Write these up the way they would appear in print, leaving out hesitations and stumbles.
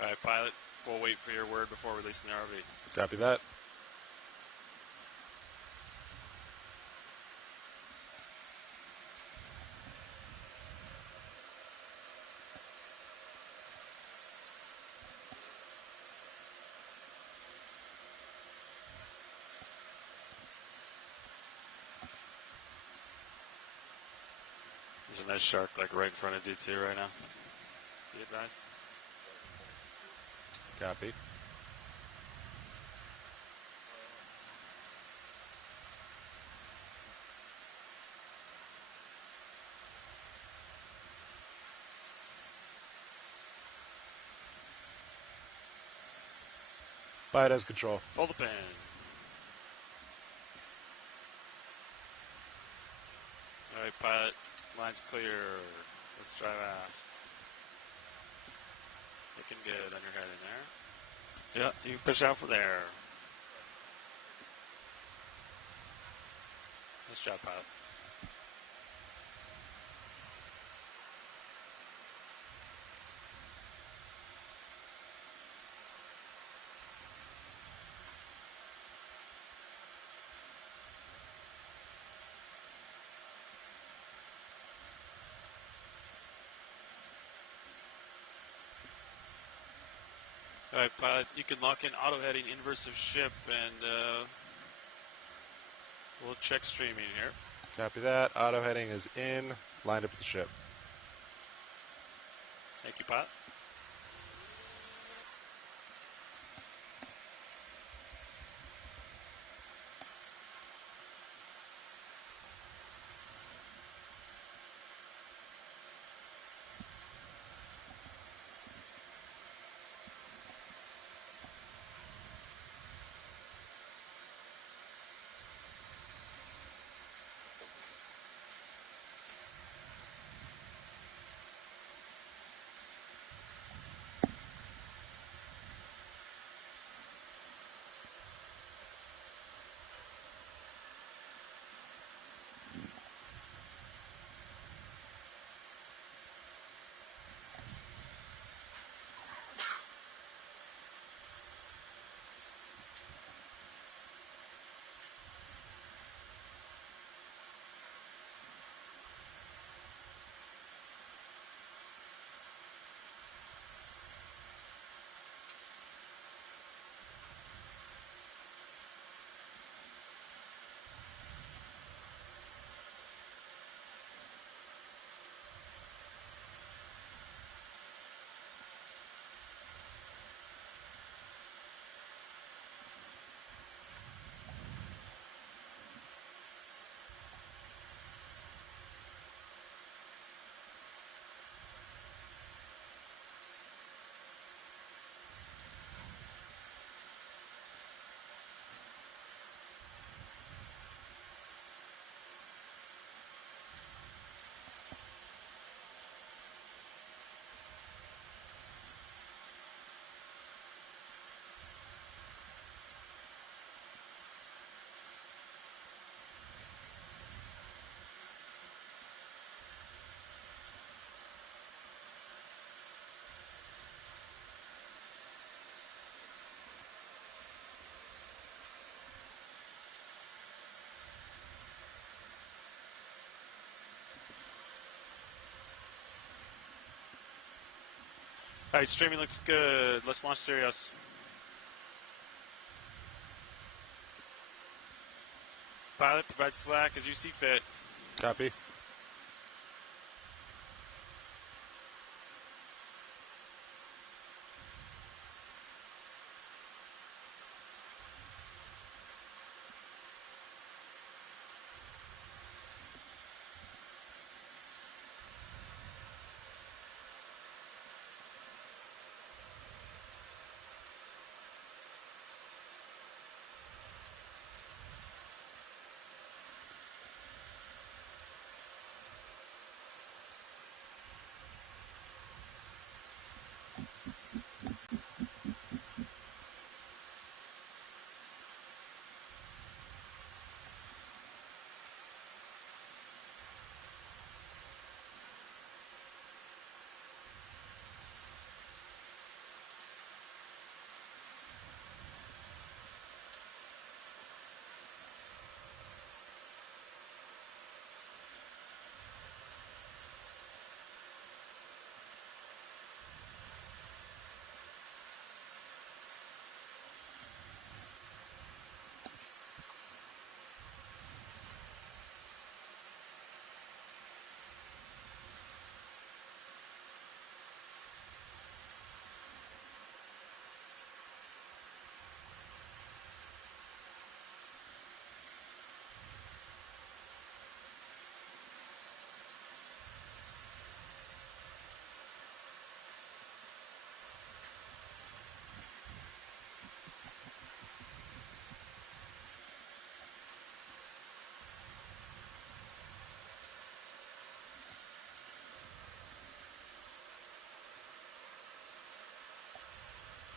Alright, pilot, we'll wait for your word before releasing the RV. Copy that. There's a nice shark like right in front of D2 right now. Be advised. Copy. Pilot has control. Pull the pin. Alright, pilot. Line's clear. Let's drive aft. Looking good on your head in there. Yeah, you can push out from there. Nice job, pilot. Alright, pilot, you can lock in auto heading inverse of ship and we'll check streaming here. Copy that. Auto heading is in, lined up with the ship. Thank you, pilot. Alright, streaming looks good. Let's launch Sirius. Pilot, provide slack as you see fit. Copy.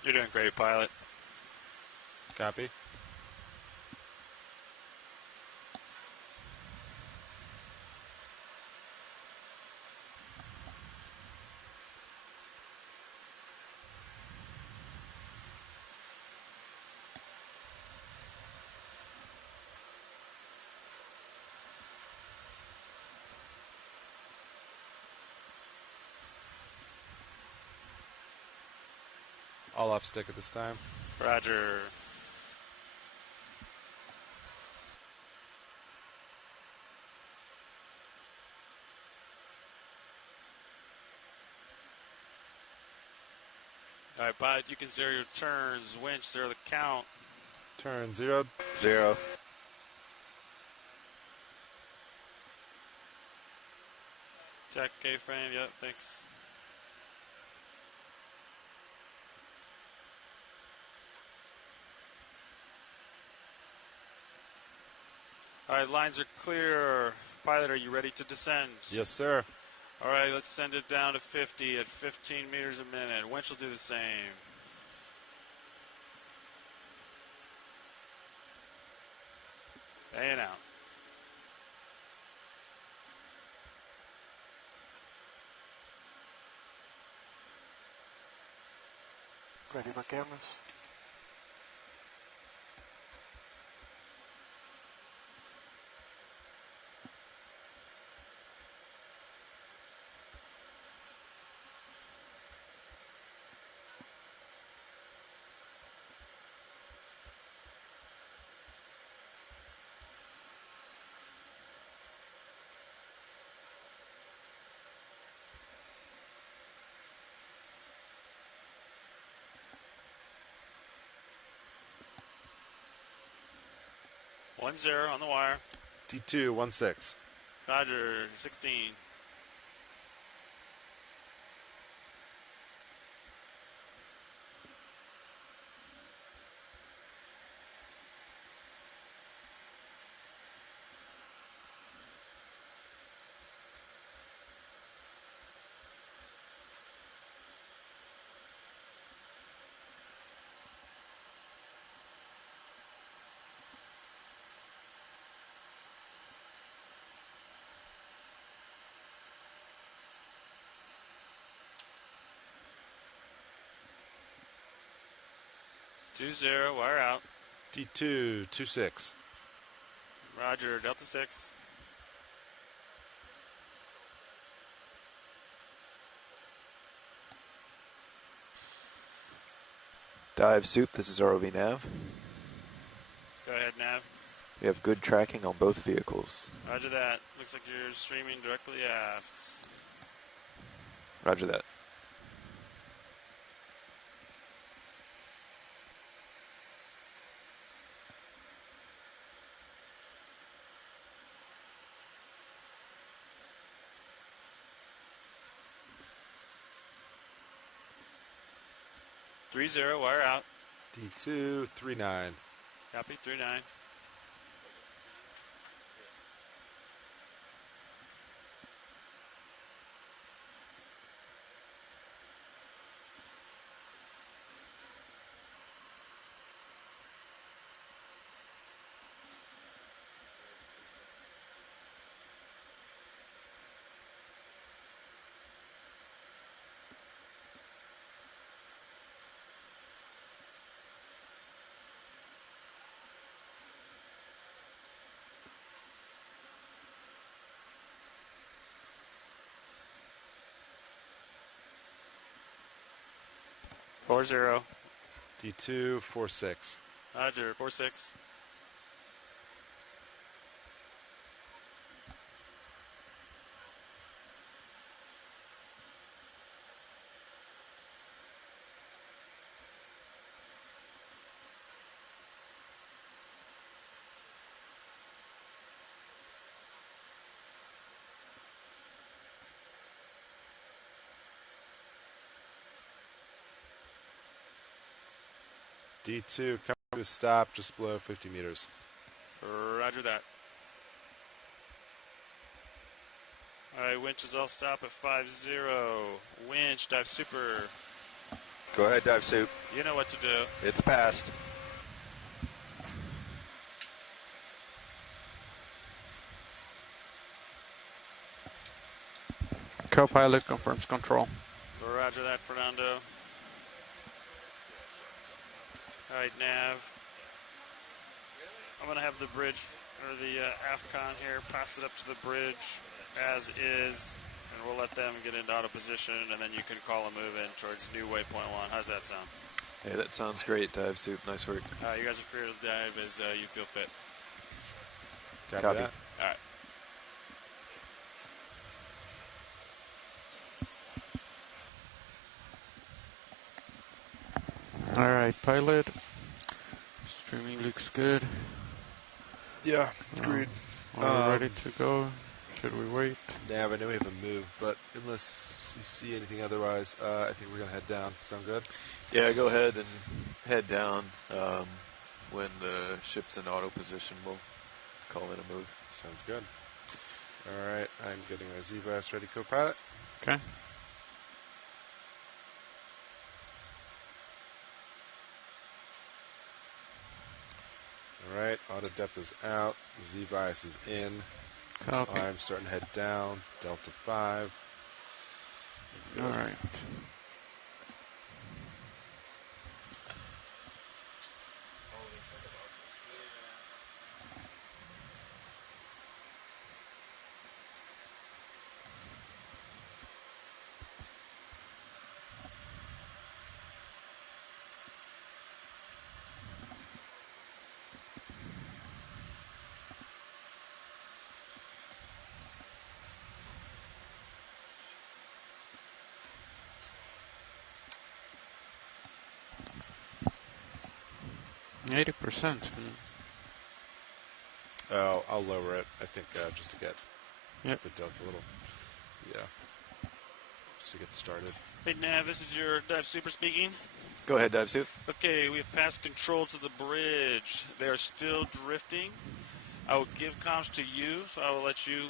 You're doing great, pilot. Copy. All off stick at this time. Roger. All right, pilot, you can zero your turns. Winch, zero the count. Turn 0. 0. Tech K-frame, yep, thanks. All right, lines are clear. Pilot, are you ready to descend? Yes, sir. All right, let's send it down to 50 at 15 meters a minute. Winch will do the same. And out. Ready my cameras? One zero on the wire. D2 16. Roger, 16. Two zero, wire out. D2 26. Roger, Delta 6. Dive Soup, this is ROV Nav. Go ahead, Nav. We have good tracking on both vehicles. Roger that. Looks like you're streaming directly aft. Roger that. Three zero, wire out. D2 39. Copy, 39. Four zero. D2 46. Roger, 46. D2 coming to a stop just below 50 meters. Roger that. All right, winch is all stop at 50. Winch, dive super. Go ahead, dive suit. You know what to do. It's passed. Co-pilot confirms control. Roger that, Fernando. All right, Nav. I'm going to have the bridge, or the AFCON here, pass it up to the bridge as is, and we'll let them get into auto position, and then you can call a move in towards new waypoint 1. How's that sound? Hey, that sounds great, dive suit. Nice work. You guys are free to dive as you feel fit. Copy. Copy. All right. Alright, pilot. Streaming looks good. Yeah, agreed. Are we ready to go? Should we wait? Yeah, I know we have a move, but unless you see anything otherwise, I think we're going to head down. Sound good? Yeah, go ahead and head down. When the ship's in auto position, we'll call in a move. Sounds good. All right, I'm getting my Z-Bus ready, co-pilot. Okay. All right, auto depth is out. Z-Bias is in. Copy. I'm starting to head down. Delta 5. Alright. %. Oh, I'll lower it, I think, just to get Yep. the delta a little. Yeah. Just to get started. Hey, Nav, this is your dive super speaking. Go ahead, dive suit. Okay, we have passed control to the bridge. They are still drifting. I will give comms to you, so I will let you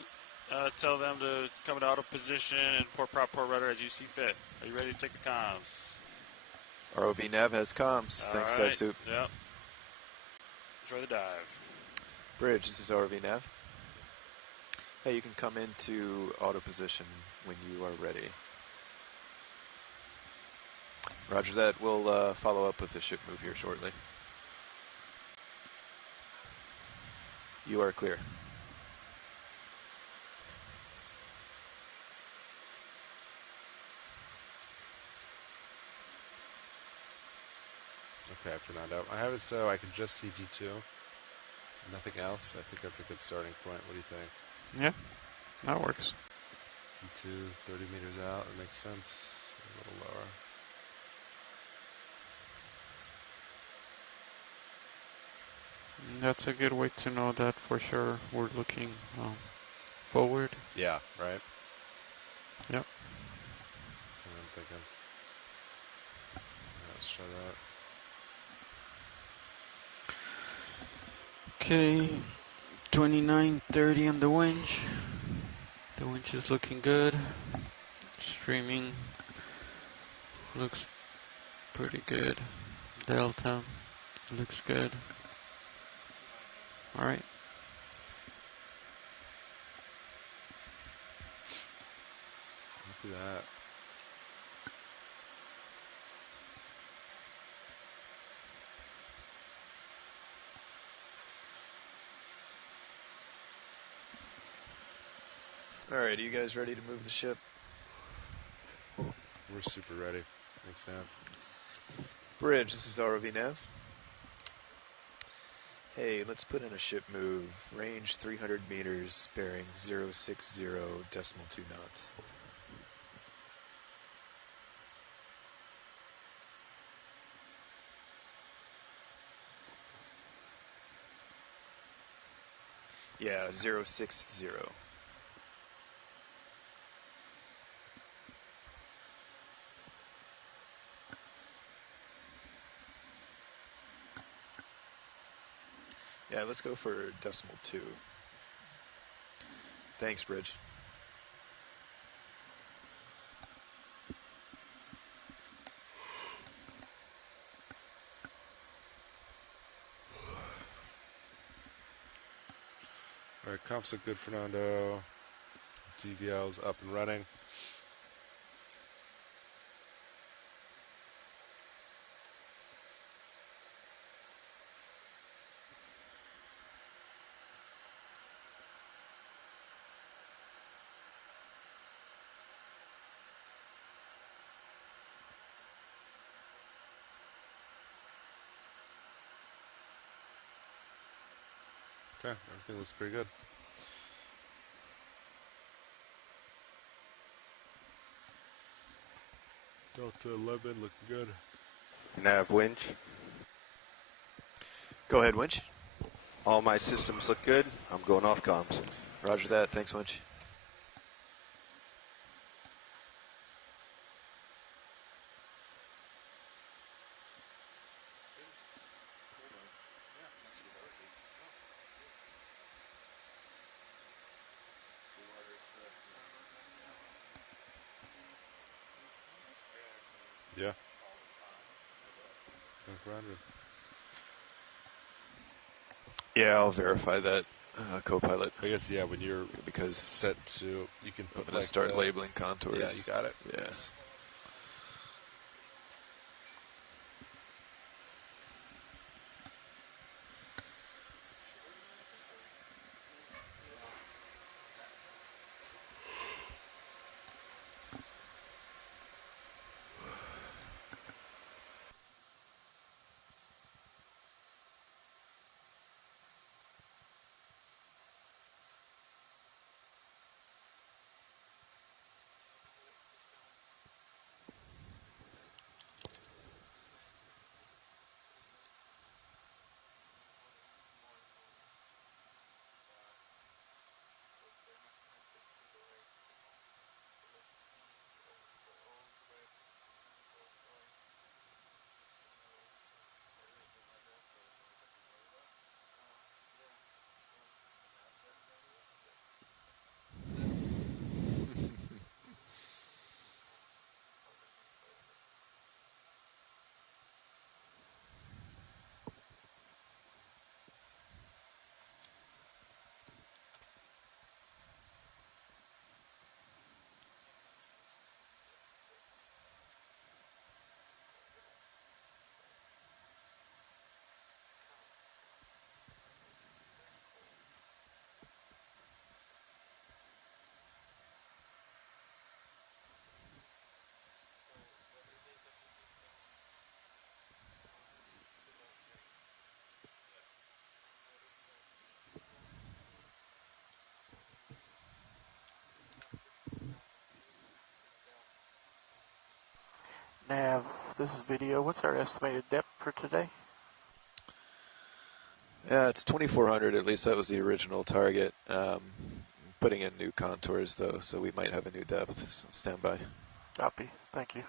tell them to come into auto position and port prop, port rudder as you see fit. Are you ready to take the comms? ROV Nav has comms. Thanks, All dive right. suit. Yep. Enjoy the dive. Bridge, this is ROV Nav. Hey, you can come into auto position when you are ready. Roger that. We'll follow up with the ship move here shortly. You are clear. Okay, Fernando. I have it so I can just see D2. Nothing else. I think that's a good starting point. What do you think? Yeah, that works. D2, 30 meters out. It makes sense. A little lower. That's a good way to know that for sure we're looking forward. Yeah, right? Yep. That's what I'm thinking. Let's try that. Okay, 29:30 on the winch. The winch is looking good. Streaming looks pretty good. Delta looks good. All right. Look at that. All right, are you guys ready to move the ship? We're super ready. Thanks, Nav. Bridge, this is ROV Nav. Hey, let's put in a ship move. Range 300 meters, bearing 060.2 knots. Yeah, 060. Yeah, let's go for 0.2. Thanks, Bridge. Alright, comps look good, Fernando. DVL's up and running. Okay, everything looks pretty good. Delta 11 looking good. Nav winch. Go ahead, Winch. All my systems look good. I'm going off comms. Roger that. Thanks, Winch. Yeah. Roger. Yeah, I'll verify that, co-pilot, I guess, yeah, when you're because set to, you can I'm put going like to start the- labeling contours. Yeah, you got it. Yes. Nav, this is video. What's our estimated depth for today? Yeah, it's 2,400. At least that was the original target. Putting in new contours, though, so we might have a new depth. So stand by. Copy. Thank you.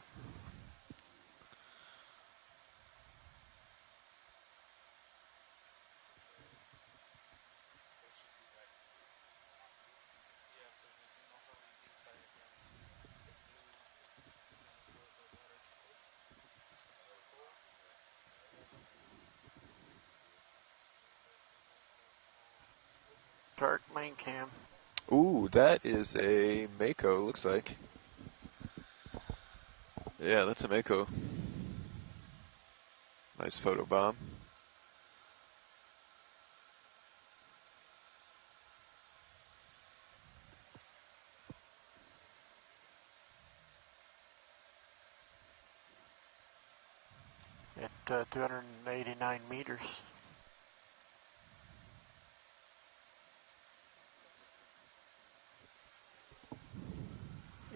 Dark main cam. Ooh, that is a Mako, looks like. Yeah, that's a Mako. Nice photo bomb. At 289 meters.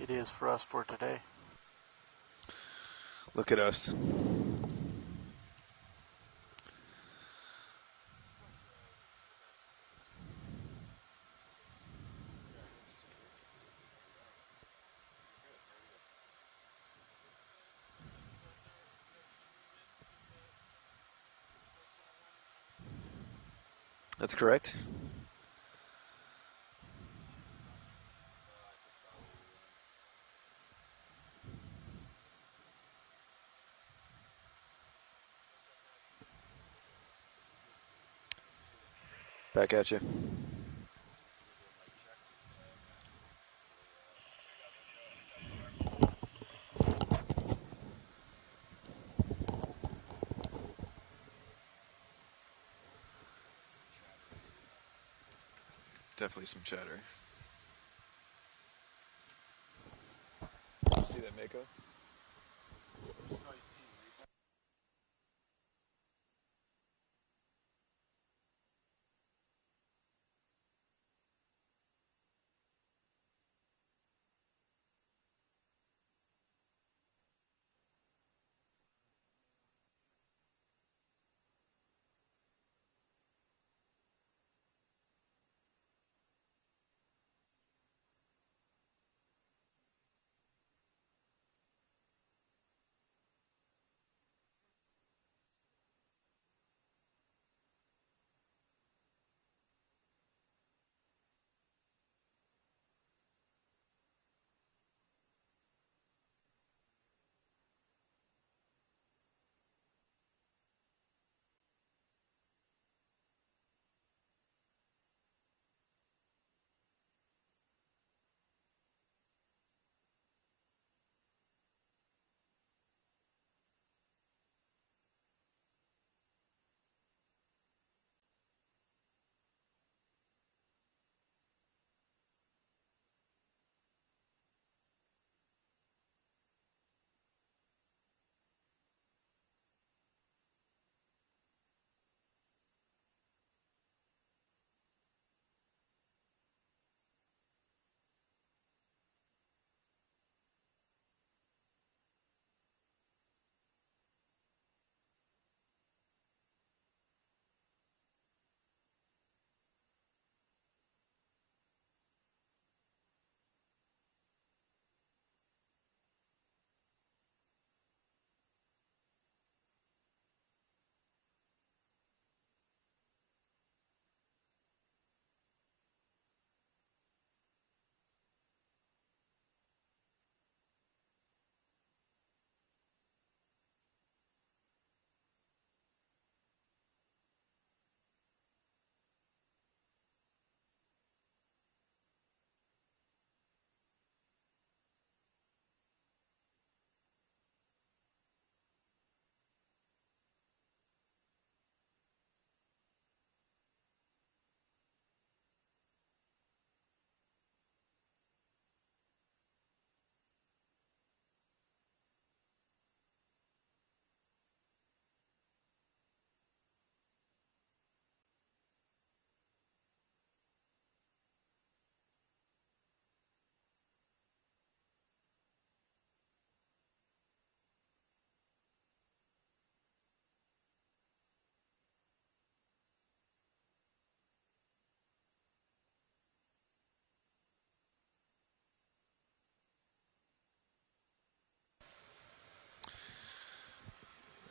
It is for us for today. Look at us. That's correct. Back at you. Definitely some chatter. You see that Mako?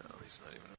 No, he's not even.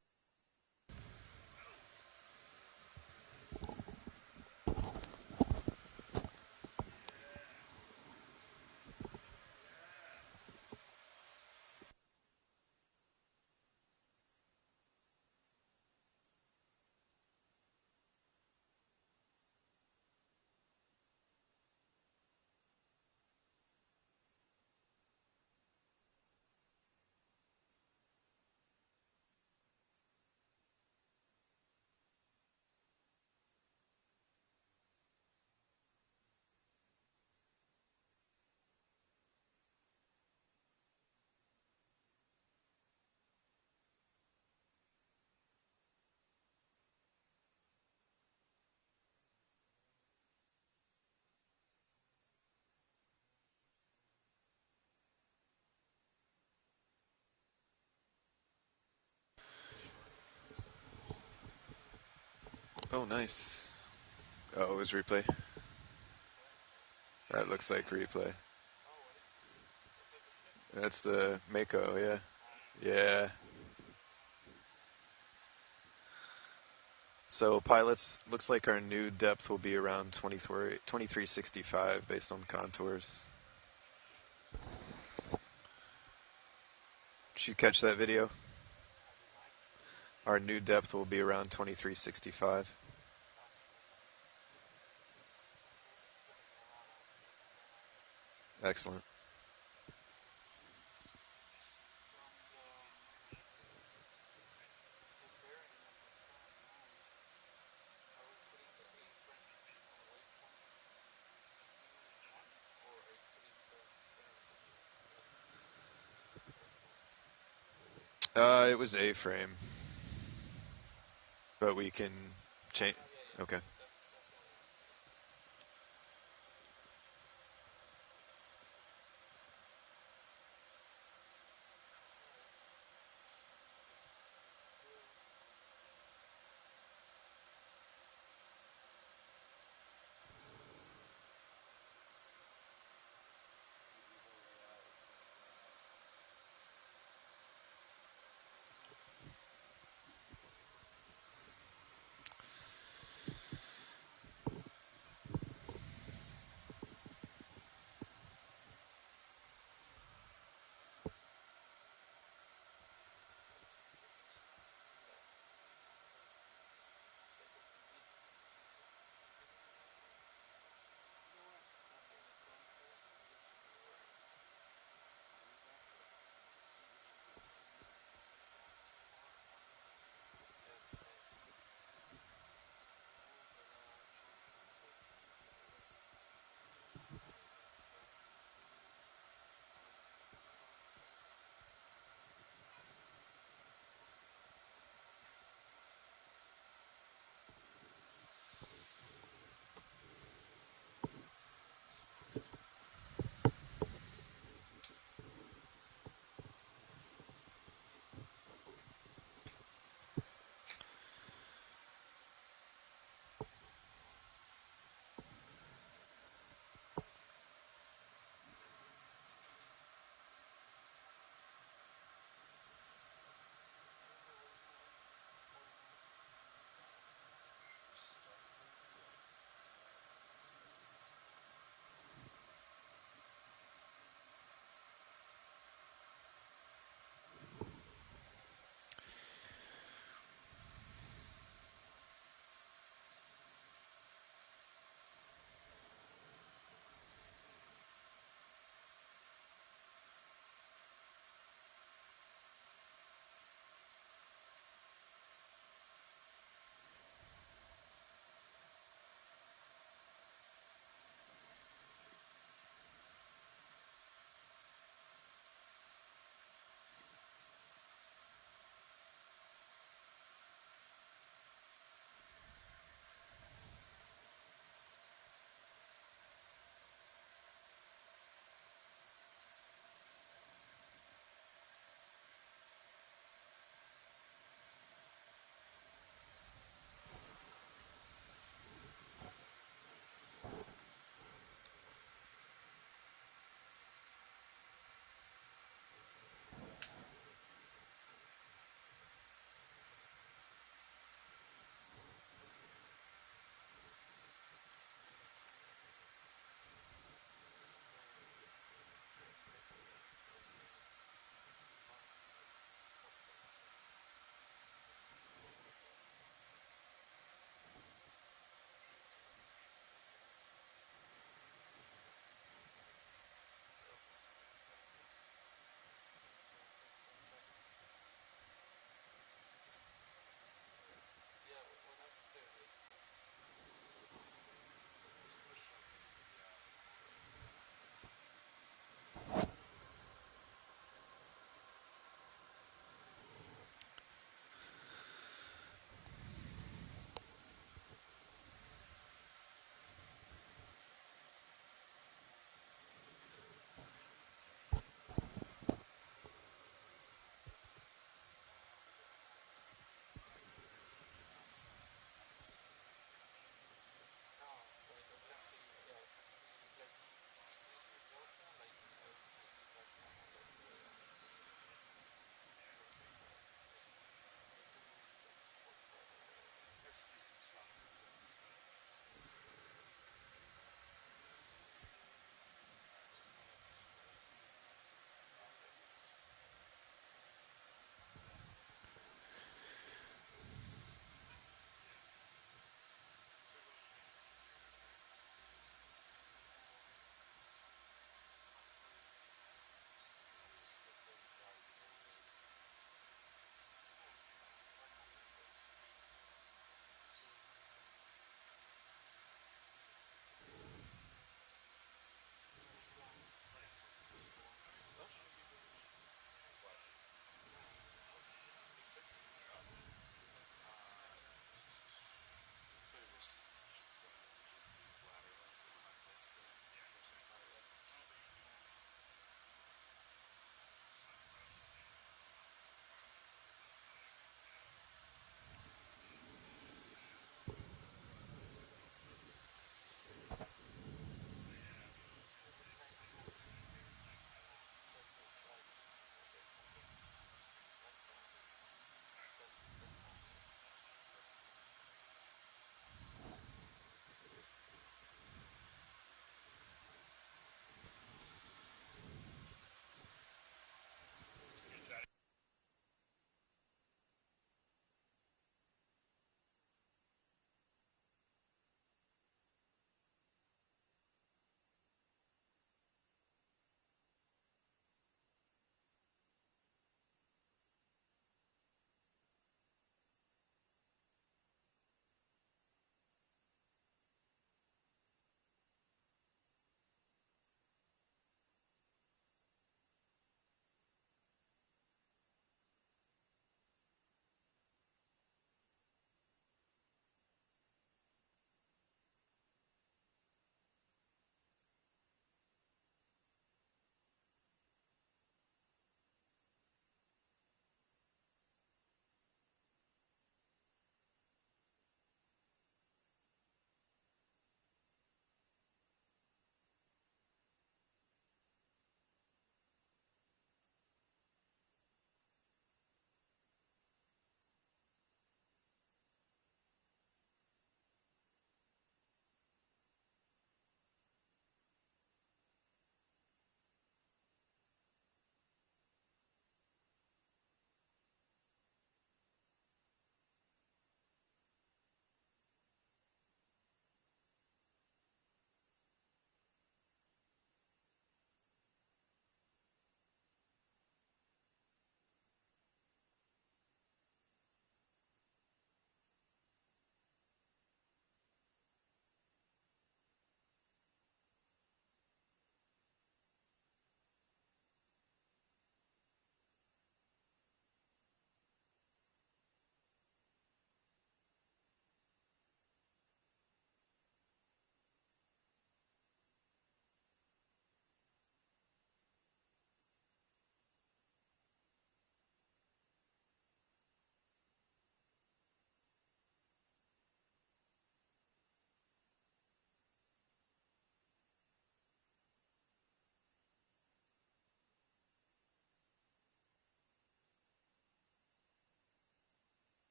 Oh, nice. Oh, it was replay. That looks like replay. That's the Mako, yeah. Yeah. So pilots, looks like our new depth will be around 2365 based on contours. Did you catch that video? Our new depth will be around 2365. Excellent. It was A-frame. But we can change. Okay.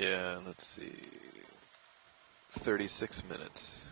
Yeah, let's see. 36 minutes.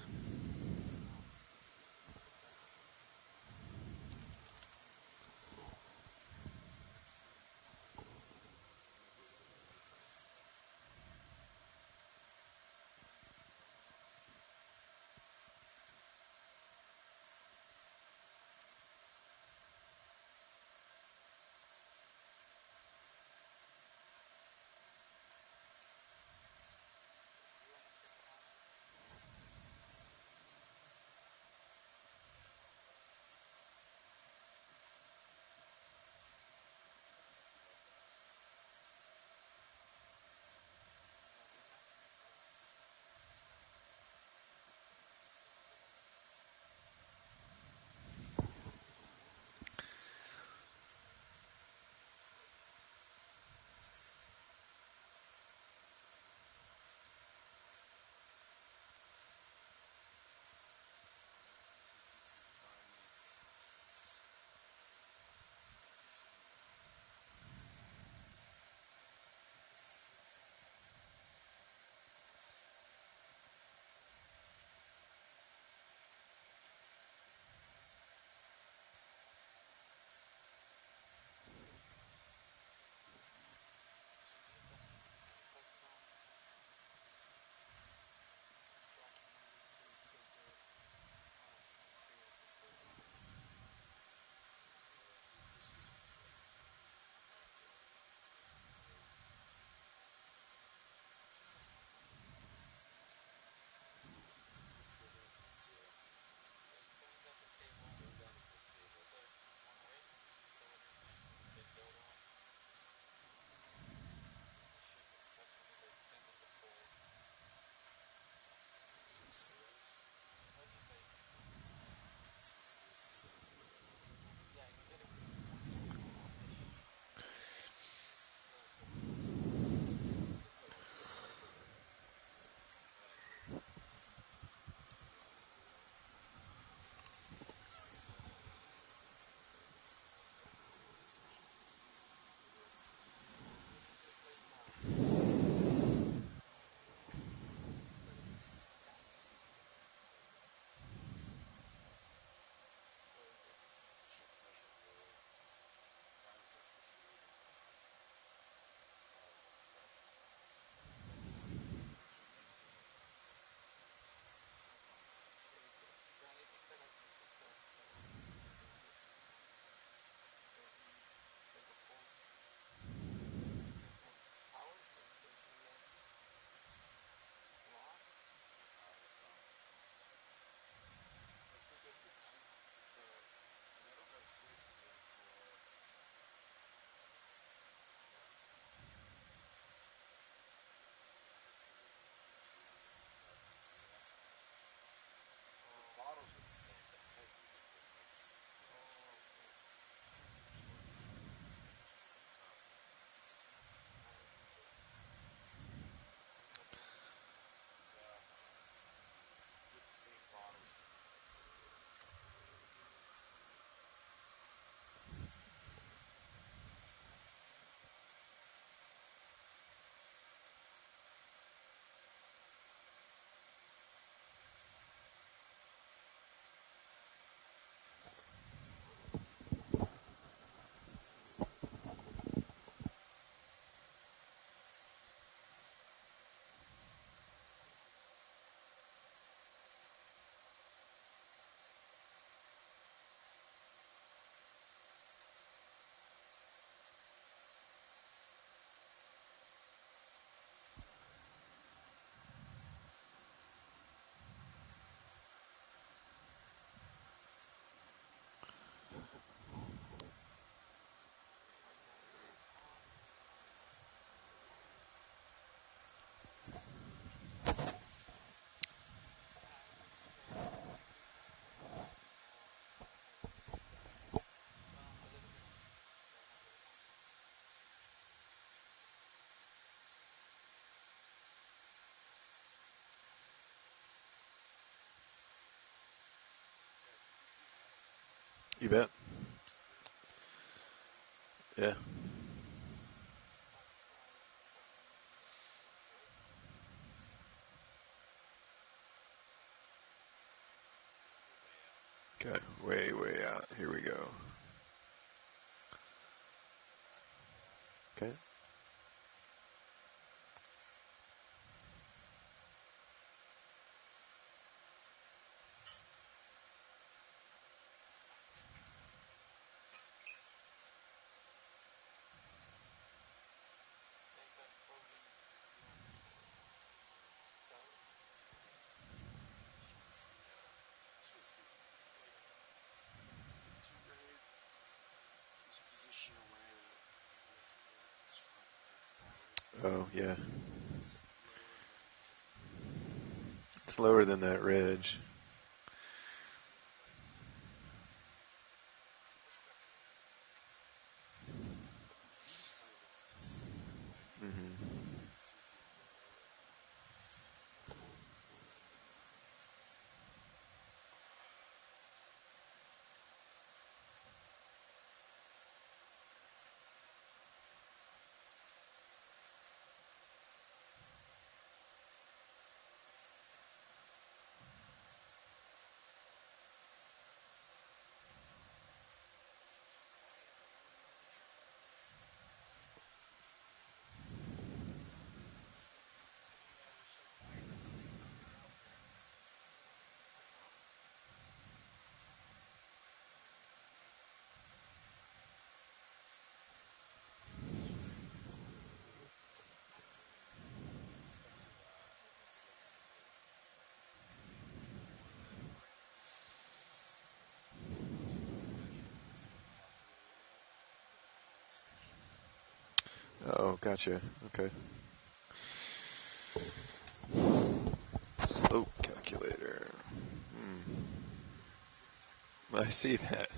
You bet. Yeah. Okay, way, way out. Here we go. Okay. Oh, yeah. It's lower than that ridge. Oh, gotcha. Okay. Slope calculator. I see that.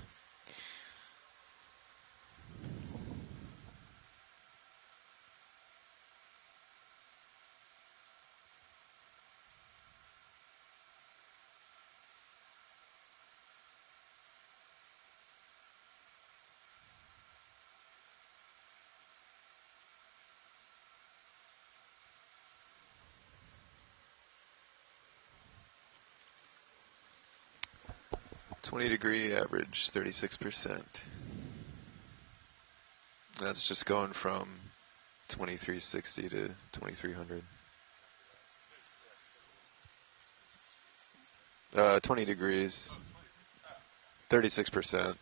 .20° average, 36%. That's just going from 2360 to 2300. 20 degrees, 36%.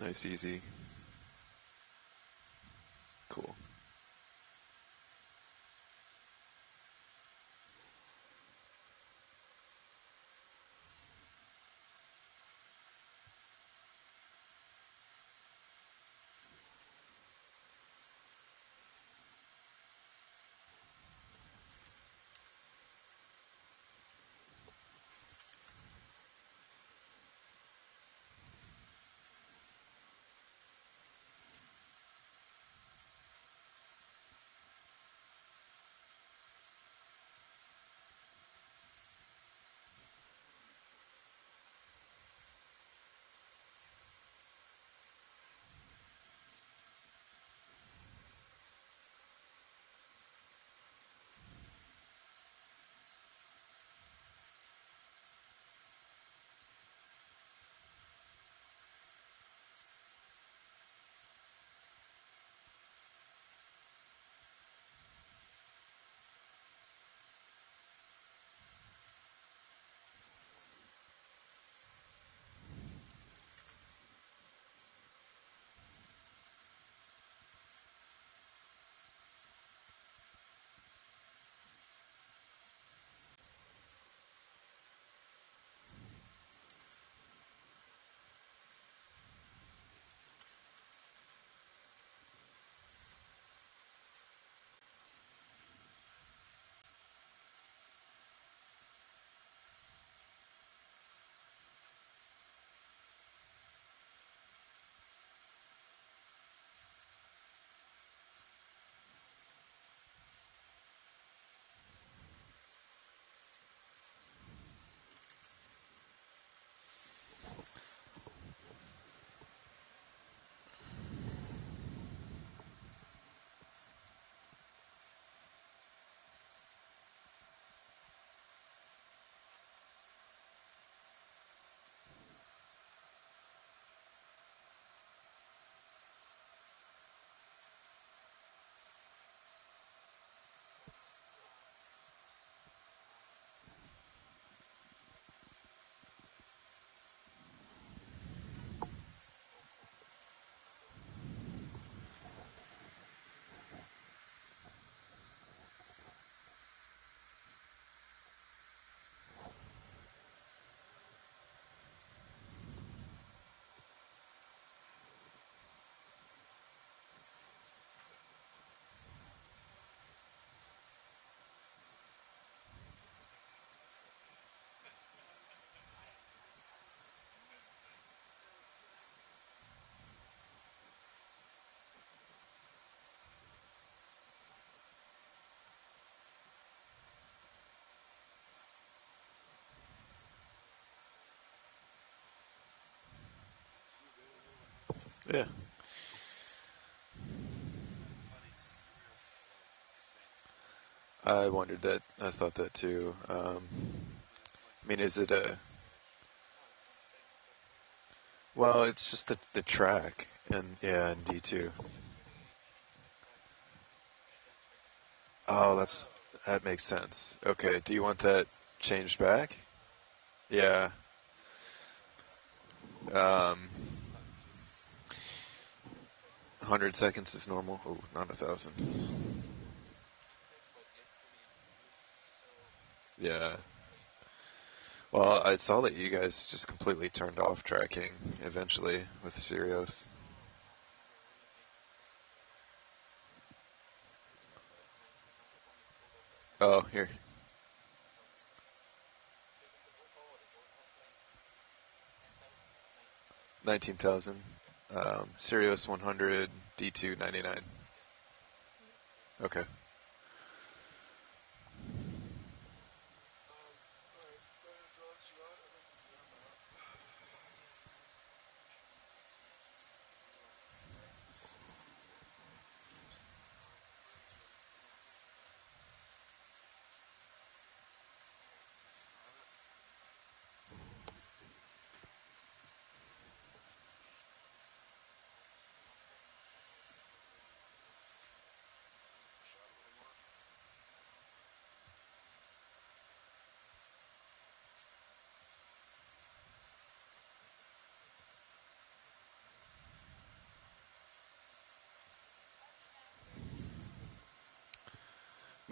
Nice, easy. Cool. Yeah. I wondered that. I thought that too. I mean, is it a... Well, it's just the track, and yeah, and D2. Oh, that makes sense. Okay, do you want that changed back? Yeah. 100 seconds is normal. Oh, not 1,000. Yeah. Well, I saw that you guys just completely turned off tracking eventually with Sirius. Oh, here. 19,000. Sirius 100, D2 99. Okay.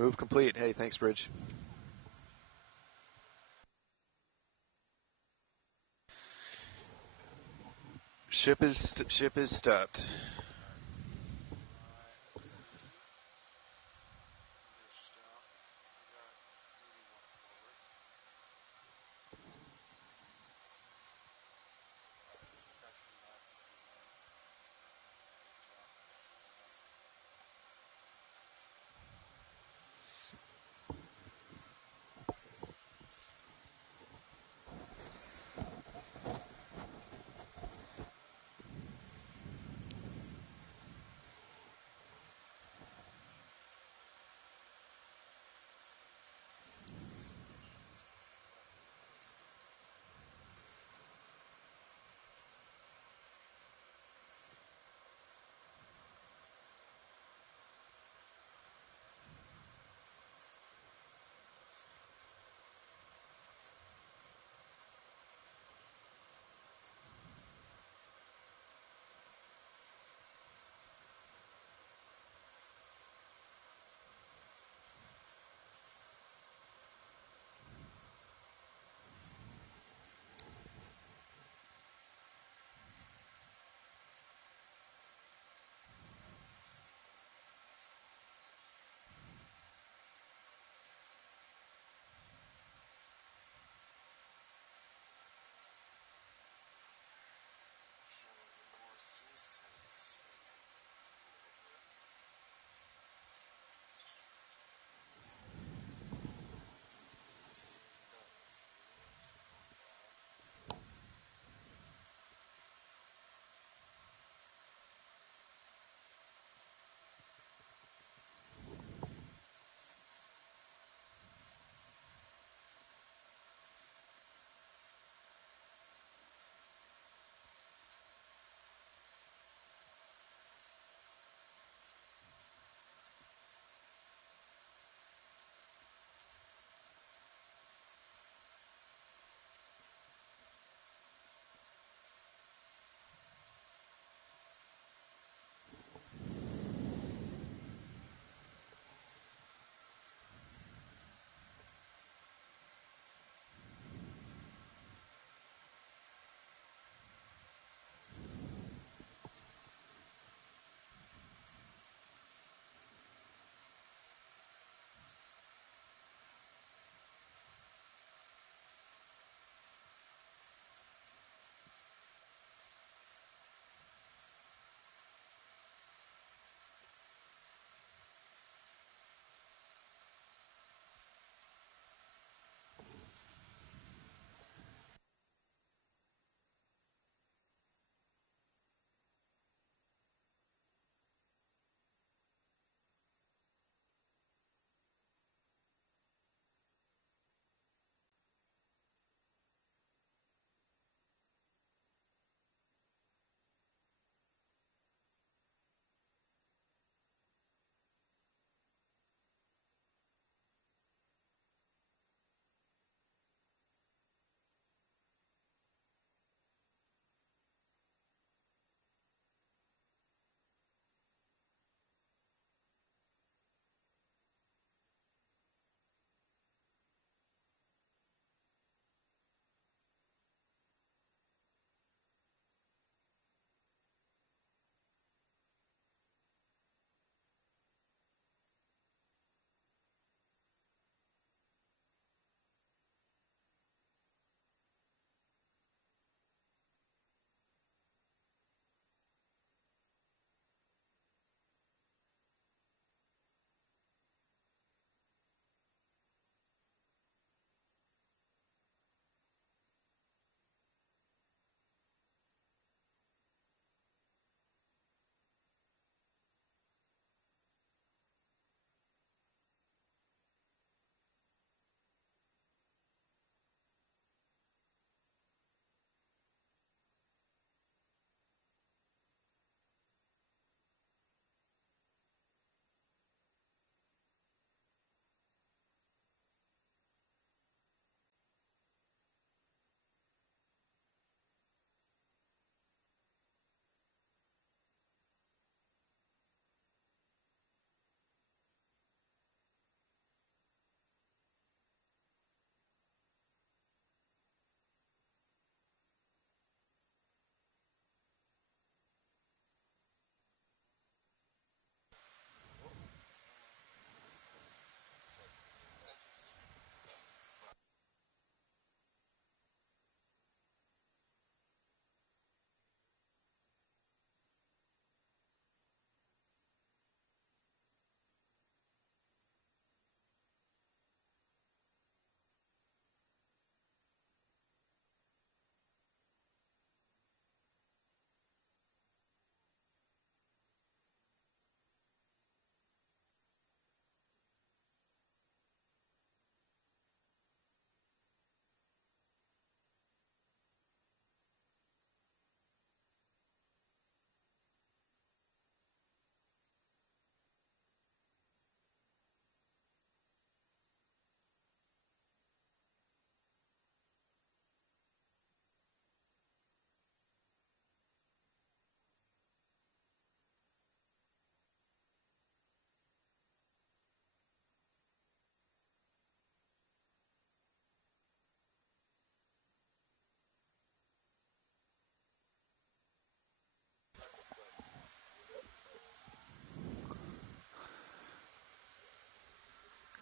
Move complete. Hey, thanks, Bridge. Ship is stopped.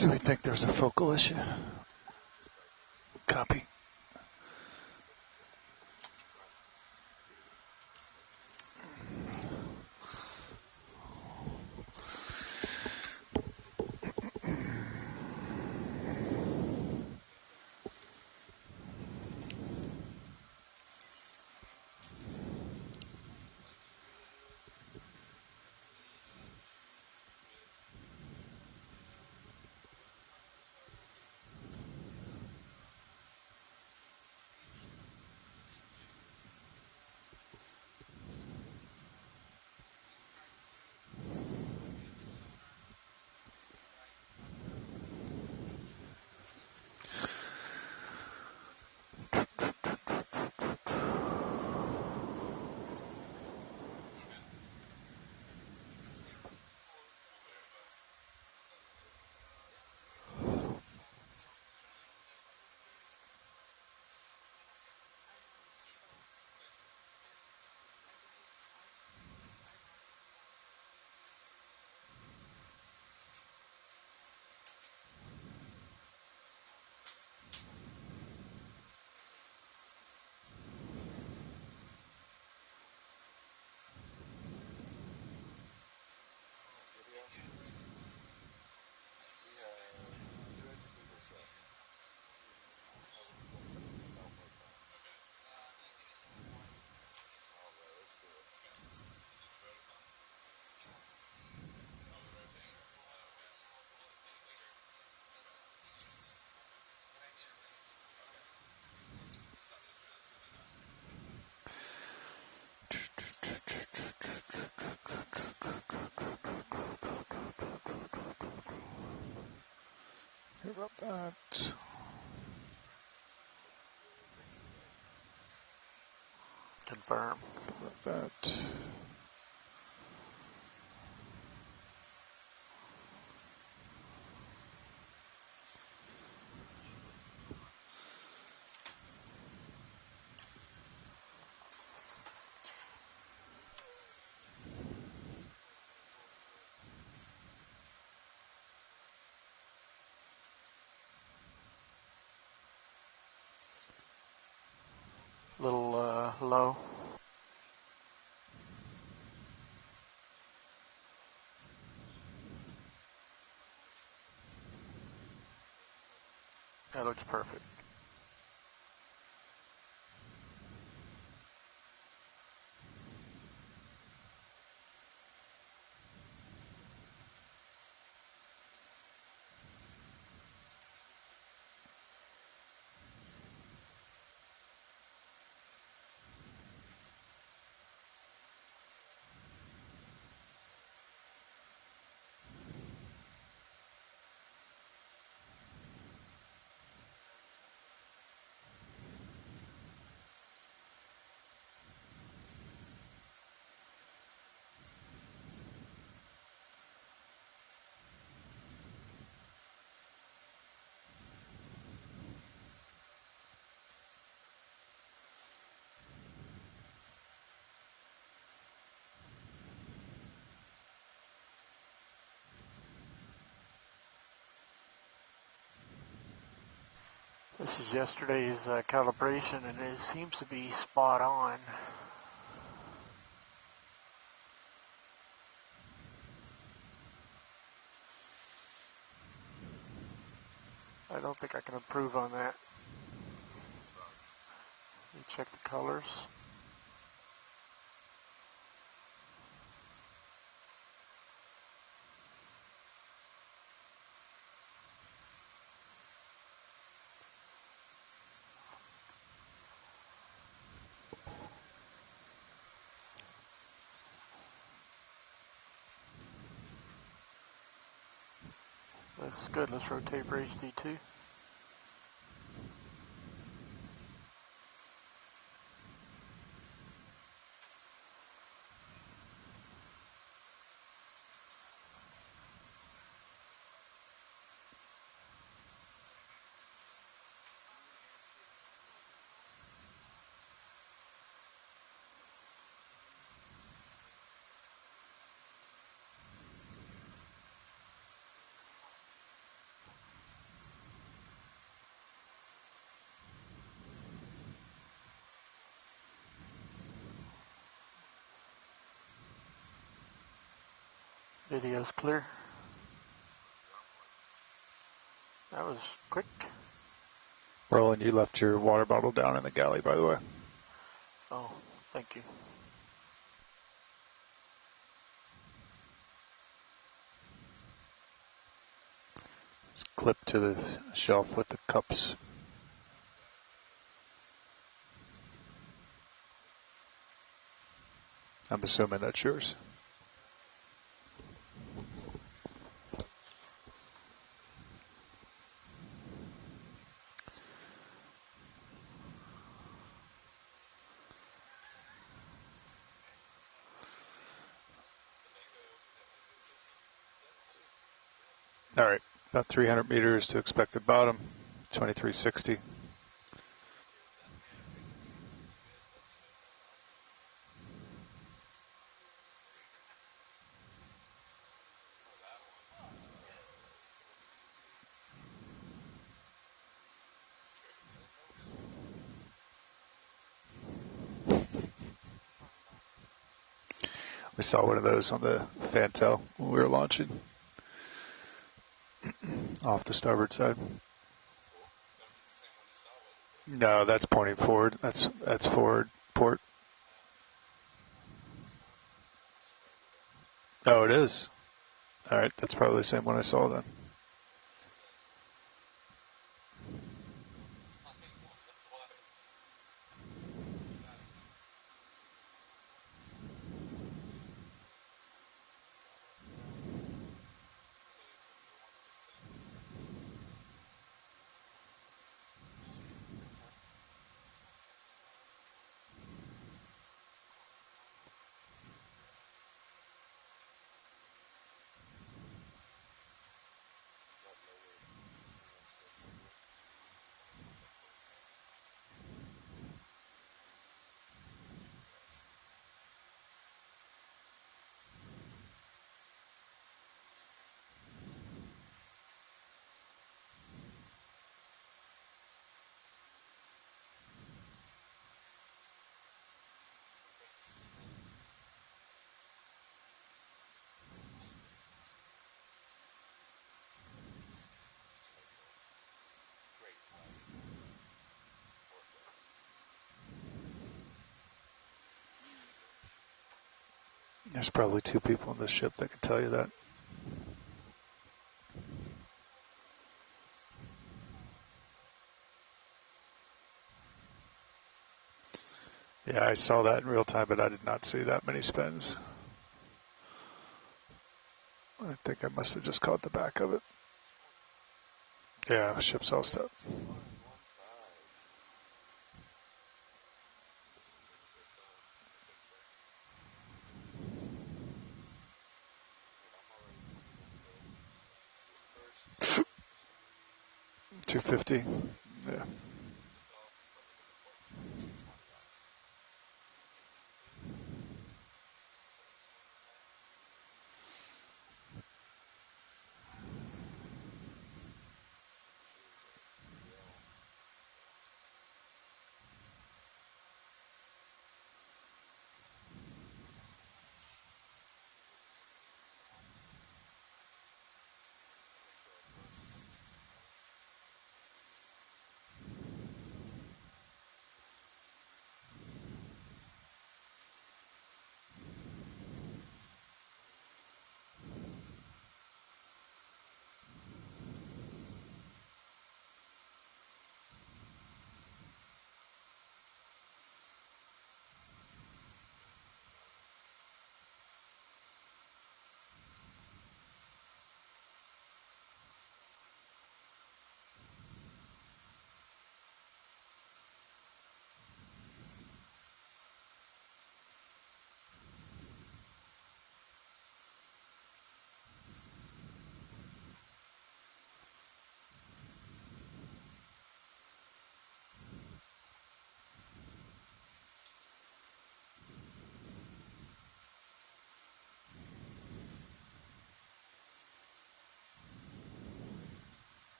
Do we think there's a focal issue? Copy. Hear about that. Confirm. About that. Little low. That looks perfect. This is yesterday's calibration, and it seems to be spot on. I don't think I can improve on that. Let me check the colors. Looks good. Let's rotate for HD2. Video's clear. That was quick. Roland, you left your water bottle down in the galley, by the way. Oh, thank you. It's clipped to the shelf with the cups. I'm assuming that's yours. All right, about 300 meters to expected bottom, 2360. We saw one of those on the Fantail when we were launching off the starboard side. No, that's pointing forward. That's forward port. Oh, it is. All right, that's probably the same one I saw then. There's probably two people on this ship that can tell you that. Yeah, I saw that in real time, but I did not see that many spins. I think I must have just caught the back of it. Yeah, ship's all stuck. $250. Yeah.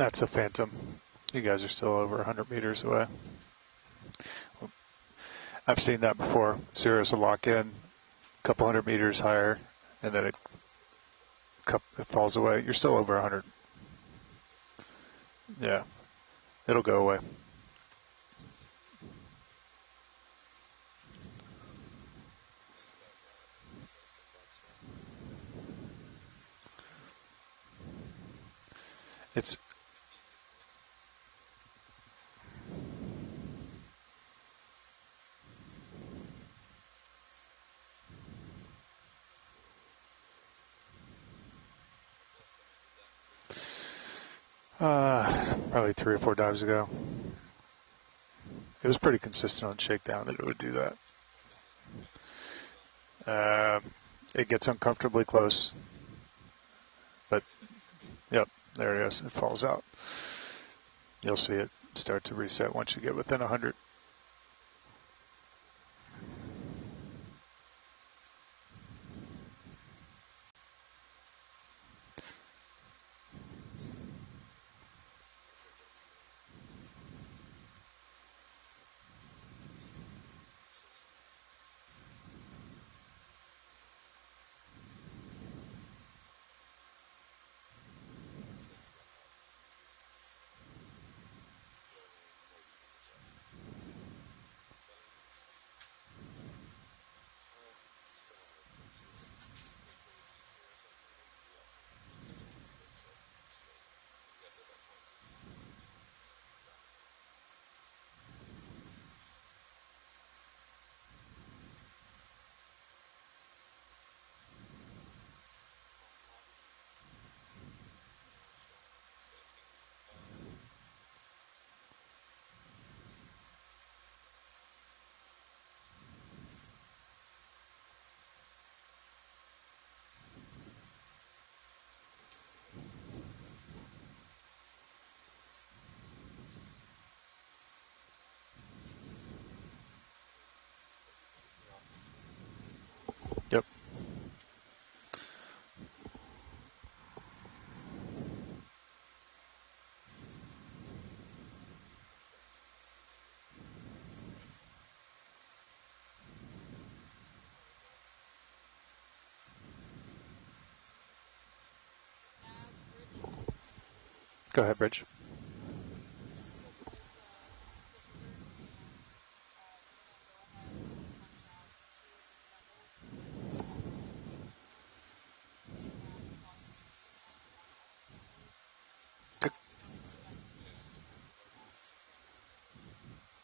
That's a phantom. You guys are still over 100 meters away. I've seen that before. Cirrus will lock in a couple hundred meters higher, and then it falls away. You're still over 100. Yeah, it'll go away. It's probably 3 or 4 dives ago. It was pretty consistent on shakedown that it would do that. It gets uncomfortably close, but yep, there it is. It falls out. You'll see it start to reset once you get within 100. Yep. Go ahead, Bridge.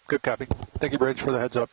Good copy. Thank you, Bridge, for the heads up.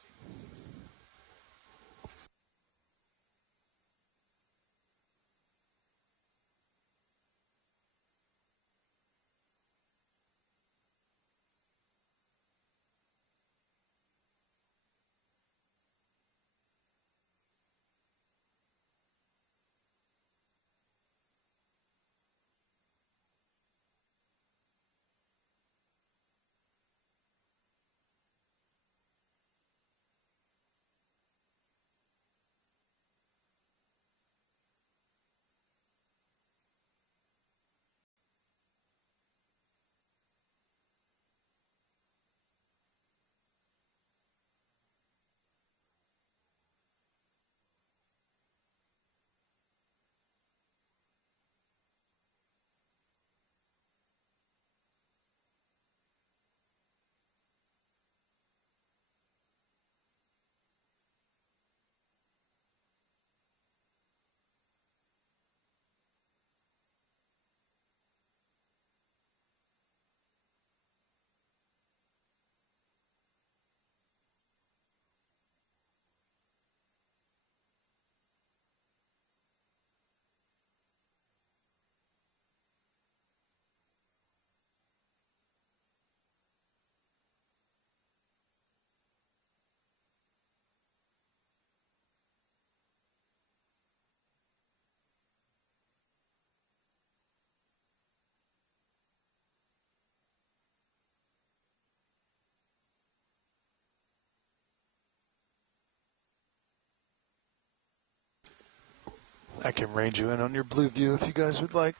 I can range you in on your blue view if you guys would like.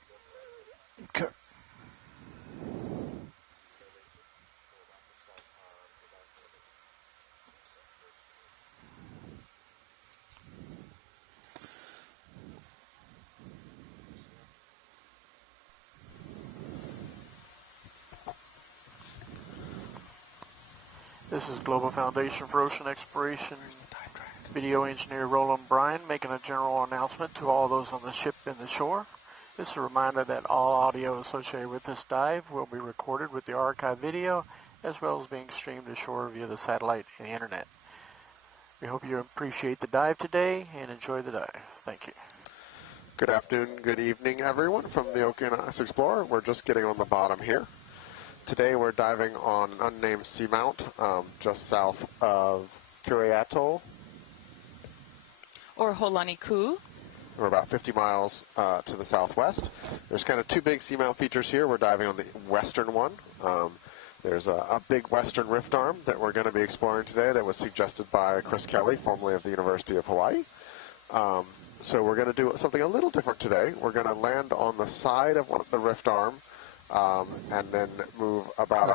Okay. This is Global Foundation for Ocean Exploration video engineer Roland Bryan making a general announcement to all those on the ship and the shore. This is a reminder that all audio associated with this dive will be recorded with the archive video as well as being streamed ashore via the satellite and the internet. We hope you appreciate the dive today and enjoy the dive. Thank you. Good afternoon, good evening, everyone from the Okeanos Explorer. We're just getting on the bottom here. Today we're diving on Unnamed Seamount, just south of Kiriato. Or Hōlanikū. We're about 50 miles to the southwest. There's kind of two big seamount features here. We're diving on the western one. There's a big western rift arm that we're going to be exploring today that was suggested by Chris Kelly, formerly of the University of Hawaii. So we're going to do something a little different today. We're going to land on the side of the rift arm and then move about a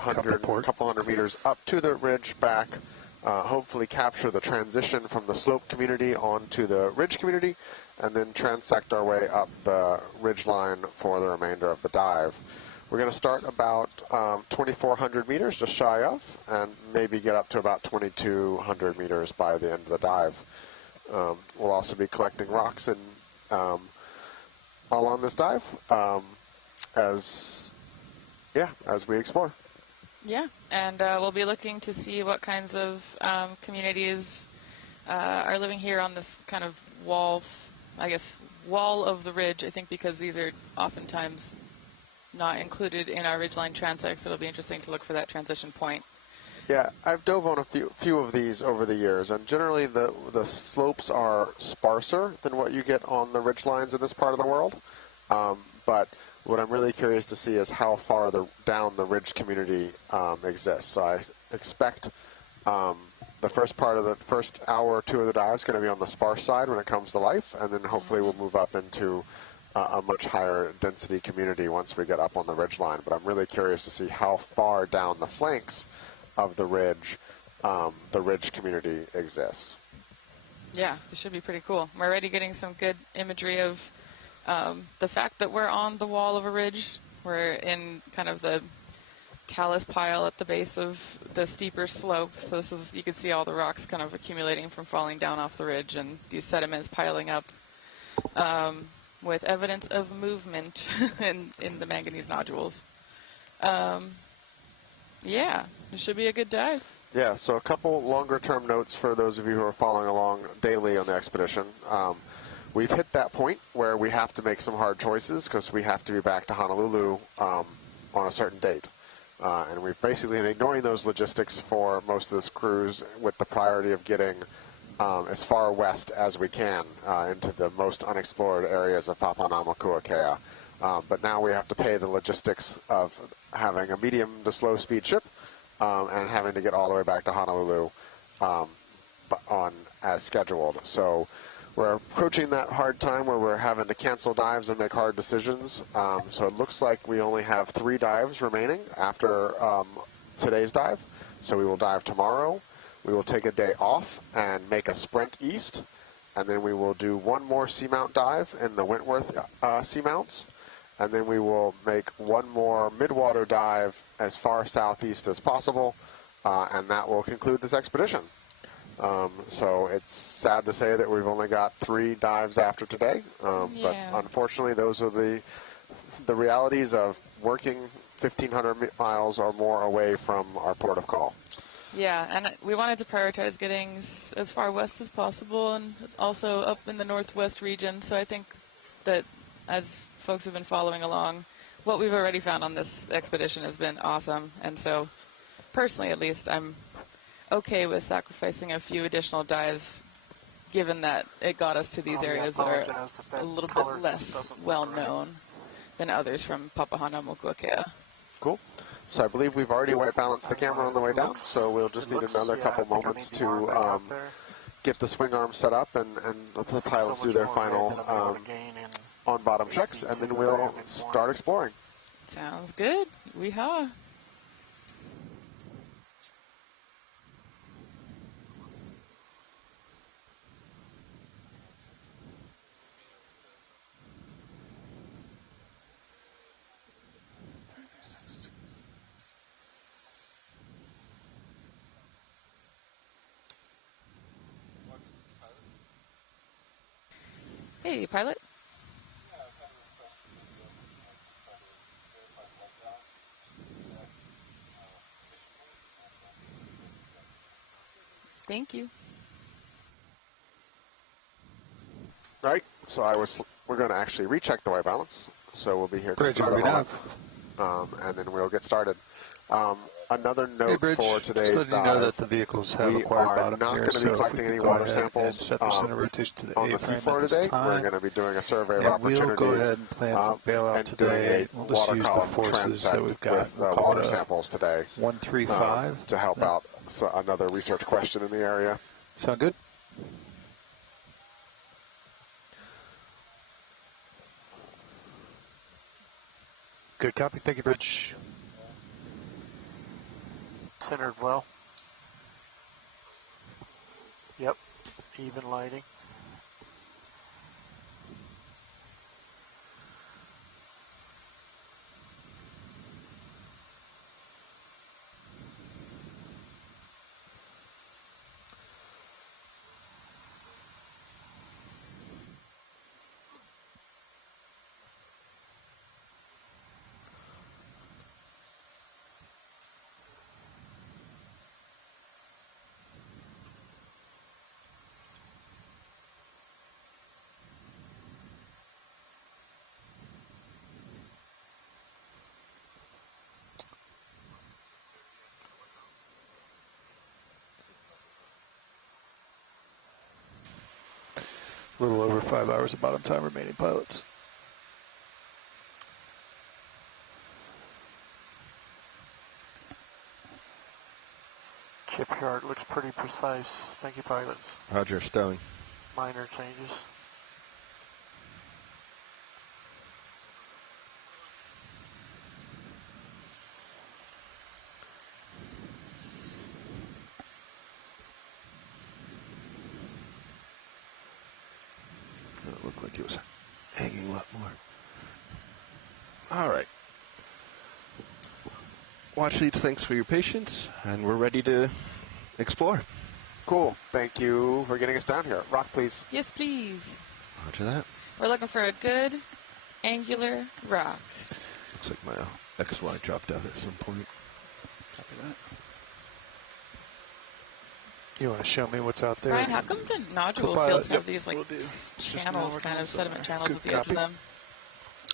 couple hundred meters up to the ridge back, hopefully capture the transition from the slope community onto the ridge community, and then transect our way up the ridge line for the remainder of the dive. We're going to start about 2,400 meters, just shy of, and maybe get up to about 2,200 meters by the end of the dive. We'll also be collecting rocks and all on this dive as we explore. Yeah, and we'll be looking to see what kinds of communities are living here on this kind of wall of the ridge, I think, because these are oftentimes not included in our ridgeline transects. It'll be interesting to look for that transition point. Yeah, I've dove on a few of these over the years, and generally the slopes are sparser than what you get on the ridgelines in this part of the world. But what I'm really curious to see is how far down the ridge community exists. So I expect the first hour or two of the dive is going to be on the sparse side when it comes to life, and then hopefully we'll move up into a much higher density community once we get up on the ridge line. But I'm really curious to see how far down the flanks of the ridge community exists. Yeah, it should be pretty cool. We're already getting some good imagery of the fact that we're on the wall of a ridge. We're in kind of the talus pile at the base of the steeper slope. So this is, you can see all the rocks kind of accumulating from falling down off the ridge, and these sediments piling up with evidence of movement in the manganese nodules. Yeah, it should be a good dive. Yeah, so a couple longer-term notes for those of you who are following along daily on the expedition. We've hit that point where we have to make some hard choices because we have to be back to Honolulu on a certain date. And we've basically been ignoring those logistics for most of this cruise with the priority of getting as far west as we can into the most unexplored areas of Papahanaumoku, Okea. But now we have to pay the logistics of having a medium to slow speed ship and having to get all the way back to Honolulu as scheduled. So we're approaching that hard time where we're having to cancel dives and make hard decisions. So it looks like we only have 3 dives remaining after today's dive. So we will dive tomorrow. We will take a day off and make a sprint east. And then we will do one more seamount dive in the Wentworth seamounts. And then we will make one more midwater dive as far southeast as possible. And that will conclude this expedition. So it's sad to say that we've only got 3 dives after today, but unfortunately those are the realities of working 1,500 miles or more away from our port of call. Yeah, and we wanted to prioritize getting as far west as possible and also up in the northwest region. So I think that as folks have been following along, what we've already found on this expedition has been awesome. And so personally, at least, I'm okay with sacrificing a few additional dives, given that it got us to these areas that are a little bit less well known than others from Papahanaumoku, Okea. Cool. So I believe we've already white balanced the camera on the way down, so we'll just need another couple moments to get the swing arm set up and the pilots do their final on-bottom checks, and then we'll start exploring. Sounds good. Weehaw. Hey, pilot. Thank you. All right, so we're going to actually recheck the white balance. So we'll be here Bridge, just about a RV moment, and then we'll get started. Another note Hey, Bridge, for today's just letting you know that the vehicles have we acquired are bottom not here, going to so be if collecting we any could go water ahead and samples set the center rotation to the on the A-frame at seafloor this today. We're time. going to be doing a survey of And opportunity. we'll go ahead and plan for bailout and today. doing a We'll just water use the column forces that we've got. with We'll call water it a samples today 135 to help out another research question in the area. Sound good? Good copy. Thank you, Bridge. Centered well. Yep. Even lighting. A little over 5 hours of bottom time remaining, pilots. Shipyard looks pretty precise. Thank you, pilots. Roger, stowing. Minor changes. It looked like it was hanging a lot more. All right. Watch leads, thanks for your patience, and we're ready to explore. Cool. Thank you for getting us down here. Rock, please. Yes, please. Roger that. We're looking for a good angular rock. Looks like my XY dropped out at some point. Copy that. You want to show me what's out there? Brian, how come the nodule Co-pilot, fields have yep, these like will do. channels, kind of sediment channels Good at the edge copy. of them?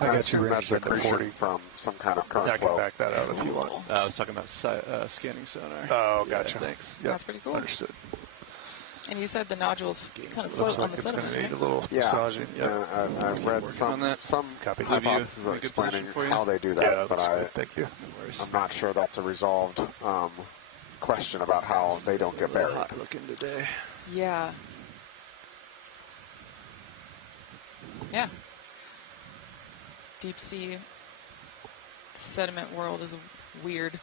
I got you assume ranged that's at the 40. accretion from some kind of current I can flow. back that out if you want. I was talking about scanning sonar. Oh, gotcha. Yeah, thanks. Yep. That's pretty cool. Understood. And you said the nodules kind of Looks float on like the it's going sediment, to need right? a little Yeah, massaging. Yep. I've read on some that. Copy. hypotheses Review. explaining Good position for you. how they do that, Yeah, that but looks good. Thank you. I'm not sure that's a resolved question about how they don't get buried. Hot looking today. Yeah. Yeah. Deep sea sediment world is weird.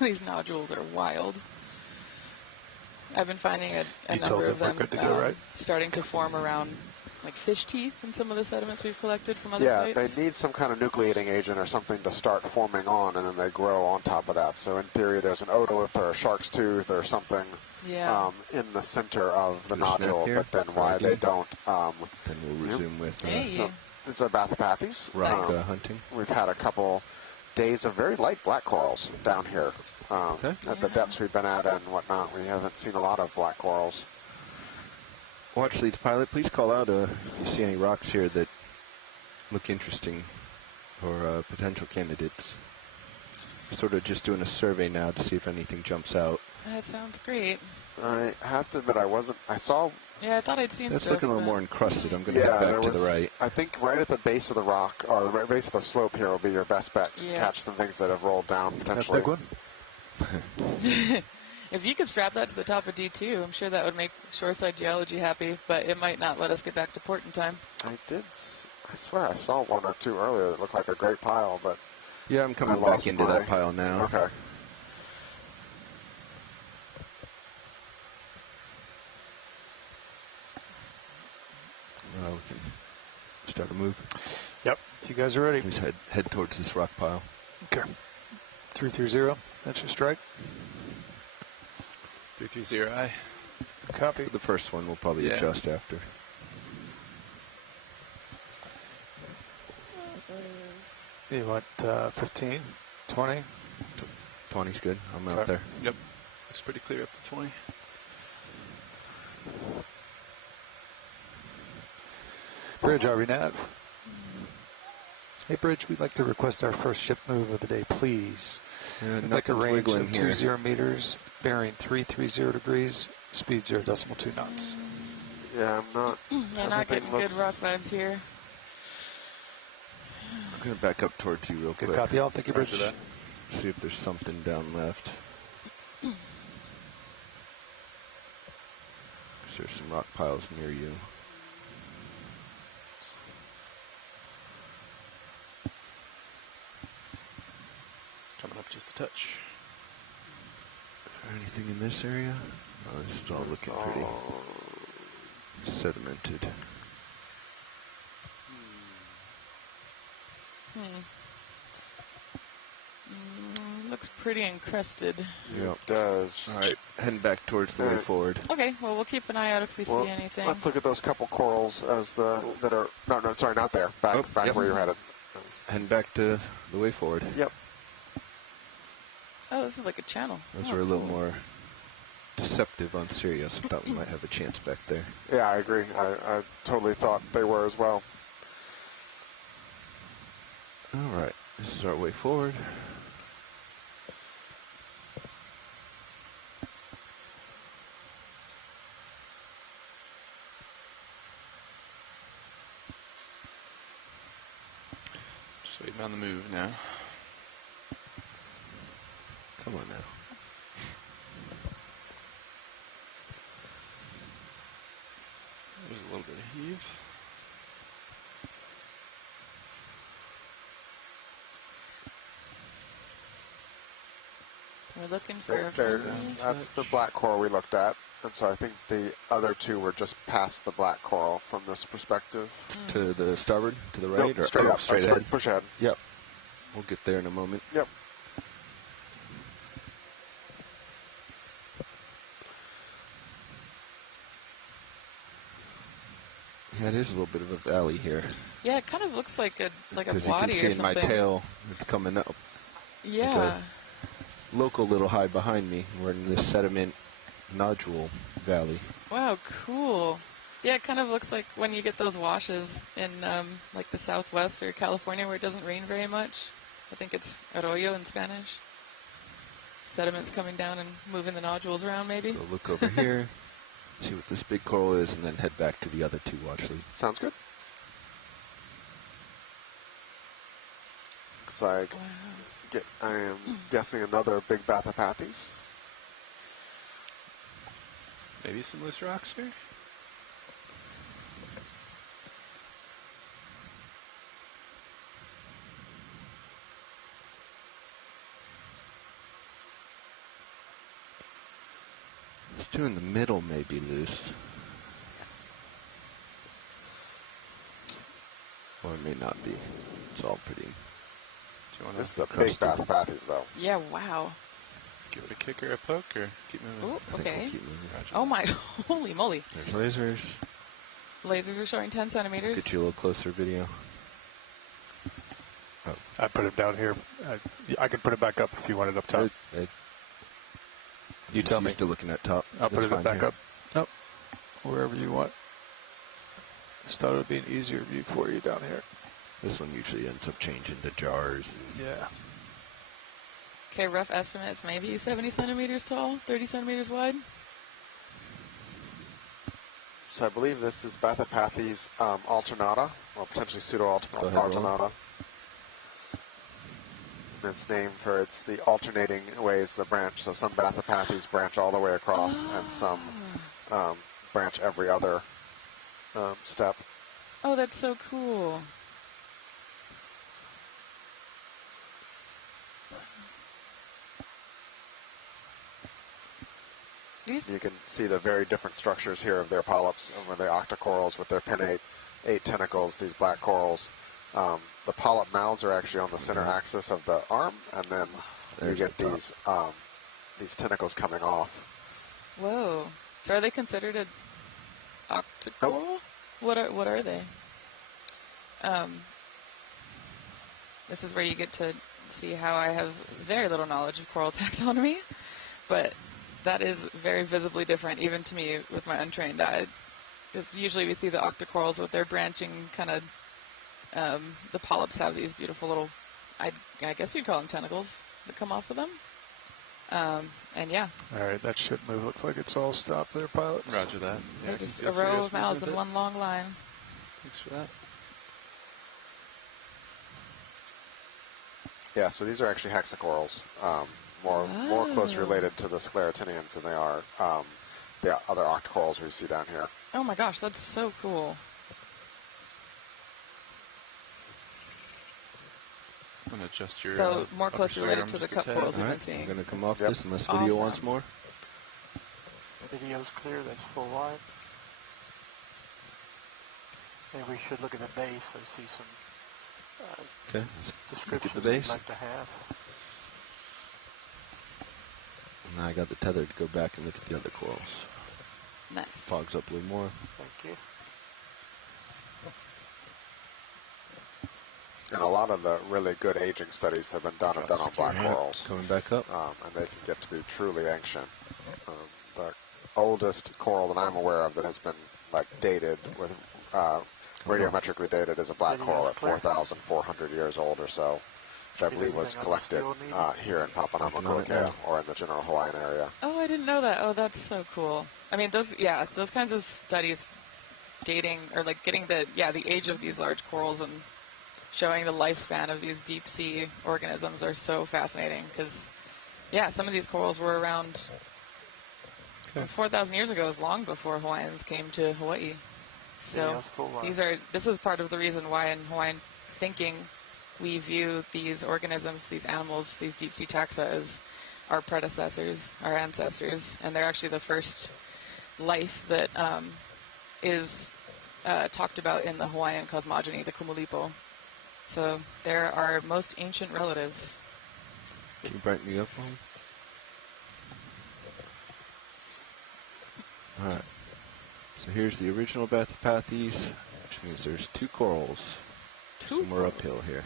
These nodules are wild. I've been finding a You told number of them them we're good to go, right? starting to form around like fish teeth in some of the sediments we've collected from other Yeah, sites. they need some kind of nucleating agent or something to start forming on, and then they grow on top of that. So in theory, there's an otolith or a shark's tooth or something Yeah. in the center of the Do a snap nodule, here but then for why ID. they don't. Then we'll resume with Hey. So it's a Bathopathes. rock hunting. We've had a couple days of very light black corals down here. At the depths we've been at and whatnot, we haven't seen a lot of black corals. Watch leads pilot, please call out if you see any rocks here that look interesting or potential candidates. Sort of just doing a survey now to see if anything jumps out. That sounds great. I have to admit, I saw. Yeah, I thought I'd seen That's stuff. looking a little but- more encrusted. I'm going to Yeah, head there back to was, the right. I think right at the base of the rock, or the right base of the slope here, will be your best bet to Yeah. catch some things that have rolled down That potentially. big one? If you could strap that to the top of D2, I'm sure that would make shoreside geology happy, but it might not let us get back to port in time. I swear I saw one or two earlier that looked like a great pile, but Yeah, I'm coming I back lost into my- that pile now. okay. We can start a move. Yep. If you guys are ready. Let's head towards this rock pile. Okay. 330. That's your strike. 330I. Copy. The first one we'll probably Yeah. adjust after. You want 15, 20? 20's good. I'm out Okay. there. Yep. Looks pretty clear up to 20. Bridge, RV Nav. Hey, Bridge, we'd like to request our first ship move of the day, please. We'd like a Nothing's range wiggling of here. 20 meters, bearing 330 degrees, speed 0.2 knots. Yeah, I'm not. Yeah, not getting good rock vibes here. I'm going to back up towards you real Good quick. copy, all. Thank you, Bridge. Roger that. See if there's something down left. There's some rock piles near you. Coming up just a touch. Is there anything in this area? Oh, this is all looking pretty sedimented. Looks pretty encrusted. Yep. It does. All right, heading back towards the way Alright. forward. Okay, well, we'll keep an eye out if we Well, see anything. Let's look at those couple corals as that are. No, sorry, not there. Back yep. where you're headed. Heading back to the way forward. Yep. Oh, this is like a channel. Those Oh, are a little cool. more deceptive on Sirius. I thought we might have a chance back there. Yeah, I agree. I totally thought they were as well. All right, this is our way forward. Just waiting on the move now. Come on now. There's a little bit of heave. We're looking for a There, friendly. that's the black coral we looked at, and so I think the other two were just past the black coral from this perspective. To the starboard, to the right, Nope, or straight oh, up, straight ahead. Push ahead. Yep. We'll get there in a moment. Yep. Yeah, it is a little bit of a valley here. Yeah, it kind of looks like a Because you wadi can see or in my something. tail, it's coming up. Yeah. Local little high behind me. We're in this sediment nodule valley. Wow, cool. Yeah, it kind of looks like when you get those washes in like the Southwest or California where it doesn't rain very much. I think it's arroyo in Spanish. Sediments coming down and moving the nodules around, maybe. So look over here, see what this big coral is, and then head back to the other two watch leads. Sounds good. Looks like Wow. I am guessing another big Bathopathes. Maybe some loose rocks here. These two in the middle may be loose. Or it may not be. It's all pretty. Do you want This is to a big Bathopathes, though. Yeah, wow. give it a kick or a poke or keep moving? Ooh, I think okay. we'll keep moving. Oh my, holy moly. There's lasers. Lasers are showing 10 centimeters. Get you a little closer video. I put it down here. I can put it back up if you want it up top. You tell me. Used to looking at top. I'll That's put it fine back here. up. Nope. Wherever you want. Just thought it would be an easier view for you down here. This one usually ends up changing to jars. Yeah. Okay, rough estimates, maybe 70 centimeters tall, 30 centimeters wide. So I believe this is Bathopathes alternata, or potentially Go ahead, roll. pseudo-alternata. And it's named for the alternating ways the branch. So some Bathopathes branch all the way across, and some branch every other step. Oh, that's so cool. These You can see the very different structures here of their polyps, over the octocorals with their pinnate 8 tentacles, these black corals. The polyp mouths are actually on the center axis of the arm, and then There's you get the top. these tentacles coming off. Whoa. So are they considered a octocoral? What are they? this is where you get to see how I have very little knowledge of coral taxonomy, but that is very visibly different even to me with my untrained eye. Because usually we see the octocorals with their branching kind of, the polyps have these beautiful little, I guess you'd call them tentacles that come off of them. And yeah. All right, that ship move looks like it's all stopped there, pilots. Roger that. Yeah, They're just a row of mouths in one long line. Thanks for that. Yeah, so these are actually hexacorals, more closely related to the sclerotinians than they are the other octocorals we see down here. Oh my gosh, that's so cool. I'm going to adjust your So more upper closely related sternum to the just a cup tad. corals we've been I'm seeing. going to come off Yep. this unless video Awesome. wants more. Video's clear, that's full wide. Maybe we should look at the base. I see some Okay, let's descriptions look at the base. I'd like to have. And I got the tether to go back and look at the other corals. Nice. Fogs up a little more. Thank you. And a lot of the really good aging studies that have been done are done on black corals. Coming back up. And they can get to be truly ancient. The oldest coral that I'm aware of that has been like dated with radiometrically dated is a black coral at 4,400 years old or so. Which I believe was collected here in Papanamakoke or in the general Hawaiian area. Oh, I didn't know that. Oh, that's so cool. I mean, those kinds of studies, dating or like getting the age of these large corals and showing the lifespan of these deep sea organisms are so fascinating because, some of these corals were around 4,000 years ago, is long before Hawaiians came to Hawaii. So this is part of the reason why in Hawaiian thinking we view these organisms, these animals, these deep sea taxa as our predecessors, our ancestors, and they're actually the first life that is talked about in the Hawaiian cosmogony, the Kumulipo. So they're our most ancient relatives. Can you brighten me up on? All right. So here's the original Bathypathes, which means there's two corals somewhere uphill here.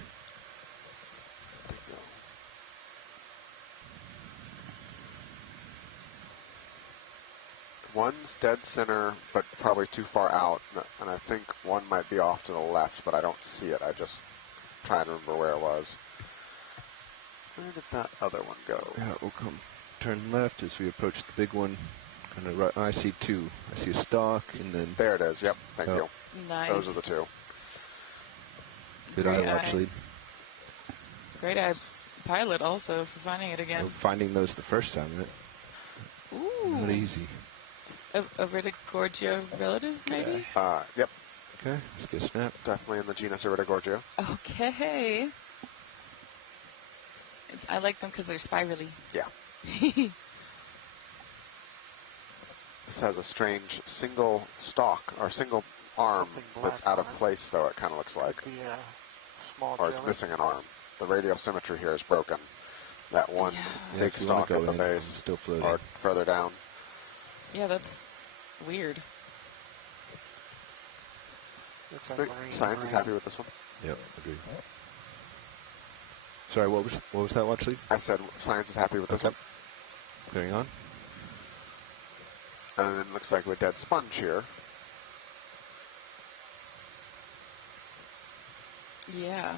One's dead center, but probably too far out, and I think one might be off to the left, but I don't see it. I just try to remember where it was. Where did that other one go? Yeah, we'll turn left as we approach the big one. Kind of right. I see two. I see a stalk, and then there it is. Yep, thank you. Nice. Those are the two. Good eye watch lead. Great eye pilot also for finding it again. Well, finding those the first time, Ooh. Not easy. A Iridogorgia relative, maybe? Yep. Okay, let's get a snap. Definitely in the genus Iridogorgia. Okay. I like them because they're spirally. Yeah. This has a strange single stalk or single arm that's out of place, though, it kind of looks like. Could be a small or it's missing an arm. The radial symmetry here is broken. That one big stalk at the base still floating. or further down. Yeah, that's weird. Science is happy with this one. Yep, agreed. Sorry, what was that watch lead? I said science is happy with this one. Carrying on. And then it looks like we're dead sponge here. Yeah.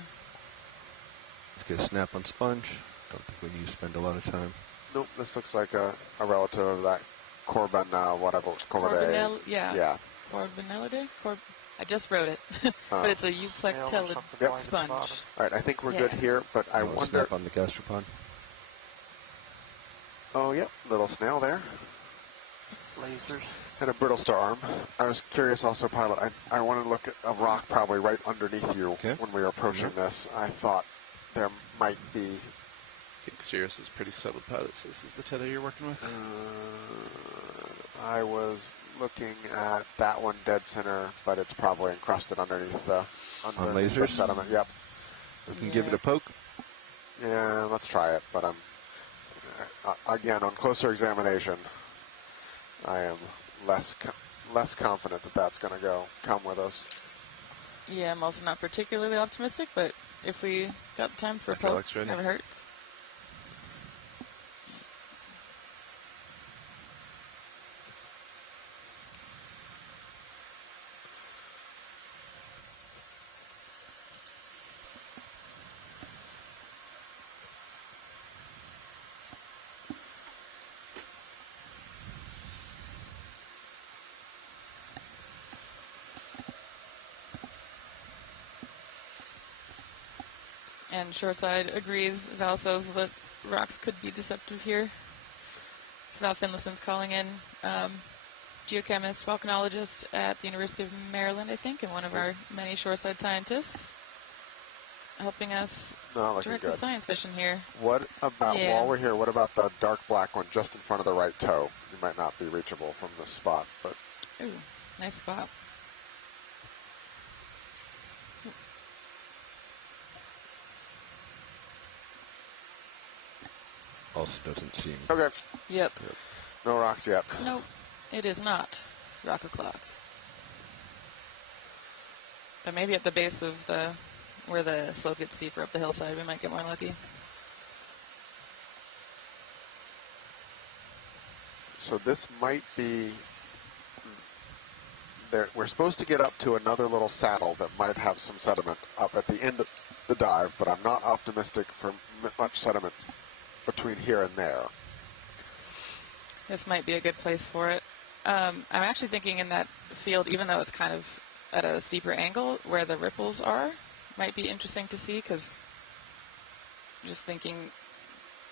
Let's get a snap on sponge. Don't think we need to spend a lot of time. Nope, this looks like a relative of that whatever. Corbinell, yeah. Corbinellidae? I just wrote it. But it's a euplectellid sponge. All right, I think we're good here, but I wonder... Snap on the gastropod. Oh, yep, little snail there. Lasers. And a brittle star arm. I was curious also, pilot, I wanted to look at a rock probably right underneath you when we were approaching this. I thought there might be... I think Sirius is pretty subtle, pilot. So this is the tether you're working with? I was looking at that one dead center, but it's probably encrusted underneath the sediment. Yep. We can give it a poke. Yeah, let's try it. But I'm again on closer examination, I am less confident that that's going to come with us. Yeah, I'm also not particularly optimistic, but if we got the time for a poke. Hydraulics ready? Never hurts. And Shoreside agrees. Val says that rocks could be deceptive here. So Val Finlayson's calling in, geochemist, volcanologist at the University of Maryland, I think, and one of our many Shoreside scientists, helping us direct the science mission here. What about, while we're here, what about the dark black one just in front of the right toe? You might not be reachable from this spot, but... Ooh, nice spot. Also doesn't seem... Okay. Yep. No rocks yet. Nope, it is not rock o'clock. But maybe at the base of where the slope gets steeper up the hillside, we might get more lucky. So this might be... We're supposed to get up to another little saddle that might have some sediment up at the end of the dive, but I'm not optimistic for much sediment between here and there. This might be a good place for it. I'm actually thinking in that field, even though it's kind of at a steeper angle, where the ripples are, might be interesting to see, because just thinking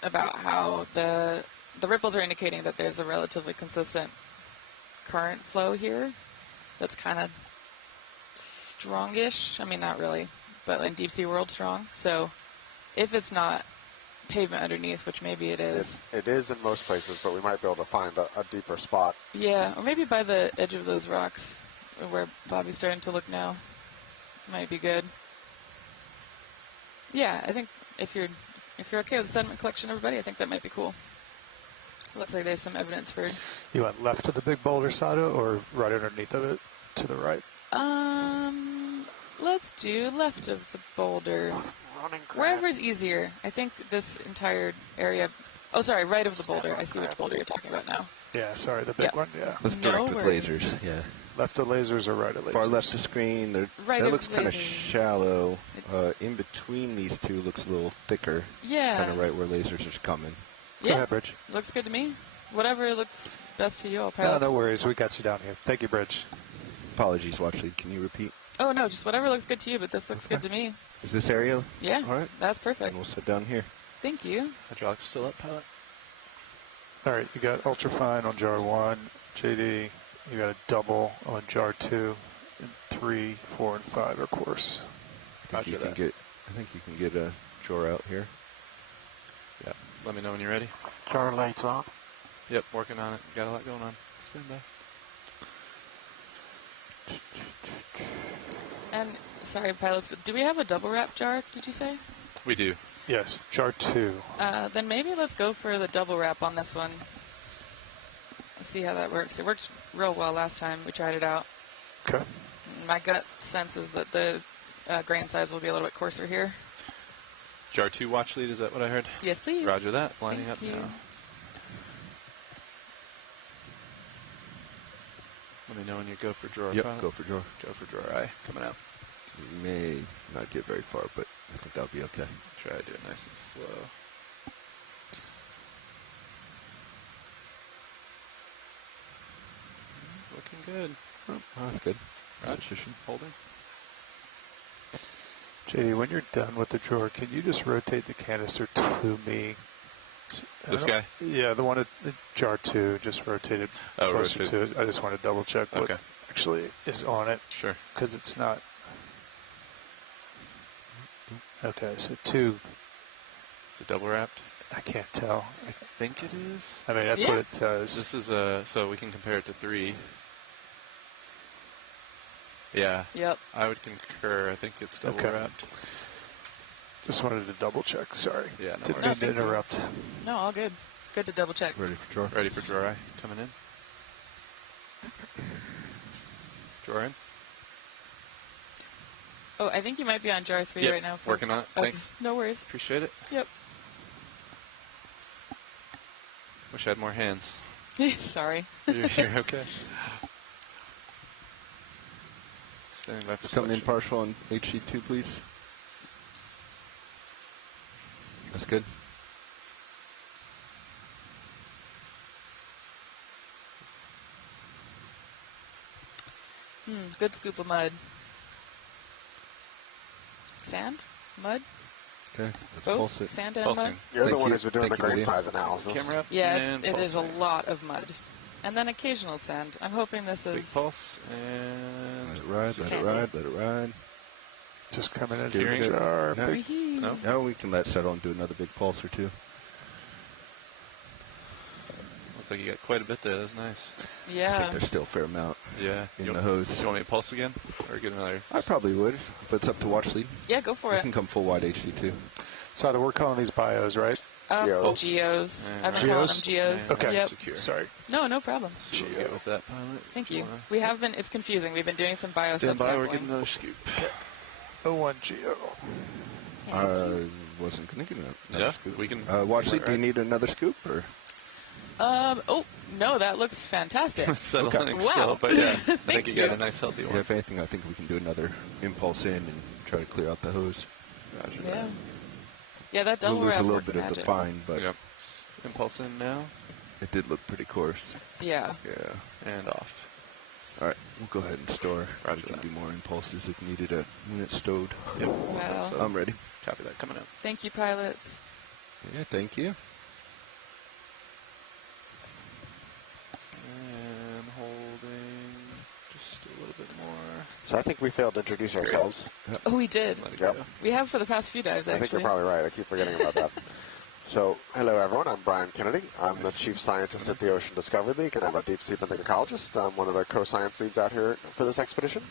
about how the ripples are indicating that there's a relatively consistent current flow here that's kind of strongish. I mean, not really, but in deep sea world strong. So if it's not pavement underneath, which maybe it is. It is in most places, but we might be able to find a deeper spot. Yeah, or maybe by the edge of those rocks, where Bobby's starting to look now. Might be good. Yeah, I think if you're okay with the sediment collection, everybody, I think that might be cool. Looks like there's some evidence for... You went left of the big boulder, Sato, or right underneath of it to the right? Let's do left of the boulder. Wherever's easier. I think this entire area... Oh, sorry, right of the boulder. I see which boulder you're talking about now. Yeah, sorry, the big one, yeah. Let's direct with lasers, yeah. Left of lasers or right of lasers? Far left of screen. Right that looks kind of shallow. In between these two looks a little thicker. Yeah. Kind of right where lasers are coming. Yeah. Go ahead, Bridge. Looks good to me. Whatever looks best to you, I'll pilots. No worries. We got you down here. Thank you, Bridge. Apologies, Watch Lead. Can you repeat? Oh, no, just whatever looks good to you, but this looks good to me. Is this area? Yeah. All right. That's perfect. And we'll sit down here. Thank you. Hydraulics still up, pilot? All right, you got ultrafine on jar 1. JD, you got a double on jar 2. And 3, 4, and 5 are course. I think you can get a jar out here. Yeah. Let me know when you're ready. Jar lights on. Yep, working on it. Got a lot going on. Stand by. And, sorry, pilots, do we have a double wrap jar, did you say? We do. Yes, jar 2. Then maybe let's go for the double wrap on this one. Let's see how that works. It worked real well last time we tried it out. Okay. My gut sense is that the grain size will be a little bit coarser here. Jar 2 watch lead, is that what I heard? Yes, please. Roger that. Lining Thank up you. now. Let me know when you go for drawer. Yep, pilot. go for drawer. Go for drawer eye. Coming out. You may not get very far, but I think that'll be okay. Try to do it nice and slow. Looking good. Oh, that's good. That's Roger. sufficient. Holding. JD, when you're done with the drawer, can you just rotate the canister to me? This guy? Yeah, the one at jar 2, just rotate it closer to it. I just want to double check what actually is on it. Sure. Because it's not. Okay, so 2. Is it double wrapped? I can't tell. I think it is. I mean, that's what it says. This is so we can compare it to 3. Yeah. Yep. I would concur. I think it's double wrapped. Just wanted to double check. Sorry. Yeah, no Didn't worries. mean to interrupt. No, all good. Good to double check. Ready for drawer? Ready for drawer eye. Coming in. Drawer in. Oh, I think you might be on jar 3 Yep, right now. working on it. Okay, Thanks. no worries. Appreciate it. Yep. Wish I had more hands. Sorry. You're okay. Standing by for Come in selection. partial on HC2, please. That's good. Good scoop of mud. Sand? Mud? Okay, let's Both? pulse it. Sand and Pulsing. mud? You're the Thank one you. who's been doing Thank the you, grain Brady. size analysis. Camera up. Yes, and it is a pulsing. lot of mud. And then occasional sand. I'm hoping this is... Big pulse and Let it ride, let it Sandy. ride, let it ride. Just coming in Steering to good. jar. No. Wee-hee. No? Now we can let settle and do another big pulse or two. looks like you got quite a bit there. That's nice. I Yeah. think there's still a fair amount Yeah. in you the want, hose. you want me to pulse again, or get another? I probably would, but it's up to watch lead. Yeah, go for We it. can come full wide HD2. So we're calling these bios, right? Geos. Geos. And I've been calling Geos? them Geos. And Okay. Yep. Secure. Sorry. No problem. See what we get with that pilot. Thank you. Wanna We have been, it's confusing. We've been doing some bio Stand by. We're subsampling. getting another scoop. 01 Geo. I wasn't going to get another Yeah, scoop. we can. Watch lead, right. do you need another scoop? Or? Oh, no, that looks fantastic. Settling Wow. still, but yeah, I Thank think you you. got a nice healthy Yeah, one. if anything, I think we can do another impulse in and try to clear out the hose. Roger Yeah. that. Yeah, that We'll double lose a raz little works bit of the magic. fine, but Yep. Impulse in now it did look pretty coarse. Yeah. Yeah. and off. All right, we'll go ahead and store. Roger We can that. do more impulses if needed when it's stowed. Yep. Wow. So, I'm ready. copy that coming out. Thank you, pilots. Yeah, thank you. And holding just a little bit more. So I think we failed to introduce ourselves. Oh, we did. Let it Yep. go. We have for the past few dives, I think actually. you're probably right. I keep forgetting about that. So, hello everyone. I'm Brian Kennedy. I'm the chief scientist at the Ocean Discovery League, and I'm a deep sea benthic ecologist. I'm one of the co-science leads out here for this expedition.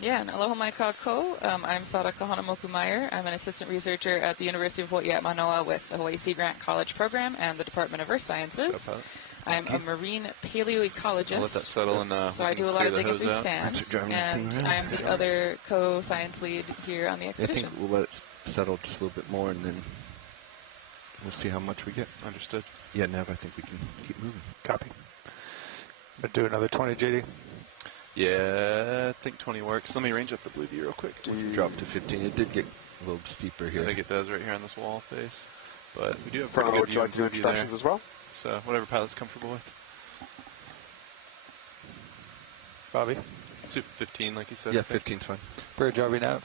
Yeah, and aloha mai kako. I'm Sadaka Hōlanikū. I'm an assistant researcher at the University of Hawaii at Manoa with the Hawaii Sea Grant College Program and the Department of Earth Sciences. Pilot. I'm a marine paleoecologist. I'll let that settle and So we I can do a lot clear of the digging hose through out. sand, Thanks for driving everything and around. I'm the other co-science lead here on the I expedition. think we'll let it settle just a little bit more, and then we'll see how much we get. Understood. Yeah, Nav, I think we can keep moving. Copy. Gonna do another 20, JD. Yeah, I think 20 works. Let me range up the blue view real quick. We can drop to 15. It did get a little steeper I here. think it does right here on this wall face. But we do have Front pretty row, good would you like to do blue view there. introductions as well? So whatever pilot's comfortable with. Bobby. Super 15, like you said. Yeah, I think. 15's fine. Bridge, RV Nav.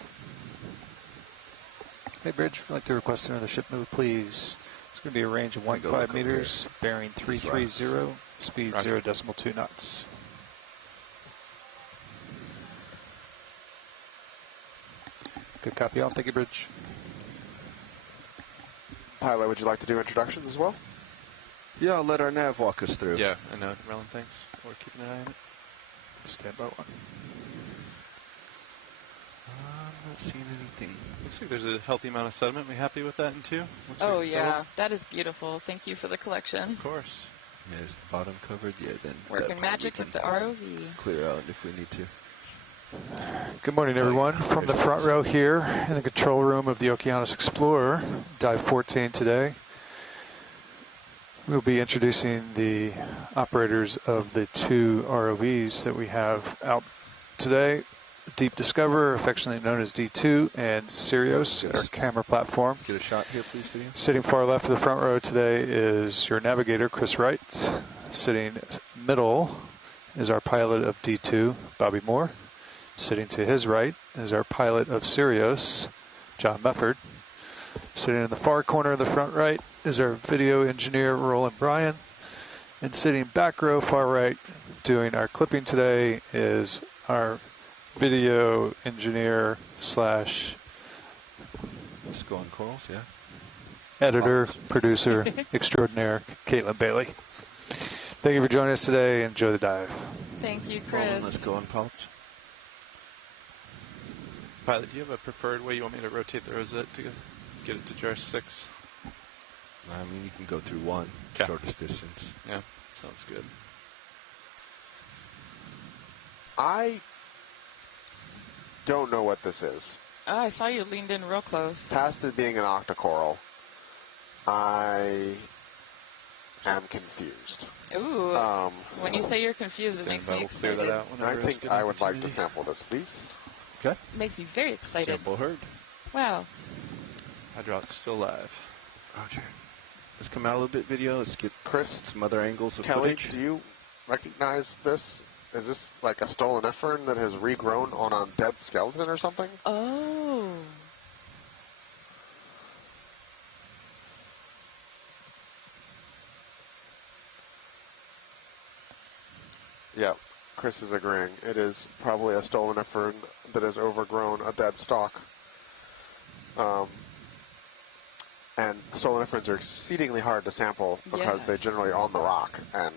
Hey, Bridge, I'd like to request another ship move, please. It's going to be a range of Let me go 1.5 look over meters, bearing 330, speed Roger. 0.2 knots. Good copy on. Thank you, Bridge. Pilot, would you like to do introductions as well? Yeah, I'll let our Nav walk us through. Yeah, I know. Relin, thanks. We're keeping an eye on it. Stand by one. I'm not seeing anything. Looks like there's a healthy amount of sediment. We happy with that in two? Looks Oh, like it's yeah. settled. That is beautiful. Thank you for the collection. Of course. Yeah, is the bottom covered? Yeah, then that Working part magic we with the can ROV. clear out if we need to. Good morning, everyone. From the front row here in the control room of the Okeanos Explorer, dive 14 today. We'll be introducing the operators of the two ROVs that we have out today. Deep Discoverer, affectionately known as D2, and Sirius, our camera platform. Get a shot here, please, video. Sitting far left of the front row today is your navigator, Chris Wright. Sitting middle is our pilot of D2, Bobby Moore. Sitting to his right is our pilot of Sirius, John Mefford. Sitting in the far corner of the front right is our video engineer, Roland Bryan. And sitting back row, far right, doing our clipping today is our video engineer slash Let's go on corals, yeah. editor, producer extraordinaire, Caitlin Bailey. Thank you for joining us today. Enjoy the dive. Thank you, Roland, Chris. let's go on polyps. Pilot, do you have a preferred way you want me to rotate the rosette to get it to jar 6? I mean, you can go through one, 'Kay. shortest distance. Yeah, sounds good. I don't know what this is. Oh, I saw you leaned in real close. Past it being an octocoral, I am confused. Ooh. When you say you're confused, it makes me We'll clear that excited. out whenever I it's think good I would like to opportunity. sample this, please. Okay. Makes me very excited. Sample heard. Wow. Hydraulic still live. Roger. Let's come out a little bit video. Let's get Chris, some other angles of Kelly, footage. do you recognize this? Is this like a stoloniferen that has regrown on a dead skeleton or something? Oh. Yeah, Chris is agreeing. It is probably a stoloniferen that has overgrown a dead stalk. And stoloniferans are exceedingly hard to sample because they're Yes. generally on the rock. And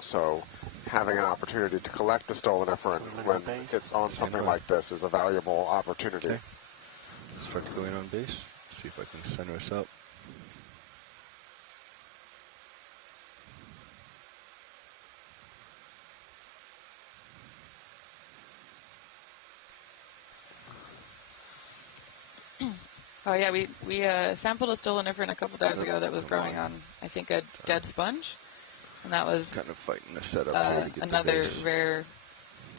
so having an opportunity to collect a stoloniferan when it's on something like this is a valuable opportunity. Okay. Let's start going on base. See if I can center us up. Oh yeah, we sampled a stoloniferen a couple times ago that was growing on, I think, a dead sponge, and that was Kind of fighting the setup here to get the another base. rare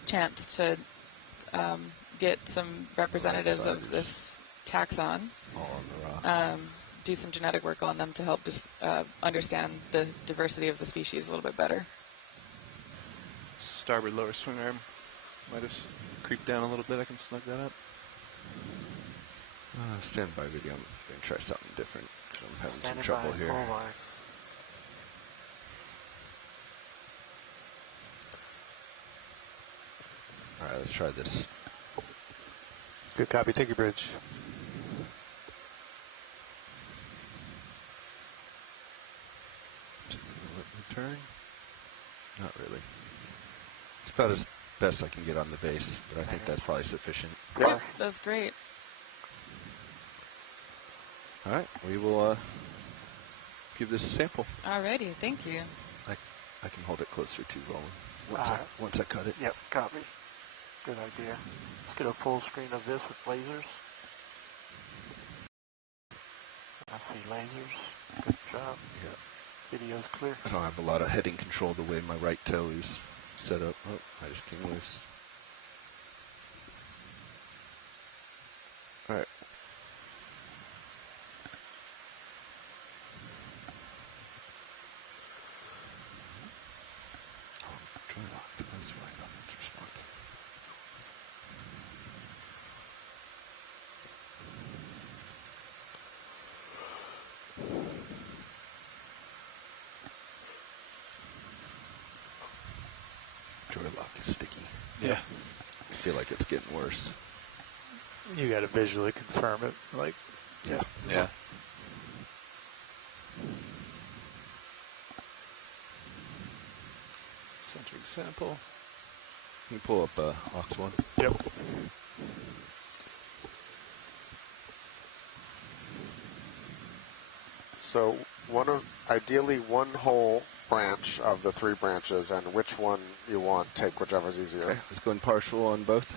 chance to get some representatives of Outsiders. this taxon, All on the rocks. do some genetic work on them to help just understand the diversity of the species a little bit better. Starboard lower swing arm might have creeped down a little bit. I can snug that up. Stand by video. I'm going to try something different. 'Cause I'm having Standing some trouble by, here. full line. All right, let's try this. Good copy. Take your bridge. Let me turn. Not really. It's about as best I can get on the base, but I think that's probably sufficient. Yep, that's great. All right, we will give this a sample. Alrighty, thank you. I can hold it closer to Roland once I cut it. Yep, copy. Good idea. Let's get a full screen of this with lasers. I see lasers. Good job. Yeah. Video's clear. I don't have a lot of heading control the way my right toe is set up. Oh, I just came loose. All right. Try locked. That's why nothing's responding. Joy lock is sticky. Yeah. I feel like it's getting worse. You got to visually confirm it. Like, Yeah. Yeah. centering sample. Can you pull up Ox 1? Yep. So ideally one whole branch of the 3 branches, and which one you want, take whichever's easier. Okay, let's go in partial on both.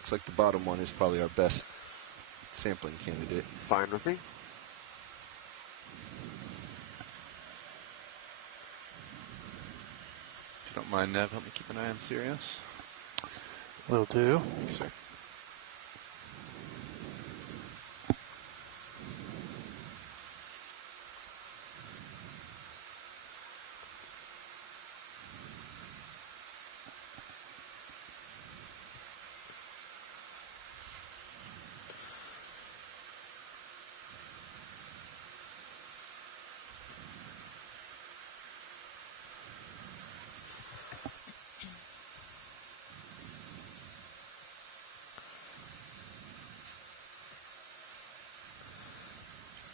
Looks like the bottom one is probably our best sampling candidate. Fine with me. If you don't mind, Nev, help me keep an eye on Sirius. Will do. Thanks, sir.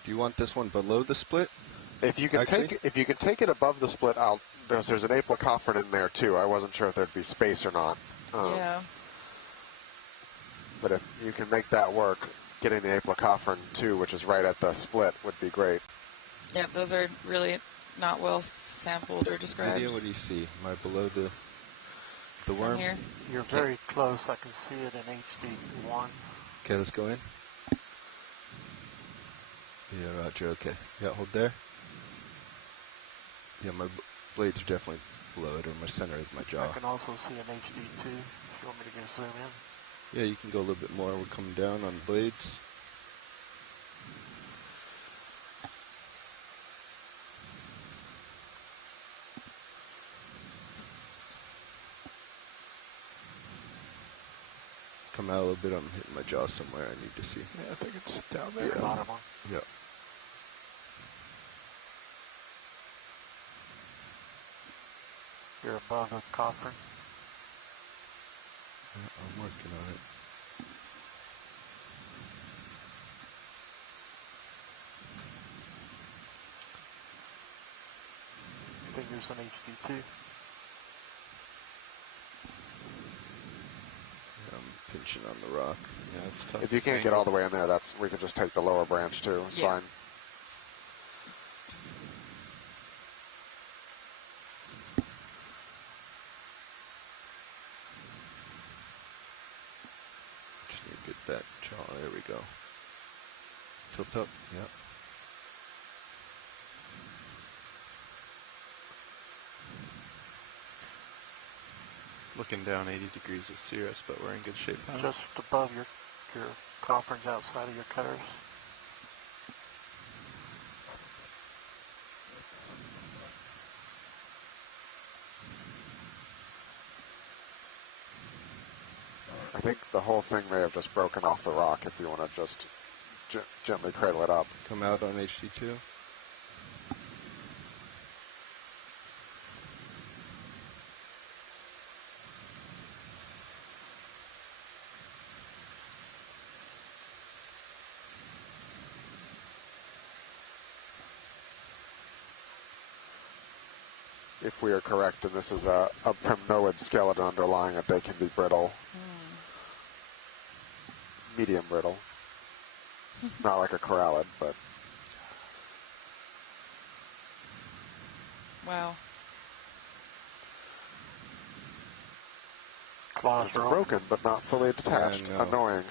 Do you want this one below the split? If you can take it above the split, there's an aplicopheron in there too. I wasn't sure if there'd be space or not. Yeah. But if you can make that work, getting the aplicopheron too, which is right at the split, would be great. Yep, those are really not well sampled or described. Video, what do you see? Am I below the... the from worm? here. You're very close. I can see it in HD1. Okay, let's go in. Yeah, roger, okay. Yeah, hold there. Yeah, my blades are definitely below it, or my center is my jaw. I can also see an HD2 if you want me to go zoom in. Yeah, you can go a little bit more. We're coming down on the blades. Come out a little bit. I'm hitting my jaw somewhere. I need to see. Yeah, I think it's down It's there. the bottom one. Yeah. You're above the coffin. I'm working on it. Fingers on HD2. I'm pinching on the rock. Yeah, it's tough. If you can't get all the way in there, we could just take the lower branch too. It's Yeah. fine. Just need to get that jaw. There we go. Tilt up. Yep. Looking down 80 degrees with Cirrus, but we're in good shape now. Just above your coffins outside of your cutters. I think the whole thing may have just broken off the rock if you want to just gently cradle it up. Come out on HD2. If we are correct, and this is a primnoid skeleton underlying it, they can be brittle. Medium brittle. Not like a corallid, but... Wow. Claws It's are broken, but not fully detached. I know. Annoying.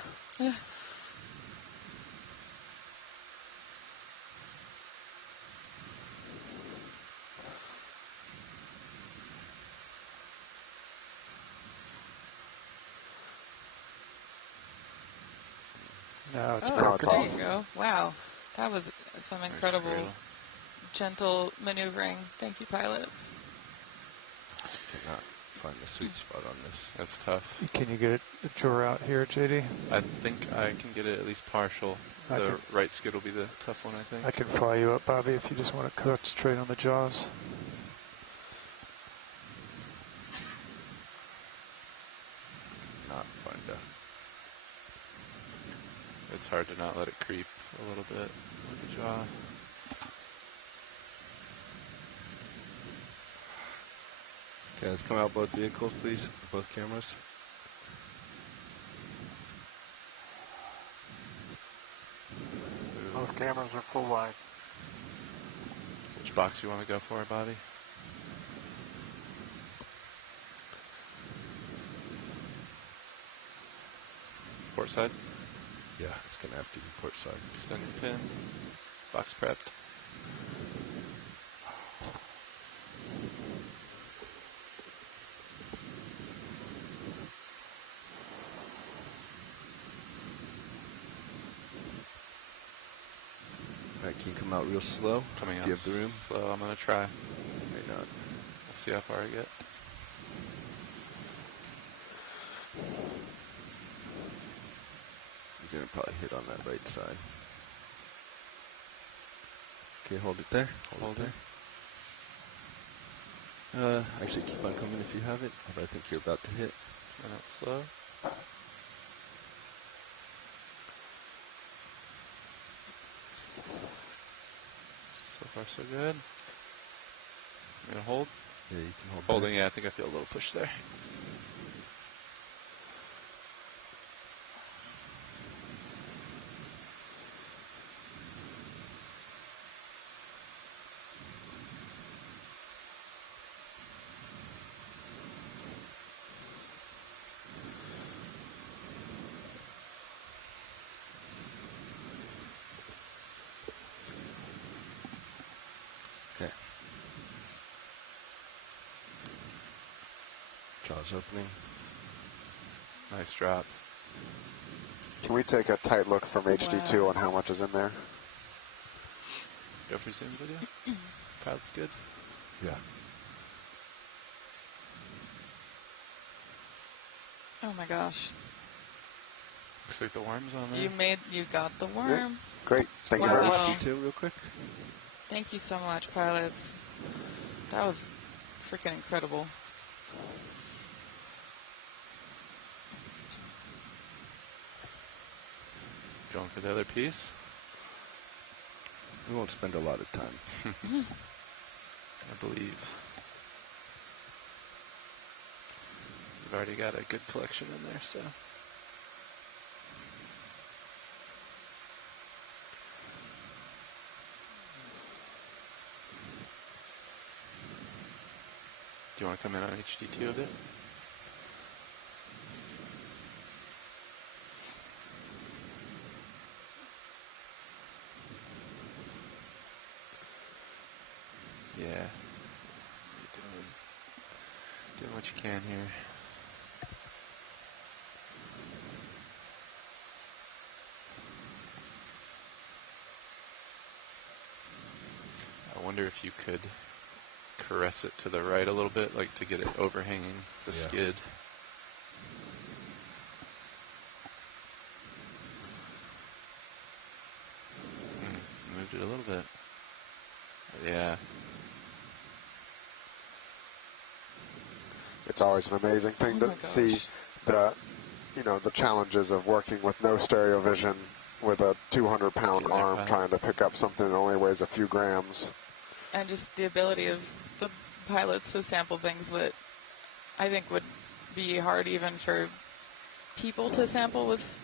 Now it's Oh, now it's there off. you go. Wow. That was some incredible, gentle maneuvering. Thank you, pilots. Cannot find the sweet spot on this. That's tough. Can you get a drawer out here, JD? I think I can get it at least partial. I The can- right skid will be the tough one, I think. I can fly you up, Bobby, if you just want to concentrate on the jaws. Not find a... It's hard to not let it creep a little bit with the jaw. Okay, let's come out both vehicles, please. Both cameras. Both cameras are full wide. Which box you want to go for, Bobby? Port side? Yeah, it's going to have to be port side. Extended pin. Box prepped. All right, can you come out real slow? Coming out. Do you have the room? So I'm going to try. May not. We'll see how far I get. You're going to probably hit on that right side. Okay, hold it there. Hold it there. Actually, keep on coming if you have it. But I think you're about to hit. Coming out slow. So far, so good. I'm going to hold. Yeah, you can hold Holding, yeah, I think I feel a little push there. Jaws opening. Nice drop. Can we take a tight look from HD2 on how much is in there? Go for zoom video. Pilot's good. Yeah. Oh my gosh. Looks like the worm's on there. You got the worm. Great. Thank you very Wow. much. HD2 real quick. Thank you so much, pilots. That was freaking incredible. Going for the other piece. We won't spend a lot of time. I believe. We've already got a good collection in there, so. Do you want to come in on HD2 a bit? Yeah. You're doing what you can here. I wonder if you could caress it to the right a little bit, like to get it overhanging the skid. Moved it a little bit. Yeah. It's always an amazing thing to see the challenges of working with no stereo vision with a 200-pound arm trying to pick up something that only weighs a few grams. And just the ability of the pilots to sample things that I think would be hard even for people to sample with,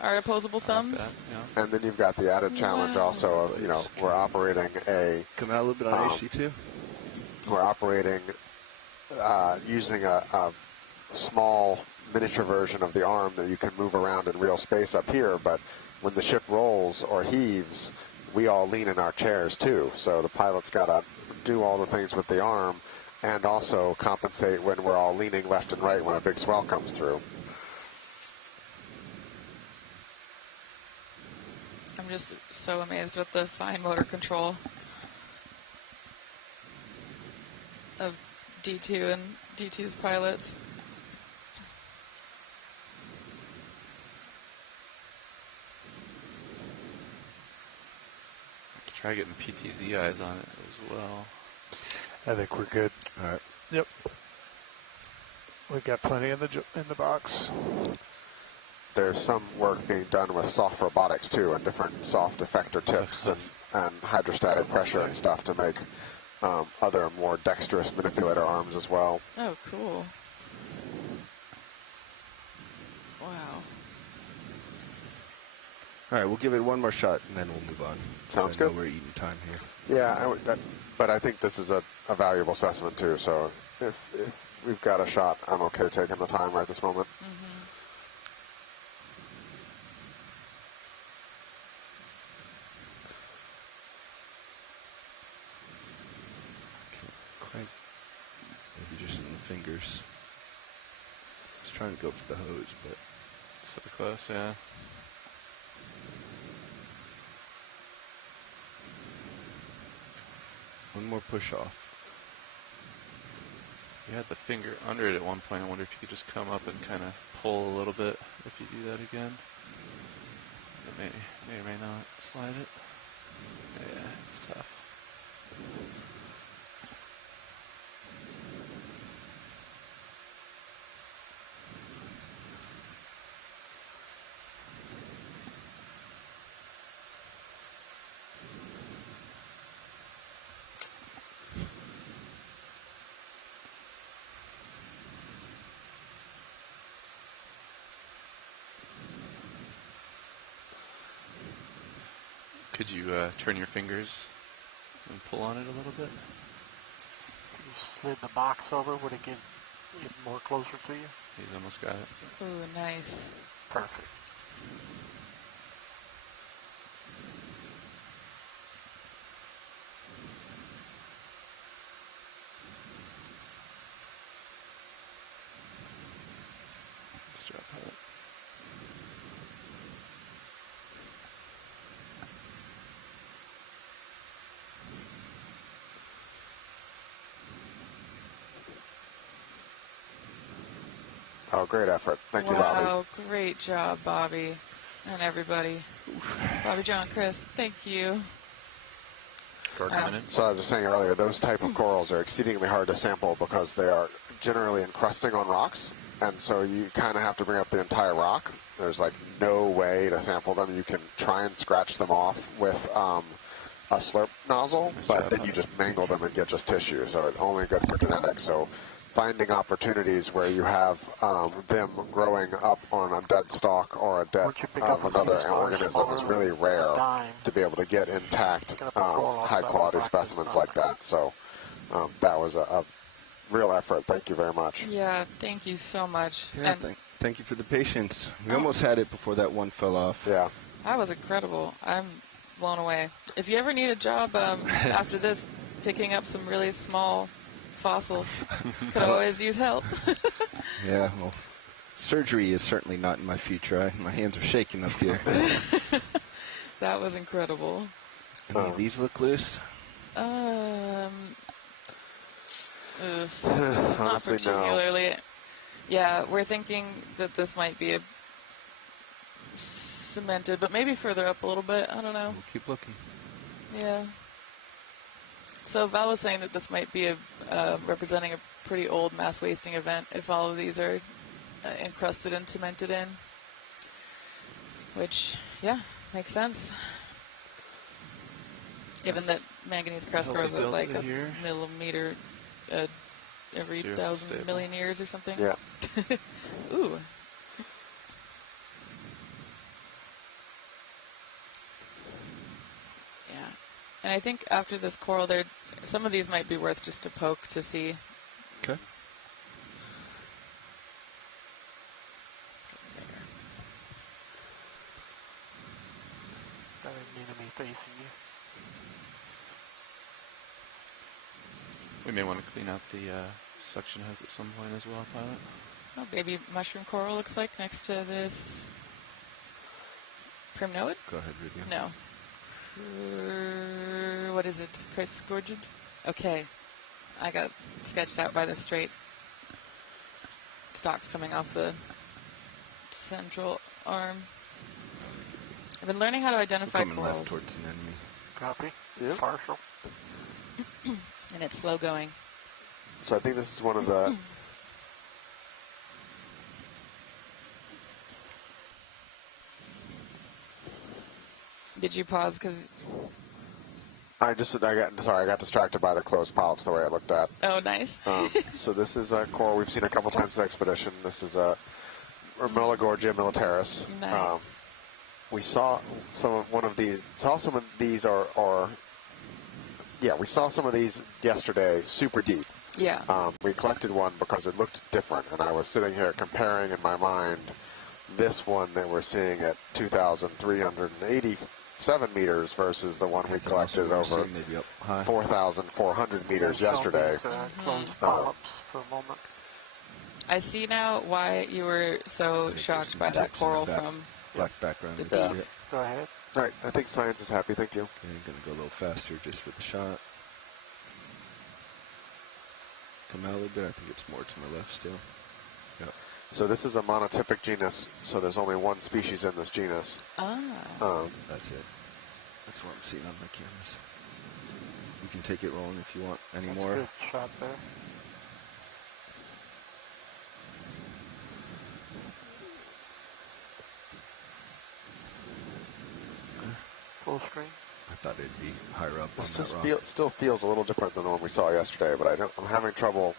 our opposable thumbs. Like that, And then you've got the added challenge also of, we're operating a... Come out a little bit on HD2. We're operating using a small miniature version of the arm that you can move around in real space up here, but when the ship rolls or heaves, we all lean in our chairs too. So the pilot's got to do all the things with the arm and also compensate when we're all leaning left and right when a big swell comes through. I'm just so amazed with the fine motor control of D2 and D2's pilots. Try getting PTZ eyes on it as well. I think we're good. All right. Yep. We've got plenty in the box. There's some work being done with soft robotics too, and different soft effector tips and hydrostatic pressure and stuff to make other more dexterous manipulator arms as well. Oh, cool. Wow. All right, we'll give it one more shot, and then we'll move on. Sounds I know good. we're eating time here. Yeah, but I think this is a valuable specimen too, so if we've got a shot, I'm okay taking the time right this moment. Quite. Maybe just in the fingers. I was trying to go for the hose, but... So close, yeah. One more push off. You had the finger under it at one point. I wonder if you could just come up and kind of pull a little bit if you do that again. It may or may not slide it. Yeah, it's tough. Could you turn your fingers and pull on it a little bit? If you slid the box over, would it get it more closer to you? He's almost got it. Ooh, nice. Perfect. Oh, great effort. Thank you, Bobby. Wow, great job, Bobby, and everybody. Bobby, John, Chris, thank you. For coming in. So as I was saying earlier, those type of corals are exceedingly hard to sample because they are generally encrusting on rocks, and so you kind of have to bring up the entire rock. There's like no way to sample them. You can try and scratch them off with a slurp nozzle, but then you just mangle them and get just tissue, so it's only good for genetics. So finding opportunities where you have them growing up on a dead stalk or a dead another organism is really rare to be able to get intact, high-quality specimens like that. So that was a real effort. Thank you very much. Yeah, thank you so much. Yeah, thank you for the patience. We almost had it before that one fell off. Yeah. That was incredible. I'm blown away. If you ever need a job after this, picking up some really small fossils, could always use help. Yeah, well, surgery is certainly not in my future. My hands are shaking up here. That was incredible. Any of these look loose? Not Honestly, particularly. Yeah, we're thinking that this might be a cemented, but maybe further up a little bit. I don't know. We'll keep looking. Yeah. So Val was saying that this might be representing a pretty old mass wasting event if all of these are encrusted and cemented in. Which, yeah, makes sense. Given that manganese crust grows at like a millimeter every 1,000 million years or something. Yeah. Ooh. Yeah. And I think after this coral, some of these might be worth just to poke to see. Okay. Got an enemy facing you. We may want to clean out the suction hose at some point as well, Pilot. Oh, baby mushroom coral looks like next to this primnoid? Go ahead, Ruby. No. What is it? Chris Gorgid? Okay. I got sketched out by the straight stalks coming off the central arm. I've been learning how to identify Coming corals. left towards an enemy. Copy. Yeah. Partial. And it's slow going. So I think this is one of the... Did you pause because... I got distracted by the closed polyps the way I looked at. Oh, nice. So this is a coral we've seen a couple times in the expedition. This is a Urmelagorgia militaris. Nice. We saw some of these yesterday, super deep. Yeah. We collected one because it looked different, and I was sitting here comparing in my mind this one that we're seeing at 2,387 meters versus the one we collected over 4,400 meters yesterday. Closed polyps for a moment. I see now why you were so shocked by that coral from black background. the Yeah. deep. Go ahead. All right, I think science is happy. Thank you. Okay, I'm going to go a little faster just for the shot. Come out a little bit. I think it's more to my left still. Yep. So this is a monotypic genus, so there's only one species in this genus. That's it. That's what I'm seeing on my cameras. You can take it rolling if you want any That's more. Good shot there. Full screen. I thought it'd be higher up This on just that rock. still feels a little different than the one we saw yesterday, but I'm having trouble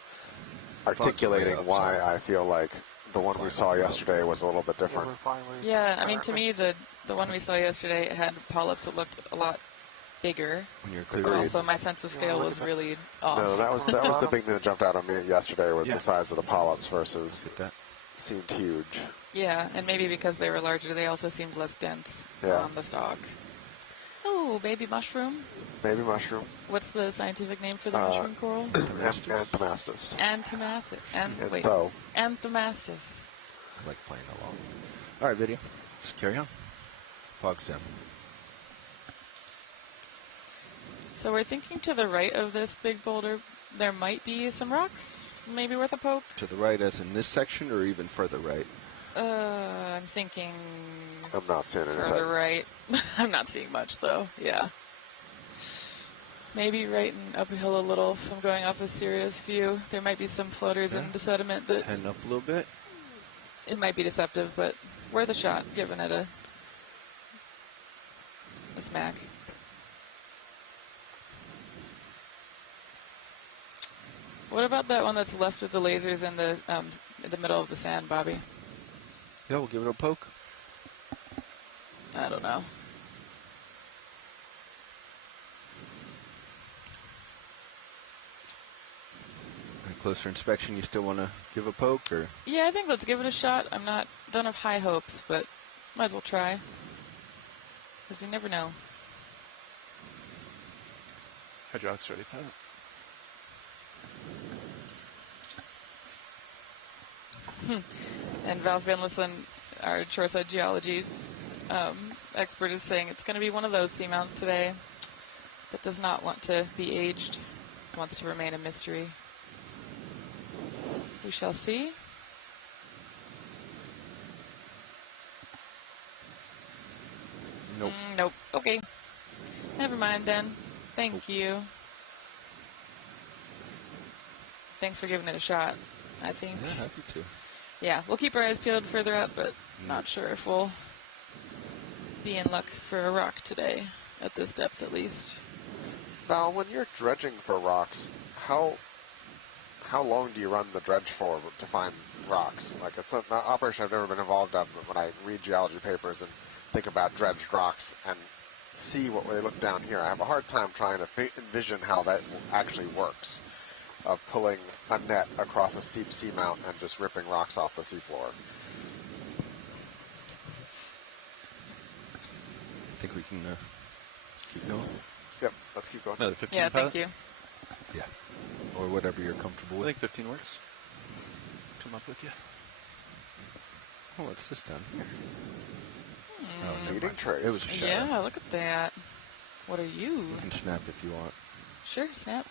articulating up, why sorry. I feel like the one we saw yesterday was a little bit Yeah, different. we're finally Yeah, I mean, to me, the one we saw yesterday had polyps that looked a lot bigger. When you're Agreed. But clear. also, my sense of scale was really off. No, that was the big thing that jumped out at me yesterday was Yeah. the size of the polyps versus Get that? seemed huge. Yeah, and maybe because they were larger, they also seemed less dense Yeah. on the stalk. Oh, baby mushroom. Maybe mushroom. What's the scientific name for the mushroom coral? Anthomastus. Wait. Antho. Anthomastus. I like playing along. All right, video. Let's carry on. Fog's down. So we're thinking to the right of this big boulder, there might be some rocks. maybe worth a poke. To the right as in this section or even further right? I'm thinking I'm not seeing anything. further right. I'm not seeing much, though. Yeah. Maybe right and uphill a little if I'm going off a serious view. There might be some floaters in the sediment that... Heading up a little bit. It might be deceptive, but worth a shot, giving it a smack. What about that one that's left with the lasers in the middle of the sand, Bobby? Yeah, we'll give it a poke. I don't know. At closer inspection, you still want to give a poke, or? Yeah, I think let's give it a shot. Don't have high hopes, but might as well try. Because you never know. Hydraulics ready, pilot. And Val Finlayson, our shoreside geology expert, is saying it's going to be one of those seamounts today, but does not want to be aged, wants to remain a mystery. We shall see. Nope. Nope. Okay. Never mind then. Thank you. Thanks for giving it a shot, I think. Yeah, happy to. Yeah, we'll keep our eyes peeled further up, but not sure if we'll be in luck for a rock today, at this depth at least. Val, when you're dredging for rocks, how long do you run the dredge for to find rocks? Like, it's an operation I've never been involved in, but when I read geology papers and think about dredged rocks and see what they look down here, I have a hard time trying to envision how that actually works, of pulling a net across a steep seamount and just ripping rocks off the seafloor. I think we can keep going. Yep, let's keep going. Another 15, Yeah, pilot? thank you. Yeah. Or whatever you're comfortable I with. think 15 works. Come up with you. Oh, what's this down here? Oh, never Feeding mind. trays. It was a shadow. Yeah, look at that. What are you? You can snap if you want. Sure, snap.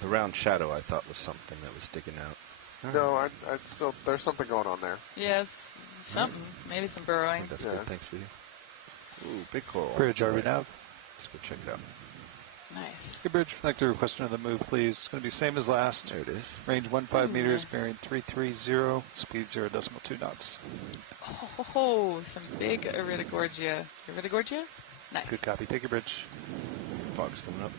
The round shadow I thought was something that was sticking out. No, I still, there's something going on there. Yes, something. Maybe some I burrowing. think that's Yeah. good. Thanks, Vee. Ooh, big coral. Bridge, RV nav. Let's go check it out. Nice. Hey, Bridge, I'd like to request another move, please. It's going to be same as last. There it is. Range 15 meters, bearing 330, speed 0.2 knots. Oh, some big Iridogorgia. Iridogorgia? Nice. Good copy. Take your bridge. Fog's coming up.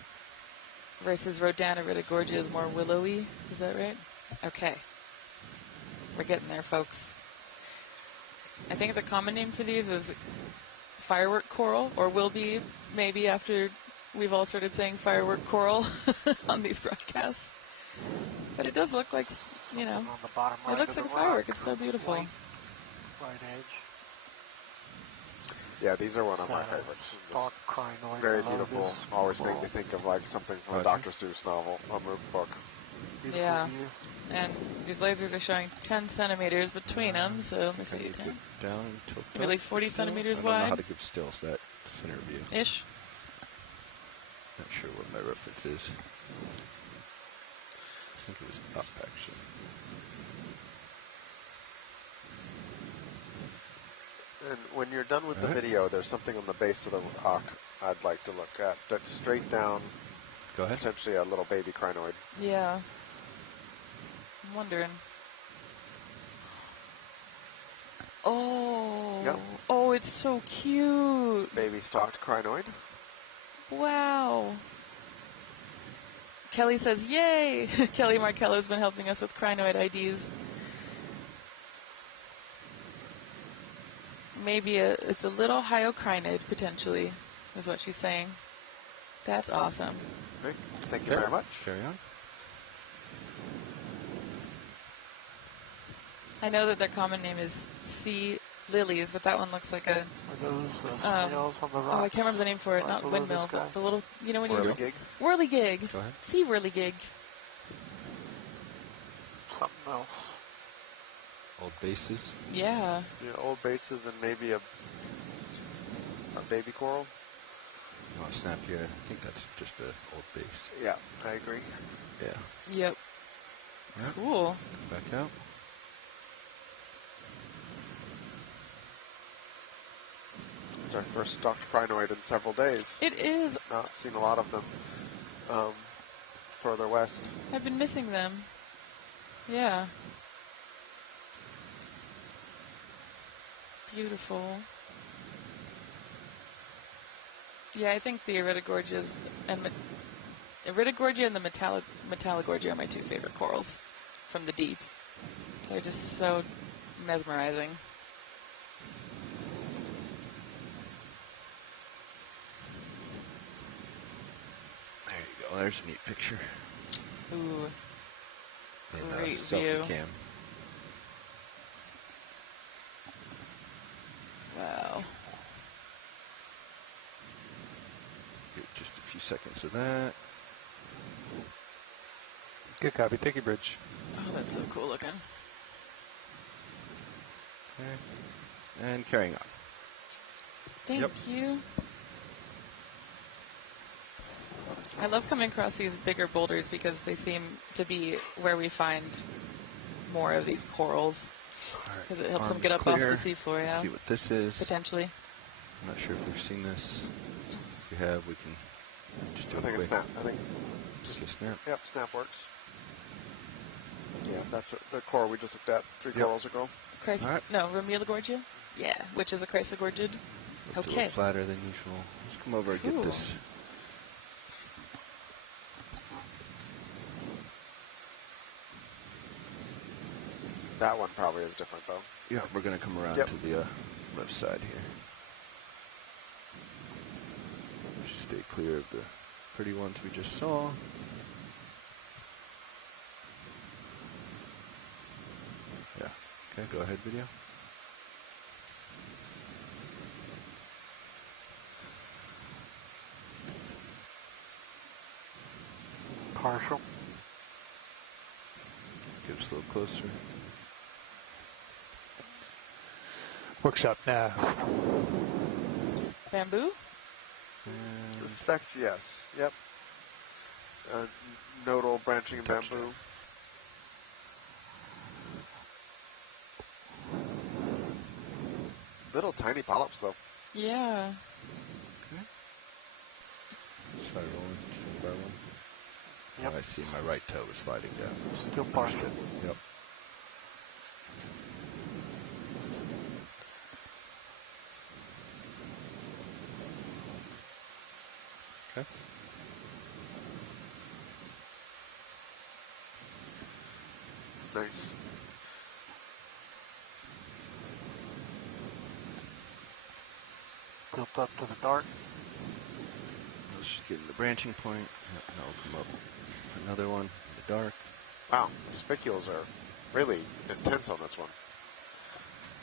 Versus Rodan Iridogorgia is more willowy. Is that right? Okay. We're getting there, folks. I think the common name for these is firework coral, or will be maybe after we've all started saying firework coral on these broadcasts. But it does look like, you know, Something on the bottom it right looks of like a the firework. rock, It's so beautiful. Right edge. Yeah, these are one of my It's, favorites. Stark crinoid. Very I love beautiful. this Always make coral. me think of like something from a Roger. Dr. Seuss novel, a book. Beautiful Yeah. view. And these lasers are showing 10 centimeters between them, so let me I see, need to 10 get down and tilt Maybe up like for 40 stills. centimeters I don't know how wide. to give stills that center view. ish. Not sure what my reference is. I think it was up, actually. And when you're done with the Alright. video, there's something on the base of the rock I'd like to look at. That's straight down, Go ahead. potentially a little baby crinoid. Yeah. I'm wondering. Oh. Yep. Oh, it's so cute. Baby stalked crinoid. Wow. Kelly says, yay! Kelly Markello has been helping us with crinoid IDs. Maybe it's a little hyocrinoid, potentially, is what she's saying. That's awesome. Great. Thank you very much. Carry on. I know that their common name is sea lilies, but that one looks like a... Are those snails on the rocks? Oh, I can't remember the name for it. Right Not below windmill, this guy? but the little... You know when Whirligig. you... Whirligig. Go ahead. Sea whirligig. Something else. Old bases. Yeah. Yeah, old bases and maybe a baby coral. You want to snap here? I think that's just a old base. Yeah, I agree. Yeah. Yep. Yep. Cool. Back out. It's our first stocked crinoid in several days. It is. Not seen a lot of them further west. I've been missing them. Yeah. Beautiful. Yeah, I think the Iridogorgia and the Metallogorgia are my two favorite corals from the deep. They're just so mesmerizing. There you go. There's a neat picture. Ooh. In Great selfie view. cam. Wow. Give just a few seconds of that. Good copy. Thank you, Bridge. Oh, that's so cool looking. Okay. And carrying on. Thank you. I love coming across these bigger boulders because they seem to be where we find more of these corals. Because it helps them get up off the seafloor, Let's see what this is. Potentially. I'm not sure if we've seen this. If we have, we can just do I think a it's quick. snap. I think. Just a snap. Yep, snap works. Yeah, that's the coral we just looked at 3 corals ago. No, Romulogorgia? Yeah, which is a Chrysogorgid. Looked a Okay. little flatter than usual. Let's come over and get Cool. this. That one probably is different, though. Yeah, we're going to come around Yep. to the left side here. Just stay clear of the pretty ones we just saw. Yeah. Okay, go ahead, video. Partial. Get us a little closer. Workshop now. Bamboo? Suspect, yes. Yep. Nodal branching in bamboo. Little tiny polyps, though. Yeah. Try rolling, one by one. Yep. Oh, I see my right toe is sliding down. Still partial. Yep. Okay. Nice. Tilt up to the dark. Let's just get in the branching point. Yep, and I'll come up for another one in the dark. Wow, the spicules are really intense on this one.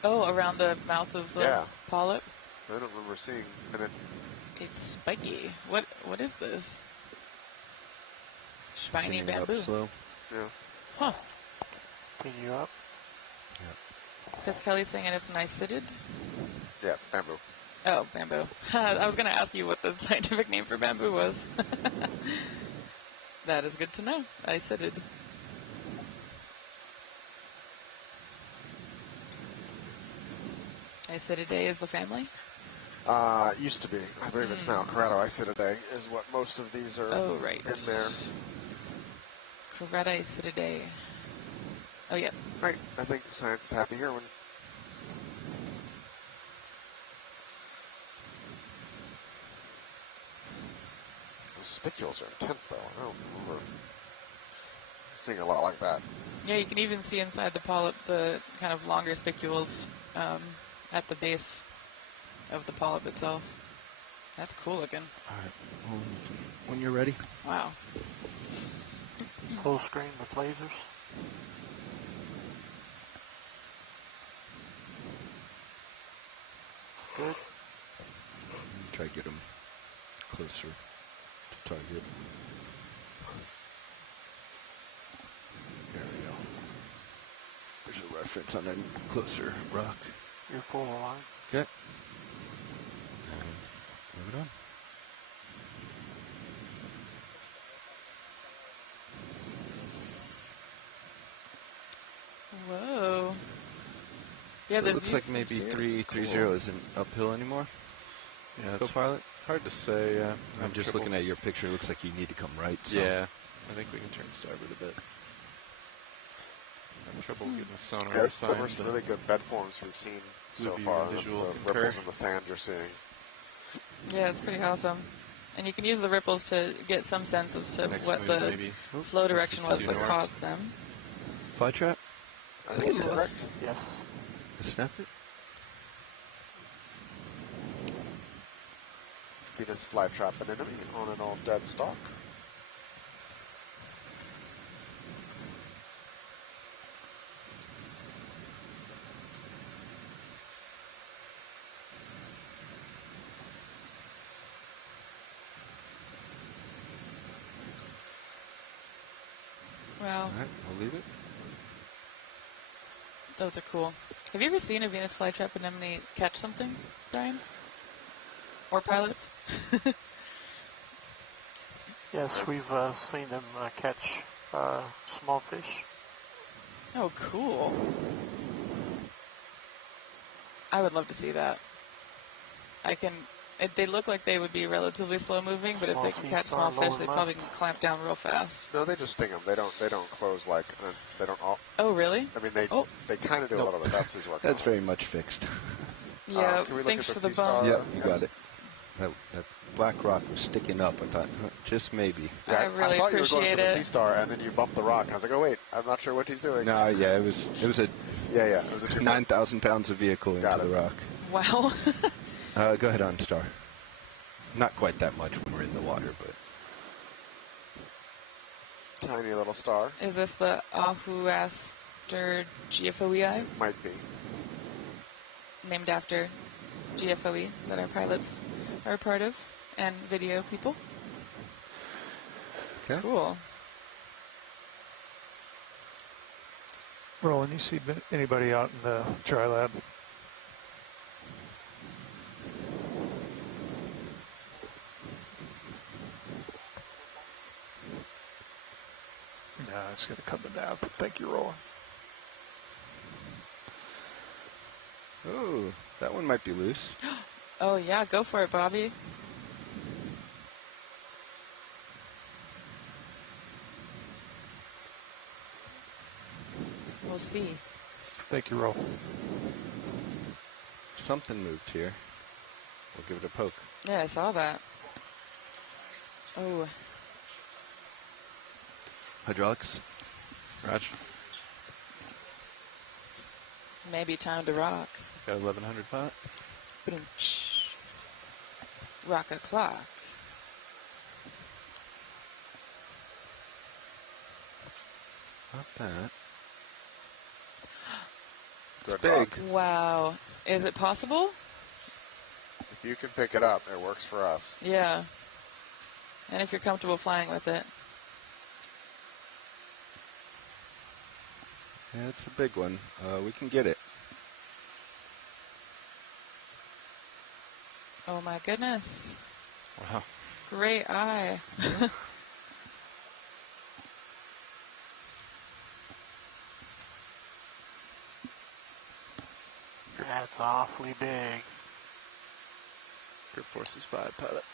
Oh, around the mouth of the polyp? I don't remember seeing it. It's spiky. What is this? Spiny Bringing it bamboo. up slow. Yeah. Huh. Pin you up. Because Kelly's saying it's nicided? Yeah, bamboo. Oh, bamboo. I was going to ask you what the scientific name for bamboo was. That is good to know. Nicided. Icididae is the family? Used to be. I believe it's now Keratoisididae is what most of these are Oh, right. in there. Keratoisididae. Oh, yeah. Right. I think science is happy here when those spicules are intense, though. I don't remember seeing a lot like that. Yeah, you can even see inside the polyp the kind of longer spicules at the base of the polyp itself. That's cool looking. All right. Well, when you're ready. Wow. Full screen with lasers. It's good. Try to get them closer to target. There we go. There's a reference on a closer rock. You're full align. Okay. And move it on. Yeah, So the it looks view like from maybe Sirius is 330 cool. isn't uphill anymore. Yeah, it's Co-pilot? hard to say. Yeah, I'm just looking at your picture. It looks like you need to come right. So. Yeah, I think we can turn starboard a bit. Having trouble getting the sonar Yeah, this is the assigned. most really good bed forms we've seen so Blue far. view That's visual the concur. ripples in the sand you're seeing. Yeah, it's pretty awesome. And you can use the ripples to get some sense as to Next what move, the maybe. flow direction was due that north. caused them. Fly trap? I think it's Ooh. correct. Yes. Snap it? Venus flytrap an enemy on an old dead stalk. Wow, All right, we'll leave it. those are cool. Have you ever seen a Venus flytrap anemone catch something, Brian? Or pilots? Yes, we've seen them catch small fish. Oh, cool. I would love to see that. They look like they would be relatively slow moving, but if Small they can sea catch star, small fish, lower they probably left. can clamp down real fast. No, they just sting them. They don't close like. They don't all. Oh, really? I mean, they Oh. they kind of do a little bit. That's his work. That's very much fixed. Yeah, can we look thanks at for the the sea bone. star? Yep, you got it. That black rock was sticking up. I thought, just maybe. I really thought you were going appreciate for the sea it. star, and then you bumped the rock. I was like, oh wait, I'm not sure what he's doing. No, yeah, it was a Yeah, it was a 2 9,000 pounds of vehicle into Got the it. rock. Wow. Go ahead on, Star. Not quite that much when we're in the water, but Tiny little star. Is this the Ahuaster GFOEI, Might be. named after GFOE that our pilots are a part of, and video people? okay. Cool. Roland, you see anybody out in the dry lab? No, it's going to come to nap. Thank you, Roland. Oh, that one might be loose. Oh, yeah, go for it, Bobby. We'll see. Thank you, Roland. Something moved here. We'll give it a poke. Yeah, I saw that. Oh, Hydraulics. Roger. maybe time to rock. Got 1100 pot. Boom-ch. Rock a clock. Not that. Good big. rock. Wow. Is it possible? If you can pick it up, it works for us. Yeah. And if you're comfortable flying with it. Yeah, it's a big one. We can get it. Oh my goodness. Wow. Great eye. That's awfully big. Grip forces 5 pilot.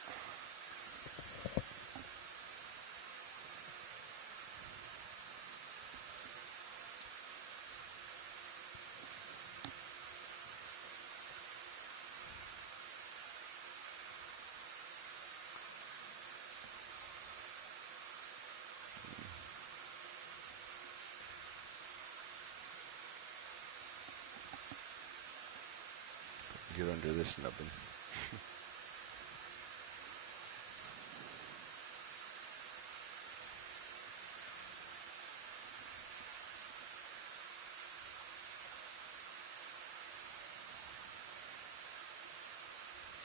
Get under this nubbin.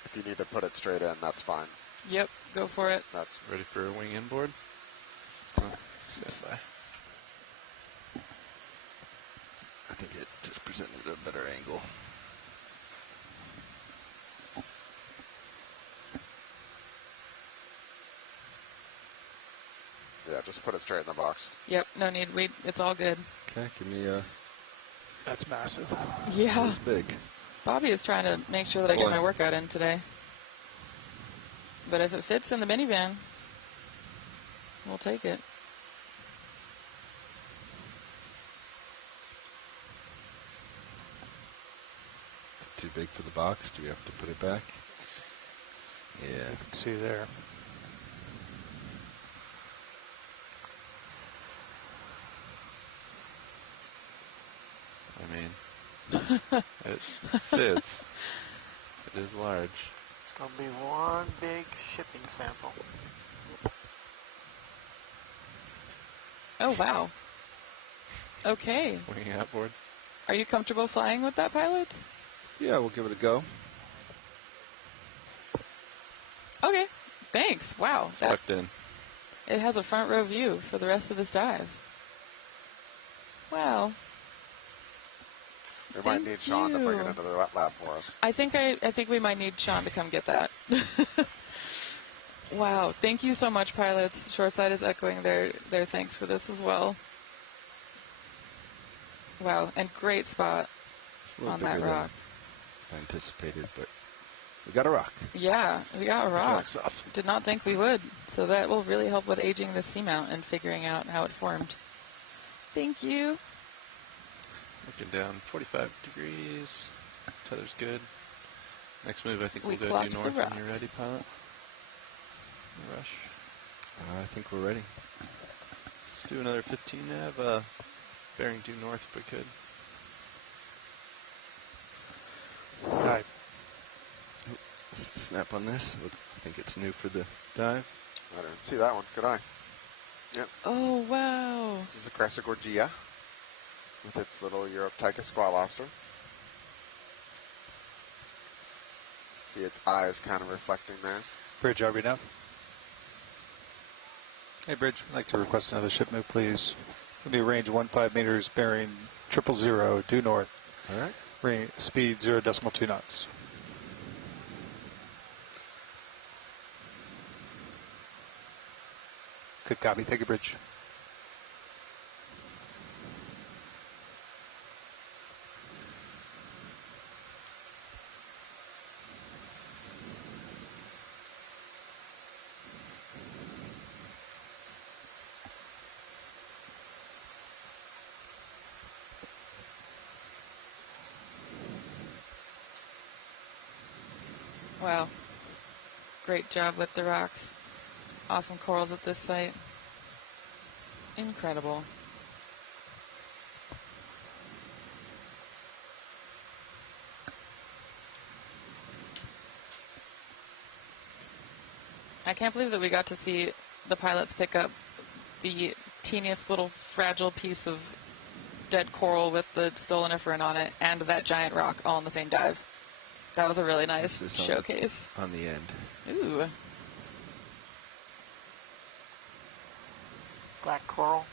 If you need to put it straight in, that's fine. Yep, go for it. That's Ready for a wing inboard? Stand by. I think it just presented a better angle. yeah. Just put it straight in the box. Yep, no need. It's all good. Okay, give me a That's massive. Yeah. It's big. Bobby is trying to make sure that I get Boy. my workout in today. But if it fits in the minivan, we'll take it. Too big for the box? Do we have to put it back? Yeah. You can see there. I mean, it fits. It is large. It's going to be one big shipping sample. Oh, wow. Okay. Winging outboard. Are you comfortable flying with that, pilots? Yeah, we'll give it a go. Okay. Thanks. Wow. It's tucked in. It has a front row view for the rest of this dive. Wow. We might need Sean to bring it into the wet lab for us. I think we might need Sean to come get that. Wow. Thank you so much, pilots. Shoreside is echoing their thanks for this as well. Wow. And great spot on that rock. I anticipated, but we got a rock. Yeah, we got a rock. Rock's off. Did not think we would. So that will really help with aging the seamount and figuring out how it formed. Thank you. Looking down 45 degrees. Tether's good. Next move, I think We we'll go clocked due the north rock. when you're ready, pilot. No rush. I think we're ready. Let's do another 15 nav. Bearing due north if we could. Hi. Snap on this. I think it's new for the dive. I didn't see that one. Good eye. Oh, wow. This is a Chrysogorgia with its little Europtychus squat lobster. See its eyes kind of reflecting there. Bridge, are we now? Hey, Bridge, I'd like to request another ship move, please. It'll be range 15 meters, bearing 000, due north. All right. Speed 0.2 knots. Good copy. Take a bridge. Wow. Great job with the rocks. Awesome corals at this site. Incredible. I can't believe that we got to see the pilots pick up the teeniest little fragile piece of dead coral with the Stoloniferan on it and that giant rock all in the same dive. That was a really nice showcase. On the end. Ooh. Black coral.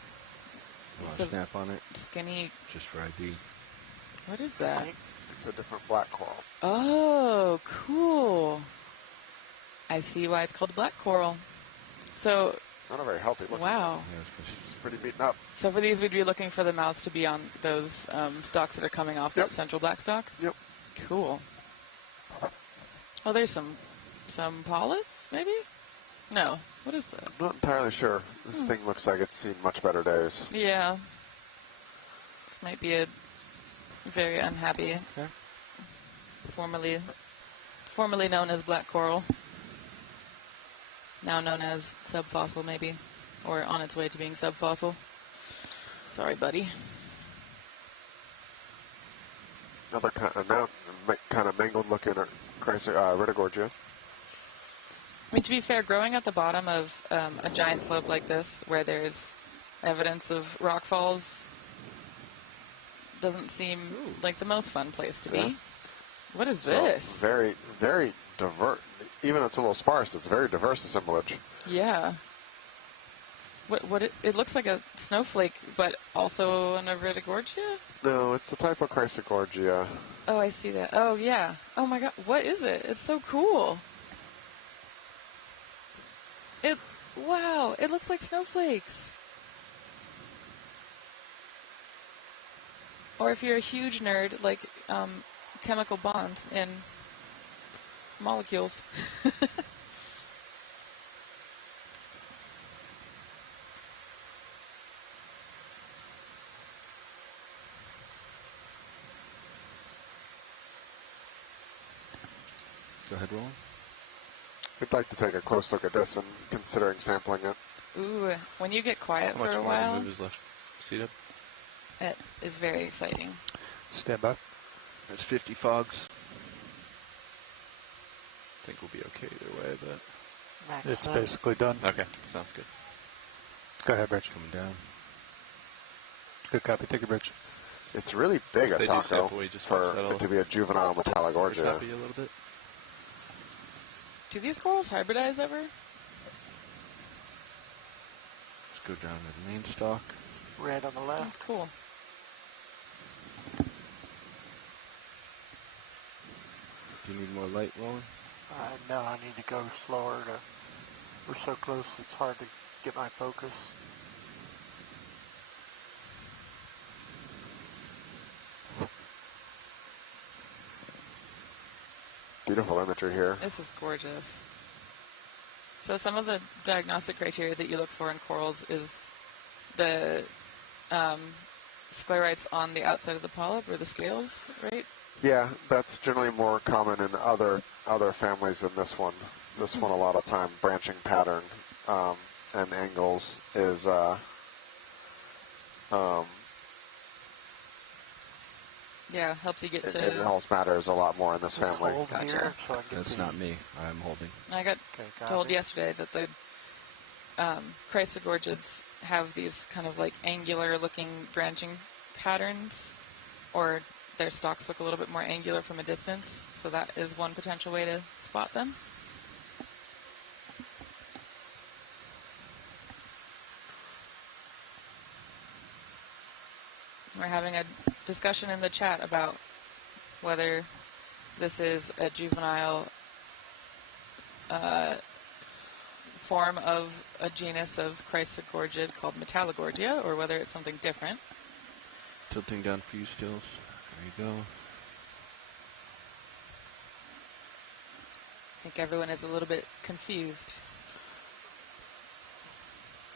Want So to snap on it? Skinny. Just for ID. What is that? It's a different black coral. Oh, cool. I see why it's called black coral. So, Not a very healthy looking. wow. Yeah, especially It's pretty beaten up. So for these, we'd be looking for the mouths to be on those stalks that are coming off Yep. that central black stalk? Yep. Cool. Oh, there's some polyps, maybe? No. What is that? I'm not entirely sure. This thing looks like it's seen much better days. Yeah. This might be a very unhappy, formerly known as black coral. Now known as subfossil, maybe. Or on its way to being subfossil. Sorry, buddy. Another kind of mangled looking Retagorgia. I mean, to be fair, growing at the bottom of a giant slope like this, where there's evidence of rock falls, doesn't seem like the most fun place to be. What is this? Very, very diverse. Even though it's a little sparse, it's very diverse assemblage. Yeah. It looks like a snowflake, but also an Retagorgia? No, it's a type of Chrysogorgia. Oh, I see that. Oh, yeah. Oh, my God. What is it? It's so cool. Wow. It looks like snowflakes. Or if you're a huge nerd, like chemical bonds in molecules. Go ahead, Roland. We'd like to take a close look at this and considering sampling it. Ooh, when you get quiet How for much a more while, move is left? Seat up. it is very exciting. Stand by. That's 50 fogs. I think we'll be okay either way, but Max It's out. basically done. okay, sounds good. Go ahead, Bridge. Coming down. Good copy. Take your Bridge. It's really big, If they do Asako, sample, we just for settle. it to be a juvenile We're Metallogorgia. happy a little bit. Do these corals hybridize ever? Let's go down to the main stock. Red on the left. Cool. Do you need more light, Roland? No, I need to go slower. We're so close, it's hard to get my focus. Beautiful imagery here. This is gorgeous. So some of the diagnostic criteria that you look for in corals is the sclerites on the outside of the polyp or the scales, right? Yeah, that's generally more common in other families than this one. This one, a lot of time, branching pattern and angles is Yeah, helps you get it to. helps matters a lot more in this Just family. hold Gotcha. here so I can That's see. not me. I'm holding. I got Okay, told copy. yesterday that the chrysogorgids have these kind of like angular looking branching patterns, or their stalks look a little bit more angular from a distance, so that is one potential way to spot them. We're having a discussion in the chat about whether this is a juvenile form of a genus of chrysogorgid called Metallogorgia, or whether it's something different. Tilting down for you stills. There you go. I think everyone is a little bit confused.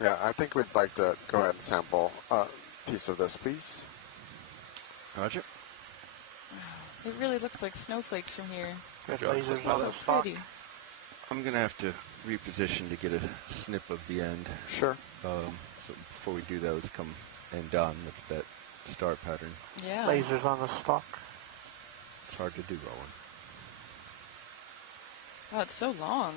Yeah, I think we'd like to go ahead and sample a piece of this, please. Roger. It really looks like snowflakes from here. Got Drop lasers something on So the stock. pretty. I'm going to have to reposition to get a snip of the end. Sure. So before we do that, let's come end on. Look at that star pattern. Yeah. Lasers on the stock. It's hard to do, Roland. Oh, it's so long.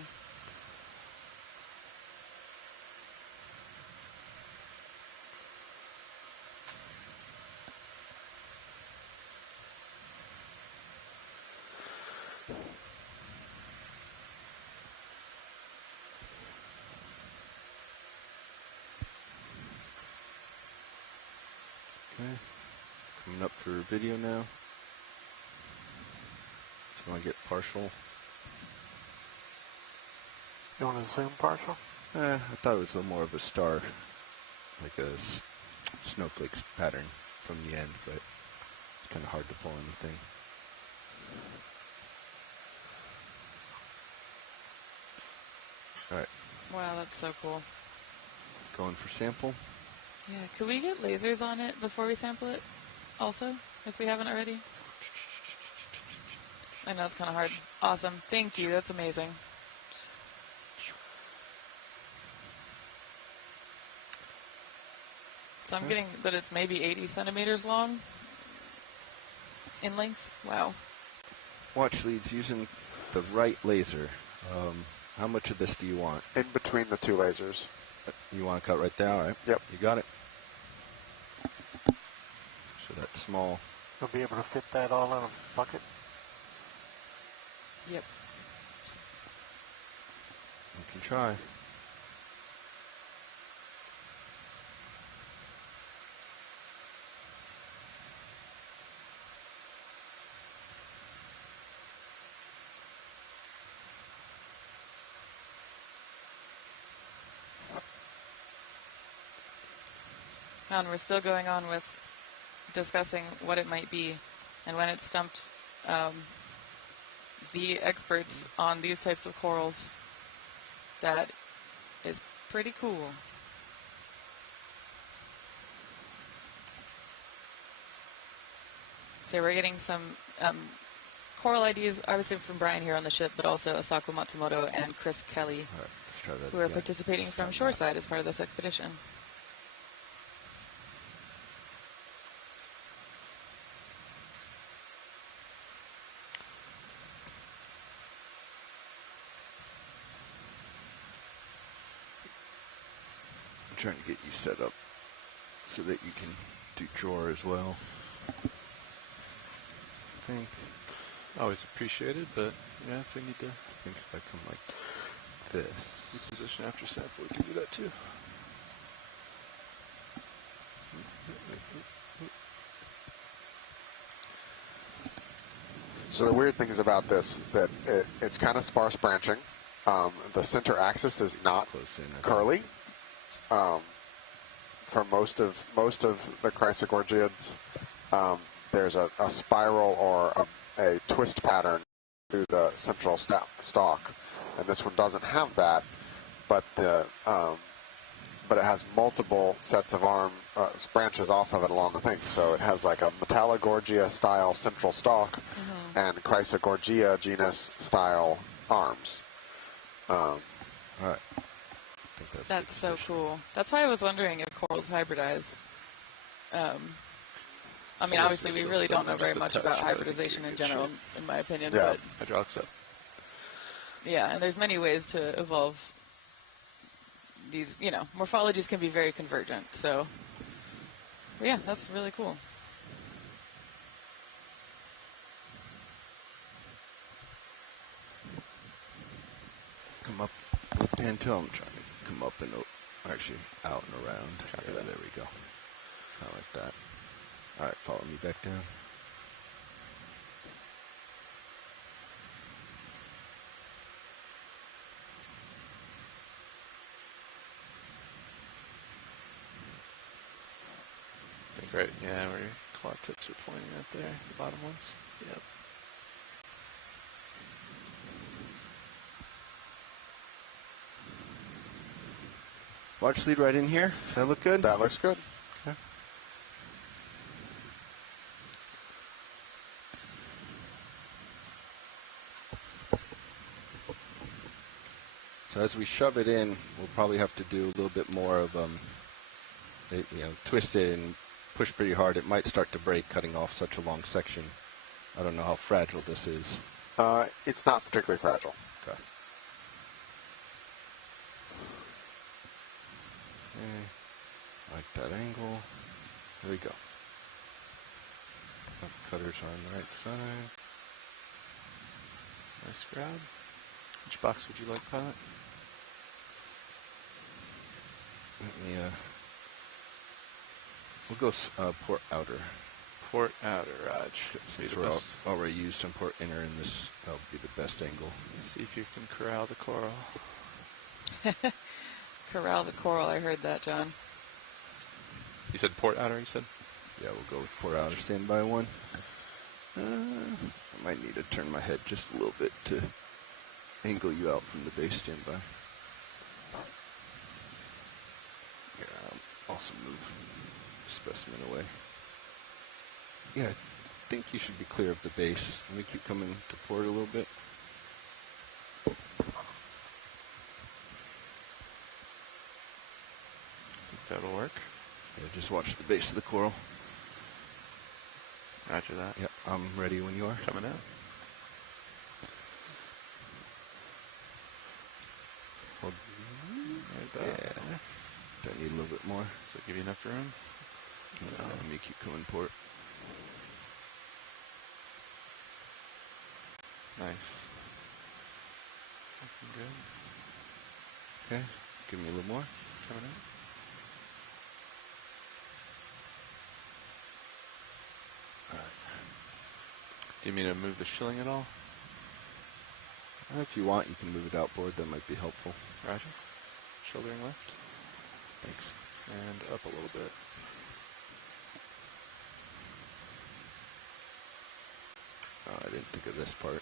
Okay. Coming up for video now. So I want to get partial. You want to zoom partial? I thought it was a little more of a star, like a snowflakes pattern from the end, but it's kind of hard to pull anything. All right, Wow, that's so cool. going for sample. Yeah, could we get lasers on it before we sample it also, if we haven't already? I know it's kind of hard. Awesome. Thank you. That's amazing. So I'm getting that it's maybe 80 centimeters long in length. Wow. Watch leads using the right laser. How much of this do you want? In between the two lasers. You want to cut right there, all right? Yep. You got it. So that's small. You'll be able to fit that all in a bucket. Yep. You can try. And we're still going on with discussing what it might be, and when it stumped the experts on these types of corals, that is pretty cool. So we're getting some coral IDs, obviously from Brian here on the ship, but also Asako Matsumoto and Chris Kelly, All right, let's try that who are again. participating from shoreside as part of this expedition. I'm trying to get you set up so that you can do drawer as well. I think. Always appreciated, but yeah, if we need to I think if I come like this. reposition after sample, we can do that too. So the weird thing is about this that it's kind of sparse branching. The center axis is not Close in, I think. curly. For most of the chrysogorgiids, there's a spiral or a twist pattern through the central stalk, and this one doesn't have that. But it has multiple sets of branches off of it along the thing. So it has like a Metallogorgia style central stalk and Chrysogorgia genus style arms. All right. I think That's so cool. That's why I was wondering if corals hybridize. I mean, obviously, we really don't know very much about hybridization in general, in my opinion. Yeah. But Hydraulics up. yeah, and there's many ways to evolve these, morphologies can be very convergent. So, but yeah, that's really cool. Come up until I'm trying to come up and actually out and around. Yeah, there we go. Kind of like that. All right, follow me back down. I think right, yeah, where your claw tips are pointing out there, the bottom ones. Yep. Large lead right in here. Does that look good? That looks good. Okay. So as we shove it in, we'll probably have to do a little bit more of, twist it and push pretty hard. It might start to break, cutting off such a long section. I don't know how fragile this is. It's not particularly fragile. Okay. Okay. Like that angle. There we go. Cutters are on the right side. Nice grab. Which box would you like, pilot? Let me, we'll go port outer. Port outer, Raj. Since we're already used on port inner, and this will be the best angle. See if you can corral the coral. Corral the coral, I heard that, John. You said port outer, you said? Yeah, we'll go with port outer. Stand by one. I might need to turn my head just a little bit to angle you out from the base. Stand by. Yeah, I'll also move the specimen away. Yeah, I think you should be clear of the base. Let me keep coming to port a little bit. Think that'll work. Yeah, just watch the base of the coral. Roger that. Yep, I'm ready when you are. Coming out. Hold. Right about Yeah. there. Do I need a little bit more? Does that give you enough room? No, let me keep coming port. Nice. Looking good. Okay, give me a little more. Coming out. Do you mean to move the shilling at all? If you want, you can move it outboard. That might be helpful. Roger. Shouldering left. Thanks. And up a little bit. Oh, I didn't think of this part.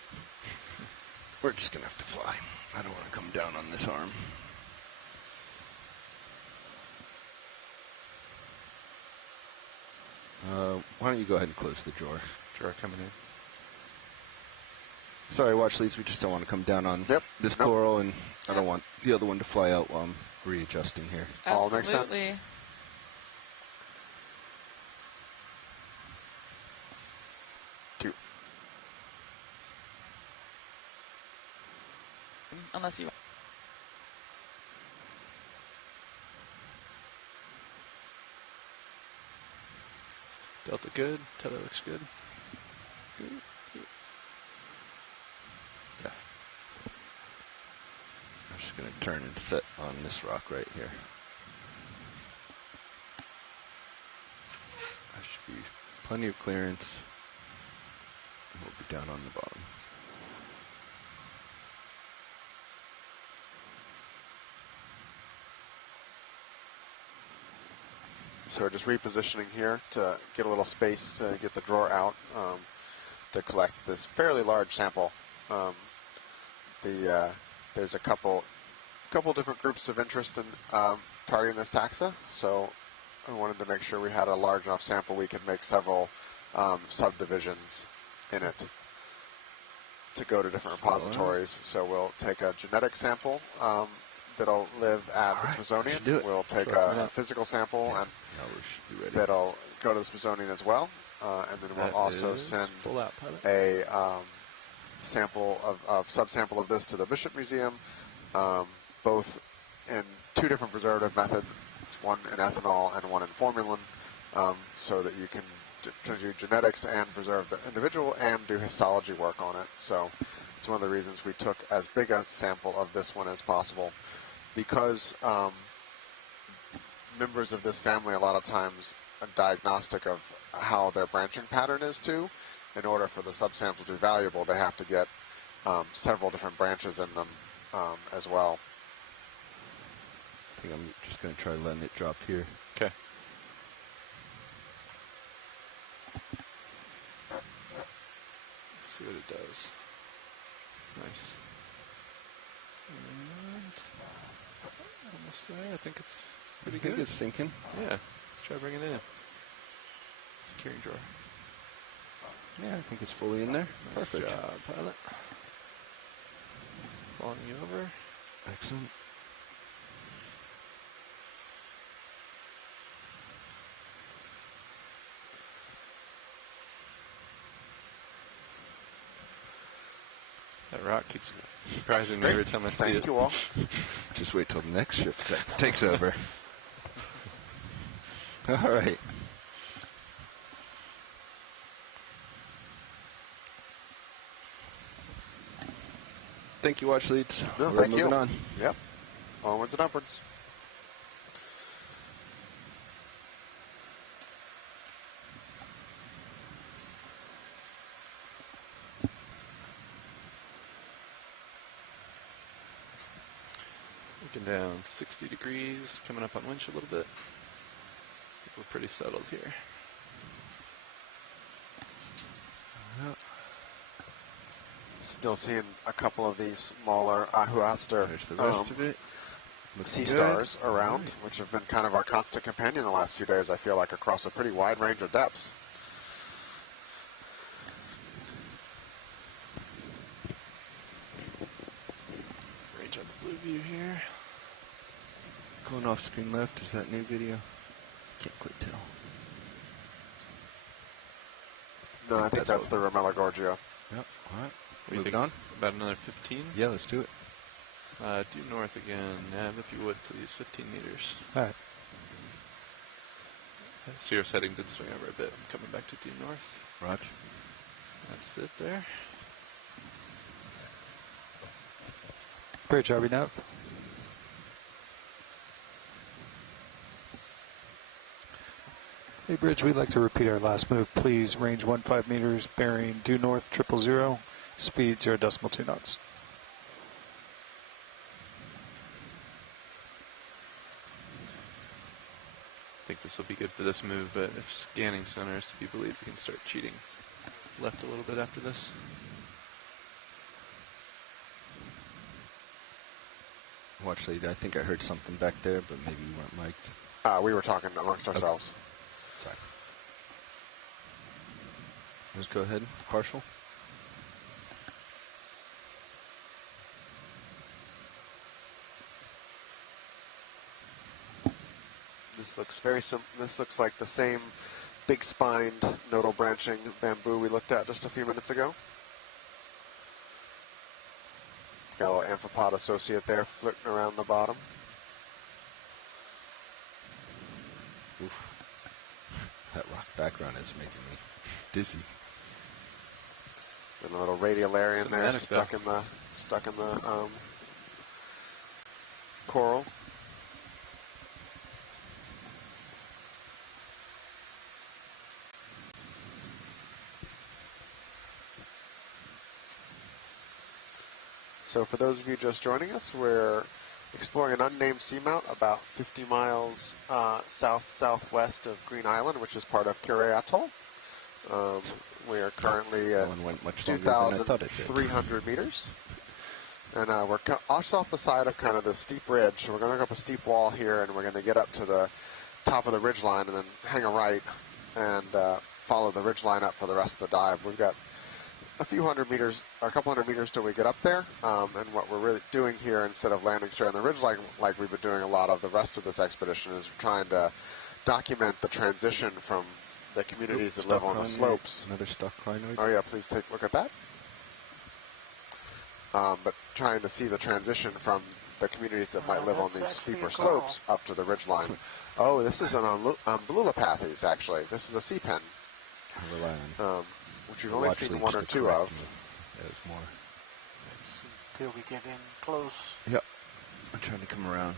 We're just going to have to fly. I don't want to come down on this arm. Why don't you go ahead and close the drawer? Drawer coming in. Sorry, watch leads. We just don't want to come down on this coral, and I don't want the other one to fly out while I'm readjusting here. All makes sense. Absolutely. Unless you. Delta good. Tether looks good. Okay. I'm just going to turn and set on this rock right here. There should be plenty of clearance. We'll be down on the bottom. So we're just repositioning here to get a little space to get the drawer out to collect this fairly large sample. There's a couple different groups of interest in targeting this taxa, so I wanted to make sure we had a large enough sample we could make several subdivisions in it to go to different repositories. So we'll take a genetic sample that'll live at the Smithsonian. We'll take a physical sample and that'll go to the Smithsonian as well. And then we'll also send a sample of subsample of this to the Bishop Museum, both in two different preservative methods, one in ethanol and one in formalin, so that you can do genetics and preserve the individual and do histology work on it. So it's one of the reasons we took as big a sample of this one as possible, because members of this family a lot of times a diagnostic of how their branching pattern is too. In order for the subsample to be valuable, they have to get several different branches in them as well. I think I'm just going to try letting it drop here. Okay. See what it does. Nice. And almost there. I think it's pretty good. It's sinking. Yeah. Let's try bringing it in. Securing drawer. Yeah, I think it's fully in there. Nice Perfect. job, pilot. Following you over. Excellent. That rock keeps surprising me every time I see it. Thank you all. Just wait till the next shift takes over. All right. Thank you, watch leads. No, We're thank moving you. on. Yep. Onwards and upwards. Looking down 60 degrees, coming up on winch a little bit. I think we're pretty settled here. Still seeing a couple of these smaller Ahuaster There's the rest of it. sea stars around, which have been kind of our constant companion the last few days, I feel like, across a pretty wide range of depths. Range on the blue view here. Going off screen left, is that new video? Can't quite tell. No, I think that's the Romella Gorgio. Yep, all right. What do you Moving think? on? About another 15? Yeah, let's do it. Due north again, Nav, if you would, please, 15 meters. All right. Cirrus heading did swing over a bit. I'm coming back to due north. Roger. That's it there. Bridge, are we now? Hey, Bridge, we'd like to repeat our last move. Please, range 15 meters, bearing due north, 000, speed 0.2 knots. I think this will be good for this move, but if scanning center is to be believed, we can start cheating. left a little bit after this. Well, actually, I think I heard something back there, but maybe you weren't mic'd. We were talking amongst ourselves. Sorry. Let's go ahead. Partial. This looks this looks like the same big spined nodal branching bamboo we looked at just a few minutes ago. Got a little amphipod associate there flitting around the bottom. Oof. That rock background is making me dizzy. And a little radiolarian there Cinematic stuck in the coral. So for those of you just joining us, we're exploring an unnamed seamount about 50 miles south-southwest of Green Island, which is part of Kure Atoll. We are currently at 2,300 meters. And we're just off the side of kind of the steep ridge. So we're going to go up a steep wall here, and we're going to get up to the top of the ridge line and then hang a right and follow the ridge line up for the rest of the dive. We've got a couple hundred meters till we get up there, and what we're really doing here, instead of landing straight on the ridge like we've been doing a lot of the rest of this expedition, is trying to document the transition from the communities that live on the slopes. Another stock crinoid. Oh yeah, please take a look at that. But trying to see the transition from the communities that might live on these steeper slopes up to the ridge line. Oh, this is an Blulapathes, actually. This is a sea pen. Which we've only seen one or two of. There's more. Until we get in close. Yep. I'm trying to come around,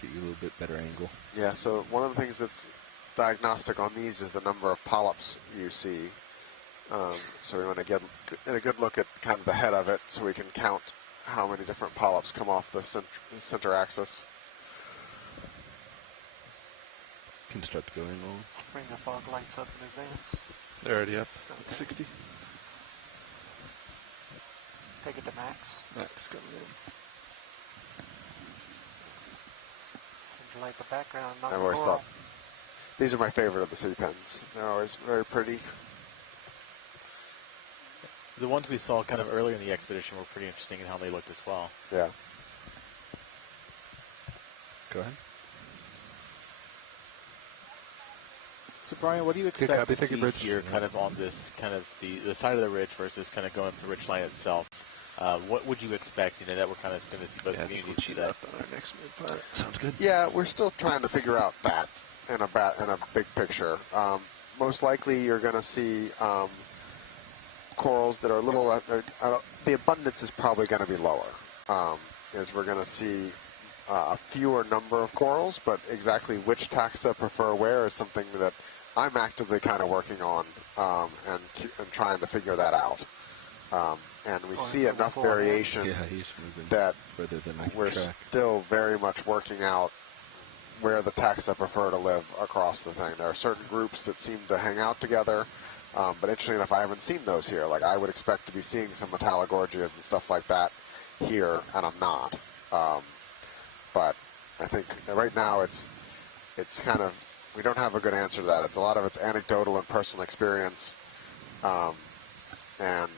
get you a little bit better angle. Yeah, so one of the things that's diagnostic on these is the number of polyps you see. So we want to get a good look at kind of the head of it so we can count how many different polyps come off the center axis. Can start to go in long. Bring the fog lights up in advance. They're already up. Okay. 60. Take it to max. Max coming in. Seems to like the background, not I've the always coral. thought these are my favorite of the sea pens. They're always very pretty. The ones we saw kind of earlier in the expedition were pretty interesting in how they looked as well. Yeah. Go ahead. So Brian, what do you expect to see bridge. here kind of on this kind of the side of the ridge versus kind of going up the ridge line itself? What would you expect, that we're kind of going to see both communities see that? On our next mid-part. Sounds good. Yeah, we're still trying to figure out that in a big picture. Most likely you're going to see corals that are a little, the abundance is probably going to be lower, as we're going to see a fewer number of corals, but exactly which taxa prefer where is something that I'm actively kind of working on and tryking to figure that out. And we see enough variation that we're still very much working out where the taxa prefer to live across the thing. There are certain groups that seem to hang out together, but interesting enough, I haven't seen those here. Like, I would expect to be seeing some Metallogorgias and stuff like that here, and I'm not. But I think right now it's kind of, we don't have a good answer to that. A lot of it's anecdotal and personal experience, and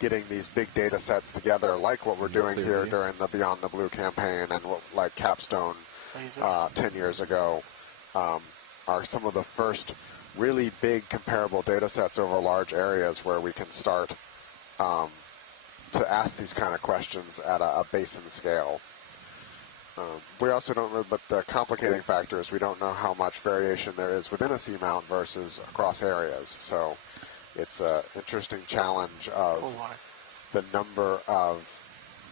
getting these big data sets together, like what we're doing here during the Beyond the Blue campaign and like Capstone 10 years ago, are some of the first really big comparable data sets over large areas where we can start to ask these kind of questions at a basin scale. We also don't know, but the complicating factor is we don't know how much variation there is within a seamount versus across areas. So it's an interesting challenge of the number of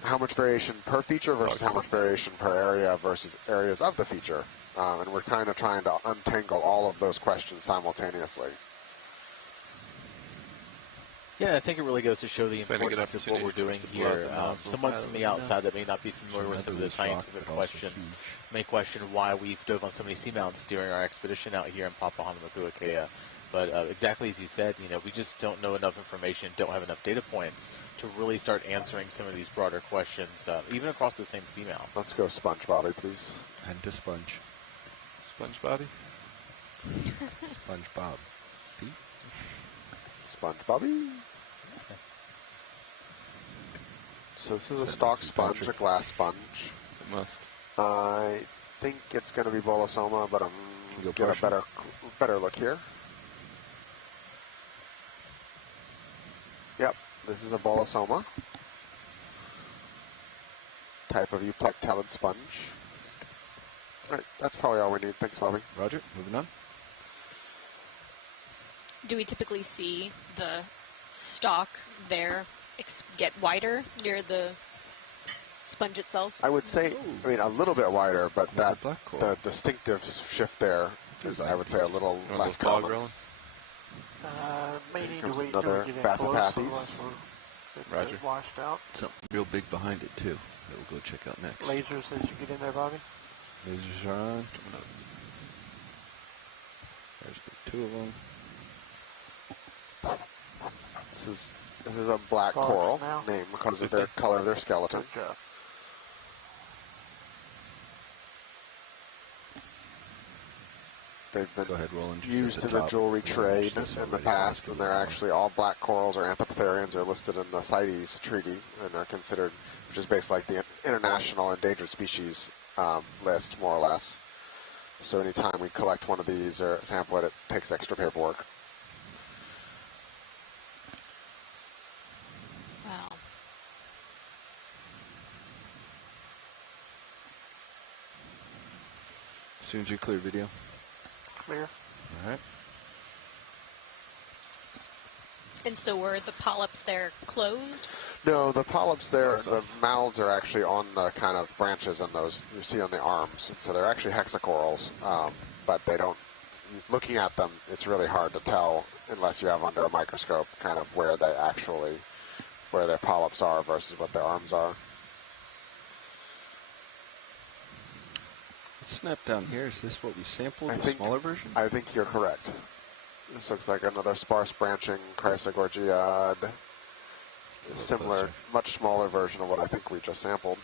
how much variation per feature versus how much variation per area versus areas of the feature. And we're kind of trying to untangle all of those questions simultaneously. Yeah, I think it really goes to show the importance of what we're doing here. Someone from the outside that may not be familiar with some of the scientific questions may question why we've dove on so many seamounts during our expedition out here in Papahanaumokuakea. But exactly as you said, we just don't know enough information, don't have enough data points to really start answering some of these broader questions, even across the same seamount. Let's go Sponge Bobby, please. And to Sponge. Sponge Bobby? Sponge Bob. Sponge Bobby. So this is a stock sponge, a glass sponge. It must. I think it's going to be Bolosoma, but I'm going to get a better look here. Yep, this is a Bolosoma. Type of euplectellid sponge. All right, that's probably all we need. Thanks, Bobby. Roger, moving on. Do we typically see the stalk there get wider near the sponge itself? I would say, a little bit wider, but the distinctive shift there is, I would say, a little less common. May need to wait another till we get in close, Bathopathes. otherwise we'll get washed out. Something real big behind it, too, that we'll go check out next. Lasers as you get in there, Bobby. Lasers are on. Coming up. There's the two of them. This is a black Frogs coral now. named because of the color of their skeleton. Good job. They've been Go ahead, Roland. used in the jewelry trade in the past, and they're actually all black corals or anthropitherians are listed in the CITES Treaty and are considered, which is based like the International Endangered Species list, more or less. So anytime we collect one of these or sample it, it takes extra paperwork. Wow. As soon as you clear video. Clear. All right. And so were the polyps there closed? No, the polyps there, the mouths are actually on the kind of branches on those you see on the arms. So they're actually hexacorals, but they don't, looking at them, it's really hard to tell unless you have under a microscope kind of where they actually, where their polyps are versus what their arms are. Snap down here, is this what we sampled, I the think, smaller version? I think you're correct. This looks like another sparse branching Chrysogorgiad. Similar, closer. much smaller version of what I think we just sampled.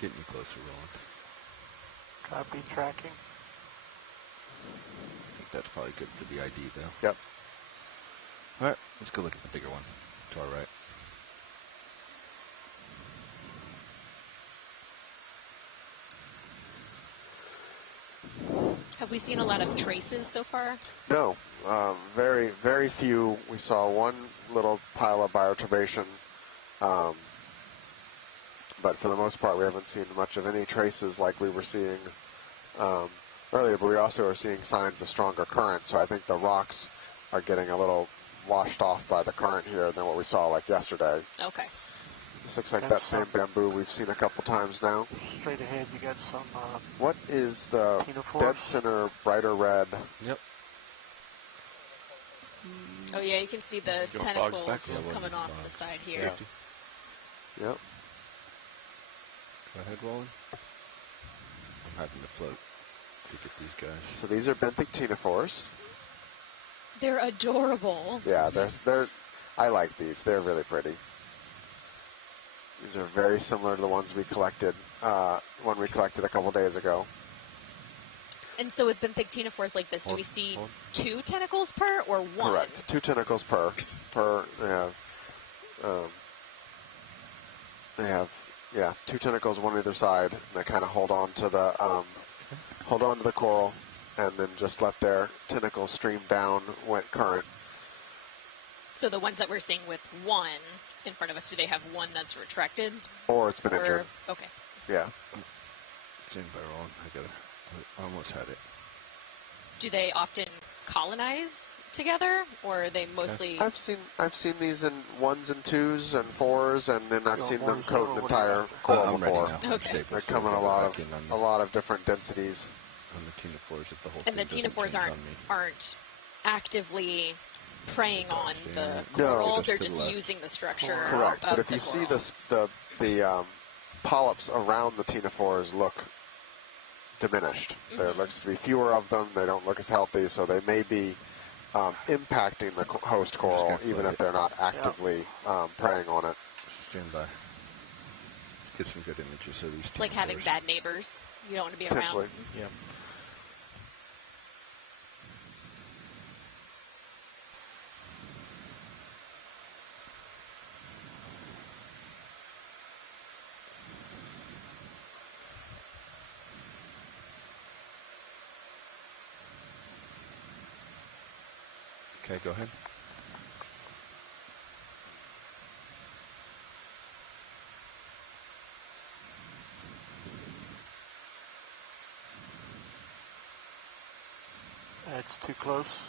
Getting you closer, Roland. Copy tracking. I think that's probably good for the ID, though. Yep. All right, let's go look at the bigger one to our right. Have we seen a lot of traces so far? No, very, very few. We saw one little pile of bioturbation, but for the most part, we haven't seen much of any traces like we were seeing earlier. But we also are seeing signs of stronger current. So I think the rocks are getting a little washed off by the current here than what we saw like yesterday. Okay. This looks like that same bamboo we've seen a couple times now. Straight ahead, you got some. What is the Ctenaphores? dead center brighter red? Yep. Oh yeah, you can see the Go tentacles bogs back. coming off the side here. Yep. Go ahead, Roland. I'm having to float to get these guys. So these are Benthic Ctenaphores. They're adorable. Yeah, they're. I like these. They're really pretty. These are very similar to the ones we collected when we collected a couple days ago. And so with Benthic Ctenaphores like this, do we see 2 tentacles per or 1? Correct. 2 tentacles per. They have 2 tentacles, one on either side. And they kind of hold on to the coral, and then just let their tentacles stream down with current. So the ones that we're seeing with 1 in front of us, do they have one that's retracted? Or it's been injured. Okay. Yeah. Stand by, Roland. I almost had it. Do they often colonize together, or are they mostly? I've seen these in 1s and 2s and 4s, and then I've seen them coat an entire coral before. Okay. They come in a lot of different densities. On the Ctenaphores, if the whole And the thing doesn't Ctenaphores change on me. aren't actively preying on the No, coral; just they're to the just left. using the structure. Correct. Of But if the you see coral. the polyps around the Ctenaphores look diminished. There looks to be fewer of them. They don't look as healthy, so they may be impacting the host coral, even if they're not actively preying on it. Stand by. Let's get some good images of these. It's like having bad neighbors. You don't want to be Potentially. around. Yeah. Okay, go ahead. It's too close.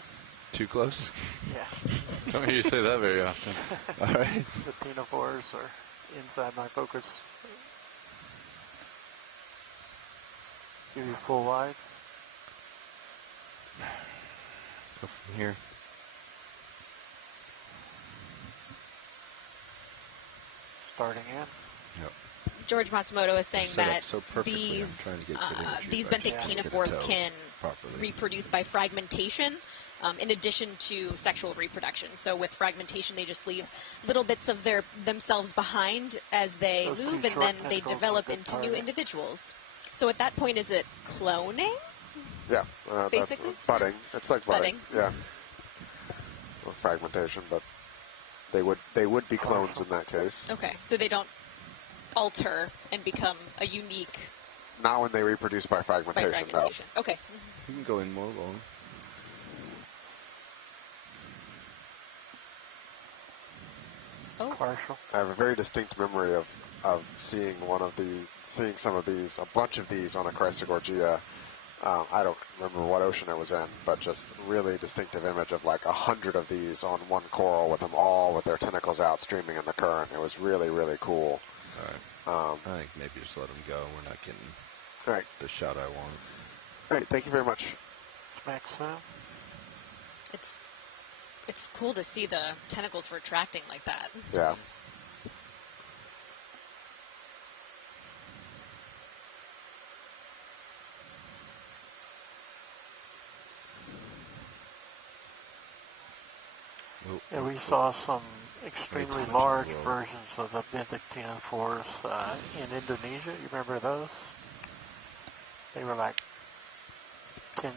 Too close? Yeah. Don't hear you say that very often. All right. The ctenaphores are inside my focus. Give you full wide. Go from here. Starting in. Yep. George Matsumoto is saying set up that so perfectly. I'm these trying to get good imagery, these but I Benthic just can't get a Ctenaphores toe can properly. reproduce by fragmentation, in addition to sexual reproduction. So with fragmentation, they just leave little bits of themselves behind as they Those move, two and short then they tentacles develop are a good into new target. individuals. So at that point, is it cloning? Yeah, Basically? that's budding. It's like budding. Budding. Yeah. Or fragmentation, but they would be clones in that case. Okay, so they don't alter and become a unique Not when they reproduce by by fragmentation. fragmentation. Okay. You can go in more long. Oh. Partial. I have a very distinct memory of seeing some of these, a bunch of these on a Chrysogorgia. I don't remember what ocean it was in, but just really distinctive image of like 100 of these on one coral with them all with their tentacles out streaming in the current. It was really, really cool. All right. I think maybe just let them go. We're not getting the shot I want. All right, thank you very much. Smack sound. It's cool to see the tentacles retracting like that. Yeah. Yeah, we saw some extremely large versions of the Benthic Ctenaphores in Indonesia. You remember those? They were like 10,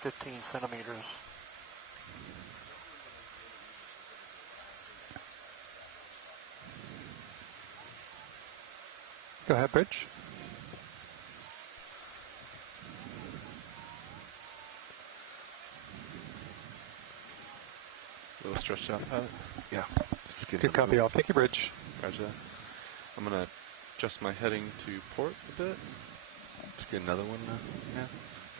15 centimeters. Go ahead, Bridge. A little stretched out, pilot. Yeah. Good copy. I'll take your Bridge. Roger that. I'm going to adjust my heading to port a bit. Let's get another one now. Yeah.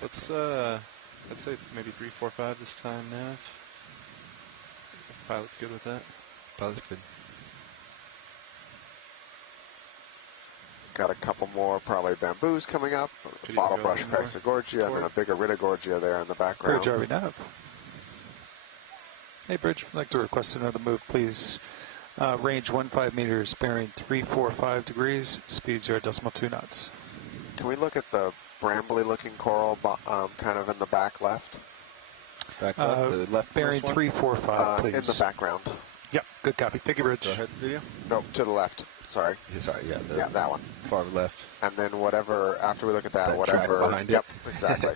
Let's, I'd say maybe 345 this time, Nav. If pilot's good with that. Pilot's good. Got a couple more probably bamboos coming up. Could Bottle even go brush a little more Chrysogorgia and then a bigger Ritogorgia there in the background. Bridge, are we Nav? Hey, Bridge, I'd like to request another move, please. Range 15 meters, bearing 345 degrees, speed 0.2 knots. Can we look at the brambly-looking coral kind of in the back left? Back left, the left bearing 345, please. In the background. Yep, good copy. Thank you, Bridge. Go ahead, video. No, to the left. Sorry. Yeah, sorry, yeah. Yeah, that one. Far left. And then whatever, after we look at that That whatever. track behind it. Yep, exactly.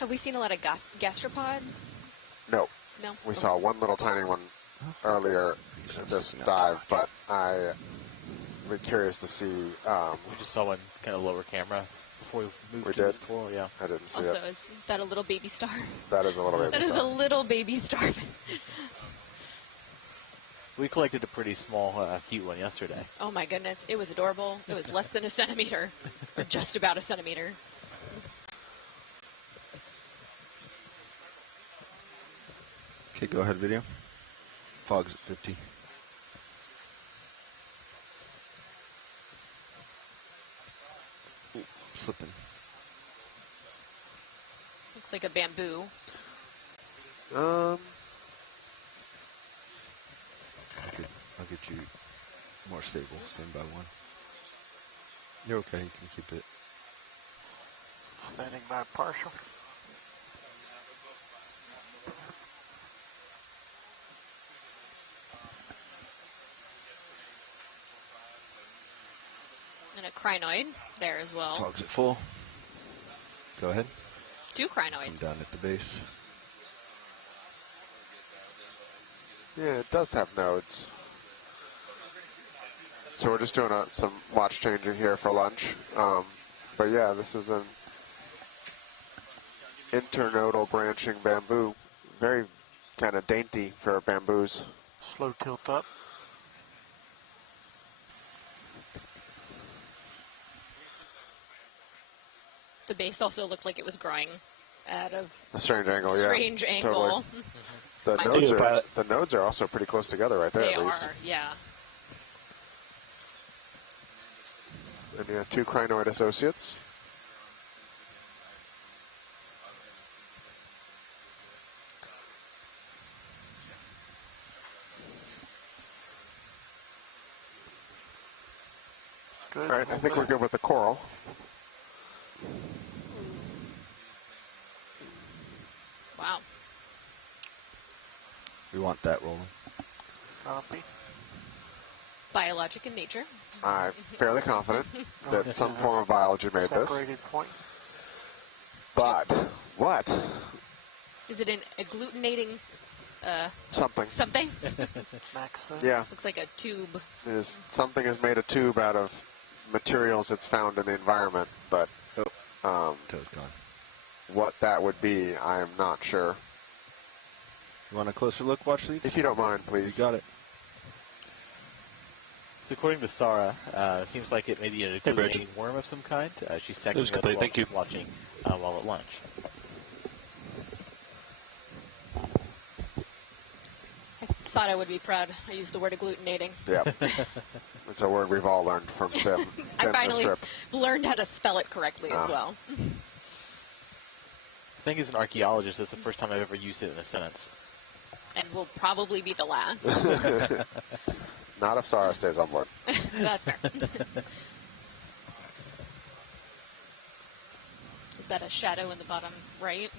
Have we seen a lot of gastropods? No. No? We saw one little tiny one earlier in this dive, but I'd be curious to see. We just saw one kind of lower camera before we moved We to did? this coral. Yeah. I didn't see Also, it. is that a little baby star? That is a little baby That is star. a little baby star. We collected a pretty small, cute one yesterday. Oh my goodness, it was adorable. It was less than a centimeter, or just about a centimeter. Okay, go ahead, video. Fog's at 50. Ooh, slipping. Looks like a bamboo. I'll get you more stable. Stand by one. You're okay. You can keep it. Standing by partial. And a crinoid there as well. Togs it full. Go ahead. 2 I'm crinoids. down at the base. Yeah, it does have nodes. So we're just doing some watch changing here for lunch. But yeah, this is an internodal branching bamboo. Very kind of dainty for bamboos. Slow tilt up. The base also looked like it was growing out of A strange angle, a strange angle. Totally. The nodes are also pretty close together right there, They at least. are, yeah. And you have 2 crinoid associates. It's good. All right, I think we're good with the coral. Wow. We want that rolling. Copy. Biologic in nature. I'm fairly confident that some form of biology made this. Separated point. But what? Is it an agglutinating Something. something? Maxim. Yeah. Looks like a tube. Something has made a tube out of materials it's found in the environment, but Toad's gone. what that would be, I am not sure. You want a closer look, watch leads? If you don't mind, please. You got it. So according to Sarah, it seems like it may be an agglutinating worm of some kind. She's seconding us while Thank you. she's watching while at lunch. I thought I would be proud. I used the word agglutinating. Yeah. It's a word we've all learned from Tim. I Tim finally Strip. learned how to spell it correctly as well. I think as an archaeologist, that's the first time I've ever used it in a sentence. And will probably be the last. Not if Sarah stays on board. That's fair. Is that a shadow in the bottom right?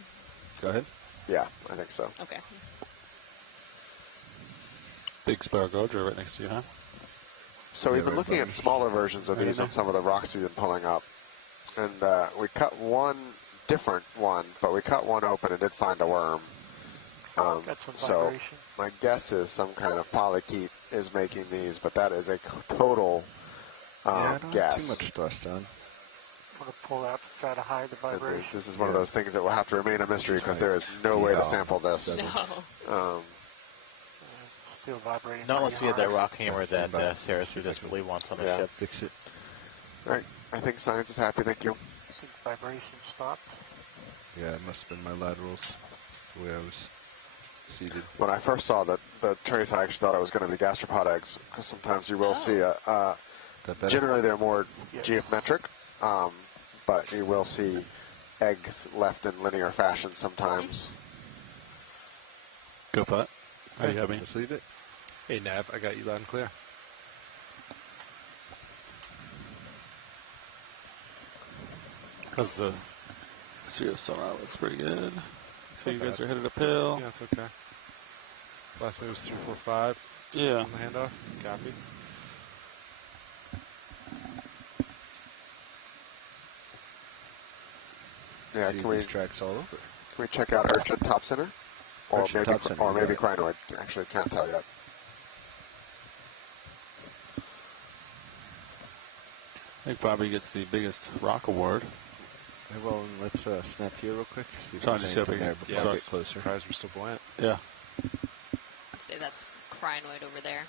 Go ahead. Yeah, I think so. Okay. Big spiral gouge right next to you, huh? So we've been looking at smaller versions of these on some of the rocks we've been pulling up. And we cut one different one, but we cut one open and did find a worm. Got some So vibration. my guess is some kind of polychaete is making these, but that is a total Yeah, I don't have guess. too much thrust on. I'm going to pull out to try to hide the And vibration. this is one of those things that will have to remain a mystery because there is no way to sample this. No. Still vibrating. Not unless we had pretty that hard. rock hammer that Sarah so desperately wants on the Yeah. ship. Fix it. All right, I think science is happy. Thank you. I think vibration stopped. Yeah, it must have been my laterals. The way I was seated. When I first saw the trace, I actually thought it was going to be gastropod eggs because sometimes you will see That better? generally they're more Yes. geometric, but you will see eggs left in linear fashion sometimes. Go putt. How do you have me? Let's leave it. Hey, Nav, I got you loud and clear. Because the Sirius sonar looks pretty good. So you guys are headed uphill. Yeah, it's okay. Last move was 345 Yeah. on the handoff. Copy. Yeah, See can we these tracks all over. check out Urchin Top Center? Or Urchin maybe, Top Center, or you maybe got Crinoid. Actually, can't tell yet. I think Bobby gets the biggest rock award. Hey, well, let's snap here real quick. See if Trying there's to see if anything we there can- before yeah, I get closer. Surprised we're still buoyant. Yeah. I'd say that's crinoid over there.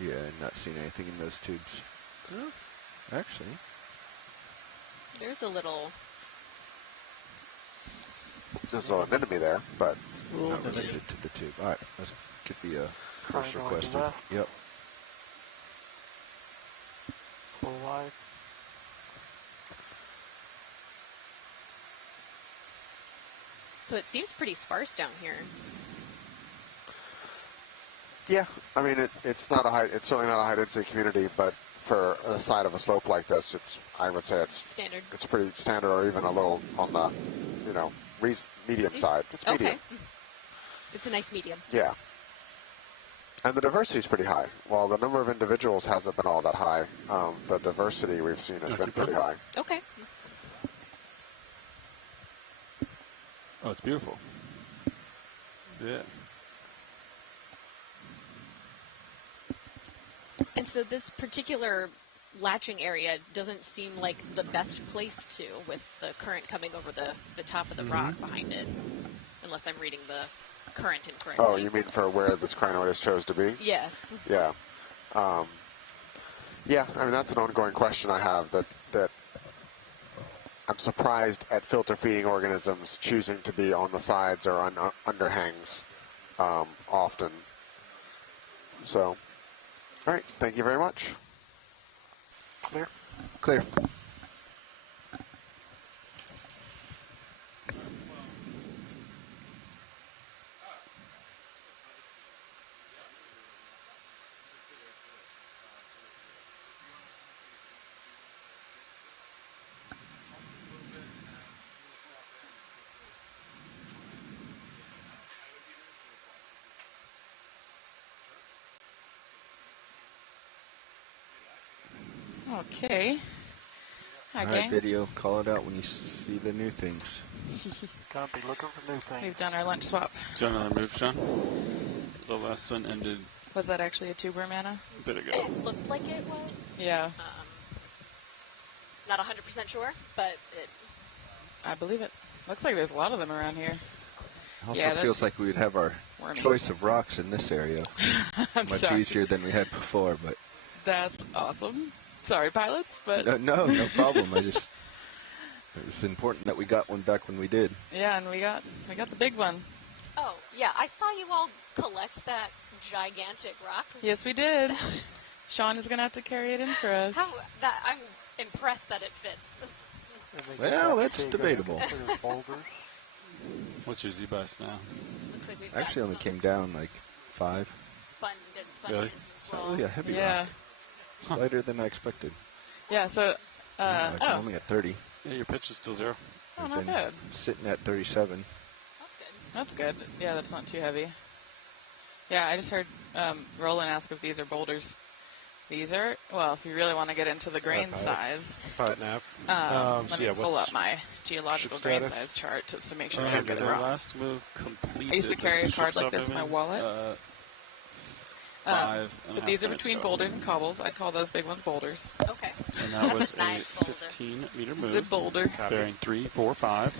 Yeah, I'm not seeing anything in those tubes. Actually, There's a little. There's an enemy there, but not related to the tube. All right, let's get the first Crinoid requested. left. Yep. Full wide. So it seems pretty sparse down here. yeah, I mean it's not a high. It's certainly not a high density community, but for a side of a slope like this, I would say it's standard. It's pretty standard, or even a little on the, medium side. It's medium. Okay. It's a nice medium. Yeah. And the diversity is pretty high. While the number of individuals hasn't been all that high, the diversity we've seen has been pretty high. Okay. Oh, it's beautiful. Yeah. And so this particular latching area doesn't seem like the best place to, with the current coming over the top of the rock behind it, unless I'm reading the current incorrectly. Oh, you mean for where this crinoid chose to be? Yes. Yeah. Yeah, I mean, that's an ongoing question I have, that I'm surprised at filter feeding organisms choosing to be on the sides or on underhangs often. So, all right, thank you very much. Clear. Clear. Okay. Hi, All right, gang. video. Call it out when you see the new things. Gotta be looking for new things. We've done our lunch swap. Do you want another move, John? The last one ended Was that actually a tuber mana? a bit ago. It looked like it was. Yeah. Not 100% sure, but it... I believe it. Looks like there's a lot of them around here. Also Yeah, feels like we would have our wormy. choice of rocks in this area. I'm Much sorry. easier than we had before, but That's awesome. Sorry, pilots, but no problem. It was important that we got one back when we did. yeah, and we got the big one. Oh, yeah, I saw you all collect that gigantic rock. Yes, we did. Sean is gonna have to carry it in for us. I'm impressed that it fits. Well, that's debatable. What's your Z-Bus now? Looks like we've Actually, got only some came down like 5. sponges Really? as It's well. not really a heavy Yeah. rock. It's lighter than I expected. Yeah. So, I'm only at 30. Yeah, your pitch is still 0. Oh, We've not been bad. Sitting at 37. That's good. That's good. Yeah, that's not too heavy. Yeah, I just heard Roland ask if these are boulders. These are, well, if you really want to get into the grain size, Pilot nav. let me pull up my geological grain status? size chart just to make sure I don't get it The wrong. last move completed. I used to carry a The card ship like this in my stopped wallet. moving, 5 and a But half these are minutes between ago. boulders and cobbles. I'd call those big ones boulders. Okay. And that That's was a nice boulder. 15-meter move. Good boulder. Bearing 3, 4, 5.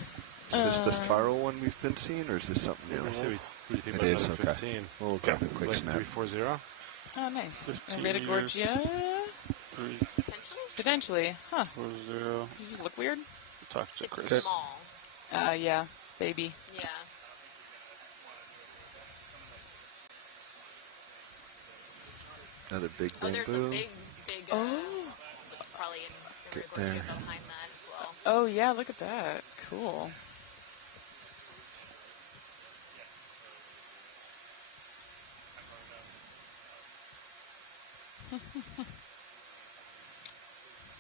Is this the spiral one we've been seeing, or is this something I else? say what do you think It about is, another okay. 15? We'll grab a quick Like snap. 340? Oh, nice. 15 Beta meters. Gorgia? 3, Potentially? Potentially. Huh. 4, 0. Does it just look weird? Talk to It's Chris. small. Yeah. Baby. Yeah. Another big Oh, there's a bamboo. big, Oh. looks probably in Get Gorgia there. behind that as well. Oh, yeah. Look at that. Cool.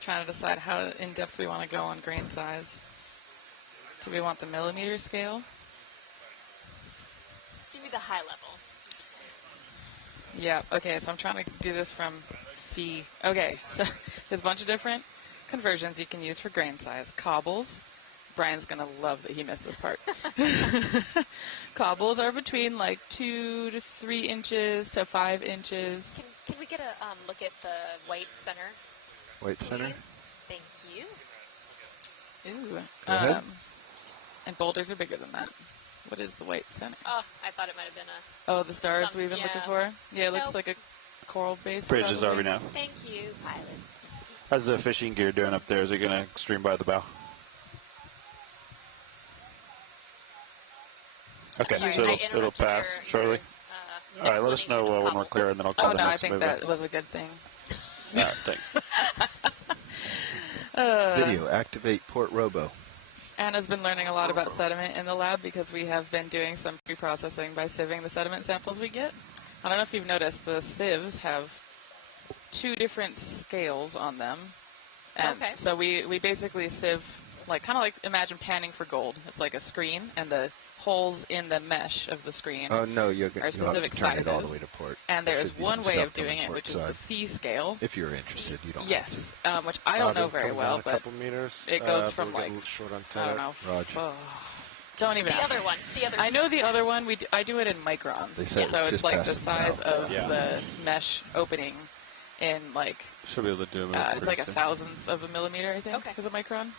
Trying to decide how in depth we want to go on grain size. Do we want the millimeter scale? Give me the high level. Yeah, okay, so I'm trying to do this from fee. Okay, so there's a bunch of different conversions you can use for grain size. Cobbles. Brian's going to love that he missed this part. Cobbles are between like 2 to 3 inches to 5 inches. Can we get a look at the white center? White center. please? Thank you. Ooh. Go ahead. And boulders are bigger than that. What is the white center? Oh, I thought it might have been a... Oh, the stars Some- we've been looking yeah. for? Yeah, it looks Nope. like a coral base. Bridges are we probably. now? Thank you, pilots. How's the fishing gear doing up there? Is it going to stream by the bow? Okay, Sorry, so I it'll interrupted pass your, shortly. All right, let us know explanation of when we're cobble. clear, and then I'll call Oh, the no, I next think move. that was a good thing. All right, thanks. Video. Activate port robo. Anna's been learning a lot about sediment in the lab because we have been doing some pre-processing by sieving the sediment samples we get. I don't know if you've noticed, the sieves have 2 different scales on them. And Okay. so we basically sieve, like kind of like imagine panning for gold. It's like a screen, and the holes in the mesh of the screen Oh no, you'll are specific have to turn sizes. it all the way to port. And There there is should be one some way stuff of doing on it, the which port is the side. fee scale. If you're interested, you don't. Yes, which I don't know very Come well, down a but couple meters. it goes but from we're getting like short on I don't tenor. know. Roger. Don't even. The ask. other one. The other. I know the other one. I do it in microns, They said so it's it's just like the past the size valve. of Yeah. the mesh opening in like Should be able to do it. it's like 1,000th of a millimeter, I think, Okay. is a micron.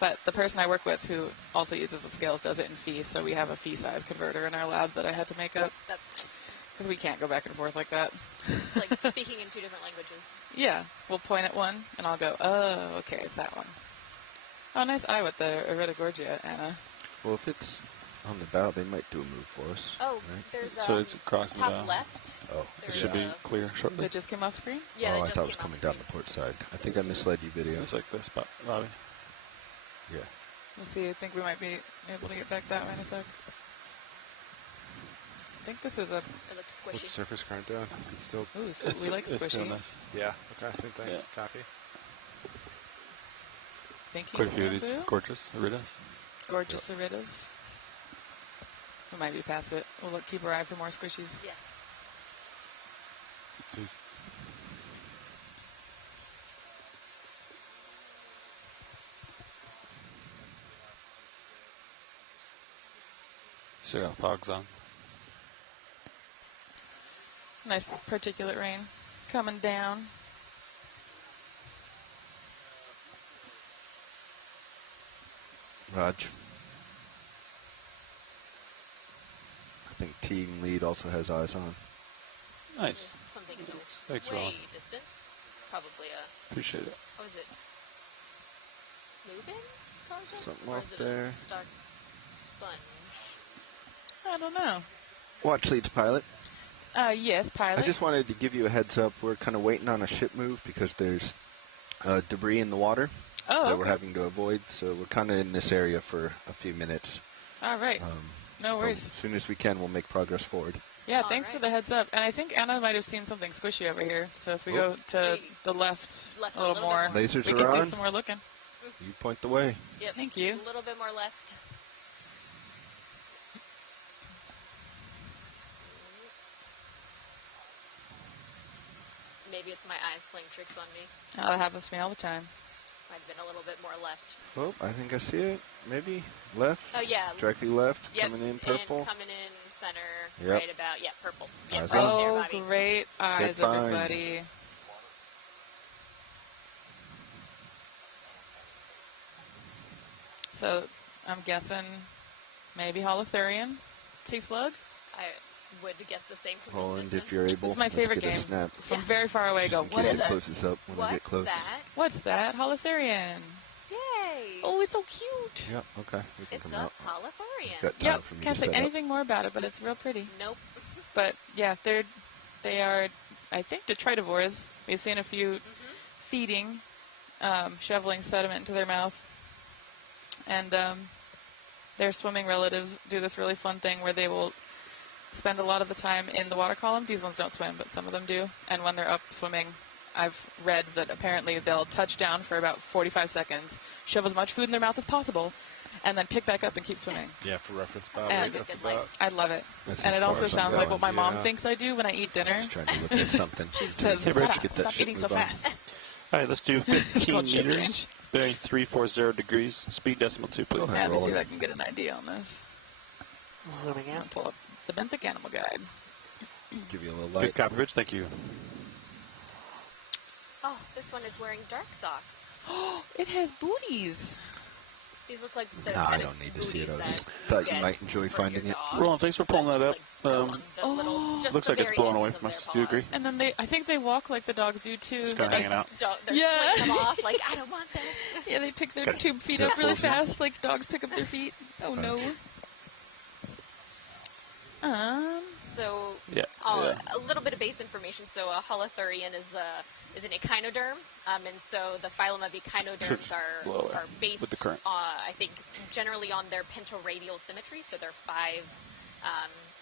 But the person I work with, who also uses the scales, does it in fee. So we have a fee size converter in our lab that I had to make up That's nice. because we can't go back and forth like that. It's like speaking in 2 different languages. Yeah, we'll point at one, and I'll go, oh, okay, it's that one. Oh, nice eye with the Iridogorgia, Anna. Well, if it's on the bow, they might do a move for us. Oh, right? there's So it's across the top bow. left. Oh, It There's should be a- clear shortly. That just came off screen? Yeah, oh, that I just thought it was came coming off down the screen. port side. I think I misled you, video. It's like this, Bobby. Yeah. Let's see, I think we might be able to get back that way in a sec. I think this is a... It looks What's squishy. surface current doing? Is it still? Ooh, so we like it's doing squishy. this. Yeah. Okay. Same thing. Yeah. Copy. Thank you. Quite a few of these Bamboo. gorgeous iridas. Gorgeous Iridas. We might be past it. We'll keep our eye for more squishies. Yes. Jeez. Still got fogs on. Nice particulate rain coming down. Raj. I think team lead also has eyes on. Nice. There's something Thanks, way Ron. distance. It's probably a. Appreciate it. What is it? Moving towards us? Something Or off is it there. a stuck sponge? I don't know. Watch leads pilot. Yes, pilot. I just wanted to give you a heads up. We're kind of waiting on a ship move because there's debris in the water Oh, that we're okay. having to avoid. So we're kind of in this area for a few minutes. All right. No But worries. as soon as we can, we'll make progress forward. Yeah, All thanks for right. the heads up. And I think Anna might have seen something squishy over here. So if we Oh. go to Hey. the left, Left a little bit more, more. Lasers we are can do on. some more looking. You point the way. Yep. Thank you. A little bit more left. Maybe it's my eyes playing tricks on me. Oh, that happens to me all the time. Might have been a little bit more left. Oh, I think I see it. Maybe left. Oh yeah. Directly left. Yep. Coming in purple. And coming in center. Yep. Right about. Yeah, purple. Yep. Eyes Right on. there, Oh, Bobby. great eyes, find. everybody. So I'm guessing maybe Holothurian, sea slug. I would guess the same from Holland, this distance. if you're able. It's my let's favorite get a game. snap. From very far away, Just go, in what case is it it? closes up when I get What's close. that? What's that? Holothurian. Yay! Oh, it's so cute. Yep. Okay. We can It's come a out. Holothurian. Got time Yep, for me can't to say set up. anything more about it, but it's real pretty. Nope. But yeah, they are, I think, detritivores. We've seen a few feeding, shoveling sediment into their mouth, and their swimming relatives do this really fun thing where they will spend a lot of the time in the water column. These ones don't swim, but some of them do. And when they're up swimming, I've read that apparently they'll touch down for about 45 seconds, shove as much food in their mouth as possible, and then pick back up and keep swimming. Yeah, for reference, Sounds Bob. like a That's good about. life. I love it. That's And as it far also as I'm sounds like going. what my mom Yeah. thinks I do when I eat dinner. Just trying to look at something. She says, Hey, "Shut Rich, up, get that stop shit eating so move on." fast." All right, let's do 15 called ship meters, change. bearing 340 degrees, speed decimal 2, please. Go Yeah, ahead. let me see if rolling. I can get an idea on this. Zooming in. I'll pull up the Benthic Animal Guide. Give you a little Good light. copy, Rich. Thank you. Oh, this one is wearing dark socks. It has booties. These look like the Nah, I kind don't of need to see booties those. that Thought you get might enjoy for finding your it. dogs Roland, thanks for pulling that just, up. go on the little, just Looks the like it's very blown away ends from of us. their Do you agree? paws. And then I think they walk like the dogs do too. Just kind of hanging out. They're Yeah. slinging them off like, I don't want this. Yeah, they pick their Got- tube feet got up really full feet. fast, like dogs pick up their feet. Oh no. So Yeah. I'll, yeah. a little bit of base information. So a holothurian is an echinoderm, and so the phylum of echinoderms are based, I think, generally on their pentaradial symmetry. So they're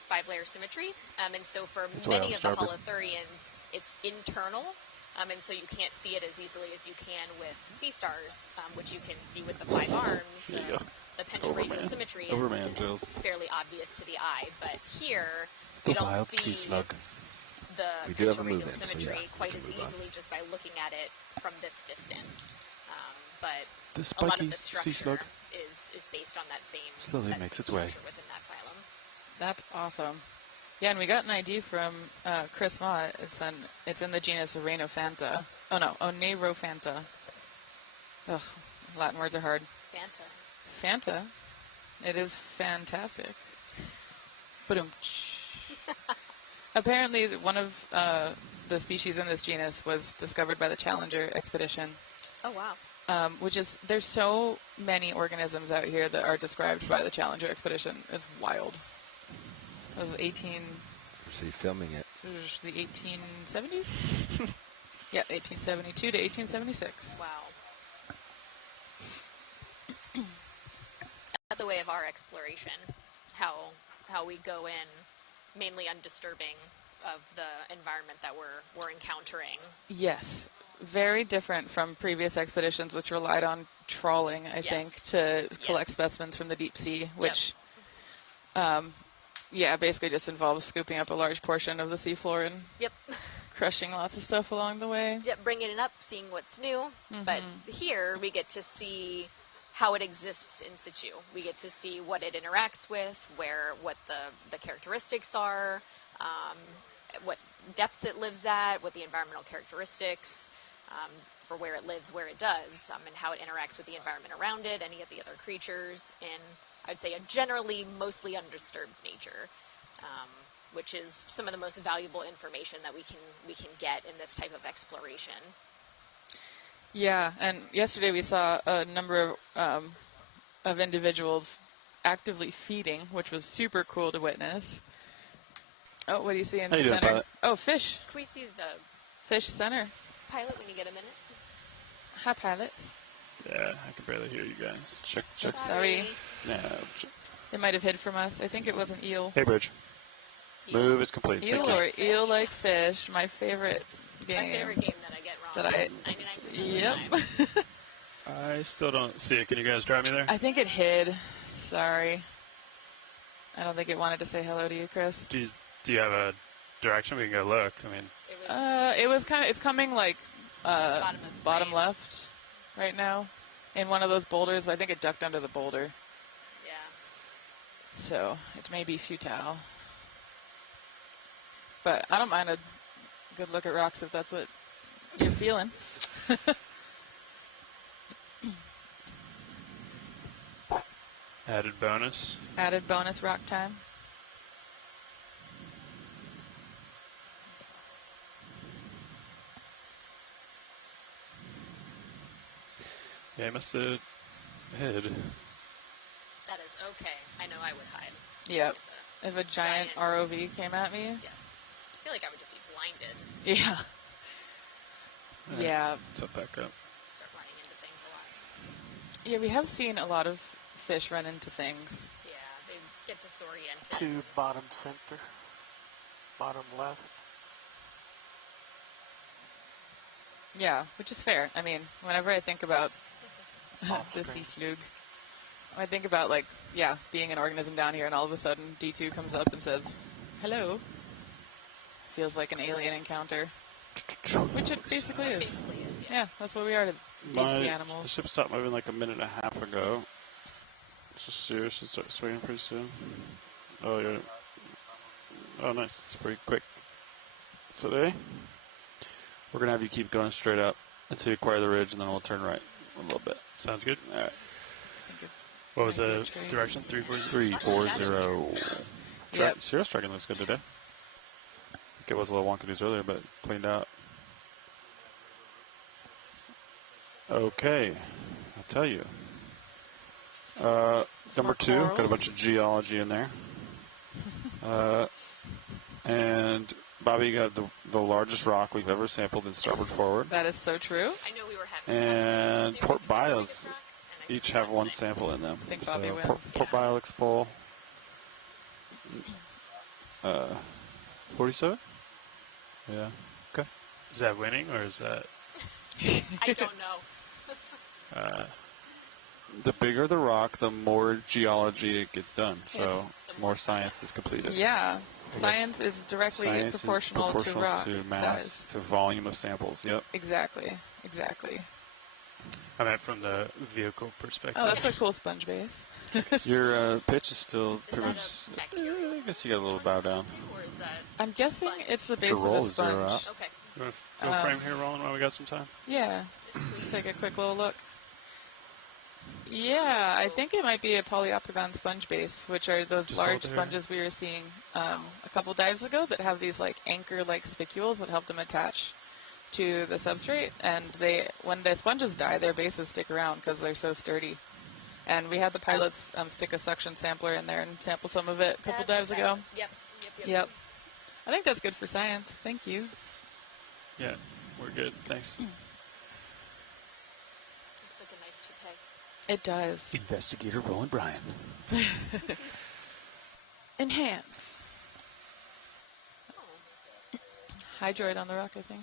five-layer symmetry, and so for many of the holothurians, it's internal. And so you can't see it as easily as you can with sea stars, which you can see with the 5 arms. The pentaradial symmetry is fairly obvious to the eye, but here you don't see the pentaradial symmetry quite as easily just by looking at it from this distance. But a lot of the structure is based on that same slowly makes its way within that phylum. That's awesome. Yeah, and we got an ID from Chris Mott. It's in the genus Onerophanta. Oh no, Onerophanta. Ugh, Latin words are hard. Fanta. It is fantastic. Ba-dum. Apparently, one of the species in this genus was discovered by the Challenger expedition. Oh wow. Which is, there's so many organisms out here that are described by the Challenger expedition. It's wild. It was 18... So you're filming it? The 1870s? Yeah, 1872 to 1876. Wow. At the way of our exploration, how we go in mainly undisturbing of the environment that we're encountering. Yes. Very different from previous expeditions, which relied on trawling, I think, to collect specimens from the deep sea, which... yeah, basically just involves scooping up a large portion of the seafloor and crushing lots of stuff along the way. Yep, bringing it up, seeing what's new. Mm-hmm. But here we get to see how it exists in situ. We get to see what it interacts with, what the characteristics are, what depth it lives at, what the environmental characteristics for where it lives, where it does, and how it interacts with the environment around it, any of the other creatures in, I'd say, a generally mostly undisturbed nature, which is some of the most valuable information that we can get in this type of exploration. Yeah, and yesterday we saw a number of individuals actively feeding, which was super cool to witness. Oh, what do you see in the center? Oh, fish. Can we see the fish center? Pilot, when you get a minute. Hi, pilots. Yeah, I can barely hear you guys. Check. Sorry. No. It might have hid from us. I think it was an eel. Hey, Bridge. Eel. Move is complete. Eel or eel like fish. My favorite game. My favorite game that I get wrong. 99% of the time. I still don't see it. Can you guys drive me there? I think it hid. Sorry. I don't think it wanted to say hello to you, Chris. Do you have a direction? We can go look. I mean, it was kind of. It's coming like bottom left right now, in one of those boulders. But I think it ducked under the boulder. Yeah. So it may be futile. But I don't mind a good look at rocks if that's what you're feeling. Added bonus. Added bonus rock time. Yeah, I must have hid. That is okay. I know I would hide. Yep. If a giant ROV came at me. Yes. I feel like I would just be blinded. Yeah. Right. Yeah. Tilt back up. Start running into things a lot. Yeah, we have seen a lot of fish run into things. Yeah, they get disoriented. To bottom center, bottom left. Yeah, which is fair. I mean, whenever I think about the sea slug, I think about, like, yeah, being an organism down here, and all of a sudden D2 comes up and says, hello. Feels like an alien encounter. Which it basically is. Yeah, that's what we are to deep sea animals. The ship stopped moving like a minute and a half ago. So Sirius should start swinging pretty soon. Oh, yeah. Oh, nice. It's pretty quick. Today, we're going to have you keep going straight up until you acquire the ridge, and then we'll turn right a little bit. Sounds good? All right. What was the direction? 340. Yep. Sirius tracking looks good today. I think it was a little wonky news earlier, but cleaned out. Okay. I'll tell you. Number 2, got a bunch of geology in there. And Bobby, you got the largest rock we've ever sampled in starboard forward. That is so true. I know we were having And Port Bios each have one sample in them. I think Bobby wins. Port Bio looks full. 47? Yeah. Okay. Is that winning or is that? I don't know. The bigger the rock, the more geology it gets done. So more science is completed. Yeah. Science is directly proportional to rock to mass, size. to volume of samples. Yep. Exactly. I meant from the vehicle perspective. Oh, that's a cool sponge base. Your pitch is still pretty much. I guess you got a little bow down. I'm guessing it's the base To roll of a is zero sponge. out. Okay. You want to fill frame here, Roland, while we got some time? Yeah. Let's take a quick little look. Yeah, I think it might be a polyoptagon sponge base, which are those Just large hold there. sponges we were seeing a couple dives ago that have these like anchor-like spicules that help them attach to the substrate. And when the sponges die, their bases stick around because they're so sturdy. And we had the pilots stick a suction sampler in there and sample some of it a couple dives ago. Yep. I think that's good for science. Thank you. Yeah, we're good. Thanks. Looks like a nice toupee. It does. Investigator Roland Bryan. Enhance. Hydroid on the rock, I think.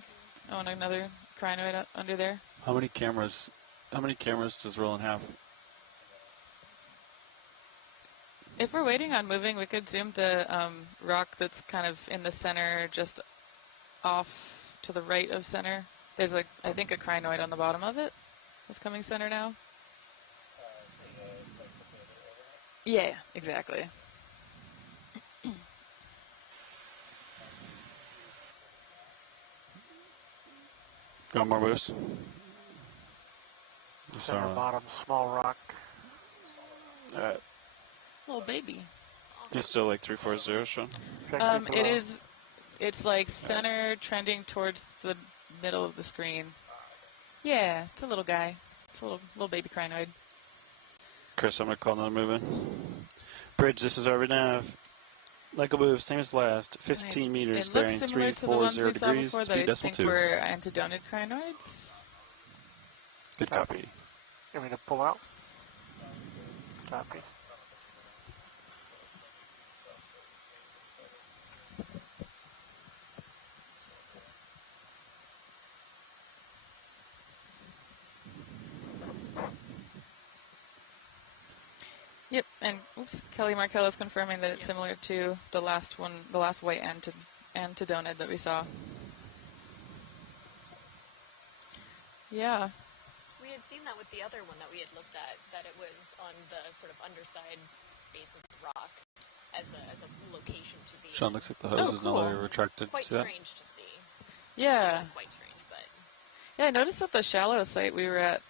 Oh, and another crinoid up under there. How many cameras does Roland have? If we're waiting on moving, we could zoom the rock that's kind of in the center, just off to the right of center. There's I think a crinoid on the bottom of it. That's coming center now. Yeah, exactly. Got more moves. Center bottom, small rock. Little baby. You still like 340, Sean? It's like center trending towards the middle of the screen. Yeah, it's a little guy. It's a little baby crinoid. Chris, I'm going to call another move in. Bridge, this is our nav. Like a move, same as last. 15 meters, It bearing looks similar to the ones 340 we saw degrees, before that speed I decimal think 2. were antidonid crinoids. Good copy. You want me to pull out? Copy. Yep, and Kelly Markello is confirming that it's similar to the last one, the last white antidonid that we saw. Yeah. We had seen that with the other one that we had looked at, that it was on the sort of underside base of the rock as a location to be. Sean, looks like the hose is no longer retracted. Quite See that? strange to see. Yeah. Not quite strange, but. Yeah, I noticed at the shallow site we were at,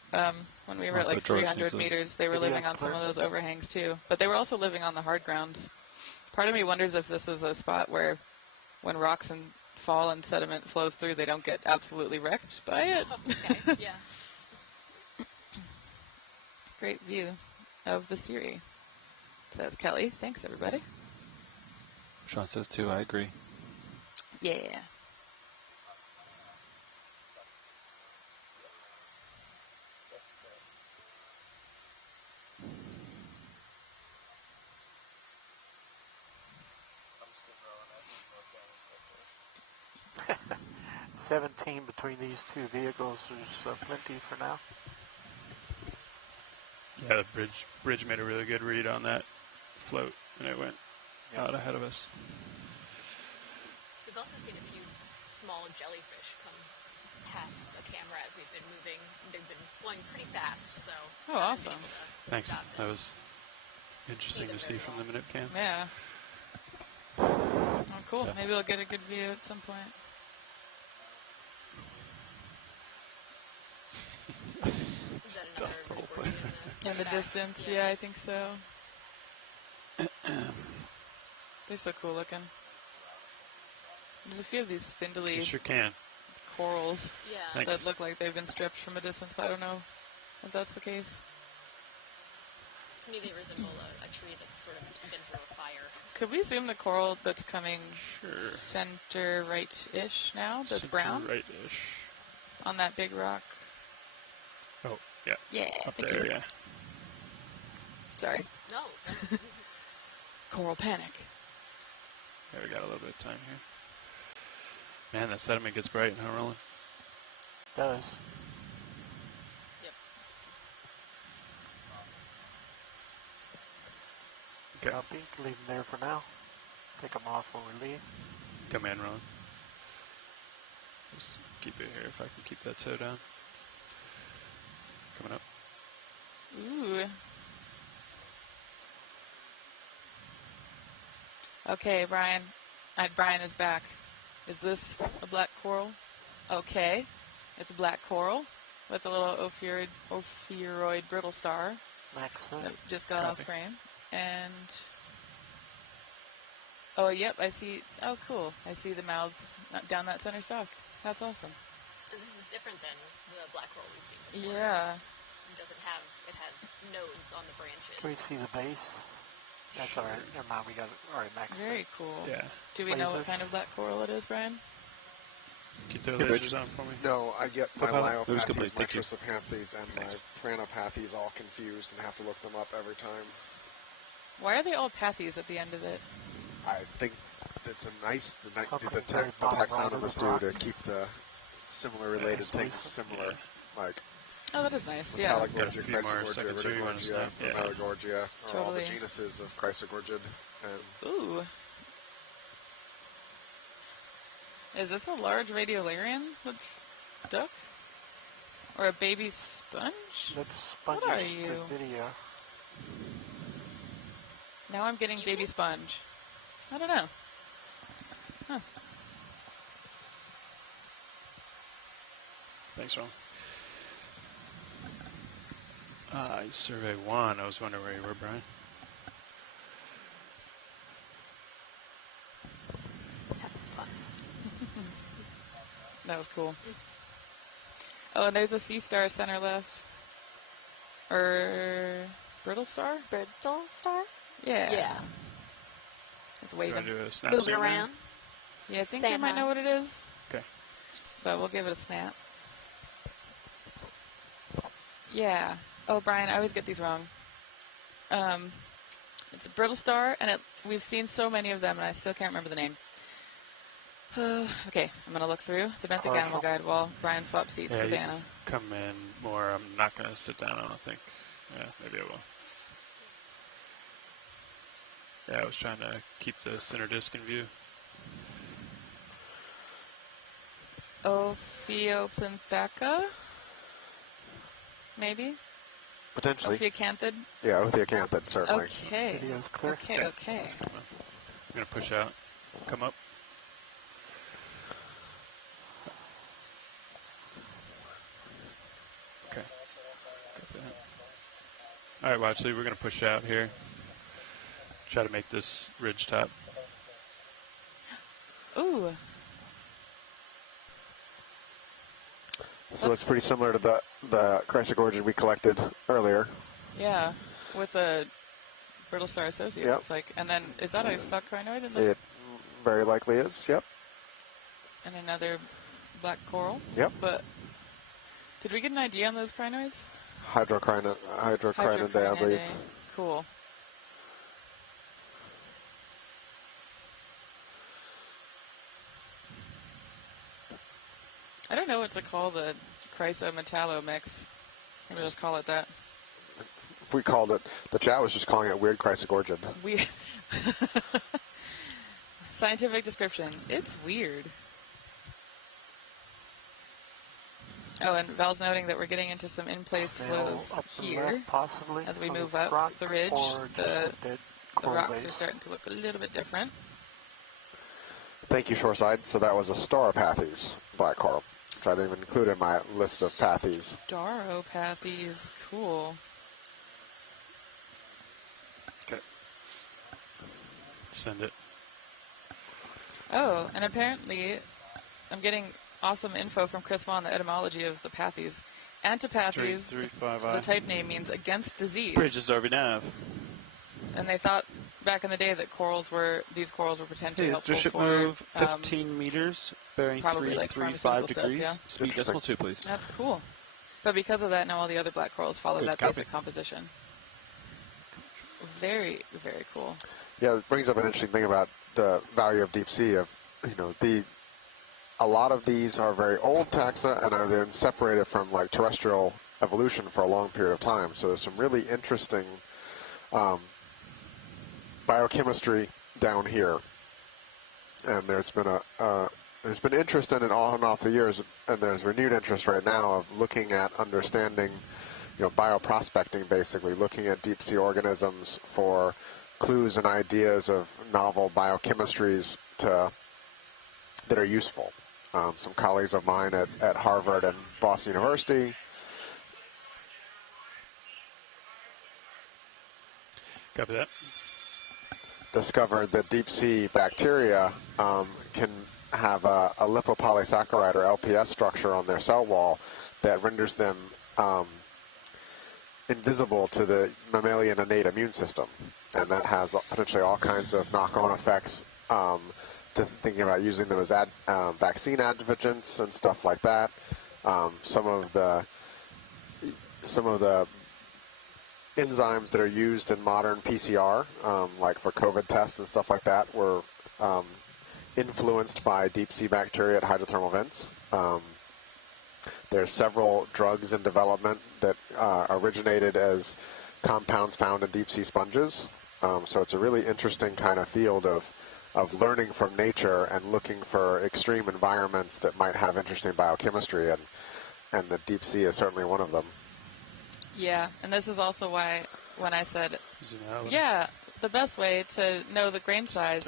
when we were at like George 300 meters, they were living on some of those overhangs too. But they were also living on the hard grounds. Part of me wonders if this is a spot where when rocks fall and sediment flows through, they don't get absolutely wrecked by it. Okay, yeah. Great view of the Siri, says Kelly. Thanks, everybody. Sean says too, I agree. Yeah. 17 between these two vehicles. There's plenty for now. Yeah, the bridge made a really good read on that float, and it went out ahead of us. We've also seen a few small jellyfish come past the camera as we've been moving. They've been flowing pretty fast, so. Oh, awesome. Thanks. That was interesting to see from the minute cam. Yeah. Oh, cool. Yeah. Maybe we'll get a good view at some point. Is that another Dust the whole thing. In the distance, yeah, I think so. They're so cool looking. There's a few of these spindly You sure can. corals Yeah. that look like they've been stripped from a distance, but I don't know if that's the case. To me, they resemble a tree that's sort of been through a fire. Could we zoom the coral that's coming center right-ish now? That's brown? Right-ish. On that big rock. Oh, yeah. Yeah. Up there, yeah. Sorry. No. Coral panic. Yeah, we got a little bit of time here. Man, that sediment gets bright, huh, Roland? Does. Okay. Copy. Leave them there for now. Take them off when we leave. Come in, Roland. Just keep it here if I can keep that toe down. Coming up. Ooh. Okay, Brian. Brian is back. Is this a black coral? Okay. It's a black coral with a little ophiuroid brittle star. Excellent. That just got off frame. And oh, yep, I see. Oh, cool. I see the mouths down that center stalk. That's awesome. And this is different than the black coral we've seen before. Yeah. It has nodes on the branches. Can we see the base? That's all right. Never mind, we got it. All right, Max. Very cool. Yeah. Do we know what kind of black coral it is, Brian? Keep those lasers on for me. No, I get my Myopathes, Thank you. Microsopanthes, and my Pranopathes all confused and have to look them up every time. Why are they all pathies at the end of it? I think it's a nice the Something very bottom right of taxonomists the do rock. to keep the similar related things similar, like Oh, that is nice. Yeah. Metallic Got a Gorgia, few more Chrysogorgia, seconds here. You wanna Iridogorgia, snap? Yeah. Metalogorgia, are all the Totally. genuses of Chrysogorgid. And Ooh. Is this a large radiolarian that's stuck? Or a baby sponge? Looks What are sponges you? to video. Now I'm getting baby sponge. I don't know. Huh. Thanks, Ron. Survey 1. I was wondering where you were, Brian. That was cool. Oh, and there's a sea star center left. Or brittle star? Brittle star? Yeah. Yeah. It's You waving. want to do a snap Moving zoom in? around. Yeah, I think Saying I might hi. know what it is. Okay. But we'll give it a snap. Yeah. Oh, Brian, I always get these wrong. It's a brittle star, and we've seen so many of them, and I still can't remember the name. Okay, I'm going to look through the Benthic Animal Guide while Brian swaps seats with you Anna. come in more. I'm not going to sit down, I don't think. Yeah, maybe I will. Yeah, I was trying to keep the center disc in view. Ophioplintheca? Maybe? potentially. Ophiacanthid? Yeah, with the acanthid, certainly. Okay. Video's clear. Okay, okay. Let's come up. I'm going to push out. Come up. Okay. Got that. All right, well, actually, we're going to push out here. Try to make this ridge top. Ooh. So it's pretty similar to the Chrysogorgia we collected earlier. Yeah, with a brittle star associate, Yep. looks like. And then, is that a stock crinoid in the It very likely is, yep. and another black coral? Yep. But did we get an idea on those crinoids? Hydrocrinidae, I believe. Cool. I don't know what to call the chryso-metallo mix. Maybe just call it that. We called it, the chat was just calling it weird Chrysogorgia. Weird. Scientific description. It's weird. Oh, and Val's noting that we're getting into some in-place flows up and here. left, possibly, As we on the move up rock, the ridge, or just the a dead coral rocks are base. starting to look a little bit different. Thank you, Shoreside. So that was a Stauropathes black coral, which I didn't even include in my list of pathes. Stauropathes is cool. Okay. Send it. Oh, and apparently I'm getting awesome info from Chris Ma on the etymology of the pathes. Antipathes, 335I. the type name means against disease. Bridges RV Nav. And they thought back in the day that these corals were potentially Hey, helpful the ship for move 15 meters, bearing probably like 335 degrees. Stuff, yeah. Speed decimal 2, please. That's cool. But because of that, now all the other black corals follow Good that copy. basic composition. Very, very cool. Yeah, it brings up an interesting thing about the value of deep sea. A lot of these are very old taxa and are then separated from like terrestrial evolution for a long period of time. So there's some really interesting biochemistry down here, and there's been interest in it on and off the years, and there's renewed interest right now of looking at understanding, bioprospecting, basically looking at deep sea organisms for clues and ideas of novel biochemistries that are useful. Some colleagues of mine at Harvard and Boston University. Copy that. Discovered that deep sea bacteria can have a lipopolysaccharide or LPS structure on their cell wall that renders them invisible to the mammalian innate immune system, and that has potentially all kinds of knock-on effects to thinking about using them as vaccine adjuvants and stuff like that. Some of the enzymes that are used in modern PCR, like for COVID tests and stuff like that, were influenced by deep sea bacteria at hydrothermal vents. There's several drugs in development that originated as compounds found in deep sea sponges. So it's a really interesting kind of field of learning from nature and looking for extreme environments that might have interesting biochemistry, and the deep sea is certainly one of them. Yeah, and this is also why when I said, yeah, the best way to know the grain size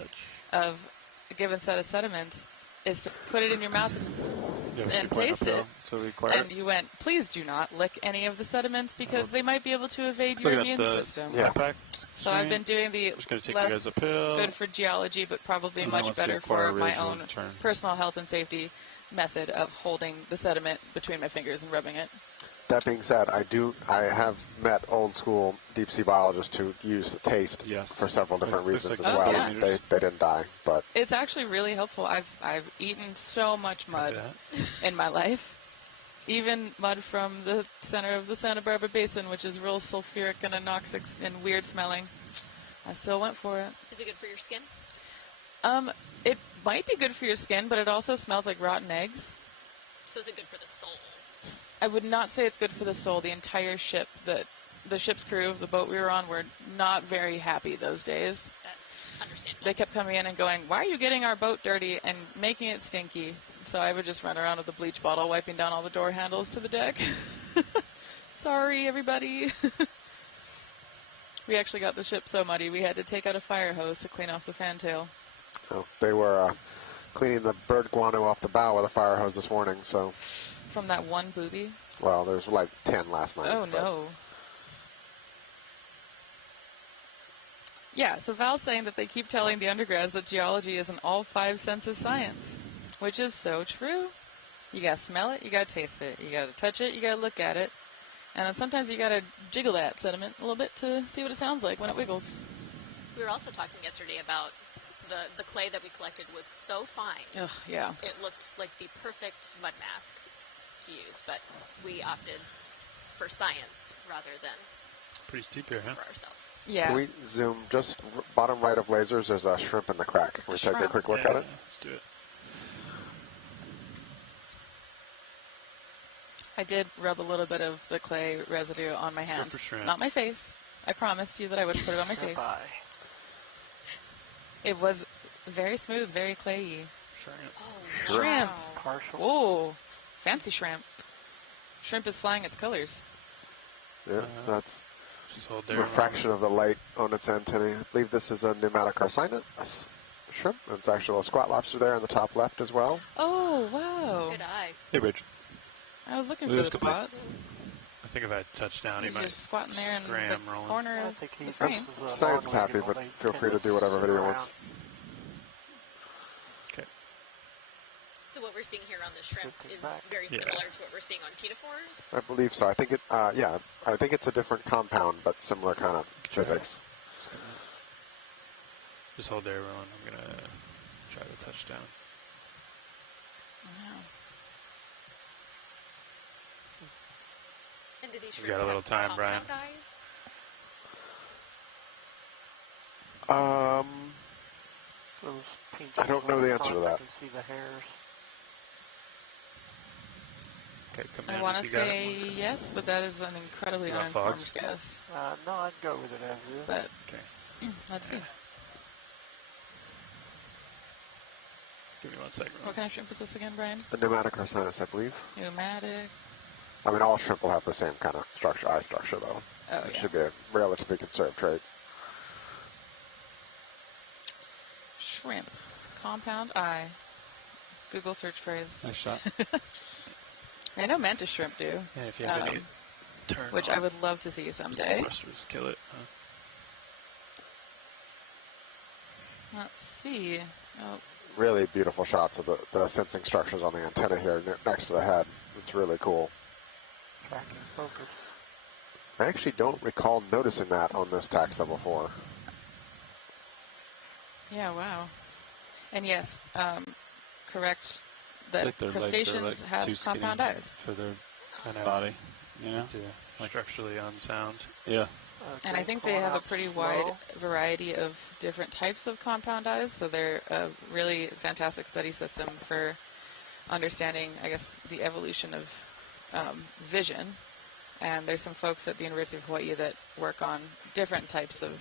of a given set of sediments is to put it in your mouth and taste it. And you went, please do not lick any of the sediments because they might be able to evade your immune system. So I've been doing the less good for geology, but probably much better for my own personal health and safety method of holding the sediment between my fingers and rubbing it. That being said, I have met old school deep sea biologists who use taste for several different reasons as well. Yeah. They didn't die, but It's actually really helpful. I've eaten so much mud in my life. Even mud from the center of the Santa Barbara Basin, which is real sulfuric and anoxic and weird smelling. I still went for it. Is it good for your skin? It might be good for your skin, but it also smells like rotten eggs. So is it good for the soul? I would not say it's good for the soul. The entire ship, the ship's crew of the boat we were on were not very happy those days. That's understandable. They kept coming in and going, why are you getting our boat dirty and making it stinky? So I would just run around with a bleach bottle, wiping down all the door handles to the deck. Sorry, everybody. We actually got the ship so muddy, we had to take out a fire hose to clean off the fantail. oh, they were cleaning the bird guano off the bow with a fire hose this morning. So From that one booby? well, there's like 10 last night. Oh, no. Yeah, so Val's saying that they keep telling the undergrads that geology is an all five senses science, which is so true. You gotta smell it, you gotta taste it, you gotta touch it, you gotta look at it, and then sometimes you gotta jiggle that sediment a little bit to see what it sounds like when it wiggles. We were also talking yesterday about the clay that we collected was so fine. Ugh, yeah. It looked like the perfect mud mask to use, but we opted for science rather than Pretty steep here, huh? for ourselves. Yeah. Can we zoom just bottom right of lasers? There's a shrimp in the crack. Can we take a quick look at it? Let's do it. I did rub a little bit of the clay residue on my hand. for shrimp. Not my face. I promised you that I would put it on my face. It was very smooth, very clayey. Shrimp. Shrimp. Partial. Ooh, fancy shrimp. Shrimp is flying its colors. Yeah, so that's Just hold there. refraction of the light on its antennae. I believe this is a pneumatic carcinus shrimp. It's actually a squat lobster there in the top left as well. Oh, wow. Good eye. Hey, Rich. I was looking for Lose the the blade. spots. I think if I had touched down, he He's might just squatting there in scram the rolling. corner I of think he the frame. thinks this is a Science is happy, non-legal. but They feel tend free to do whatever sit video around. wants. Okay. So what we're seeing here on the shrimp is very Yeah. similar to what we're seeing on ctenophores. I believe so. I think it. Yeah, I think it's a different compound, but similar kind of physics. Just hold there, everyone. I'm going to try the touchdown. Wow. And do these We got shrimps a little have time, Brian. compound eyes? Those pink I don't know the answer to I that. can see the hairs. Okay, come I in want if to you got say it. yes, but that is an incredibly You want uninformed fogs? guess. No, I'd go with it as is. But Okay. let's see. Give me 1 second. What kind of shrimp is this again, Brian? A pneumatic arsenus, I believe. Pneumatic. I mean, all shrimp will have the same kind of structure, eye structure, though. Oh, It yeah. should be a relatively conserved trait. Shrimp. Compound eye. Google search phrase. Nice shot. I know mantis shrimp do. And if you have any turn which on, I would love to see someday. thrusters, kill it. Let's see. Oh, Really beautiful shots of the sensing structures on the antenna here next to the head. It's really cool. Tracking focus. I actually don't recall noticing that on this taxa before. yeah, wow. And yes, correct that Like their legs are crustaceans like have too skinny compound eyes. for their I know. body. Yeah. Like structurally unsound. Yeah. And I think they have a pretty wide variety of different types of compound eyes, so they're a really fantastic study system for understanding, I guess, the evolution of vision. And there's some folks at the University of Hawaii that work on different types of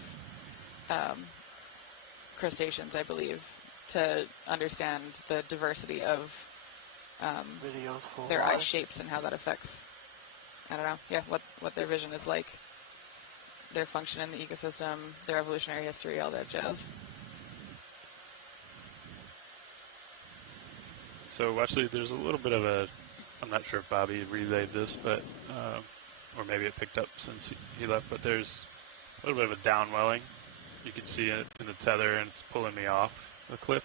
crustaceans, I believe, to understand the diversity of Videos for their eye shapes and how that affects, I don't know, yeah, what their vision is like, their function in the ecosystem, their evolutionary history, all that jazz. So actually, there's a little bit of a, I'm not sure if Bobby relayed this, but, or maybe it picked up since he left, but there's a little bit of a downwelling. You can see it in the tether, and it's pulling me off the cliff.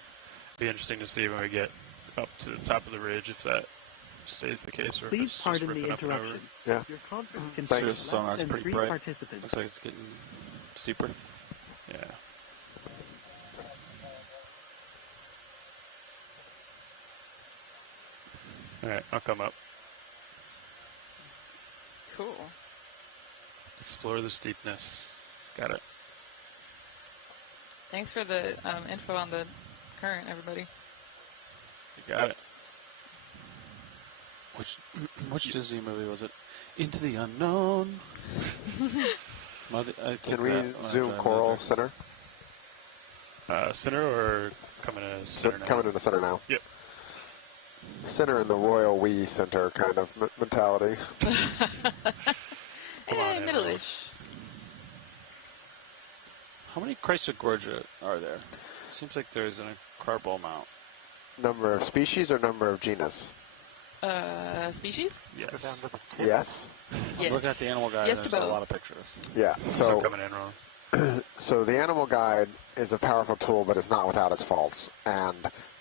Be interesting to see when we get up to the top of the ridge if that stays the case, or if Please it's just pardon the ripping up and over. interruption. Yeah. Your conference Thanks. contains Sonar's less than pretty 3 bright. participants. Looks like it's getting steeper. Yeah. All right, I'll come up. Cool. Explore the steepness. Got it. Thanks for the info on the current, everybody. You got it. Which Disney movie was it? Into the Unknown. Can we zoom Coral Center? Center or coming in as center now? Coming in the center now. Yep. Center in the Royal We Center kind of mentality. Middle-ish. How many Chrysogorgia are there? Seems like there's an incredible amount. Number of species or number of genus? Species? Yes. Yes. I'm looking at the animal guide, Yes and to there's a both. lot of pictures. Yeah. So coming in wrong. So the animal guide is a powerful tool, but it's not without its faults. And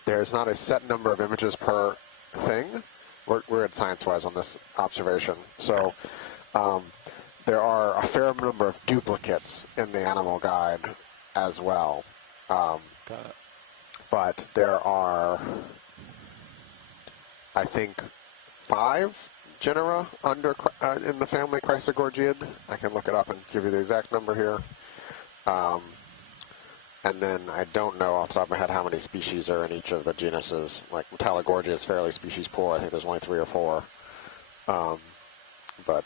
there's not a set number of images per thing. We're at ScienceWise on this observation. So there are a fair number of duplicates in the animal guide as well. Got it. But there are, I think, 5 genera under in the family Chrysogorgiid. I can look it up and give you the exact number here. And then I don't know off the top of my head how many species are in each of the genuses. Like Metallogorgia is fairly species poor. I think there's only 3 or 4. But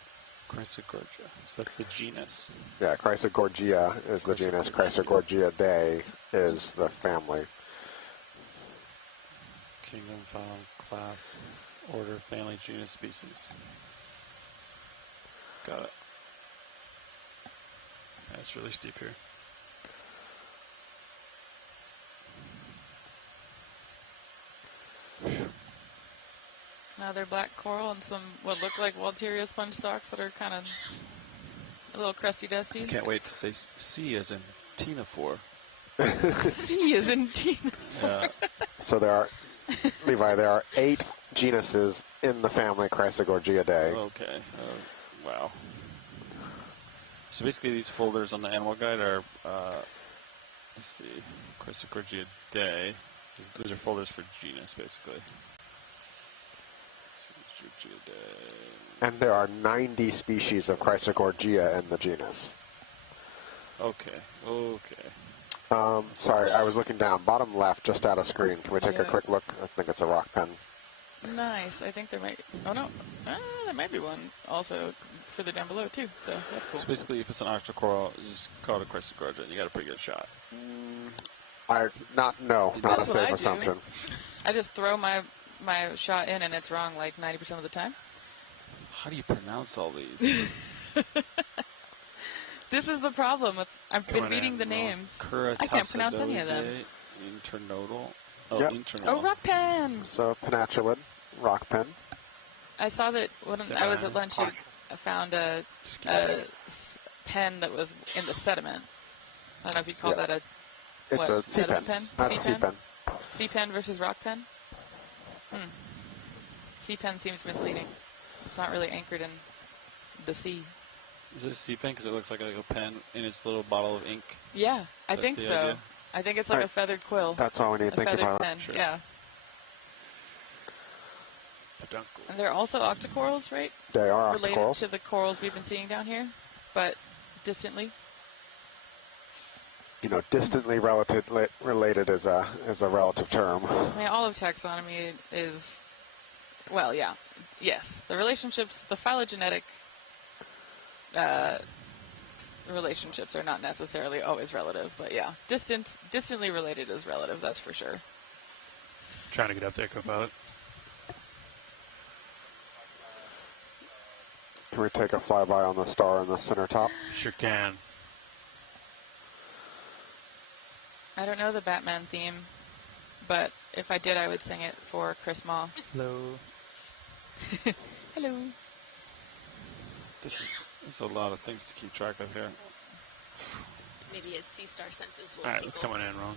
Chrysogorgia. So that's the genus. yeah, Chrysogorgia is the genus. Chrysogorgiidae is the family. Kingdom, file, class, order, family, genus, species. Got it. Yeah, it's really steep here. Another black coral and some what look like Walteria sponge stalks that are kind of a little crusty dusty. I can't wait to say C as in Ctenaphore. C is in Tina. Yeah. So there are, Levi, there are 8 genuses in the family Chrysogorgiidae. Okay. Wow. So basically these folders on the animal guide are Let's see. Chrysogorgia day. Those are folders for genus, basically. Chrysogorgia day. And there are 90 species of Chrysogorgia in the genus. Okay. Sorry, I was looking down. Bottom left, just out of screen. Can we take a quick look? I think it's a rock pen. Nice. I think there might... Oh, no. There might be one also further down below, too. So that's cool. So basically, if it's an octocoral, just call it a Chrysogorgia, and you got a pretty good shot. Not a safe assumption. I just throw my shot in, and it's wrong like 90% of the time. How do you pronounce all these? This is the problem with... I've been reading the names. I can't pronounce any of them. Internodal. Internodal. Oh, rock pen! So, penatulid, rock pen. I saw that when I was at lunch, I found a pen that was in the sediment. I don't know if you'd call that a... It's a C-pen. That's a C-pen. C-pen versus rock pen? C-pen seems misleading. It's not really anchored in the sea. Is it a C-pen because it looks like a pen in its little bottle of ink? Yeah, I think so. Idea? I think it's like a feathered quill. That's all we need. Thank you, feathered Pilot. pen, Sure. yeah. And they're also octocorals, right? They are related octocorals. to the corals we've been seeing down here, but distantly. You know, distantly related is a relative term. I mean, all of taxonomy is, well, yeah, yes. The relationships, the phylogenetic relationships are not necessarily always relative, but yeah, distantly related is relative, that's for sure. Trying to get up there, co-pilot. Can we take a flyby on the star in the center top? Sure can. I don't know the Batman theme, but if I did, I would sing it for Chris Ma. Hello. Hello. This is a lot of things to keep track of here. Maybe his sea star senses will All right, tingle. it's coming in wrong.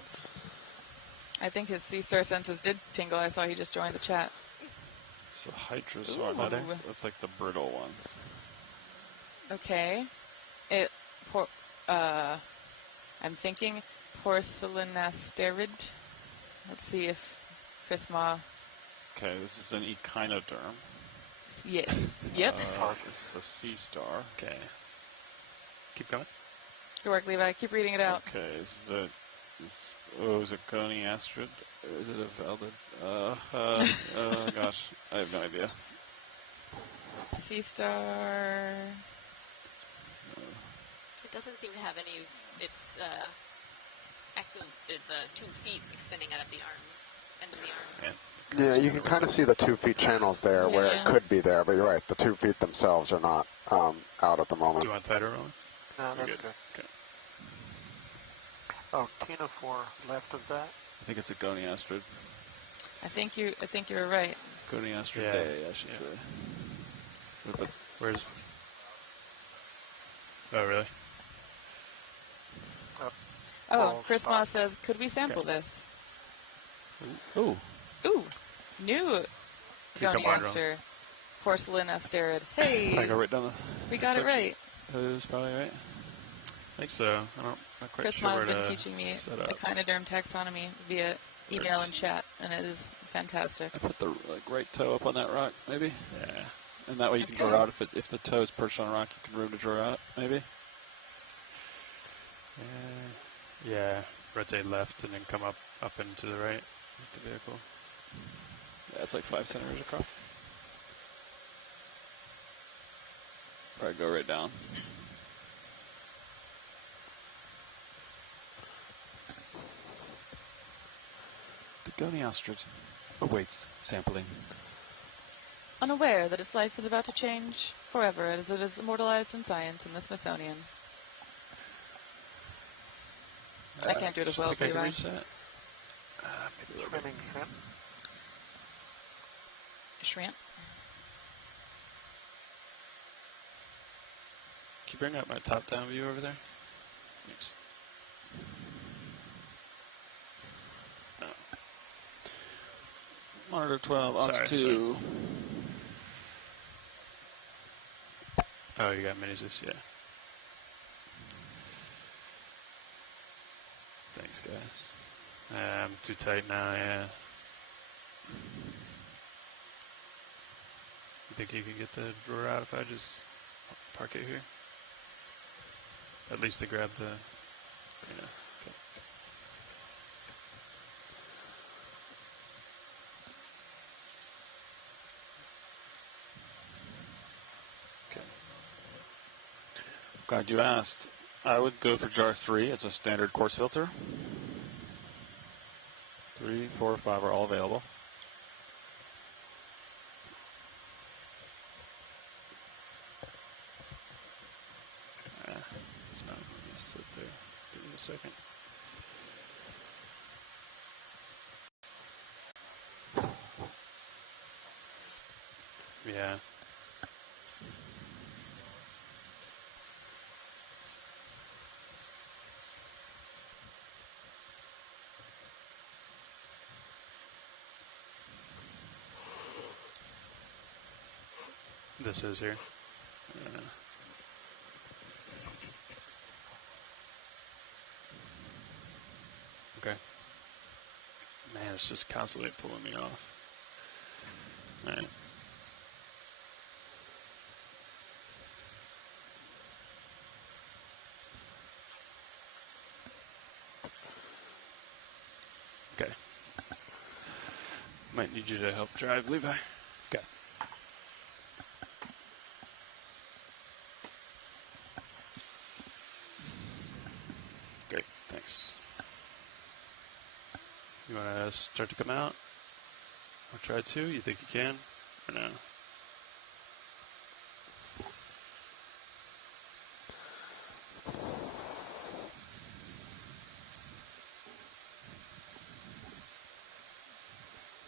I think his sea star senses did tingle. I saw he just joined the chat. So hydrosaur, that's like the brittle ones. Okay. I'm thinking porcelainasterid. Let's see if Chris Ma... Okay, this is an echinoderm. Yes. Yep. This is a sea star. Okay. Keep going. Good work, Levi. Keep reading it out. Okay, is it Goniastrid? Is it a Velded? Oh gosh, I have no idea. Sea star... It doesn't seem to have any of its the 2 feet extending out of the arms, end of the arms. Yeah, you can kind of see the 2 feet channels there where it could be there, but you're right, the 2 feet themselves are not out at the moment. Do you want tighter rolling? No, that's good. Okay. Oh, Ctenophore left of that. I think it's a Goniastrid. I think you were right. Goniastrid day, I should say. But where's... Oh, really? Oh, Chris Ma says, could we sample this? Ooh. Ooh. New Goniaster. Porcelainasterid. Hey! I got right down the We got it right. That is probably right. I think so. I'm not quite Chris sure Ma's where been to teaching me set up. echinoderm taxonomy via email and chat, and it is fantastic. I put the right toe up on that rock, maybe? Yeah. And that way you can draw out. If the toe is perched on a rock, you can room to draw out, maybe? Yeah. Rotate left and then come up and to the right with the vehicle. Yeah, it's like 5 centimeters across. Probably go right down. The Goniastrid awaits sampling. Unaware that its life is about to change forever as it is immortalized in science in the Smithsonian. I can't do it as well as Levi. Swimming shrimp. Shrimp. Can you bring up my top-down view over there? Thanks. Monitor 12, Ox Sorry, 2. Oh, you got mini Zeus, yeah. Thanks. guys. I'm too tight now, yeah. You think you can get the drawer out if I just park it here? At least to grab the, yeah. Okay. Glad you asked. I would go for jar 3. It's a standard coarse filter. 3, 4, 5 are all available. It's not going to sit there. Give me a second. Yeah. This is here. Okay. Man, it's just constantly pulling me off. All right. Okay. Might need you to help drive, Levi. Okay. Great, thanks. You want to start to come out? I'll try to. You think you can? Or no?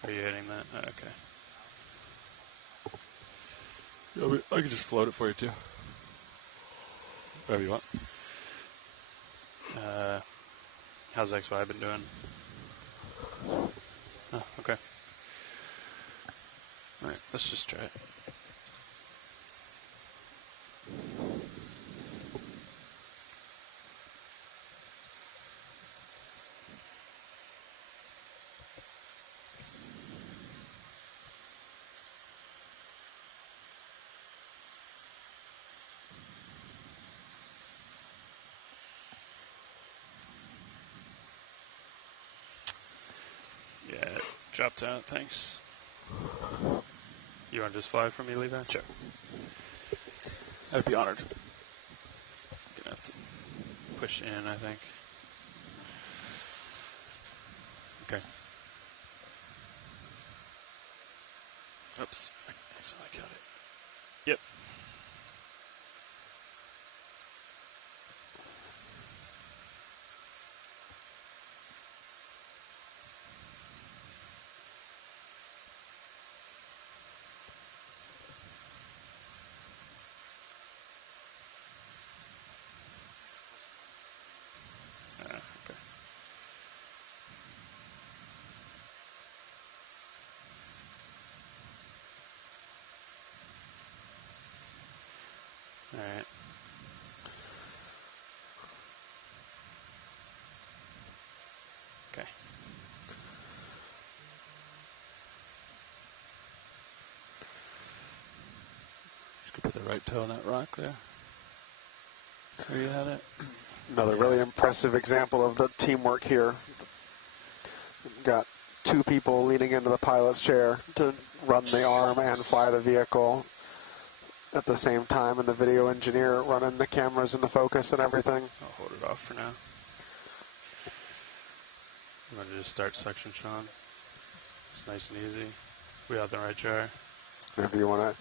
Are you hitting that? Oh, okay. Yeah, I can just float it for you too. Whatever you want. How's XY been doing? Oh, okay. All right, let's just try it. Yeah, it dropped out, thanks. You want to just fly for me, Levi? Sure. I'd be honored. Gonna have to push in, I think. Okay. Oops, I accidentally got it. Yep. Okay. All right. Okay. Just gonna put the right toe on that rock there. There you have it. Another really impressive example of the teamwork here. Got two people leaning into the pilot's chair to run the arm and fly the vehicle at the same time, and the video engineer running the cameras and the focus and everything. I'll hold it off for now. You want to just start section, Sean? It's nice and easy. We have the right jar. If you want to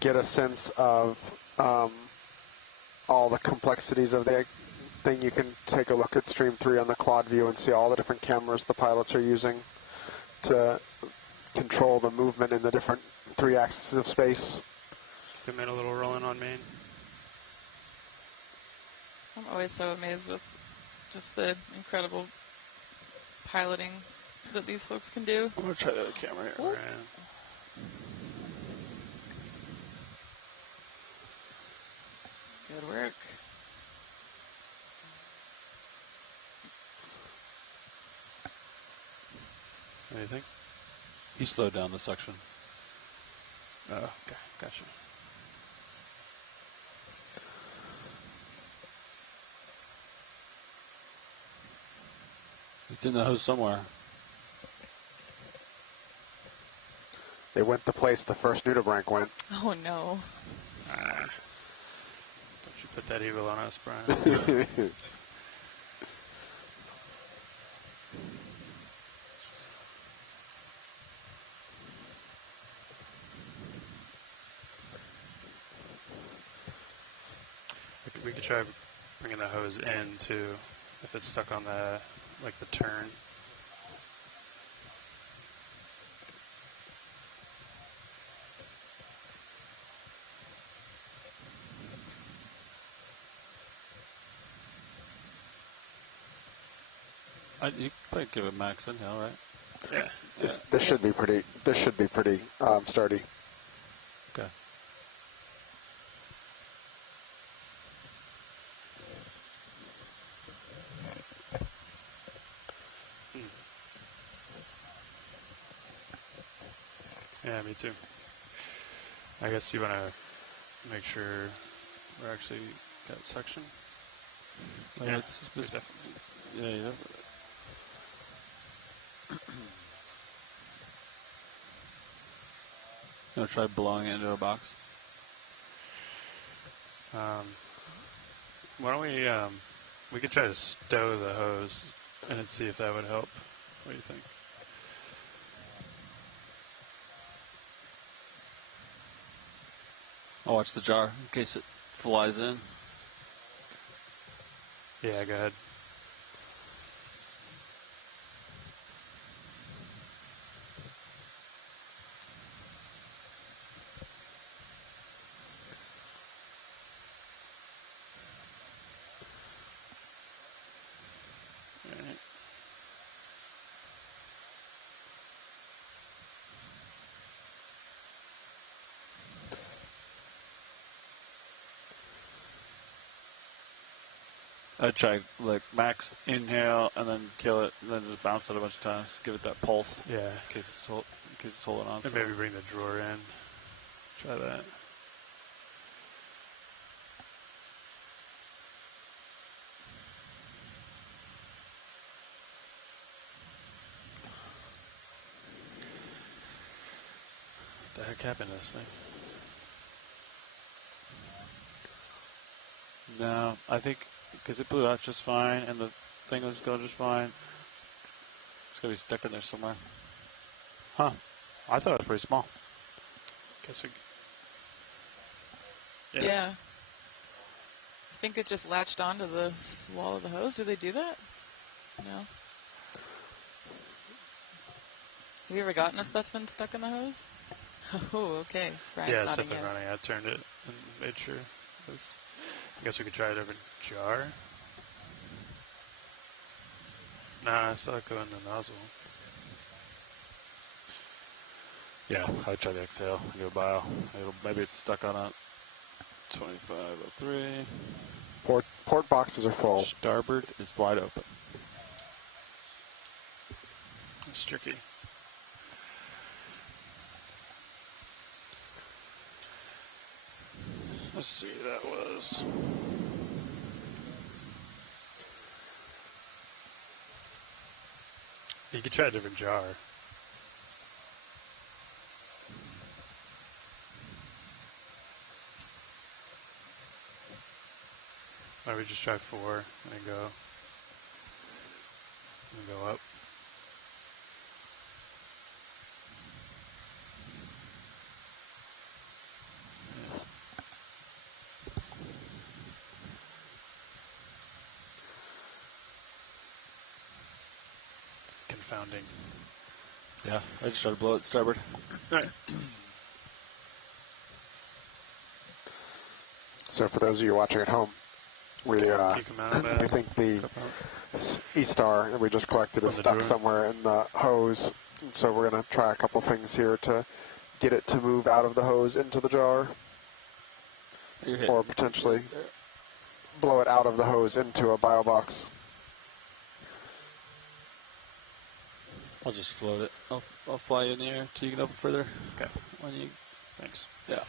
get a sense of all the complexities of the thing, you can take a look at Stream 3 on the quad view and see all the different cameras the pilots are using to control the movement in the different 3 axes of space. Commit a little rolling on main. I'm always so amazed with just the incredible piloting that these folks can do. I'm going to try the other camera here. Right. Good work. Anything? He slowed down the suction. Oh, okay. Gotcha. It's in the hose somewhere. They went the place the first nudibranch went. Oh no. Don't you put that evil on us, Brian. We could try bringing the hose in too, if it's stuck on the, like the turn. You probably give it max inhale, right? Yeah. This should be pretty. This should be pretty sturdy. Okay. Yeah, me too. I guess you want to make sure we're actually got suction. Yeah, it's definitely. Yeah, yeah. You want to try blowing it into a box? Why don't we could try to stow the hose and then see if that would help. What do you think? I'll watch the jar in case it flies in. Yeah, go ahead. Alright. I'd try like max inhale and then kill it, and then just bounce it a bunch of times. Give it that pulse. Yeah. In case it's holding on. And maybe bring the drawer in. Try that. What the heck happened to this thing? No, I think because it blew out just fine and the thing was going just fine. It's gonna be stuck in there somewhere. Huh. I thought it was pretty small. Guess we... Yeah. I think it just latched onto the wall of the hose. Do they do that? No. Have you ever gotten a specimen stuck in the hose? Oh, okay. Brian's yeah, nodding something yes. running. I turned it and made sure it was... I guess we could try it over jar. Nah, I saw it go in the nozzle. Yeah, I'd try the exhale. Do a bio. Maybe it's stuck on a 2503. Port boxes are full. Starboard is wide open. It's tricky. Let's see, that was... You could try a different jar. Why don't we just try 4 and then go up. Confounding. Yeah, I just tried to blow it starboard. Right. So for those of you watching at home, we think the E-Star that we just collected is stuck somewhere in the hose. And so we're going to try a couple things here to get it to move out of the hose into the jar. Or potentially blow it out of the hose into a bio box. I'll just float it. I'll fly you in the air till you can open further. Okay. When you, Thanks. yeah.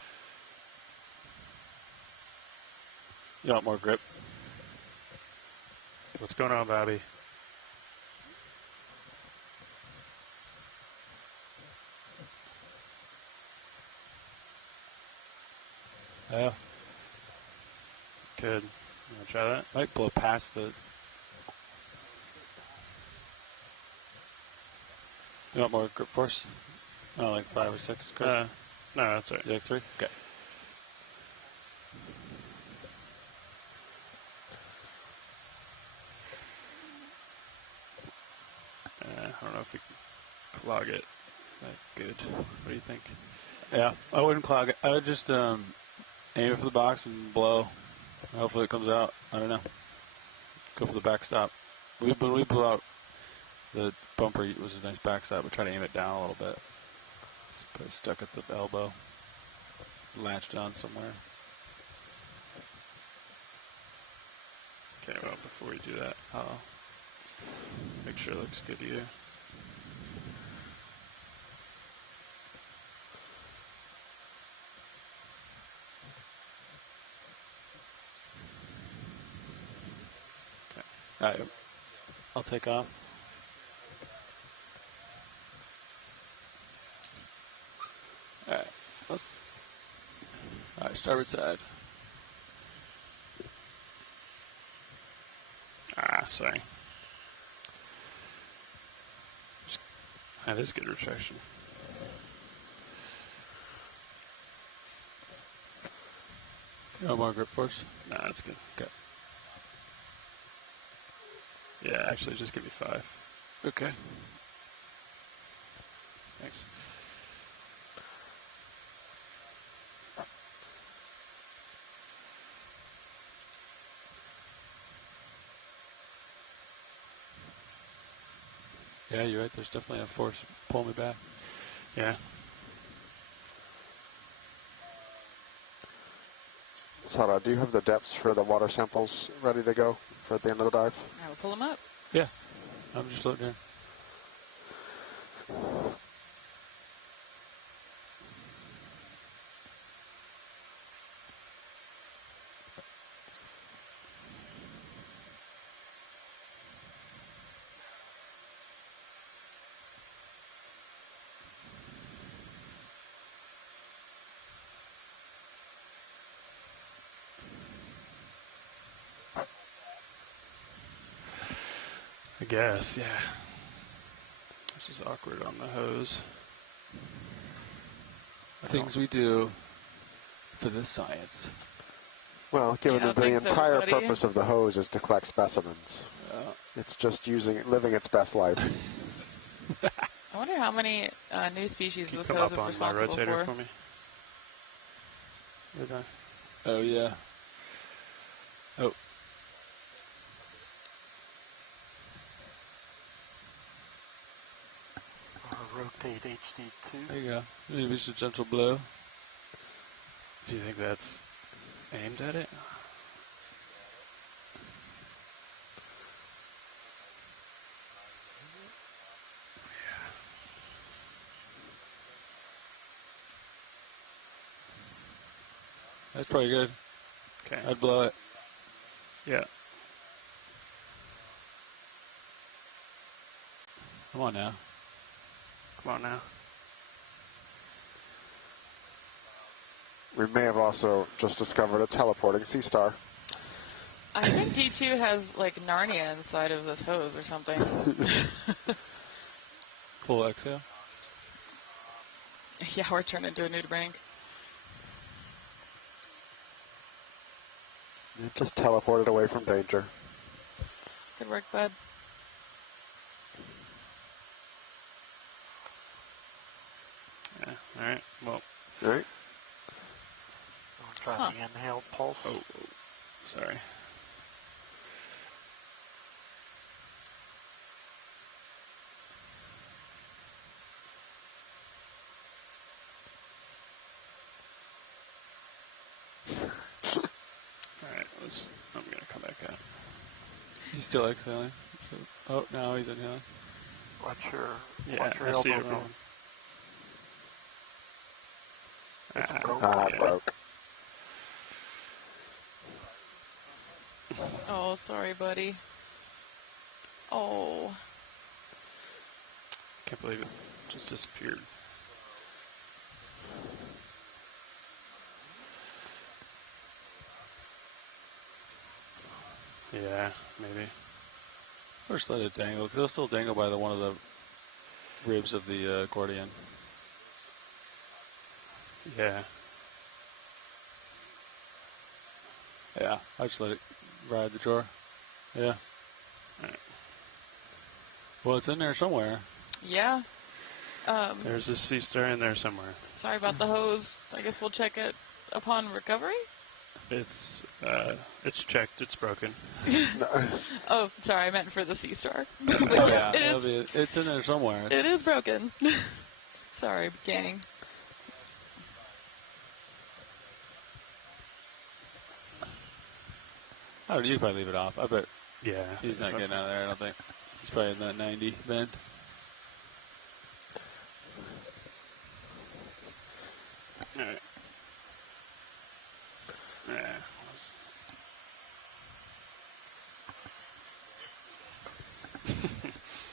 You want more grip? What's going on, Bobby? Yeah. Good. You want to try that? Might blow past the. You want more grip force? Oh, like 5 or 6, Chris? No, that's all right. You like 3? Okay. I don't know if we can clog it that good. What do you think? Yeah, I wouldn't clog it. I would just aim it for the box and blow. Hopefully it comes out. I don't know. Go for the backstop. When we blew out the bumper, it was a nice backstop. We try to aim it down a little bit. It's probably stuck at the elbow. Latched on somewhere. Okay, well, before we do that, I'll make sure it looks good to you. All right, I'll take off. All right, all right, starboard side. Sorry. That is good retraction. You want more grip force? Nah, that's good. Okay. Yeah, actually, just give me 5. Okay. Thanks. Yeah, you're right. There's definitely a force pulling me back. Yeah. Sara, do you have the depths for the water samples ready to go for at the end of the dive? I will pull them up. Yeah. I'm just floating here. I guess, yeah. This is awkward on the hose. Things we do for this science. Well, given Yeah, that the thanks, entire everybody. purpose of the hose is to collect specimens, it's just living its best life. I wonder how many new species Can you this come hose up is on my responsible rotator for. for me? Good eye. Oh, yeah. Oh. Rotate HD2. There you go. Maybe just a gentle blow. Do you think that's aimed at it? That's pretty good. Okay. I'd blow it. Yeah. Come on now. Come on now. We may have also just discovered a teleporting sea star. I think D2 has like Narnia inside of this hose or something. Full exhale. Yeah, we're turning into a nude bank. It just teleported away from danger. Good work, bud. Yeah. All right. Well. All right. I'll try the inhale pulse. Oh, sorry. Alright, I'm going to come back out. He's still exhaling. So, oh, now he's inhaling. What's your Yeah, I Montreal see it broke rolling. It's broke. It broke. Oh, sorry, buddy. Oh. Can't believe it just disappeared. Yeah, maybe. Or just let it dangle, because it'll still dangle by one of the ribs of the accordion. Yeah. Yeah, I just let it ride the drawer. Yeah. Alright. Well, it's in there somewhere. Yeah. There's a sea star in there somewhere. Sorry about the hose. I guess we'll check it upon recovery. It's checked. It's broken. Oh, sorry, I meant for the sea star. Yeah, it is. it's in there somewhere. It is broken. Sorry, gang. I don't know, you probably leave it off. I bet Yeah. he's not getting out of there, I don't think. He's probably in that 90 bend. Alright. Yeah.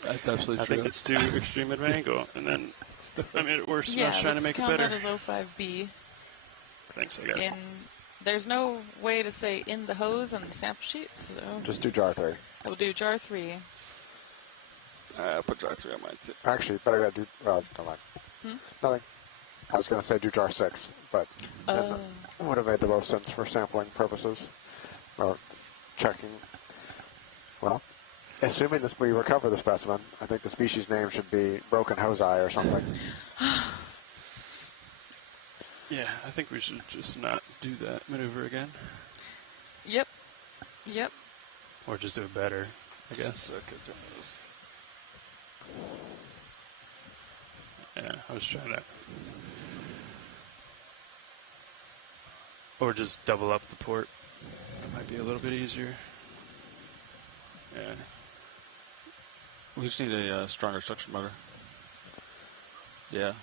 That's absolutely I true. think it's too extreme of an angle, and then I made it worse. Yeah, I was trying to make it count better. that as 05B. Thanks, I guess. In there's no way to say in the hose on the sample sheets, so Just do jar 3. I will do jar 3. I'll put jar 3 on mine too. Actually, better gotta do. Well, never mind. Nothing. I was gonna say do jar 6, but then it would have made the most sense for sampling purposes or checking. Well, assuming this we recover the specimen, I think the species name should be broken hose eye or something. Yeah, I think we should just not do that maneuver again, Yep. Yep. or just do it better, I guess. Yeah, I was trying to, or just double up the port. That might be a little bit easier. Yeah. We just need a stronger suction motor. Yeah.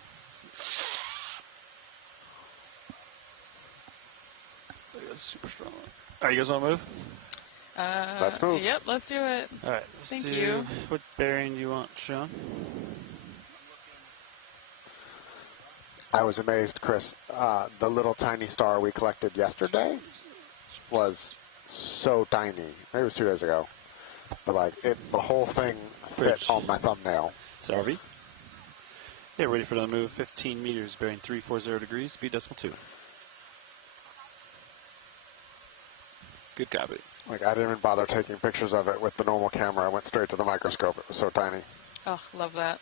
That's super strong. All right, you guys want to move? Let's move. Yep, let's do it. All right. Let's Thank do you. What bearing do you want, Sean? I was amazed, Chris. The little tiny star we collected yesterday was so tiny. Maybe it was 2 days ago, but like the whole thing fit on my thumbnail. Sarvi. Yeah, ready for the move. 15 meters, bearing 340 degrees, speed decimal 2. Good copy. Like I didn't even bother taking pictures of it with the normal camera. I went straight to the microscope. It was so tiny. Oh, love that.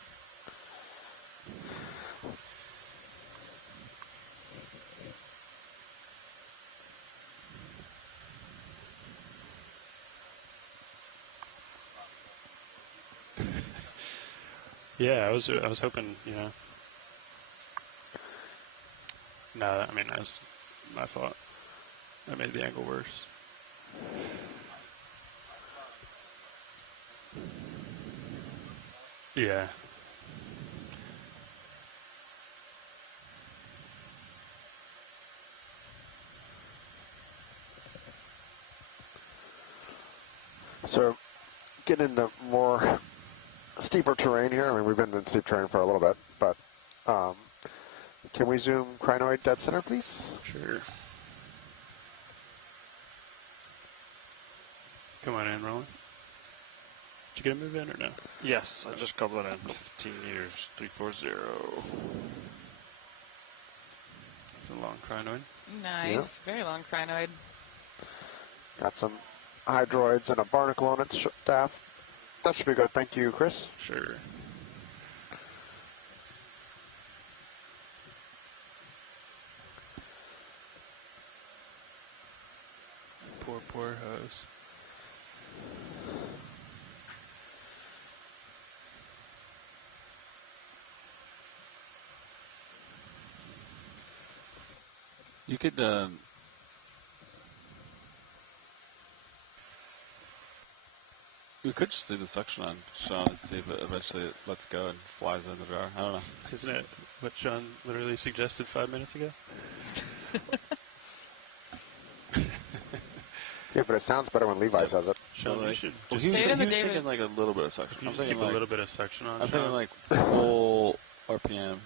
Yeah, I was hoping, No, I mean, that was my fault. I made the angle worse. Yeah. So, get into more steeper terrain here. I mean, we've been in steep terrain for a little bit, but can we zoom crinoid dead center, please? Sure. Come on in, Roland. Did you get a move in or no? Yes, I just coupled it in. 15 meters, 340. It's a long crinoid. Nice. Yeah. Very long crinoid. Got some hydroids and a barnacle on its shaft. That should be good. Thank you, Chris. Sure. Poor hose. You could We could just leave the suction on, Sean, and see if it eventually lets go and flies in the jar. I don't know. Isn't it what Sean literally suggested 5 minutes ago? Yeah, but it sounds better when Levi says it. Sean, you should Well, just he was Say it in the thinking like a little bit of suction. you I'm just keep thinking a like, little bit of suction on. I'm thinking Sean. like full RPM.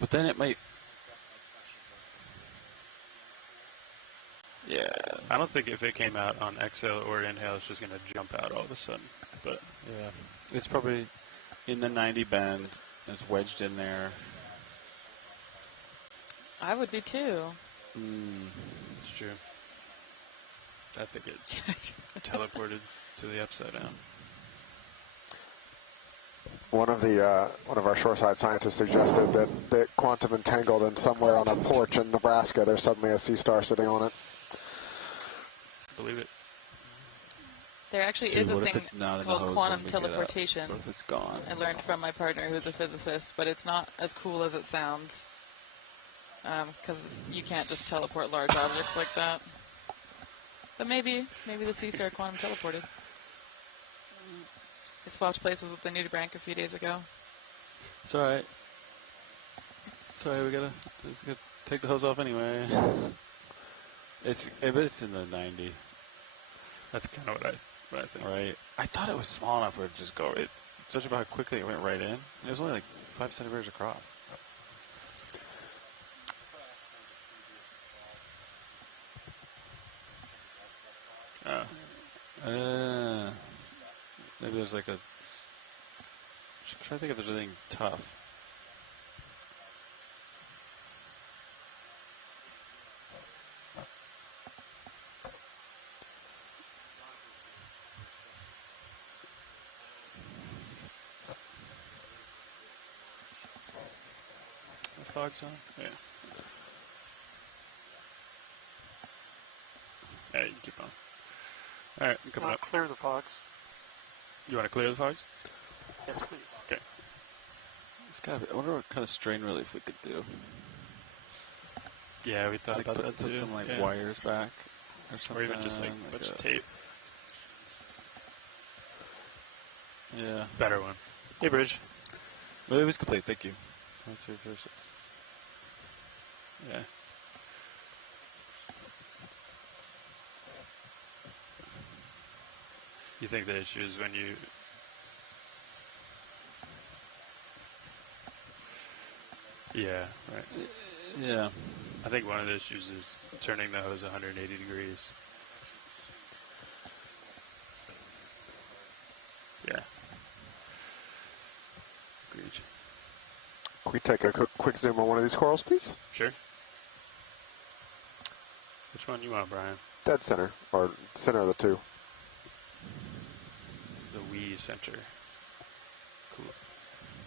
But then it might. Yeah. I don't think if it came out on exhale or inhale, it's just going to jump out all of a sudden. But Yeah. It's probably in the 90 bend. It's wedged in there. I would be too. it's true. I think it teleported to the upside down. One of our shoreside scientists suggested that quantum entangled in somewhere on a porch in Nebraska, there's suddenly a sea star sitting on it. Believe it. There actually See, is a what if thing it's not in the called hose quantum when we get out? teleportation. What if it's gone? I learned from my partner who's a physicist, but it's not as cool as it sounds. Because you can't just teleport large objects like that. But maybe the sea star quantum teleported. I swapped places with the nudibranch a few days ago. It's alright. It's alright, we gotta take the hose off anyway. But it's in the 90. That's kind of what I think. Right. I thought it was small enough where it would just go. Judging by how quickly it went right in. It was only like 5 centimeters across. Maybe there's like a. I'm trying to think if there's anything tough. The fog's on? Yeah. Yeah, you can keep on. Alright, I'm coming up. Clear the fogs. You want to clear the fogs? Yes, please. Okay. It's gotta be, I wonder what kind of strain relief we could do. Yeah, we thought Like about put that too. some like yeah. wires back or something. Or even just like a bunch of tape. Yeah. Better one. Hey, Bridge. Well, it was complete. Thank you. 2236. Yeah. You think the issue is when you... Yeah, right. Yeah. I think one of the issues is turning the hose 180 degrees. Yeah. Agreed. Can we take a quick zoom on one of these corals, please? Sure. Which one you want, Brian? Dead center, or center of the two. The we center.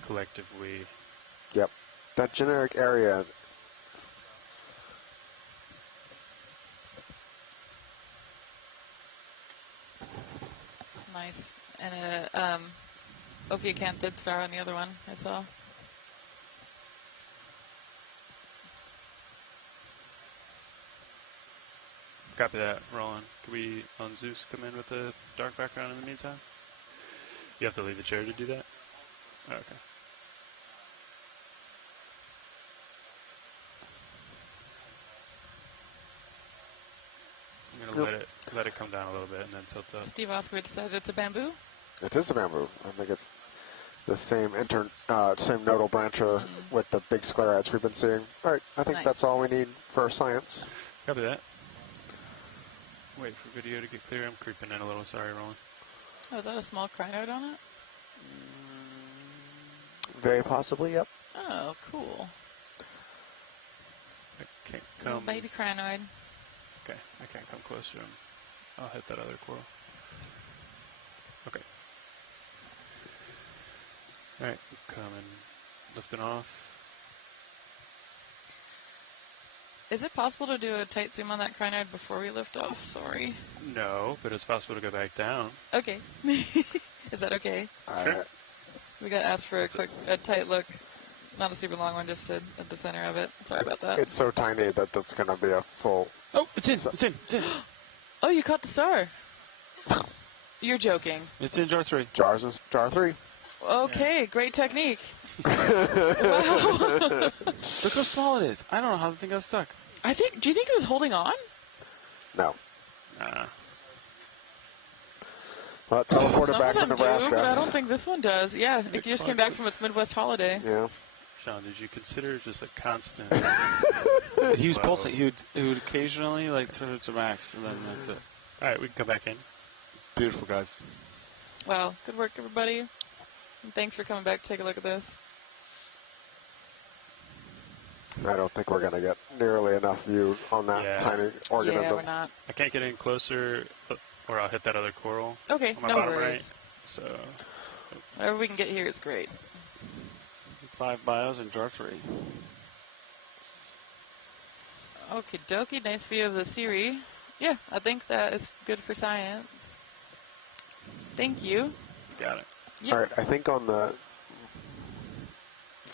Collective we. Yep. That generic area. Nice. And a Okeanos star on the other one I saw. Copy that, Roland. Can we, on Zeus, come in with the dark background in the meantime? You have to leave the chair to do that? Oh, okay. I'm going to let it come down a little bit and then tilt up. Steve Oskovich said it's a bamboo. It is a bamboo. I think it's the same same nodal brancher with the big sclerites we've been seeing. All right, I think Nice. that's all we need for science. Copy that. Wait for video to get clear. I'm creeping in a little. Sorry, Roland. Oh, is that a small crinoid on it? Very possibly, yep. Oh, cool. I can't Little come. baby crinoid. Okay, I can't come close to him. I'll hit that other coral. Okay. Alright, coming, lifting off. Is it possible to do a tight zoom on that crinoid before we lift off? Sorry. No, but it's possible to go back down. Okay. Is that okay? Sure. We got asked for a tight look. Not a super long one, just at the center of it. Sorry about that. It's so tiny that that's going to be a full... Oh, it's in. It's in. Oh, you caught the star. You're joking. It's in jar 3. Jars in jar 3. Okay, great technique. Wow. Look how small it is. I don't know how the thing got stuck. Do you think it was holding on? No. Nah. Well, it teleported Some back of from them Nebraska. do, but I don't think this one does. Yeah, it just came back from its Midwest holiday. Yeah. Sean, did you consider just a constant? He was pulsing. He would occasionally like turn it to max, and then that's it. All right, we can come back in. Beautiful, guys. Well, good work, everybody. And thanks for coming back to take a look at this. I don't think we're going to get nearly enough view on that tiny organism. Yeah, we're not. I can't get in closer, or I'll hit that other coral. Okay, on my no bottom worries. right. So Whatever we can get here is great. 5 bios in jar 3. Okie dokie, nice view of the Siri. Yeah, I think that is good for science. Thank you. Got it. Yep. All right, I think on the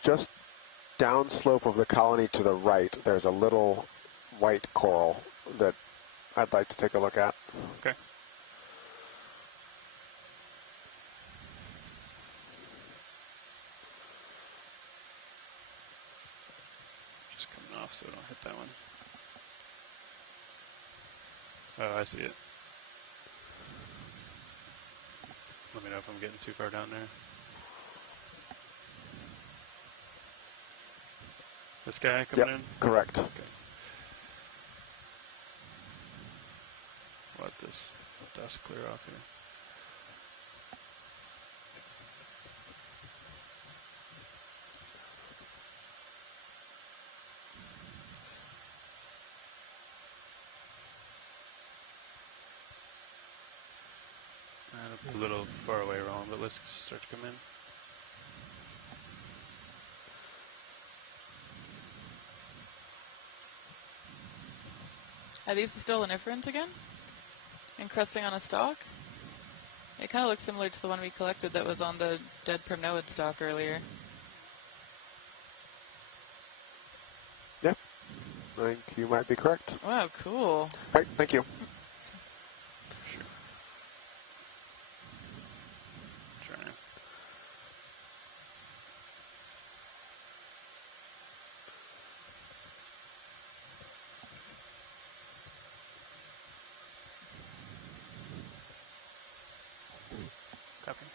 just downslope of the colony to the right, there's a little white coral that I'd like to take a look at. Okay. Just coming off so I don't hit that one. Oh, I see it. Let me know if I'm getting too far down there. This guy coming in? Correct. Okay. Let this dust clear off here. A little far away, Roland, but let's start to come in. Are these the Stoloniferans again? Encrusting on a stalk? It kind of looks similar to the one we collected that was on the dead primnoid stalk earlier. Yeah, I think you might be correct. Wow, cool. All right, thank you. Sure. Try. Copy.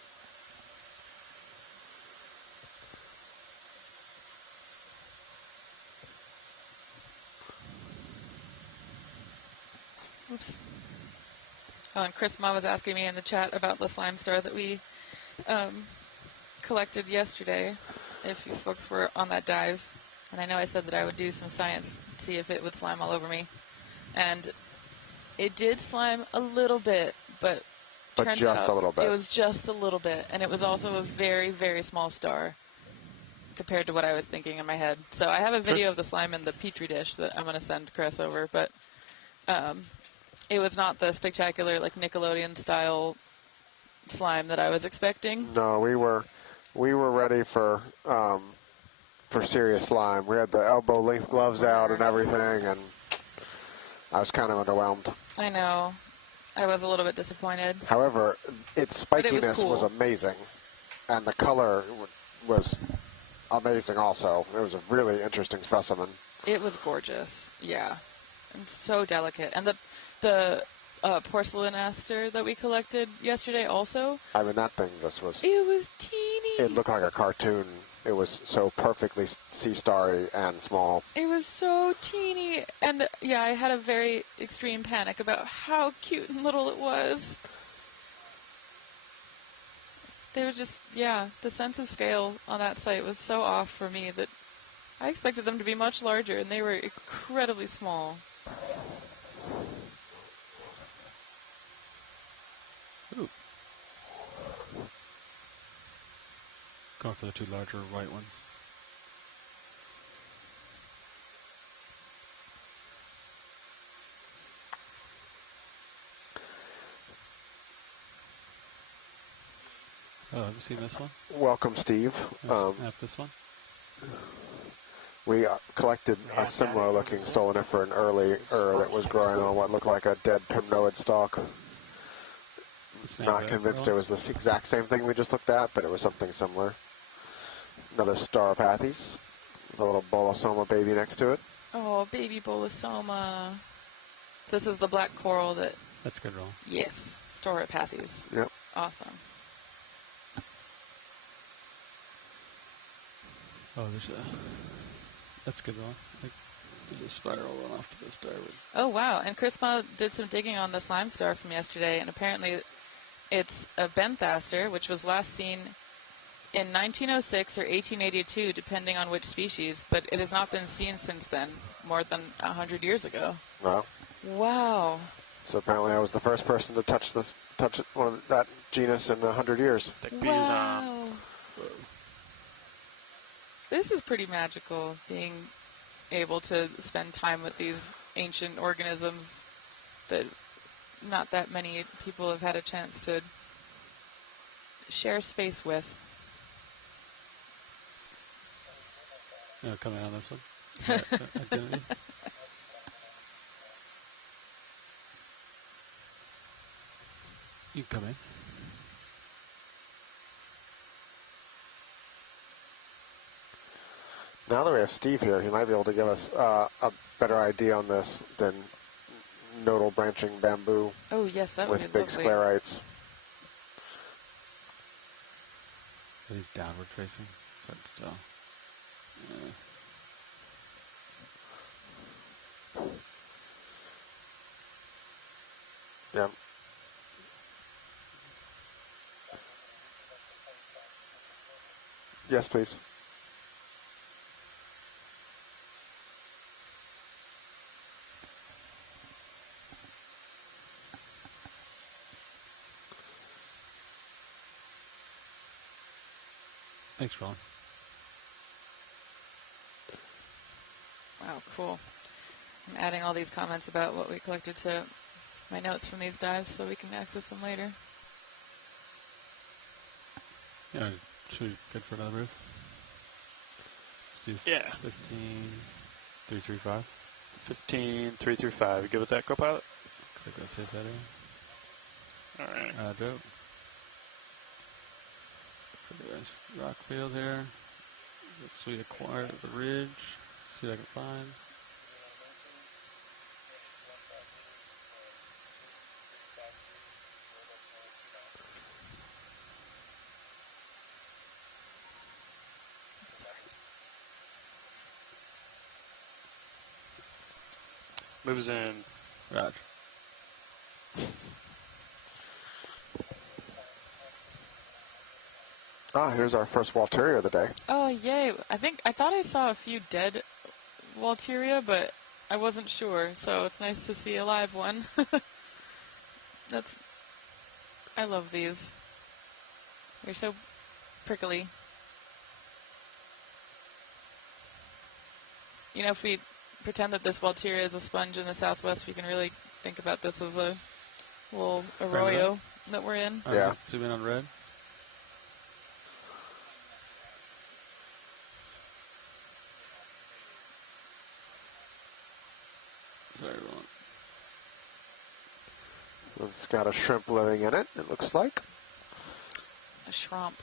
Oops. Oh, and Chris Ma was asking me in the chat about the slime star that we collected yesterday, if you folks were on that dive. And I know I said that I would do some science, see if it would slime all over me. And it did slime a little bit, but turns just out a little bit. It was just a little bit. And it was also a very, very small star compared to what I was thinking in my head. So I have a video of the slime in the Petri dish that I'm going to send Chris over, but it was not the spectacular, like, Nickelodeon-style slime that I was expecting. No, we were ready for serious slime. We had the elbow-length gloves out and everything, and I was kind of underwhelmed. I know. I was a little bit disappointed. However, its spikiness was amazing, and the color was amazing also. It was a really interesting specimen. It was gorgeous, yeah. And so delicate. And the porcelain aster that we collected yesterday also. I mean, that thing just was... It was teeny. It looked like a cartoon. It was so perfectly sea starry and small. It was so teeny. And, yeah, I had a very extreme panic about how cute and little it was. They were just, yeah, the sense of scale on that site was so off for me that I expected them to be much larger, and they were incredibly small. Ooh. Going for the 2 larger white ones. Oh, have you seen this one? Welcome, Steve. This one? We collected a similar-looking Stoloniferan earlier that was growing on what looked like a dead primnoid stalk. Not convinced it was the exact same thing we just looked at, but it was something similar. Another Stauropathes, with a little Bolosoma baby next to it. Oh, baby Bolosoma. This is the black coral that... That's a good roll. Yes, Stauropathes. Yep. Awesome. Oh, that's a good roll. There's a spiral run off to the starboard. Oh, wow. And Chris Ma did some digging on the slime star from yesterday, and apparently it's a benthaster, which was last seen in 1906 or 1882, depending on which species, but it has not been seen since then, more than 100 years ago. Wow. Wow. So apparently I was the first person to touch one of that genus in 100 years. Wow. This is pretty magical, being able to spend time with these ancient organisms that not that many people have had a chance to share space with. Coming on this one. Identity. You can come in. Now that we have Steve here, he might be able to give us a better idea on this than nodal branching bamboo. Oh, yes, that would be with big lovely. sclerites. Are these downward facing? It's hard to tell. Yeah. Yes, please. Thanks, Ron. Wow, cool. I'm adding all these comments about what we collected to my notes from these dives so we can access them later. Yeah, should be good for another move. Let's do 15-335. 15-335. You good with that, co-pilot? Looks like that says that here. All right. Dope. So a nice rock field here. So we acquired the ridge. See what I can find. Moves in. Roger. Ah, here's our first Walteria of the day. Oh, yay. I thought I saw a few dead Walteria, but I wasn't sure, so it's nice to see a live one. I love these. They're so prickly. You know, if we pretend that this Walteria is a sponge in the southwest, we can really think about this as a little arroyo that we're in. Yeah. Zoom in on red. Sorry, Ron. It's got a shrimp living in it, it looks like. A shrimp.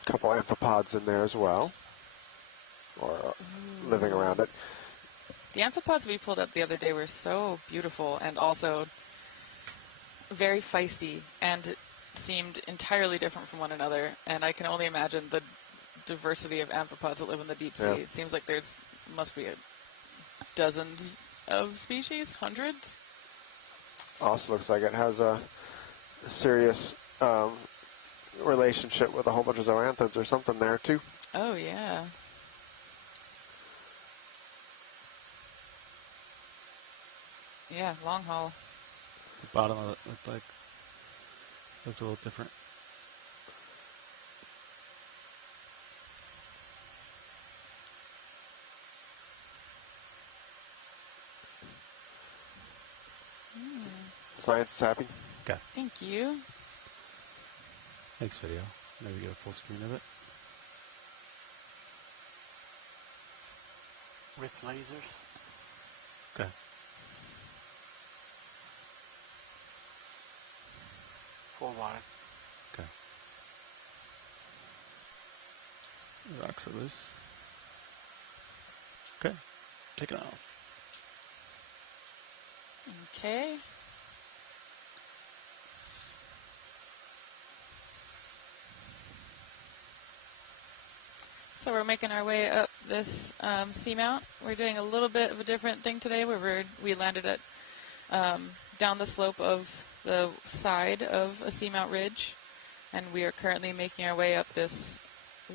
A couple amphipods in there as well. Or living around it. The amphipods we pulled up the other day were so beautiful and also very feisty and seemed entirely different from one another. And I can only imagine the diversity of amphipods that live in the deep sea. Yeah. It seems like must be dozens of species, hundreds. Also looks like it has a serious relationship with a whole bunch of zoanthids or something there too. Oh, yeah. Yeah, long haul. The bottom of it looked a little different. Science is happy. Okay. Thank you. Thanks, video. Maybe get a full screen of it. With lasers. Okay. Full line. Okay. The rocks are loose. Okay. Take it off. Okay. So we're making our way up this seamount. We're doing a little bit of a different thing today where we landed at down the slope of the side of a seamount ridge, and we are currently making our way up this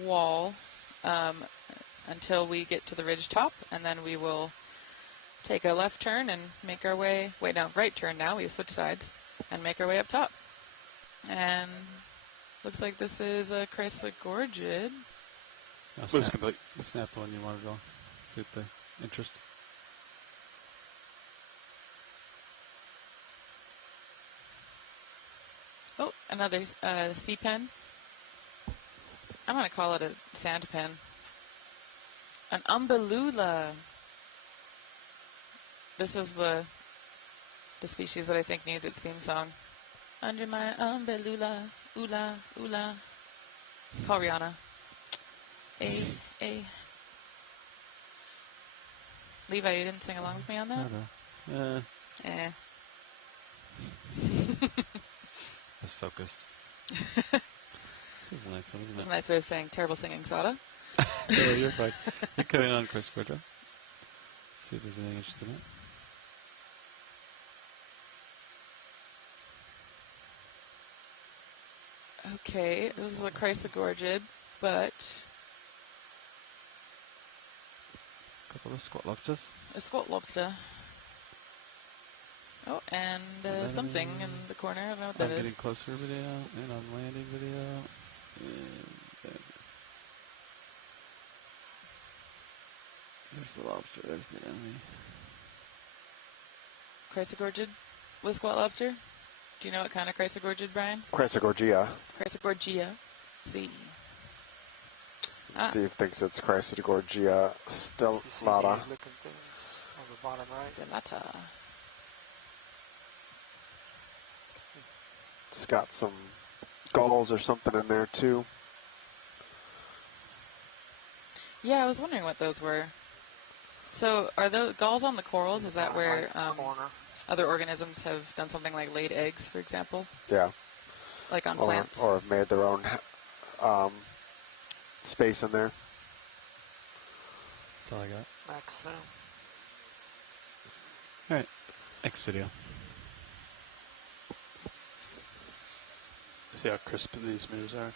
wall until we get to the ridge top, and then we will take a left turn and make our way, right turn now, we switch sides, and make our way up top. And looks like this is a Chrysler Gorgid. Move's complete. Snap the one you wanted on. Suit the interest. Oh, another sea pen. I'm going to call it a sand pen. An umbellula. This is the species that I think needs its theme song. Under my umbellula, oola, oola. Call Rihanna. Levi, you didn't sing along with me on that? No. That's focused. This is a nice one, isn't it? That's a nice way of saying terrible singing, Sada. Oh, you're fine. You're coming on, Chris Berger. See if there's anything interesting in it. Okay, this is a Chrysogorgid, but A couple of squat lobsters. a squat lobster. Oh, and something in the corner. I don't know what that I'm is. getting closer video, and I'm landing video. And there's the lobster. There's the enemy. Chrysogorgid with squat lobster? Do you know what kind of Chrysogorgid, Brian? Chrysogorgia. Chrysogorgia. C. Steve thinks it's Chrysogorgia stellata. Looking things on the bottom right. Stellata. It's got some gulls or something in there too. Yeah, I was wondering what those were. So, are those galls on the corals? Is that where other organisms have done something like laid eggs, for example? Yeah. Like on plants? Or have made their own space in there. That's all I got. Max zoom. All right, next video. See how crisp these moves are?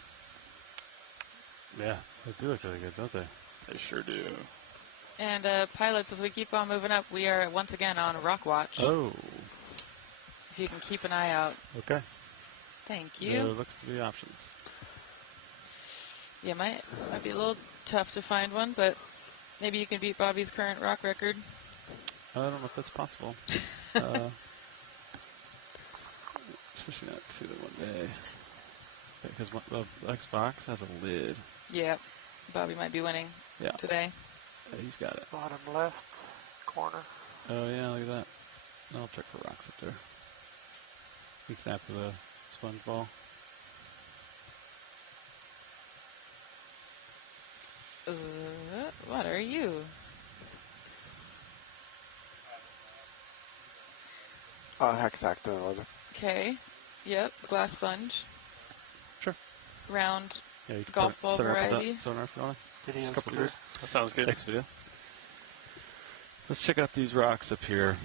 Yeah, they do look really good, don't they? They sure do. And pilots, as we keep on moving up, we are once again on rock watch. Oh. If you can keep an eye out. Okay. Thank you. There looks to be options. Yeah, might be a little tough to find one, but maybe you can beat Bobby's current rock record. I don't know if that's possible. Especially not to the one day. Because the Xbox has a lid. Yeah, Bobby might be winning today. Yeah, he's got it. Bottom left corner. Oh, yeah, look at that. I'll check for rocks up there. He snapped with a sponge ball. What are you? Hexactinid. Okay. Yep, glass sponge. Sure. Round Yeah, you can golf ball set variety. Sonar if you want. Video's Couple clear. years. That sounds good. Next video. Let's check out these rocks up here.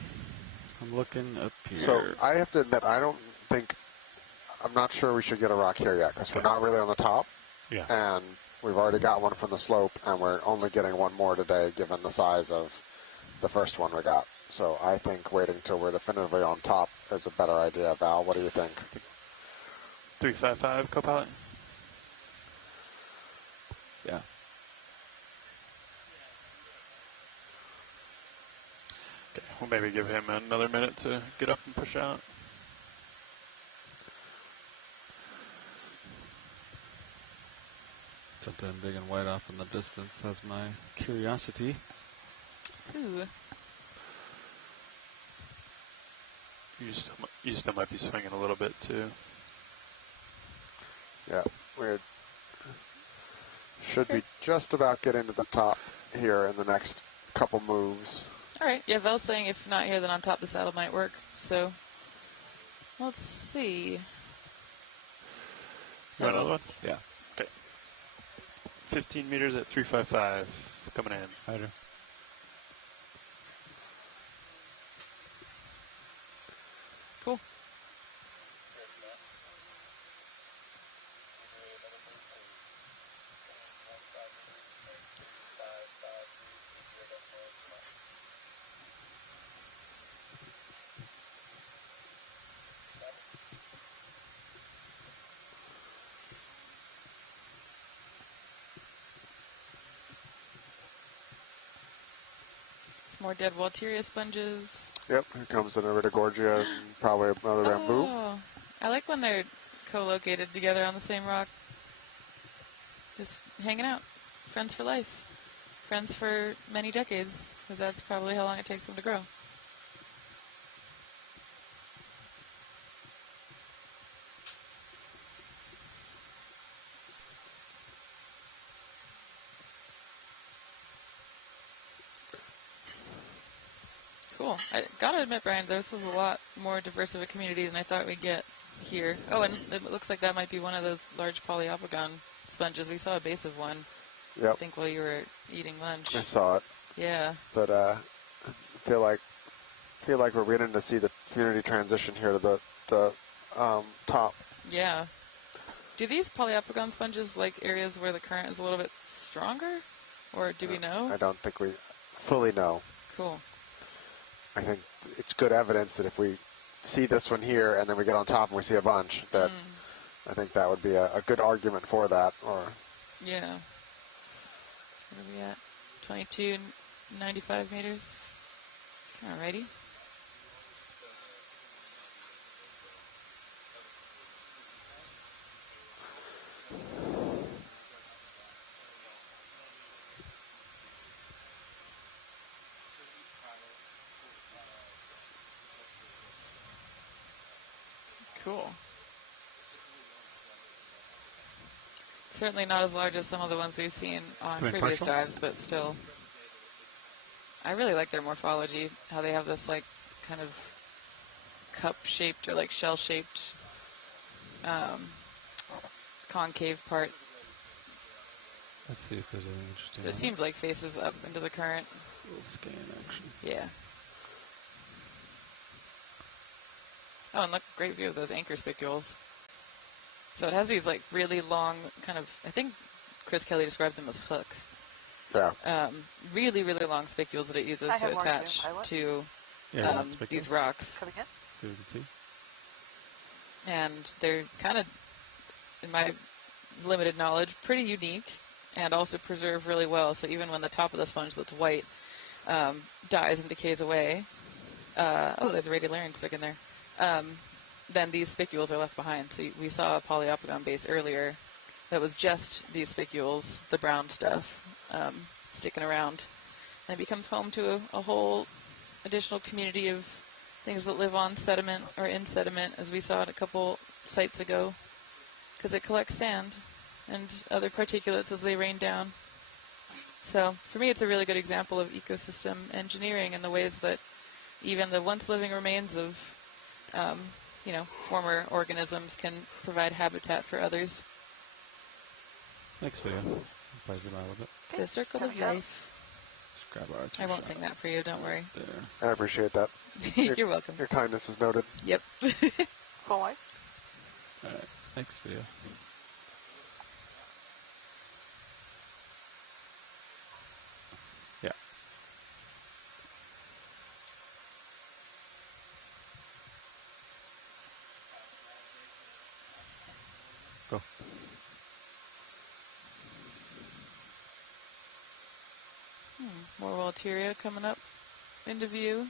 I'm looking up here. So I have to admit, I'm not sure we should get a rock here yet because we're not really on the top. Yeah. And we've already got one from the slope, and we're only getting one more today given the size of the first one we got. So I think waiting till we're definitively on top is a better idea. Val, what do you think? 355 co-pilot. Yeah. Okay, we'll maybe give him another minute to get up and push out. Something big and white off in the distance has my curiosity. Ooh. You still might be swinging a little bit too. Yeah, we should be just about getting to the top here in the next couple moves. All right. Yeah, Vel's saying if not here, then on top of the saddle might work. So let's see. You want another one? Yeah. Okay. 15 meters at 355 coming in. Hydra. Cool. More dead Walteria sponges. Yep, here comes an Iridogorgia and probably another bamboo. Oh, I like when they're co-located together on the same rock. Just hanging out. Friends for life. Friends for many decades, because that's probably how long it takes them to grow. Cool. I gotta admit, Brian, this is a lot more diverse of a community than I thought we'd get here. Oh, and it looks like that might be one of those large polyopogon sponges. We saw a base of one, Yep. I think, while you were eating lunch. I saw it. Yeah. But I feel like we're beginning to see the community transition here to the top. Yeah. Do these polyopogon sponges like areas where the current is a little bit stronger? Or do we know? I don't think we fully know. Cool. I think it's good evidence that if we see this one here and then we get on top and we see a bunch, that I think that would be a good argument for that. Or Yeah. What are we at? 22.95 meters. Alrighty. Cool. Certainly not as large as some of the ones we've seen on Doing previous partial? dives, but still. I really like their morphology, how they have this like kind of cup-shaped or like shell-shaped concave part. Let's see if there's anything interesting. It seems like faces up into the current. A little scan action. Yeah. Oh, and look, great view of those anchor spicules. So it has these like really long kind of, I think Chris Kelly described them as hooks. Yeah. Really, really long spicules that it uses I to have more attach Zoom pilot. to Spicules. these rocks. Coming in. So we can see. And they're kind of, in my limited knowledge, pretty unique and also preserve really well. So even when the top of the sponge that's white dies and decays away, oh, there's a radiolarian stuck in there. Then these spicules are left behind. So we saw a polyopogon base earlier that was just these spicules, the brown stuff, sticking around. And it becomes home to a whole additional community of things that live on sediment or in sediment, as we saw at a couple sites ago, because it collects sand and other particulates as they rain down. So for me, it's a really good example of ecosystem engineering and the ways that even the once living remains of former organisms can provide habitat for others. Next video. Probably zoom out a little bit. The circle of life. Just grab our I won't sing that for you, don't worry. There. I appreciate that. You're welcome. Your kindness is noted. Yep. Full light. All right. Next video. Yeah. Go. More Walteria coming up into view.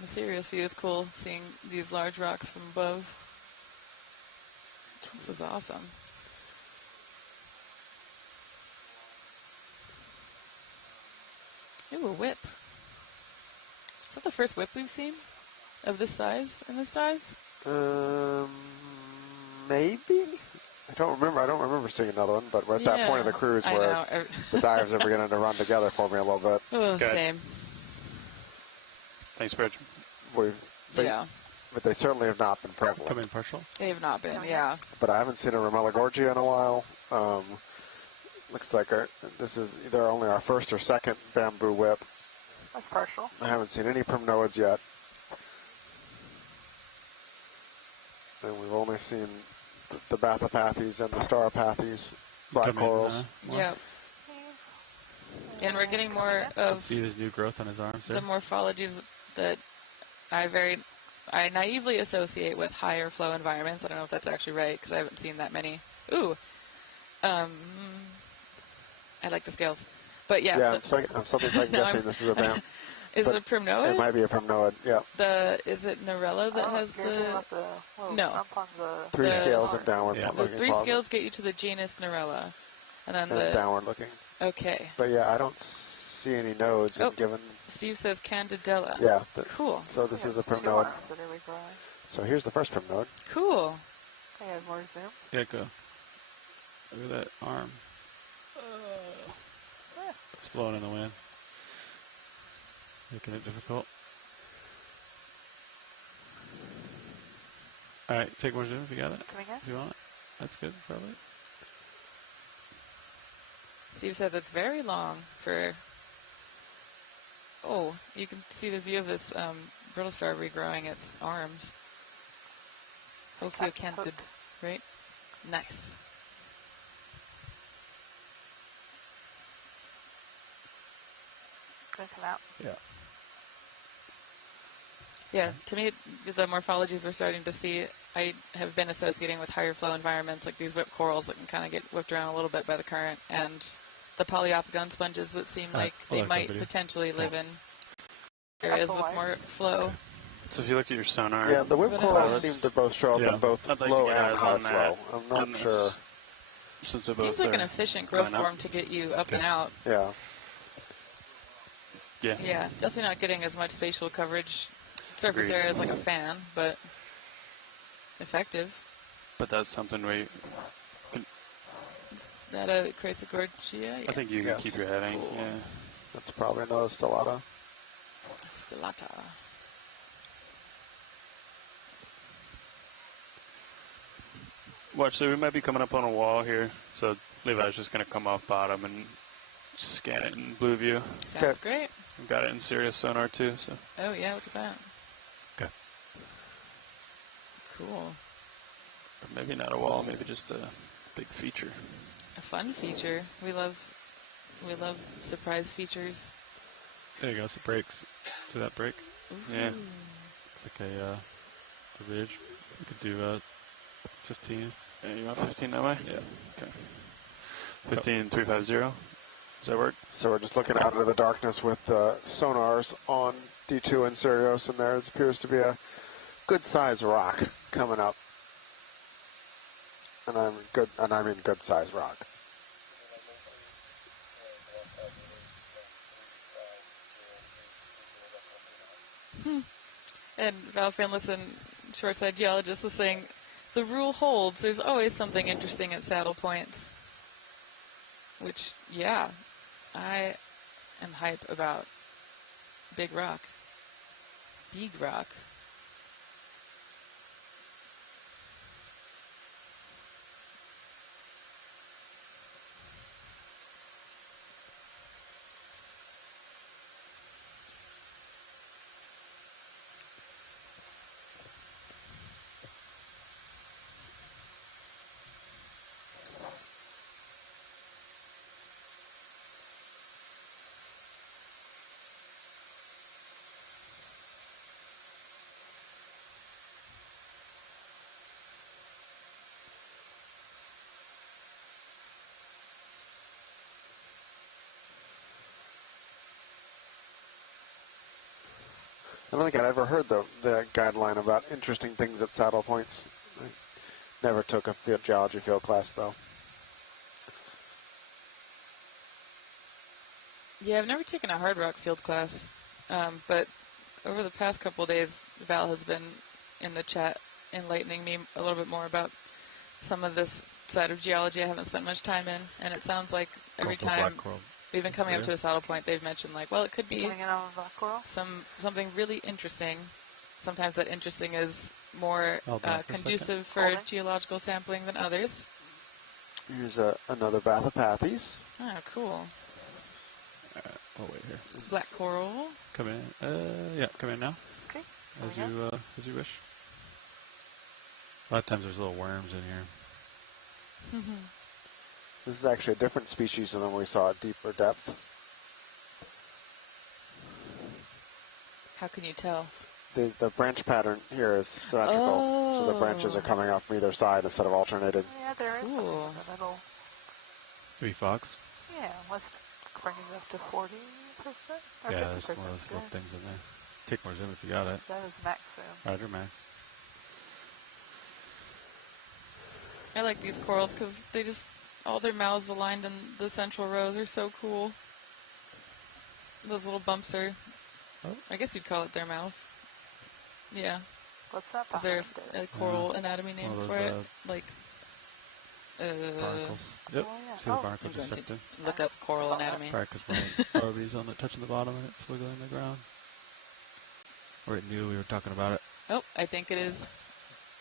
The serious view is cool, seeing these large rocks from above. This is awesome. Ooh, a whip. Is that the first whip we've seen of this size in this dive? Maybe. I don't remember seeing another one, but we're at that point of the cruise I where know. the divers are beginning to run together for me a little bit. Oh, same. Thanks, Bridge. Yeah. But they certainly have not been prevalent. Come in partial. They have not been, yeah. But I haven't seen a Romellogorgia in a while. Looks like this is either only our first or second bamboo whip. That's partial. I haven't seen any primnoids yet. And we've only seen the Bathopathes and the Staropathes, black corals. Yep. And we're getting more of see his new growth on his arms the there. morphologies that I naively associate with higher flow environments. I don't know if that's actually right because I haven't seen that many. Ooh. I like the scales. But yeah. Yeah, I'm something second guessing this is a BAM. Is it a primnoid? It might be a primnoid, yeah. Is it Narella that has you're talking about the little stump on the... Three scales and downward The looking. three scales get you to the genus Narella. And then and downward looking. Okay. But yeah, I don't see any nodes given... Steve says Candidella. Yeah. Cool. So this is a primnode. So here's the first primnode. Cool. I have more zoom. Yeah, go. Look at that arm. It's blowing in the wind. Making it difficult. Alright, take more zoom if you got it. Coming in? If you want it. That's good, probably. Steve says it's very long for... Oh, you can see the view of this brittle star regrowing its arms. Okeanos, right? Nice. Gonna come out. Yeah. Yeah, to me, the morphologies we're starting to see, I have been associating with higher flow environments, like these whipped corals that can kind of get whipped around a little bit by the current, and the polyopogon sponges that seem like they might potentially live in areas with more flow. So if you look at your sonar... Yeah, the whipped corals seem to both show up in both low and high flow. I'm not sure. Since seems like an efficient growth form to get you up and out. Yeah. Yeah, definitely not getting as much spatial coverage. Surface area is like a fan, but effective. But that's something we can... Is that a Chrysogorgia? Yeah. I think you can keep your heading. Cool. Yeah. That's probably another stellata. Stellata. Watch, so we might be coming up on a wall here. So Levi's just going to come off bottom and scan it in blue view. Sounds great. We've got it in Sirius sonar too. So. Oh yeah, look at that. Okay. Cool. Or maybe not a wall, maybe just a big feature. A fun feature. We love surprise features. There you go. So breaks to that break. Ooh. Yeah. It's like a ridge. We could do 15. Yeah, you want 15 that way? Yeah. Okay. 15,350. Does that work? So we're just looking out into the darkness with sonars on D2 and Sirius, and there appears to be a good size rock coming up. And I mean good size rock. And Val Finlayson, shoreside geologist, was saying, the rule holds. There's always something interesting at saddle points. Which, yeah, I am hype about big rock. Big rock. I don't think I'd ever heard the guideline about interesting things at saddle points. I never took a geology field class, though. Yeah, I've never taken a hard rock field class, but over the past couple of days, Val has been in the chat enlightening me a little bit more about some of this side of geology I haven't spent much time in, and it sounds like every Go for time black coral. even coming up to a saddle point, they've mentioned like, well, it could be Coming in on a black coral? something really interesting. Sometimes that interesting is more Hold on for a conducive for Hold it. geological sampling than others. Here's another Bathopathes. Oh, cool. Oh, wait here. Black coral. Come in. Yeah, come in now. Okay. As you wish. A lot of times there's little worms in here. This is actually a different species than the one we saw at deeper depth. How can you tell? The branch pattern here is symmetrical, so the branches are Oh. coming off from either side instead of alternating. Yeah, there is something Cool. in the middle. Maybe fox. Yeah, let's bring it up to 40% or Yeah, there's 50% one of is those little good. things in there. Take more zoom if you got it. That is max zoom. Roger, Max. I like these corals because they just, all their mouths aligned in the central rows are so cool. Those little bumps are, I guess you'd call it their mouth. Yeah. What's that Is there behind it? a coral anatomy name One of for those, it? Like, Barnacles. Yep. Oh, yeah. See the Oh, barnacle I'm just going sucked in? to look up coral Saw that. anatomy. Probably because my Barbie's on the touching the bottom and it's wiggling the ground. Or it knew we were talking about it. Oh, I think it is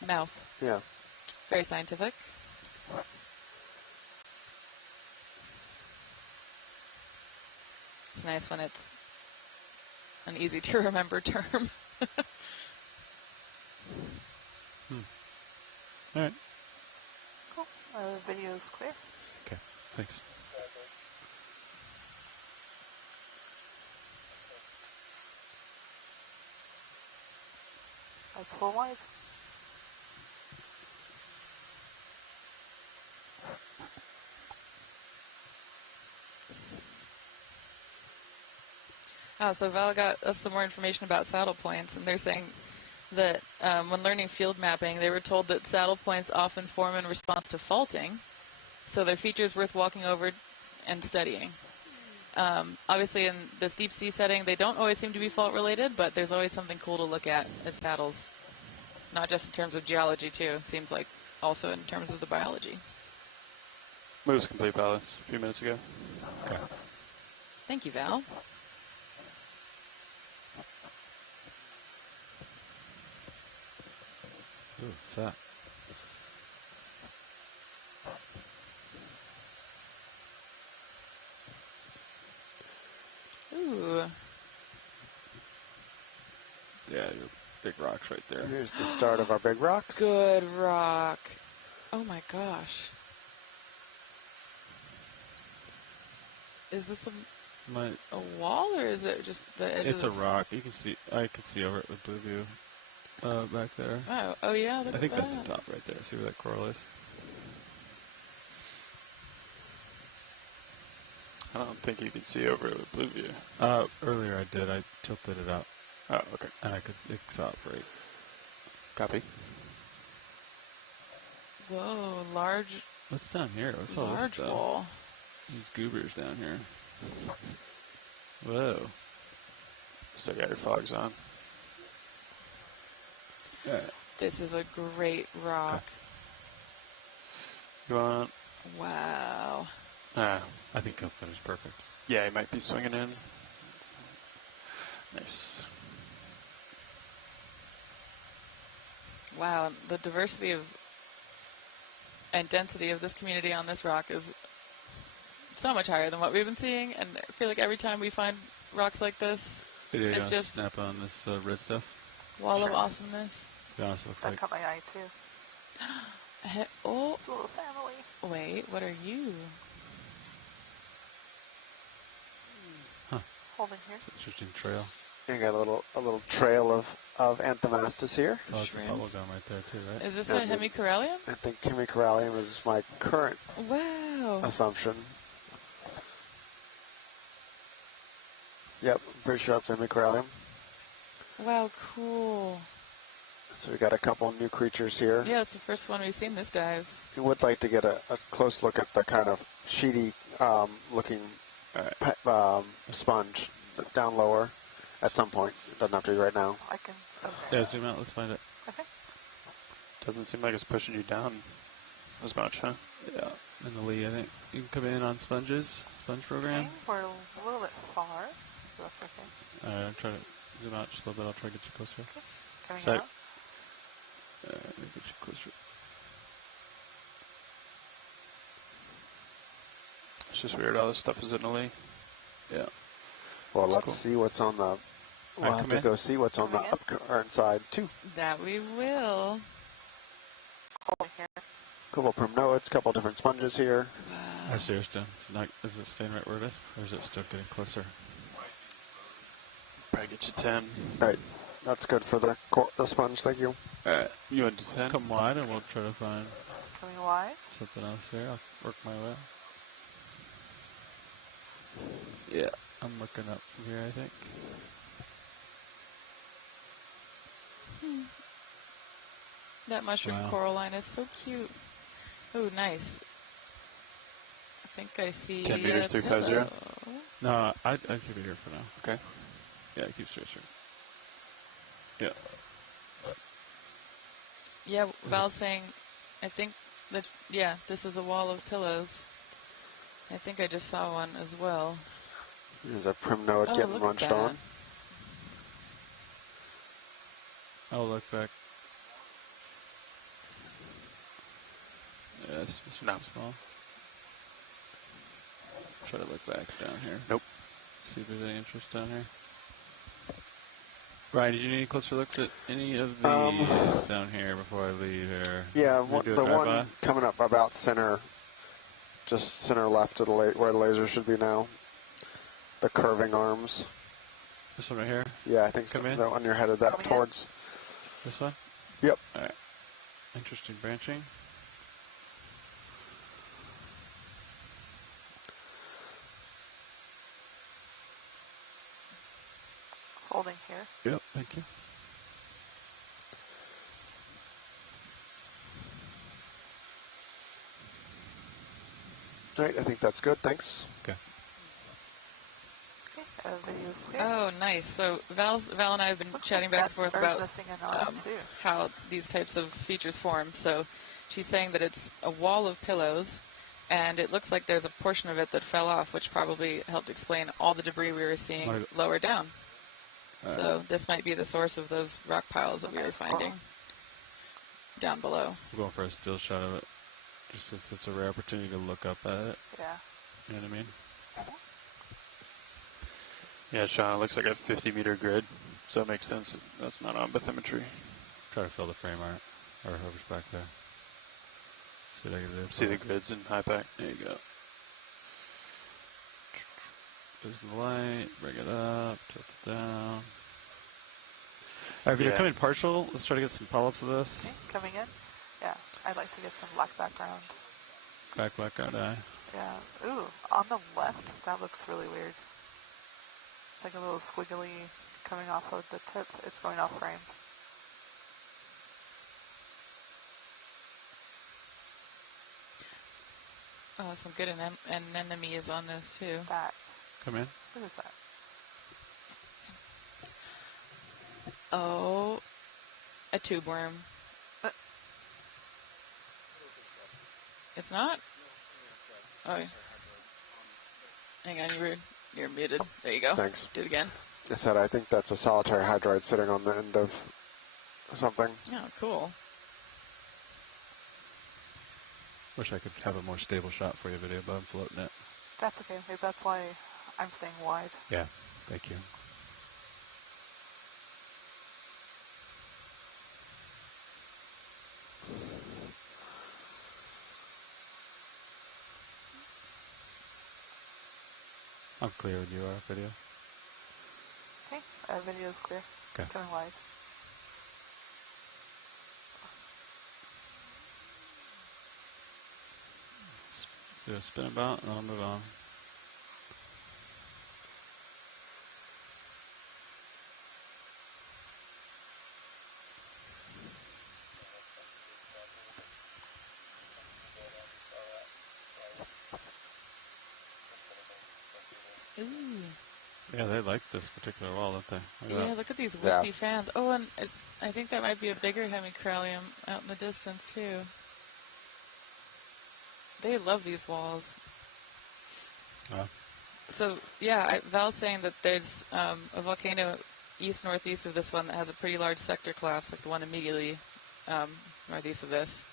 mouth. Yeah. Very scientific. It's nice when it's an easy to remember term. All right. Cool. The video is clear. Okay. Thanks. That's full wide. Oh, so Val got us some more information about saddle points, and they're saying that when learning field mapping, they were told that saddle points often form in response to faulting, so they're features worth walking over and studying. Obviously, in this deep sea setting, they don't always seem to be fault related, but there's always something cool to look at saddles, not just in terms of geology, too. It seems like also in terms of the biology. Moves complete, Palace, a few minutes ago. Okay. Thank you, Val. Ooh, what's that? Ooh. Yeah, your big rocks right there. Here's the start of our big rocks. Good rock. Oh my gosh. Is this a wall or is it just the edge It's a of this? rock. You can see. I can see over it with blue view. Back there. Oh yeah, look I think at that's that. the top right there. See where that coral is? I don't think you can see over it with blue view. Earlier I did. I tilted it out. Oh, okay. And it saw it right. Copy. Whoa, large What's down here? What's all this large stuff? wall. These goobers down here. Whoa. Still got your fogs on. Yeah. This is a great rock. You want? Wow. I think he'll finish perfect. Yeah, he might be swinging in. Nice. Wow, the diversity of and density of this community on this rock is so much higher than what we've been seeing, and I feel like every time we find rocks like this, Video it's just snap on this red stuff. wall Sure. of awesomeness. To be honest, it looks That like caught my eye too. Oh, It's a little family. wait, what are you? Holding here. it's an interesting trail. You got a little trail of Anthomastus here. Oh, it's a Shrimps. bubble gum right there too, right? Is this Yeah, a hemicorallium? I think Hemicorallium is my current Wow. assumption. Yep, I'm pretty sure that's Hemicorallium. Wow, cool. So we got a couple new creatures here. Yeah, it's the first one we've seen this dive. We would like to get a close look at the kind of sheety looking sponge down lower at some point. Doesn't have to be right now. I can. Okay. Yeah, zoom out. Let's find it. Okay. Doesn't seem like it's pushing you down. as much, huh? Yeah, in the lee, I think. You can come in on sponges, sponge program. Okay, we're a little bit far. So that's okay. I'll try to zoom out just a little bit. I'll try to get you closer. Okay, coming Sec. out. Let me get you closer. It's just weird. All this stuff is in the lee. Yeah. Well, That's let's cool. see what's on the. We'll have come to in. go see what's on the Coming in. upcurrent side too. That we will. Holding here. Couple primnoids, couple different sponges here. I see her still. Is it staying right where it is? Or is it still getting closer? Probably get you 10. All right, that's good for the sponge. Thank you. Alright, you want to 10? Come wide and we'll try to find Coming wide. something else here. I'll work my way. Yeah, I'm looking up from here, I think. That mushroom Wow. coral line is so cute. Oh, nice. I think I see 10 meters, a 350. pillow. No, I'd keep it here for now. Okay. Yeah, keep straight. Yeah. Yeah, Val's saying, I think that, yeah, this is a wall of pillows. I think I just saw one as well. There's a primnoid Oh, getting look at munched that. on. I'll look back. Yeah, it's not small. Try to look back down here. Nope. See if there's any interest down here. Brian, did you need any closer looks at any of these down here before I leave here? Yeah, We do a the drive-by? one coming up about center, just center left of the where the laser should be now. The curving arms. This one right here? Yeah, I think so. Come in. That one you're headed that Coming in. towards. This one? Yep. Alright. Interesting branching. Holding here. Yep, thank you. All right, I think that's good. Thanks. Okay. Okay, video's clear. Oh, nice. So Val and I have been chatting back and forth Star's about missing an arm too. how these types of features form. So she's saying that it's a wall of pillows, and it looks like there's a portion of it that fell off, which probably helped explain all the debris we were seeing lower down. So this might be the source of those rock piles that we were finding down below. I'm going for a still shot of it. Just because it's a rare opportunity to look up at it. Yeah. You know what I mean? Yeah, Sean, it looks like a 50-meter grid, so it makes sense. That's not on bathymetry. Try to fill the frame art, or whoever's back there. See what I can do. See the grids in high pack. There you go. There's the light. Bring it up. Tilt it down. All right, if you're coming partial, let's try to get some follow-ups of this. Okay, coming in. Yeah, I'd like to get some black background. Black background eye. Yeah. Ooh, on the left, that looks really weird. It's like a little squiggly coming off of the tip. It's going off frame. Oh, some good anemones on this too. That. Come in. What is that? Oh, a tube worm. It's not? Oh. Hang on, you're muted. There you go. Thanks. Do it again. I said I think that's a solitary hydroid sitting on the end of something. Oh, cool. Wish I could have a more stable shot for your video, but I'm floating it. That's okay. Maybe that's why I'm staying wide. Yeah, thank you. I'm clear with you, video. Okay, video is clear. Okay. Coming wide. Do a spin about, and I'll move on. Ooh. Yeah, they like this particular wall, don't they? Yeah, look at these wispy fans. Oh, and I think that might be a bigger hemicralium out in the distance, too. They love these walls. Oh. So, yeah, Val's saying that there's a volcano east-northeast of this one that has a pretty large sector collapse, like the one immediately northeast of this.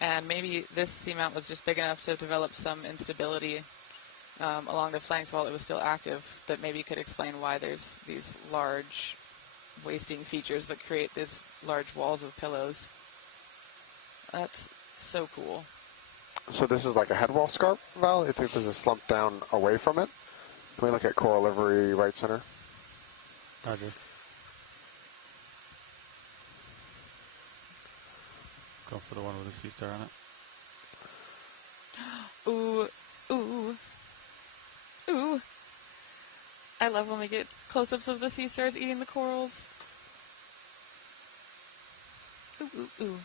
And maybe this seamount was just big enough to develop some instability along the flanks while it was still active that maybe could explain why there's these large wasting features that create these large walls of pillows. That's so cool. So this is like a head wall scarp, Val? I think this is slumped down away from it. Can we look at coral livery right center? Roger. Go for the one with the sea star on it. Ooh, ooh, ooh. I love when we get close-ups of the sea stars eating the corals. Ooh, ooh, ooh.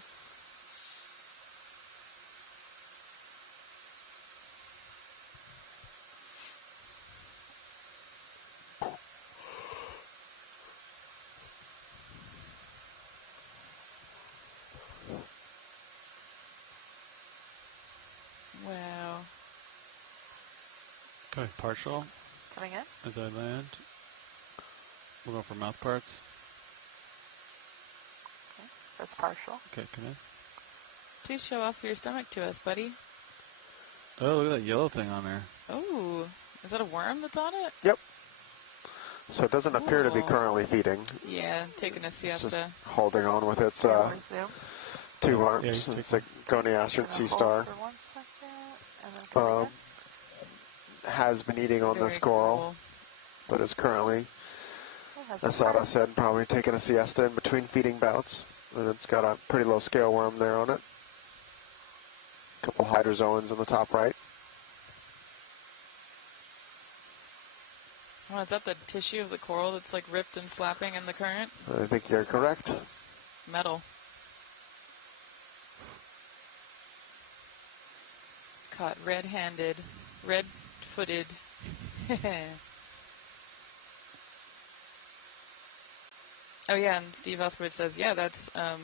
Wow. Okay, partial. Coming in. As I land. We're going for mouth parts. Okay, that's partial. Okay, come in. Please show off your stomach to us, buddy. Oh, look at that yellow thing on there. Oh, is that a worm that's on it? Yep. So it doesn't appear to be Cool. currently feeding. Yeah, taking a It's siesta. just holding on with its Resume. two arms. Yeah, It's a goniasterid sea Hold star. for 1 second, and then coming in. Has been eating on this coral, Cool. but is currently, It has a as Sada part. said, probably taking a siesta in between feeding bouts. And it's got a pretty low scale worm there on it. A couple hydrozoans in the top right. Oh, is that the tissue of the coral that's like ripped and flapping in the current? I think you're correct. Metal. Caught red-handed, red-footed. Oh yeah, and Steve Oskovich says, yeah, that's a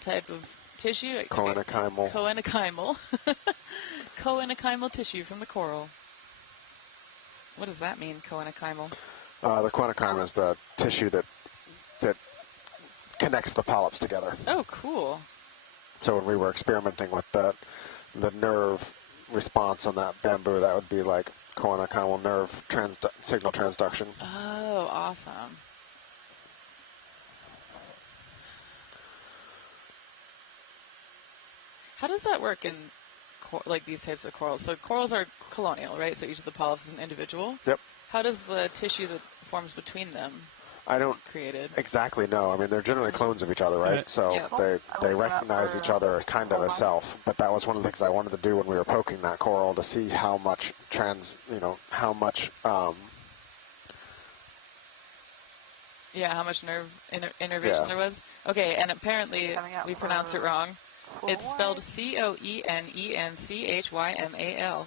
type of tissue. Coenechimal. Coenechimal. Coenechimal tissue from the coral. What does that mean, coenechimal? The coenechium is the tissue that connects the polyps together. Oh, cool. So when we were experimenting with the nerve response on that bamboo, that would be like coenechimal nerve signal transduction. Oh, awesome. How does that work in like these types of corals? So corals are colonial, right? So each of the polyps is an individual. Yep. How does the tissue that forms between them I don't created? exactly know. I mean, they're generally clones of each other, right? So Yep. they recognize each other kind of as self. But that was one of the things I wanted to do when we were poking that coral, to see how much how much Yeah, how much nerve innervation there was. Okay, and apparently we pronounced it wrong. It's spelled Coenenchymal,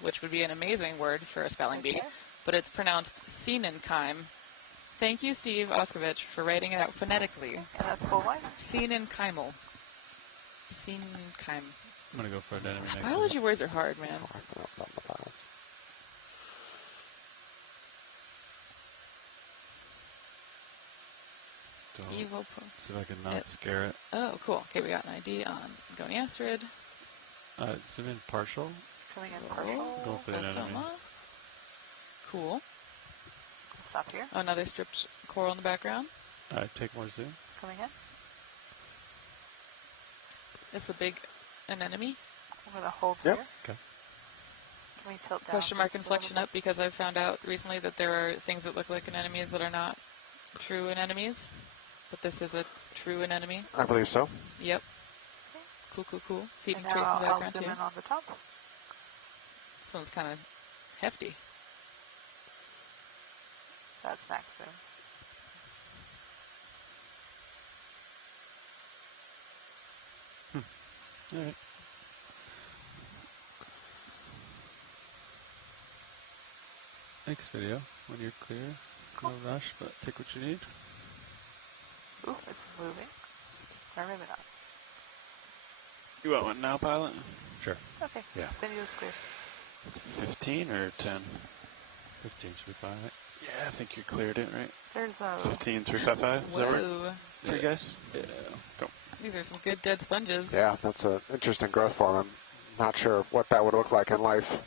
which would be an amazing word for a spelling bee, but it's pronounced Senenkime. Thank you, Steve Oskovich, for writing it out phonetically. And that's full white. Senenkymel. Senenkime. I'm going to go for an enemy next. Biology words are hard, man. That's not the past. Evil. See if I can not scare it. Oh, cool. Okay, we got an ID on goniasterid. Zoom in partial. Coming in partial. Go for an enemy. Cool. Stop here. Oh, another stripped coral in the background. Take more zoom. Coming in. It's a big anemone. I'm going to hold Yep. here. Okay. Can we tilt down? Question mark just a inflection little up, because I've found out recently that there are things that look like anemones that are not true anemones. But this is a true anemone. I believe so. Yep. Cool, cool, cool. bit? Feeding And trace in now the I'll background zoom too. in on the top. This one's kind of hefty. That's max zoom. All right. Next video, when you're clear. No rush, but take what you need. Ooh, it's moving. Or maybe not. You want one now, pilot? Sure. Okay. Yeah. Video's clear. 15 or 10? 15 should be fine, right? Yeah, I think you cleared it, right? There's 15355. Does that work Whoa. for you guys? Yeah. Go. These are some good dead sponges. Yeah, that's an interesting growth form. I'm not sure what that would look like in life.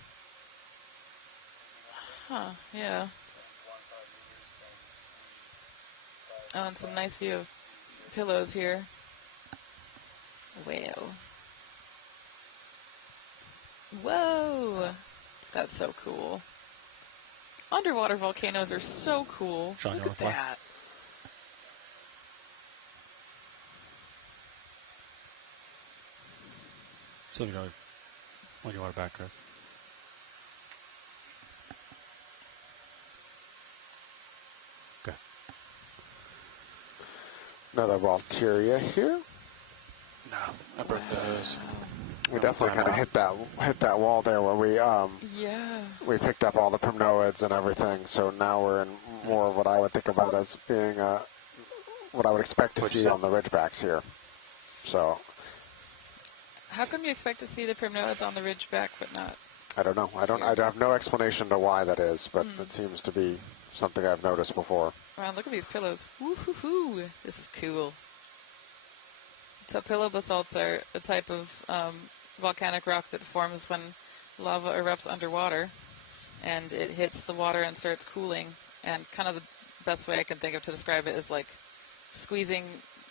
Huh, yeah. Oh, and some nice view of pillows here. Wow. Whoa! That's so cool. Underwater volcanoes are so cool. Sean, you Look at wanna fly? that. So you know when you want it back, Chris. Okay. Another Walteria here. No, I broke the hose. We definitely kind of hit that wall there where we Yeah. we picked up all the primnoids and everything. So now we're in more of what I would think about as being what I would expect to see on the ridgebacks here. So How come you expect to see the primnoids on the ridgeback but not? I don't know. I have no explanation to why that is, but it seems to be something I've noticed before. Wow, look at these pillows. Woo-hoo-hoo. This is cool. So pillow basalts are a type of volcanic rock that forms when lava erupts underwater, and it hits the water and starts cooling. And kind of the best way I can think of to describe it is like squeezing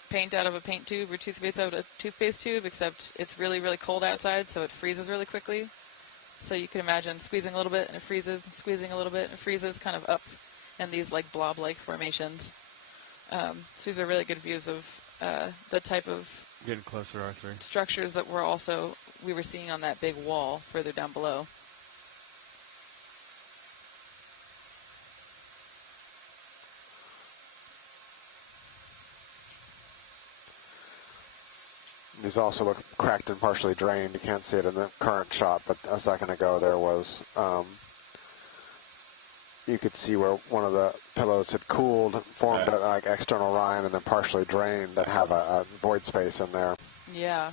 paint out of a paint tube or toothpaste out of a toothpaste tube, except it's really, really cold outside, so it freezes really quickly. So you can imagine squeezing a little bit and it freezes, and squeezing a little bit and it freezes, kind of up in these like blob-like formations. So these are really good views of the type of Getting closer, R3. structures that we were seeing on that big wall further down below. These also look cracked and partially drained. You can't see it in the current shot, but a second ago there was, you could see where one of the pillows had cooled, formed a like external rind, and then partially drained and have a void space in there. Yeah.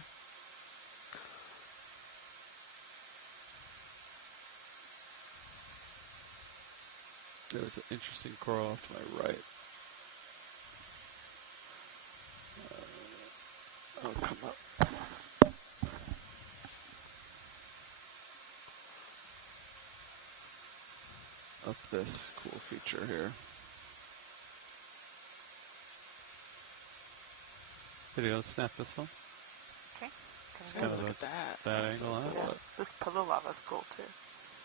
There's an interesting coral off to my right. Oh, come up. Up this cool feature here. Video, snap this one. Okay. It's Coming kind in. of Look at that. that That's angle. so huh? cool. Yeah, this pillow lava's cool too.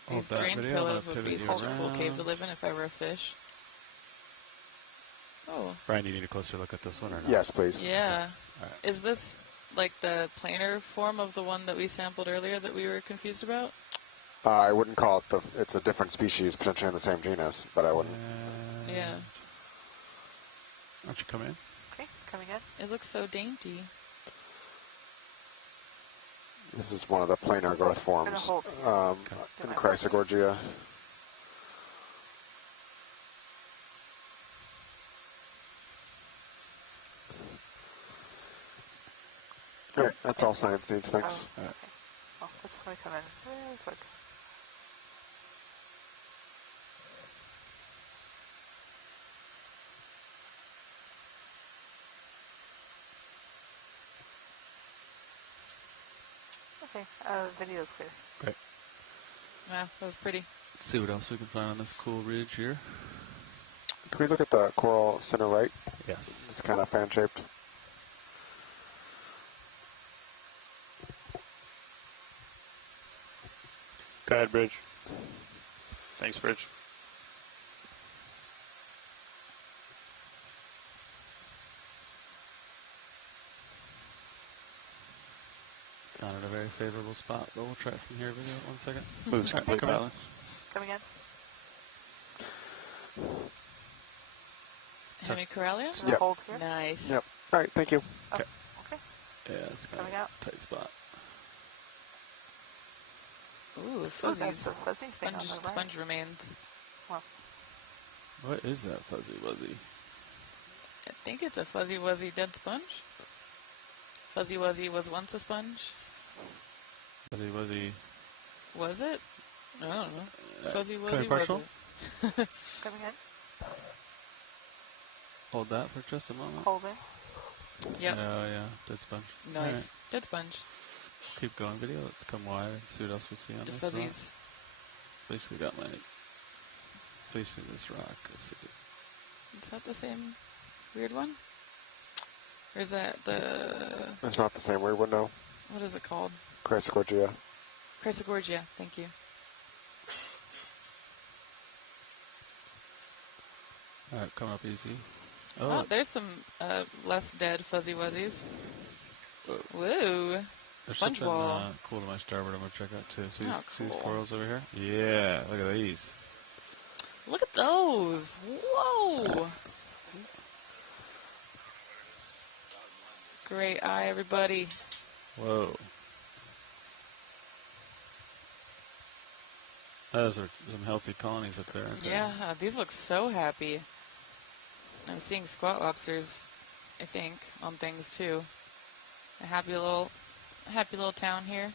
Hold These that drained video, I'm gonna pillows would be pivot you such a cool cave to around. live in if I were a fish. Oh. Brian, do you need a closer look at this one or not? Yes, please. Yeah. All right. Is this like the planar form of the one that we sampled earlier that we were confused about? I wouldn't call it it's a different species, potentially in the same genus, but I wouldn't. Yeah. Why don't you come in? Okay, coming in. It looks so dainty. This is one of the planar growth forms in Chrysogorgia. Yep, that's all science needs, thanks. Oh, okay. Well, we're just going to come in really quick. Okay, video's clear. Great. Wow, that was pretty. Let's see what else we can find on this cool ridge here. Can we look at the coral center right? Yes. It's kind of fan-shaped. Go ahead, Bridge. Thanks, Bridge. Not in a very favorable spot, but we'll try it from here. Video, 1 second. Moves complete balance. Coming in. Hemicoralia? Can I hold here? Nice. Yep. All right, thank you. Okay. Yeah, it's kind Coming of out. a tight spot. Ooh, Ooh, fuzzies. that's a fuzzy thing on the right. Sponge remains. Well, What is that fuzzy wuzzy? I think it's a fuzzy wuzzy dead sponge. Fuzzy wuzzy was once a sponge. Fuzzy Wuzzy. Was it? I don't know. Fuzzy Can I Wuzzy, was partial? it? Coming in. Hold that for just a moment. Holding. Yep. Oh, yeah. Dead sponge. Nice. All right. Dead sponge. Keep going, video. Let's come wide. See what else we see on The this fuzzies. rock. Basically got my facing this rock. Let's see. Is that the same weird one? Or is that the... It's not the same weird one, no. What is it called? Chrysogorgia. Chrysogorgia. Thank you. All right, come up easy. Oh, there's some less dead Fuzzy Wuzzies. Whoa. There's Sponge something ball. cool to my starboard I'm going to check out too. See, Oh, see these cool. corals over here? Yeah, look at these. Look at those. Whoa. Great eye, everybody. Whoa. Those are some healthy colonies up there, aren't they? Yeah, these look so happy. I'm seeing squat lobsters, I think, on things too. A happy little town here.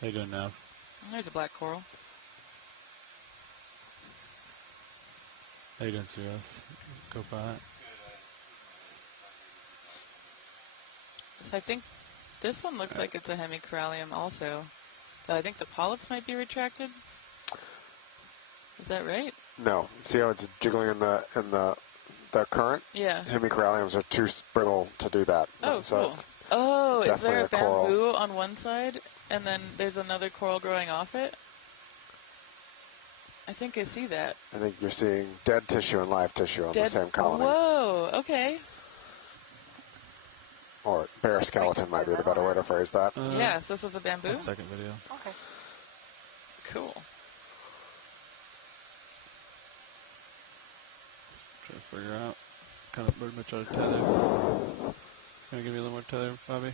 How you doing now? There's a black coral. How you doing, Sirius? Go by it. So I think this one looks like it's a hemicorallium also. Though I think the polyps might be retracted. Is that right? No. See how it's jiggling in the current? Yeah. Hemicoralliums are too brittle to do that. Oh, so cool. it's Oh, is there a definitely a coral. bamboo on one side and then there's another coral growing off it? I think I see that. I think you're seeing dead tissue and live tissue on the same colony. Whoa, okay. Or bare skeleton might be the better way to phrase that. Yes, this is a bamboo. That second video. Okay. Cool. Trying to figure out kind of pretty much out of tether. Can I give you a little more tether, Bobby?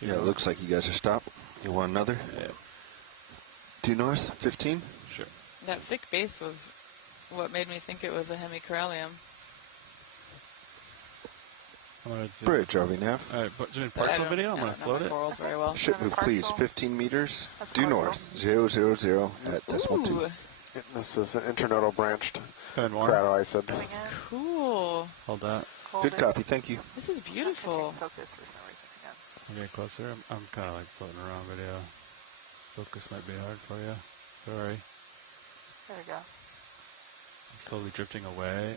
Yeah, it looks like you guys are stopped. You want another? Yeah. Due north, 15? Sure. That thick base was what made me think it was a hemicorallium. Bridge, RV Nav. All right, but doing But I partial don't- video? I'm I going don't to know float my it. corals very well. Ship move, please. 15 meters. That's Due partial. north, 000 at decimal 2. Ooh, This is an internodal branched And one. keratoisid. Coming in. cool. Hold that. Holding. Good copy, thank you. This is Not beautiful. catching focus for some reason again. I'm getting closer. I'm kind of like floating around video. Focus might be hard for you. Sorry. There we go. I'm slowly drifting away.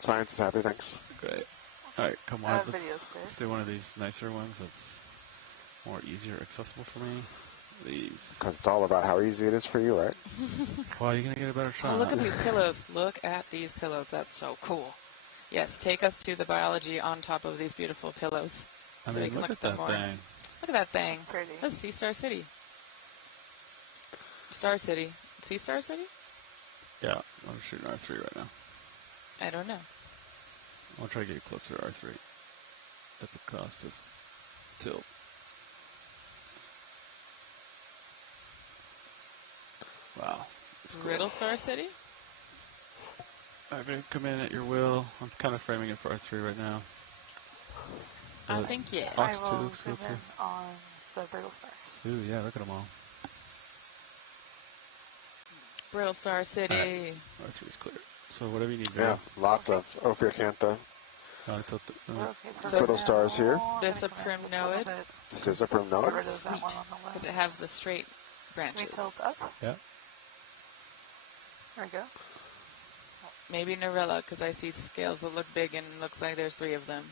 Science is happy, thanks. Great. All right, come on. Video's clear. Let's do one of these nicer ones that's more easier accessible for me. These. Because it's all about how easy it is for you, right? Well, you're going to get a better shot. Oh, look at these pillows. Look at these pillows. That's so cool. Yes, take us to the biology on top of these beautiful pillows. I So we mean, can look look at that more. thing. Look at that thing. It's pretty. That's Sea Star City. Star City. Sea Star City? Yeah, I'm shooting R3 right now. I don't know. I'll try to get closer to R3 at the cost of tilt. Wow. Brittle Star City? Alright, babe, come in at your will. I'm kind of framing it for R3 right now. I think, yeah. I Ox will too, zoom too. in on the brittle stars. Ooh, yeah, look at them all. Brittle Star City. Alright. R3 is clear. So whatever you need to Yeah, do. lots of Ophiocantha. I thought We're okay for So brittle now. stars here. I'm This gonna a come in just a little primnoid? bit. This is a Get rid primnoid. of that Sweet. one on the left. Does it have the straight Can we branches? tilt up? Yeah. There we go. Maybe Narella, because I see scales that look big and looks like there's 3 of them.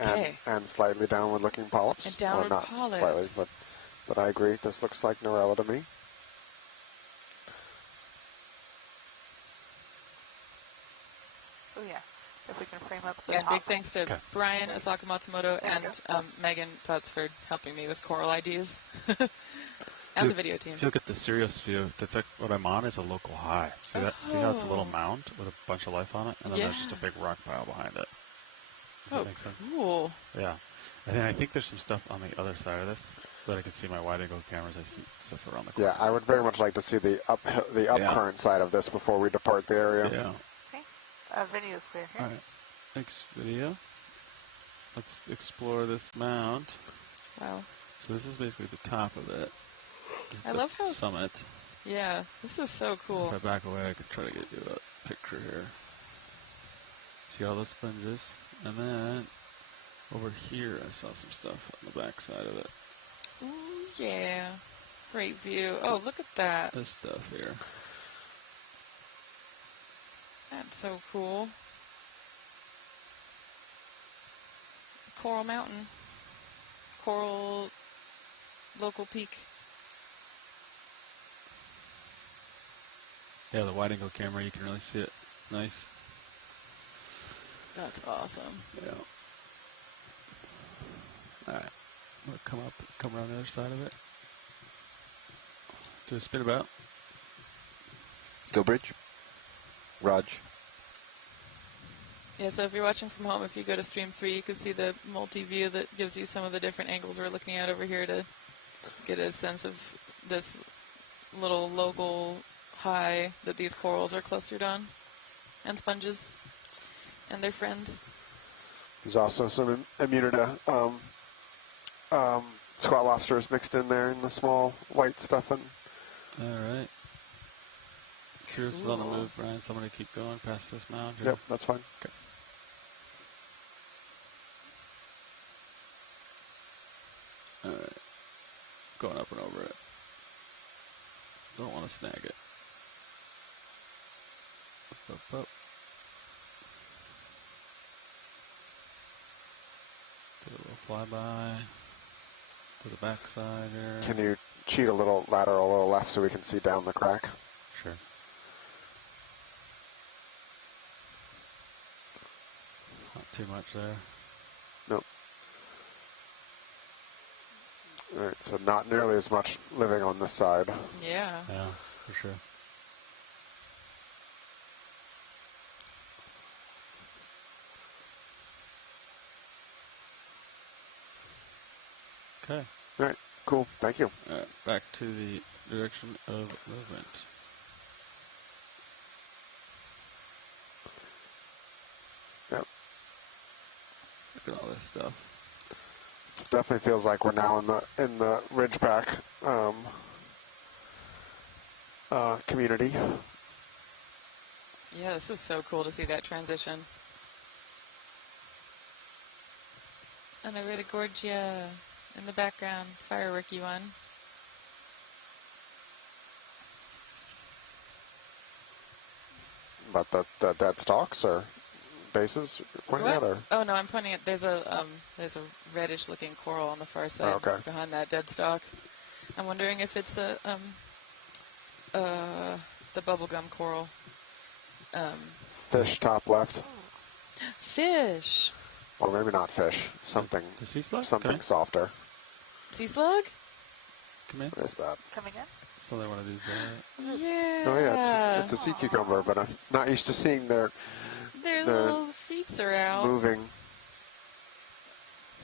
Okay. And slightly downward looking polyps. And downward or not polyps. slightly, but I agree. This looks like Narella to me. Oh yeah. If we can frame up the And top. big thanks to Okay. Brian Asaka Matsumoto There we and Megan Putz for helping me with coral IDs. And the video team. If you look at the Sirius view, that's like what I'm on is a local high. See that? See how it's a little Oh. mound with a bunch of life on it, and then there's just a Yeah. big rock pile behind it. Does Oh, that make sense? cool. Yeah. And then I think there's some stuff on the other side of this that I can see my wide-angle cameras. I see stuff around the corner. Yeah, I would very much like to see the up current side of this before we depart the area. Yeah. Okay. Video's clear here. All right. Next video. let's explore this mount. Wow. So this is basically the top of it. I love how summit. Yeah, this is so cool. If I back away, I could try to get you a picture here. See all those sponges, and then over here, I saw some stuff on the back side of it. Ooh, yeah. Great view. Oh, look at that. This stuff here. That's so cool. Coral Mountain. Coral local peak. Yeah, the wide angle camera, you can really see it. Nice. That's awesome. Yeah. Alright. I'm going to come around the other side of it. Do a spin about. Go bridge. Raj. Yeah, so if you're watching from home, if you go to stream 3, you can see the multi-view that gives you some of the different angles we're looking at over here to get a sense of this little local high that these corals are clustered on, and sponges, and their friends. There's also some Immunida squat lobsters mixed in there in the small white stuffing. Alright. Cirrus is on the move, Brian, so I'm going to keep going past this mound. Yep, that's fine. Okay. Alright. Going up and over it. Don't want to snag it. Up, up. Do a little flyby to the backside here. Can you cheat a little lateral, a little left so we can see down the crack? Sure. Not too much there. Nope. All right, so not nearly as much living on this side. Yeah. Yeah, for sure. Okay. All right, cool. Thank you. All right, back to the direction of movement. Yep. Look at all this stuff. It definitely feels like we're now in the Ridgeback community. Yeah, this is so cool to see that transition. And I read a Gorgia in the background, fireworky one. About the dead stalks or bases you're pointing at, or? Oh no, I'm pointing at there's a reddish looking coral on the far side behind that dead stalk. I'm wondering if it's the bubblegum coral. Fish top left. Fish. Or maybe not fish. Something. The sea slug? Something softer. Sea slug? Come in. What is that? Coming in? So they're one of these. Yeah. Oh yeah, it's a sea cucumber, but I'm not used to seeing their little feet are out. Moving.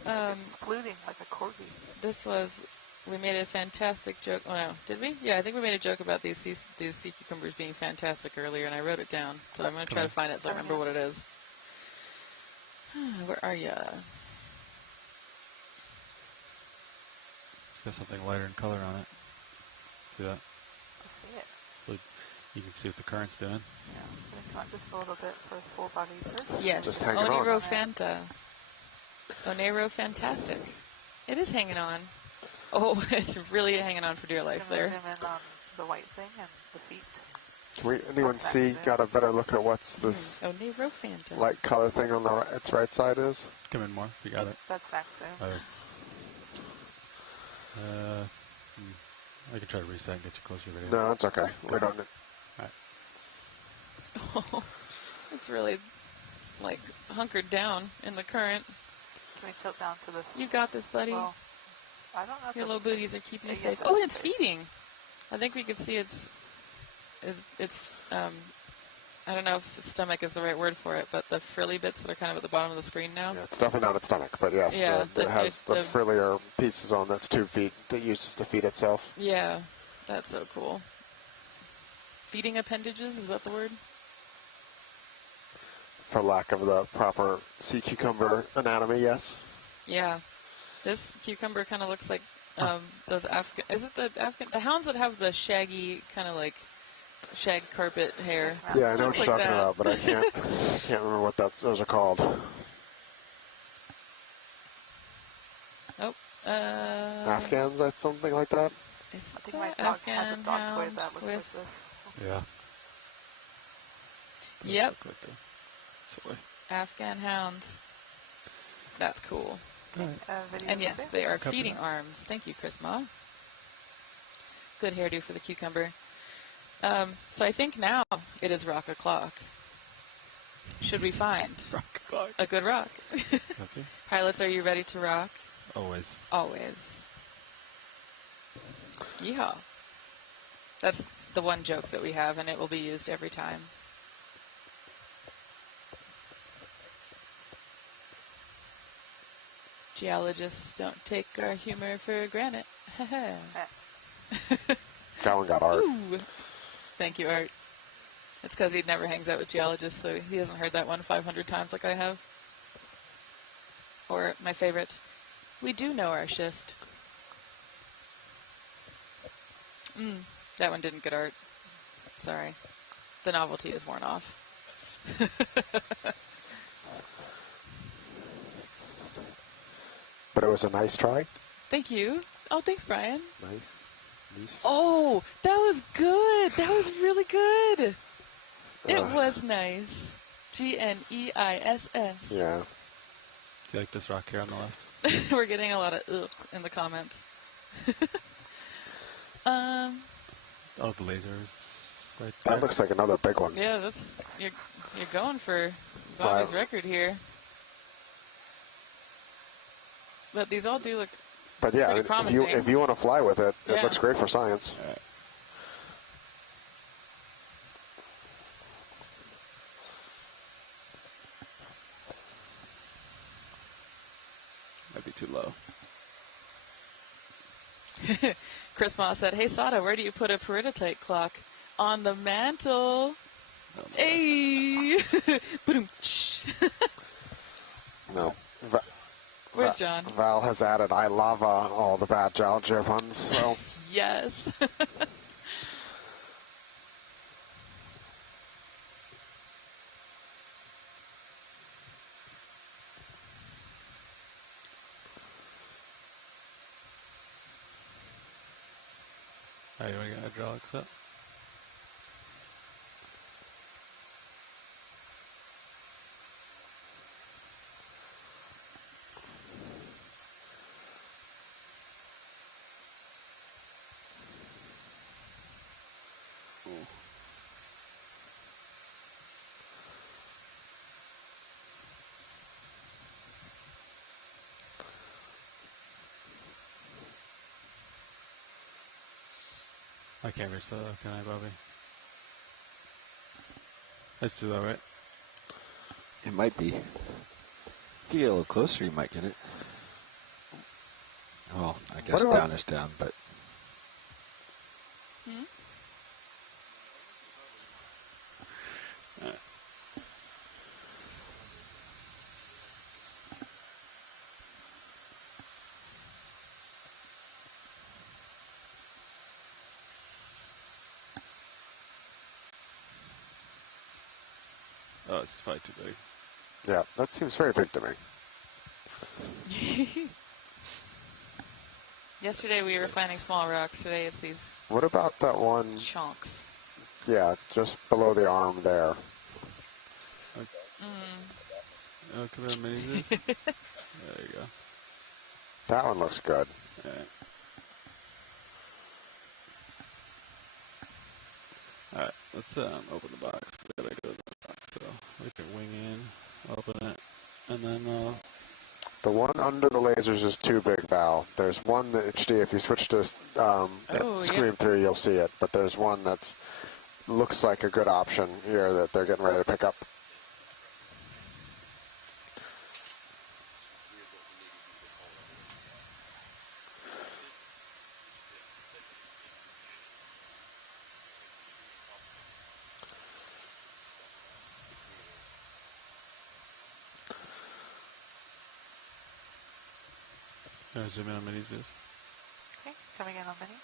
It's splooting like a corgi. We made a fantastic joke. Oh no, did we? Yeah, I think we made a joke about these sea cucumbers being fantastic earlier, and I wrote it down. So I'm going to try to find it so I remember what it is. Where are ya? It's got something lighter in color on it. See that? I see it. So you can see what the current's doing. Yeah. Come on just a little bit for full body first. Yes. Just hanging on. Onerophanta. Onerofantastic. It is hanging on. Oh, it's really hanging on for dear life there. Zoom in on the white thing and the feet. Can anyone see, got a better look at what's this Onerophanta. light color thing on its right side is? Come in more. You got it. That's max zoom. I can try to reset and get you closer to your video. No, that's okay. We don't. Oh, it's really like hunkered down in the current. Can we tilt down to the... You got this, buddy. Well, I don't know if your little booties are keeping you safe. Yes, Oh, and it's feeding. I think we could see its I don't know if stomach is the right word for it, but the frilly bits that are kind of at the bottom of the screen now. Yeah, it's definitely not its stomach, but yes, Yeah, it has the frillier pieces on its 2 feet that it uses to feed itself. Yeah, that's so cool. Feeding appendages, is that the word? for lack of the proper sea cucumber anatomy, yes. Yeah. This cucumber kind of looks like those African... Is it the African... The hounds that have the shaggy, kind of like shag carpet hair. Yeah, I know what Looks you're like talking that. about, but I can't remember what those are called. Oh. Afghans, something like that? I think my dog has a dog toy that looks like this. Yeah. Yep. Look like a toy. Afghan hounds. That's cool. Videos And yes, there. they are Copy feeding that. arms. Thank you, Chris Ma. Good hairdo for the cucumber. So I think now it is rock o'clock. Should we find a good rock? Okay. Pilots, are you ready to rock? Always. Always. Yeehaw. That's the one joke that we have, and it will be used every time. Geologists don't take our humor for granted. That one got art. Ooh. Thank you, Art. It's because he never hangs out with geologists, so he hasn't heard that one 500 times like I have. Or my favorite, we do know our schist. That one didn't get Art. Sorry. The novelty is worn off. But it was a nice try. Thank you. Oh, thanks, Brian. Nice. Oh, that was good. That was really good. It was nice. Gneis. Yeah. Do you like this rock here on the left? We're getting a lot of oops in the comments. Oh, the lasers right That there. looks like another big one. Yeah, you're going for Bobby's record here. But these all do look But yeah, I pretty mean, promising. if you want to fly with it, it Yeah. looks great for science. All right. Might be too low. Chris Moss said, "Hey Sada, where do you put a peridotite clock? On the mantle." Hey. Boom. No. Where's John? Val has added "I lava" all the bad geology ones. So Yes. All right, you want to get hydraulics up? I can't reach that though, can I, Bobby? That's too low, right? It might be. If you get a little closer, you might get it. Well, I guess down is down, but... Oh, it's probably too big. yeah, that seems very big to me. Yesterday we were finding small rocks. Today it's these What about that one? chunks. Yeah, just below the arm there. Oh, come on, mini this. There you go. That one looks good. All right. All right, let's open the box. We gotta go to the box, so we can wing in, open it, and then The one under the lasers is too big, Val. There's one that HD. If you switch to Scream 3, you'll see it. But there's one that's looks like a good option here that they're getting ready to pick up. Zoom in on minis is. Okay, coming in on mini.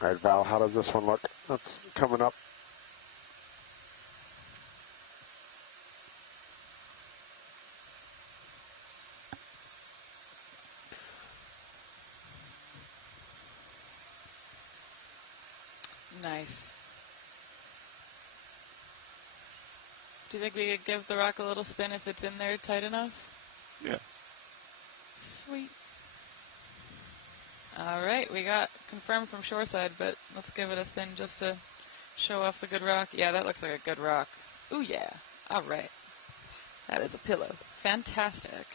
All right, Val, how does this one look? That's coming up. Nice. Do you think we could give the rock a little spin if it's in there tight enough? Yeah. Sweet. All right, we got confirmed from shoreside, but let's give it a spin just to show off the good rock. Yeah, that looks like a good rock. Ooh, yeah. All right. That is a pillow. Fantastic.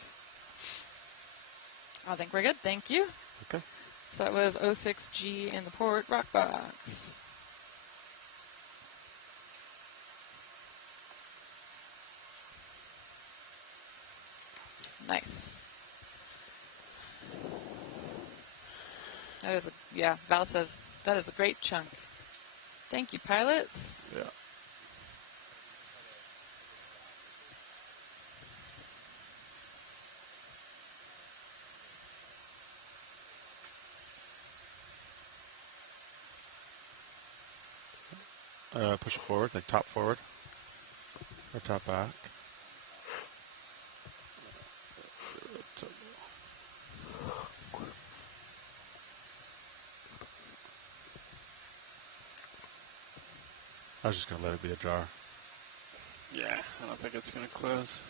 I think we're good. Thank you. Okay. So that was 06G in the port rock box. Nice. That is yeah, Val says that is a great chunk. Thank you, pilots. Yeah. Push it forward, like top forward or top back. I was just going to let it be ajar. Yeah, I don't think it's going to close.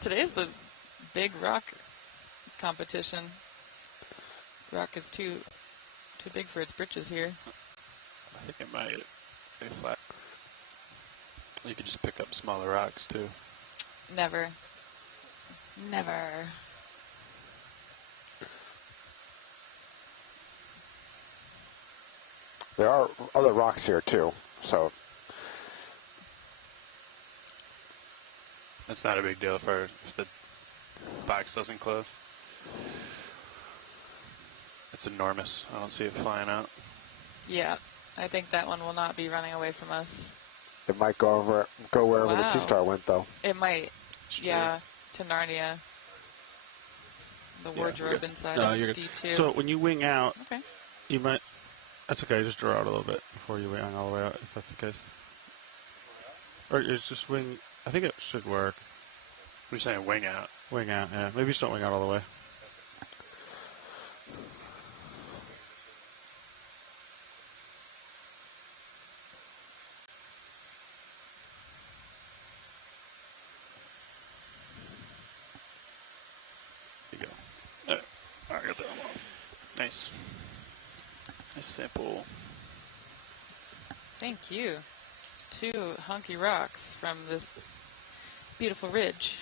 Today's the big rock competition. Rock is too big for its britches here. I think it might be flat. You could just pick up smaller rocks too. Never. Never. There are other rocks here too, so It's not a big deal if the box doesn't close. It's enormous. I don't see it flying out. Yeah, I think that one will not be running away from us. it might go wherever the Sea Star went, though. It might. Yeah, to Narnia. The wardrobe inside of D2. So when you wing out, okay, you might. That's okay. Just draw out a little bit before you wing all the way out, if that's the case. Or it's just wing. I think it should work. You're saying wing out? Wing out, yeah. Maybe just don't wing out all the way. There you go. All right, I got that one off. Nice. Nice sample. thank you. 2 hunky rocks from this beautiful ridge.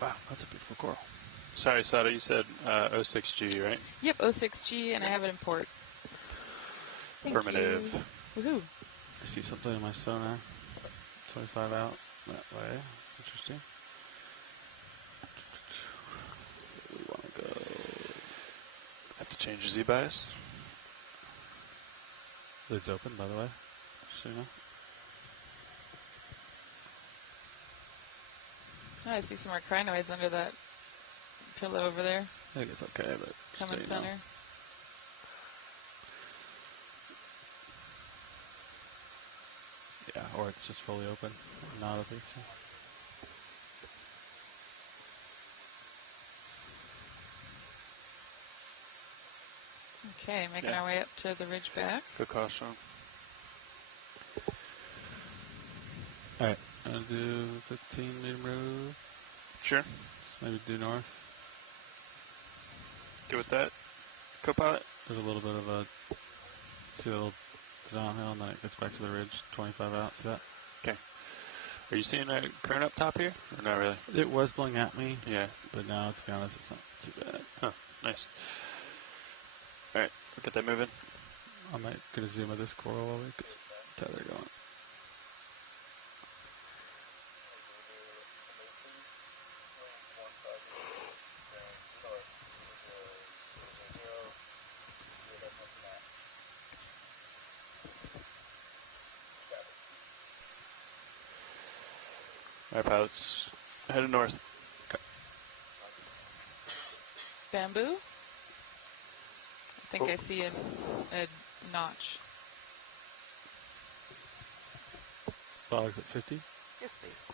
Wow, that's a beautiful coral. Sorry, Sada, you said 06G, right? Yep, 06G, and I have it in port. Thank Affirmative. You. Woohoo. I see something in my sonar. 25 out that way. Interesting. Change Z bias. Lid's open, by the way. So you know. Oh, I see some more crinoids under that pillow over there. I think it's okay, but Coming just so you know. center. Yeah, or it's just fully open. Not at least. Okay, making our way up to the ridge back. Good call, Sean. Alright, I'll do 15 meter move. Sure. Maybe due north. Good with that. Co-pilot? There's a little bit of a, see the little downhill, and then it gets back to the ridge, 25 out, see that? Okay. Are you seeing a current up top here? Or not really? It was blowing at me. Yeah. But now, to be honest, it's not too bad. Huh, nice. Alright, we'll get that moving. I might get a zoom of this coral while we get tether going. Alright, pilots. Headed north. Bamboo? I think I see a notch. Fogs at 50. Yes, please.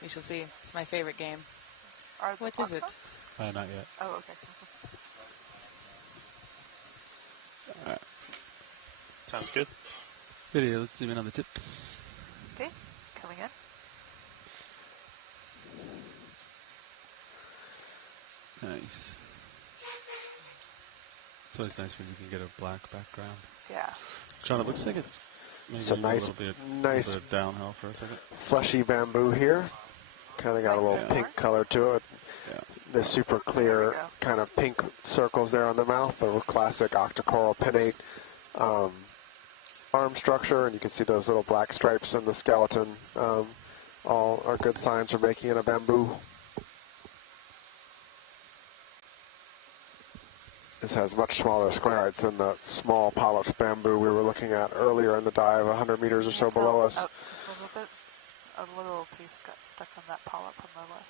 We shall see. It's my favorite game. Are the What is clocks it? on? Not yet. Oh, okay. Alright. Sounds good. Video, let's zoom in on the tips. Okay, coming in. Nice. It's always nice when you can get a black background. Yeah. John, it looks like it's maybe It's a nice, little nice bit downhill for a second. fleshy bamboo here. Kind of got a little pink color to it. Yeah. The super clear kind of pink circles there on the mouth, the classic octocoral pinnate arm structure, and you can see those little black stripes in the skeleton. All are good signs for making it a bamboo. This has much smaller sclerites than the small polyps bamboo we were looking at earlier in the dive, 100 meters or so below us. Up just a little bit. A little piece got stuck on that polyp on the left.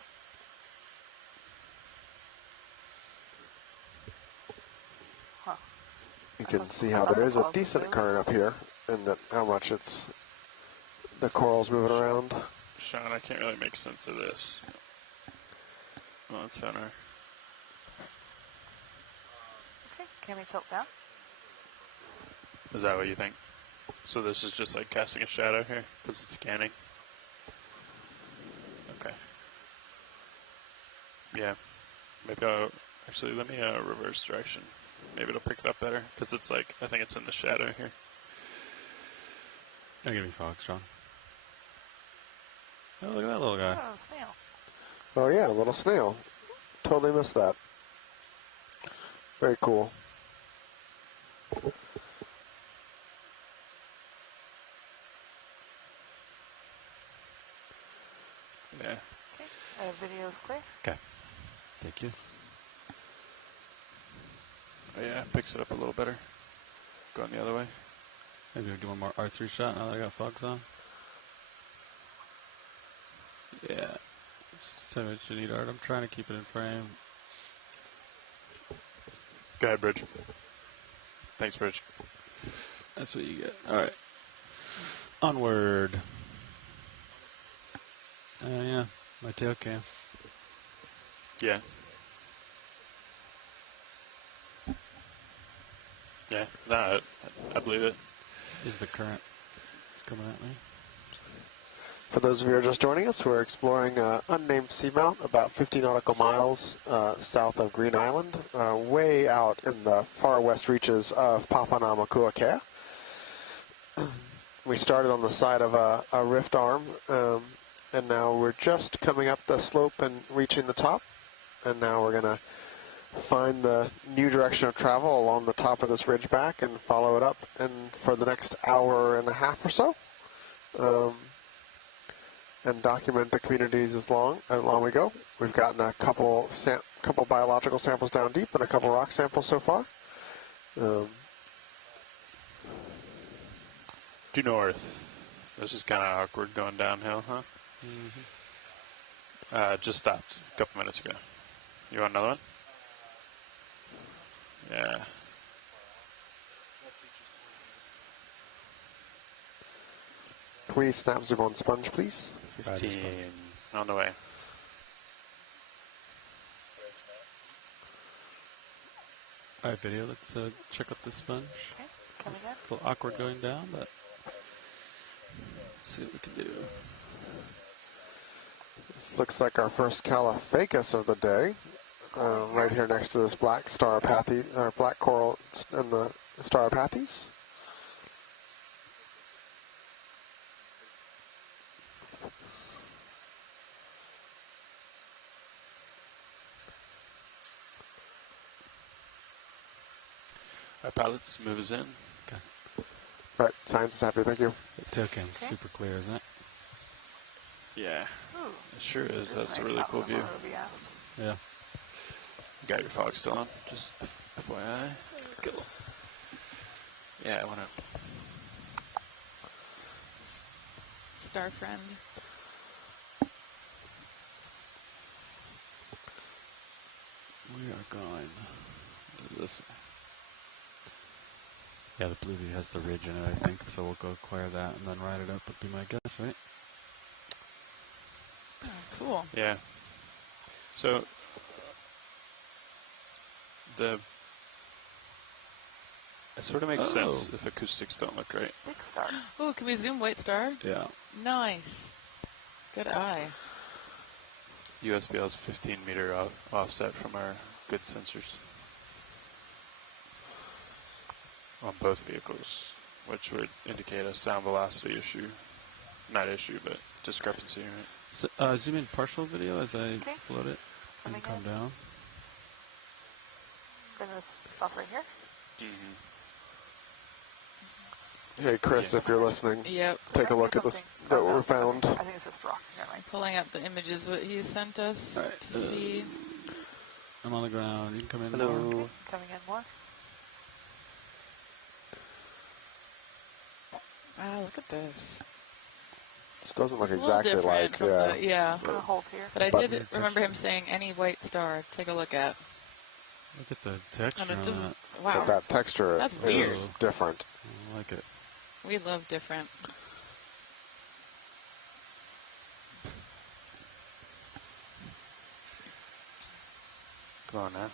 Huh. You can see how there is a decent current up here, and that how much it's the coral's moving around. Sean, I can't really make sense of this. On center. Okay, can we tilt down? Is that what you think? So this is just like casting a shadow here because it's scanning? Okay. Yeah. Maybe I'll... Actually, let me reverse direction. Maybe it'll pick it up better because it's like... I think it's in the shadow here. Don't give me fogs, John. Oh, look at that little guy. Oh, snail. Oh yeah, a little snail. Totally missed that. Very cool. Yeah. Okay, video is clear. Okay. Thank you. Oh yeah, picks it up a little better. Going the other way. Maybe we'll give one more R3 shot now that I got fogs on. Yeah. Just tell me what you need, Art. I'm trying to keep it in frame. Go ahead, Bridge. Thanks, Bridge. That's what you get. All right. Onward. Yeah, my tail cam. Yeah. Yeah, no, I believe it. Is the current coming at me? For those of you who are just joining us, we're exploring Unnamed Seamount, about 50 nautical miles south of Green Island, way out in the far west reaches of Papanamakuakea. We started on the side of a rift arm, and now we're just coming up the slope and reaching the top. And now we're going to find the new direction of travel along the top of this ridgeback and follow it up and for the next hour and a half or so. and document the communities as long we go. We've gotten a couple biological samples down deep and a couple rock samples so far. Due north. This is kind of awkward going downhill, huh? Just stopped a couple minutes ago. You want another one? Yeah. Can we snap zoom on sponge, please? 15 on the way. All right, video. Let's check out the sponge. Okay, coming in. It's a little awkward going down, but see what we can do. This looks like our first Calaphacus of the day. Right here next to this black Stauropathes, or black coral and the Stauropathes. Our pilots move us in. Okay. All right, science is happy. Thank you. The tail cam's super clear, isn't it? Yeah. Ooh, It sure is. That's a nice really shot cool with the view. motor aft. Yeah. You got your fog still on? Just FYI. Cool. Yeah, I want to. Star friend. We are going this way. Yeah, the Blue View has the ridge in it, I think, so we'll go acquire that and then ride it up would be my guess, right? Oh, cool. Yeah. So it sort of makes sense if acoustics don't look right. Big star. Ooh, can we zoom White Star? Yeah. Nice. Good eye. USBL's 15-meter offset from our good sensors on both vehicles, which would indicate a sound velocity issue. Not issue, but discrepancy, right? So, zoom in partial video as I float it and Coming come in. down. Gonna stop right here. Hey, Chris, if you're listening, Yep. take a look at this that we found. I think it's just rock. Never mind. Pulling up the images that he sent us to see. I'm on the ground. You can come in. Hello. More. Okay, coming in more. Wow, look at this. This doesn't look It's a little exactly different like, from yeah. the- yeah. Gonna hold here. But I Button did remember him saying any white star. Take a look at. Look at the texture And it on just, that. wow. But that texture That's is weird. different. I like it. We love different. Come on now.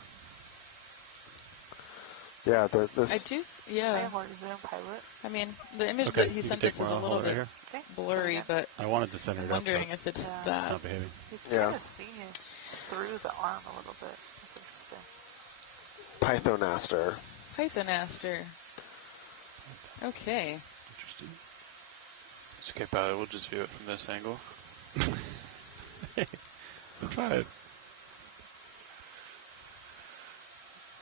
Yeah, I this. do, I yeah. have more zoom pilot. I mean, the image Okay, that he you can sent take us is more. a I'll little hold it bit here. Okay. blurry, but I wanted to center I'm it up. wondering if it's Yeah. It's that. not behaving. You can Yeah. kind of see through the arm a little bit. That's interesting. Pythonaster. Pythonaster. Okay. Interesting. It's okay, pilot. We'll just view it from this angle. Try it.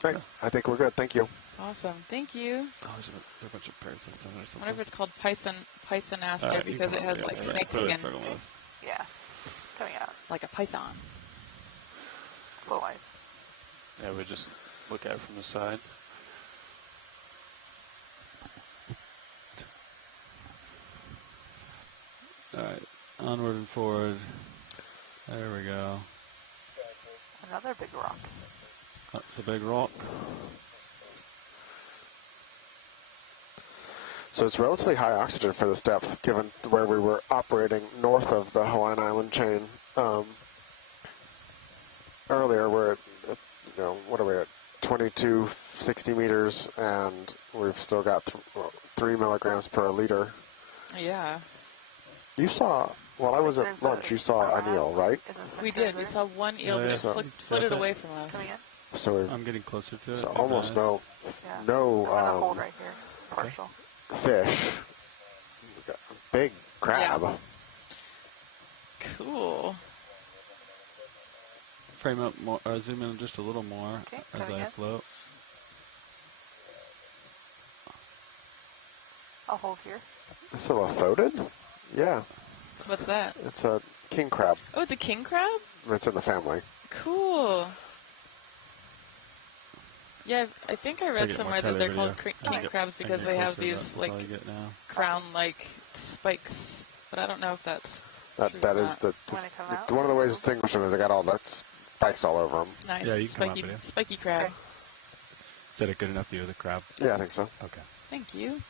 Right, I think we're good. Thank you. Awesome. Thank you. Oh, is there a bunch of parasites on it or I something? wonder if it's called Pythonaster Alright, you because it can has probably- like yeah, snake put it skin. for the list. Yeah. Coming out. Like a python. Full wide. Yeah, we just look at it from the side. Alright, onward and forward. There we go. Another big rock. That's a big rock. So it's relatively high oxygen for this depth, given where we were operating north of the Hawaiian Island chain. Earlier, we're at, what are we at? 2260 meters, and we've still got 3 milligrams per liter. Yeah. You saw, while I was at There's lunch, a you saw an eel, right? in the We center did. We there. saw one eel, Oh, but yeah. it So- flitted away from us. Coming in. So, I'm getting closer to it. so Very almost nice. no Yeah. no I'm gonna hold right here. Partial. fish. We got a big crab. Yeah. Cool. Frame up more, zoom in just a little more Okay, as coming I in. float. I'll hold here. So floated? Yeah. What's that? It's a king crab. Oh, it's a king crab? It's in the family. Cool. Yeah, I think I read somewhere that they're called king crabs because they have these like crown-like spikes, but I don't know if that's true That or is not. one of the ways to distinguish them is they got all that spikes all over them. Nice. Yeah, you can come up with it. Spiky crab. Okay. Is that a good enough view of the crab? Yeah, I think so. Okay. Thank you.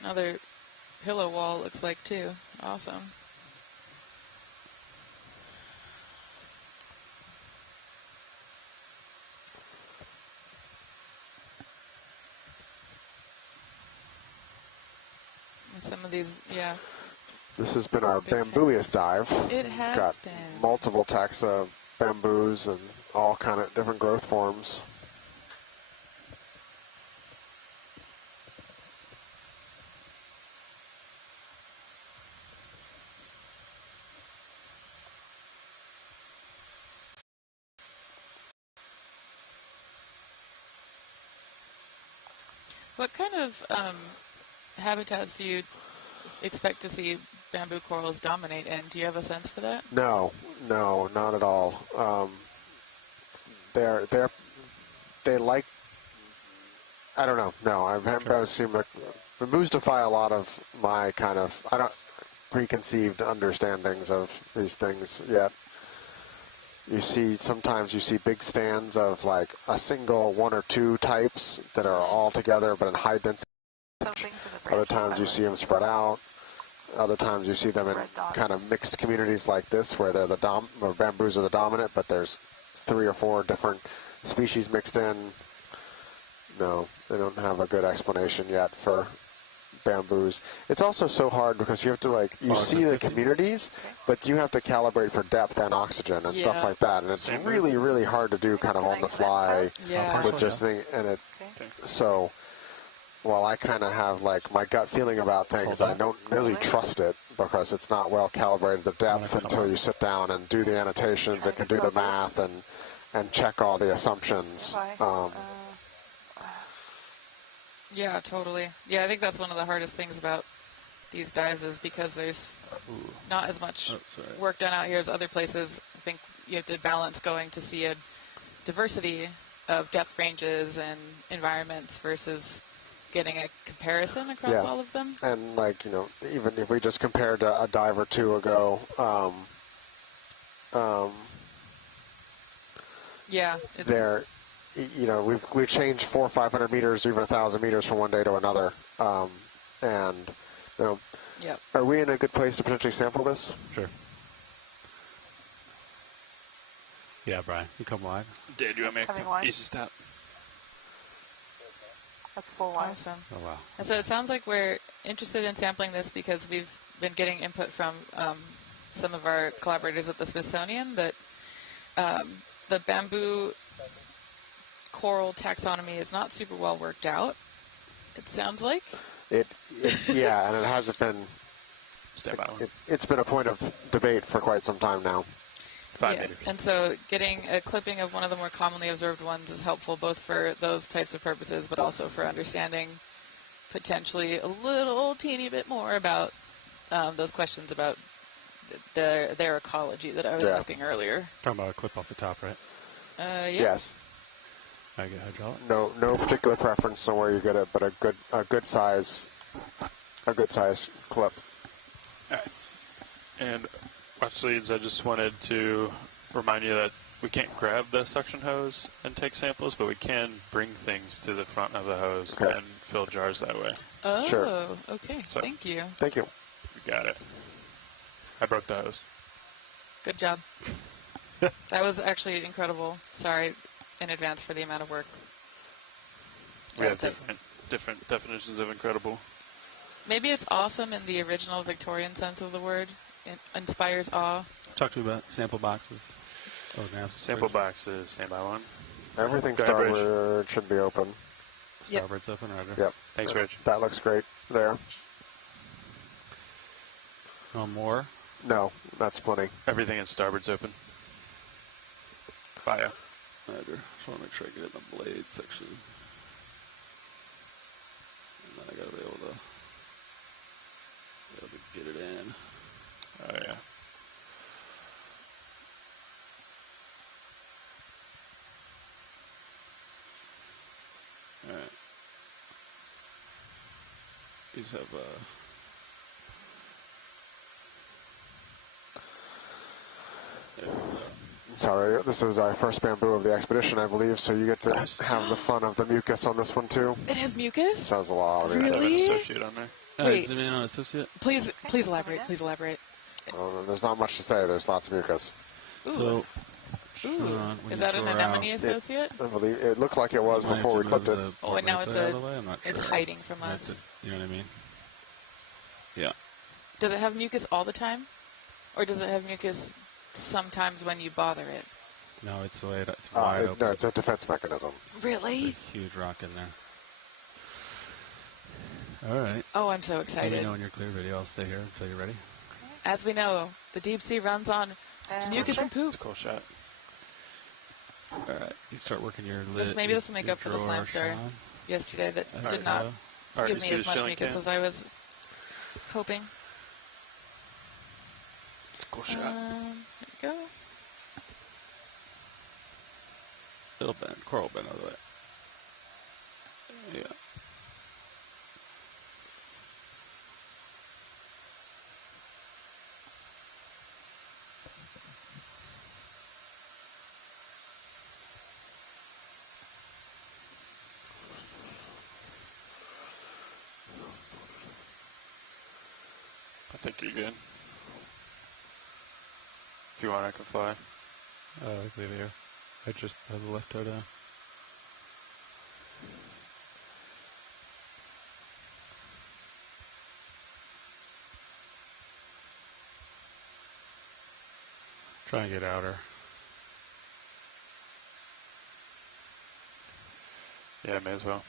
Another pillow wall looks like too. Awesome. And some of these, yeah. This has been our bambooiest dive. It has got been. multiple taxa bamboos and all kind of different growth forms. What kind of habitats do you expect to see bamboo corals dominate in? Do you have a sense for that? No, not at all. They like. I don't know. No, I haven't seen bamboos defy a lot of my kind of preconceived understandings of these things yet. Sometimes you see big stands of like a single one or two types that are all together but in high density. Other times you see them spread out. Other times you see them in kind of mixed communities like this where they're where bamboos are the dominant, but there's 3 or 4 different species mixed in. No, they don't have a good explanation yet for bamboos. It's also so hard because you have to you see the communities, but you have to calibrate for depth and oxygen and stuff like that, and it's really, really hard to do kind of on the fly with just so while I kind of have my gut feeling about things, I don't really trust it because it's not well calibrated the depth until you sit down and do the annotations and can do the math and check all the assumptions. Yeah, totally. Yeah, I think that's one of the hardest things about these dives is because there's not as much work done out here as other places. I think you have to balance going to see a diversity of depth ranges and environments versus getting a comparison across all of them. And even if we just compared a dive or two ago, we've changed 400 or 500 meters, even 1,000 meters from one day to another, are we in a good place to potentially sample this? Sure. Yeah, Brian, you come wide. Did you want me to easy step? That's full wide. Awesome. Oh, wow. And so it sounds like we're interested in sampling this because we've been getting input from some of our collaborators at the Smithsonian that the bamboo coral taxonomy is not super well worked out, it sounds like. And it hasn't been. It's been a point of debate for quite some time now. 5 meters. And so getting a clipping of one of the more commonly observed ones is helpful both for those types of purposes, but also for understanding potentially a little teeny bit more about those questions about their ecology that I was asking earlier. Talking about a clip off the top, right? Yes. I get hydraulic. No particular preference on where you get it, but a good size clip. All right. And watch leads, I just wanted to remind you that we can't grab the suction hose and take samples, but we can bring things to the front of the hose and fill jars that way. Oh, sure. Okay. So, thank you. Thank you. You got it. I broke the hose. Good job. That was actually incredible. Sorry in advance for the amount of work. We have different definitions of incredible. Maybe it's awesome in the original Victorian sense of the word. It inspires awe. Talk to me about sample boxes. Sample boxes, standby one. Everything starboard should be open. Starboard's open, right? Yep. Thanks, Rich. That looks great there. No more? No, that's plenty. Everything in starboard's open. Bio. Just want to make sure I get it in the blade section. And then I gotta be able to get it in. Oh, yeah. All right. These have Sorry, this is our first bamboo of the expedition, I believe, so you get to have the fun of the mucus on this one, too. It has mucus? Sounds a lot. Really? Associate on there. Wait. Zoom in on associate. Please elaborate. Please elaborate. There's not much to say. There's lots of mucus. Ooh. So, Ooh. Is that an anemone associate? I believe it looked like it was before we clipped it. Oh, and now it's hiding from us. You know what I mean? Yeah. Does it have mucus all the time? Or does it have mucus sometimes when you bother it? No, it's the way it's wide open. No, it's a defense mechanism. Really? There's a huge rock in there. All right. Oh, I'm so excited. Let me know when you're clear, video. I'll stay here until you're ready. As we know, the deep sea runs on mucus and poop. It's a cool shot. All right. You start working your lid. Maybe this will make up for the slam star yesterday that did not give me as much mucus as I was hoping. It's a cool shot. There you go. It'll bend. Coral bend all the way. Yeah. I think you're good. If you want, I can fly. I can leave it here. I just have the left toe down. Try and get outer. Yeah, may as well.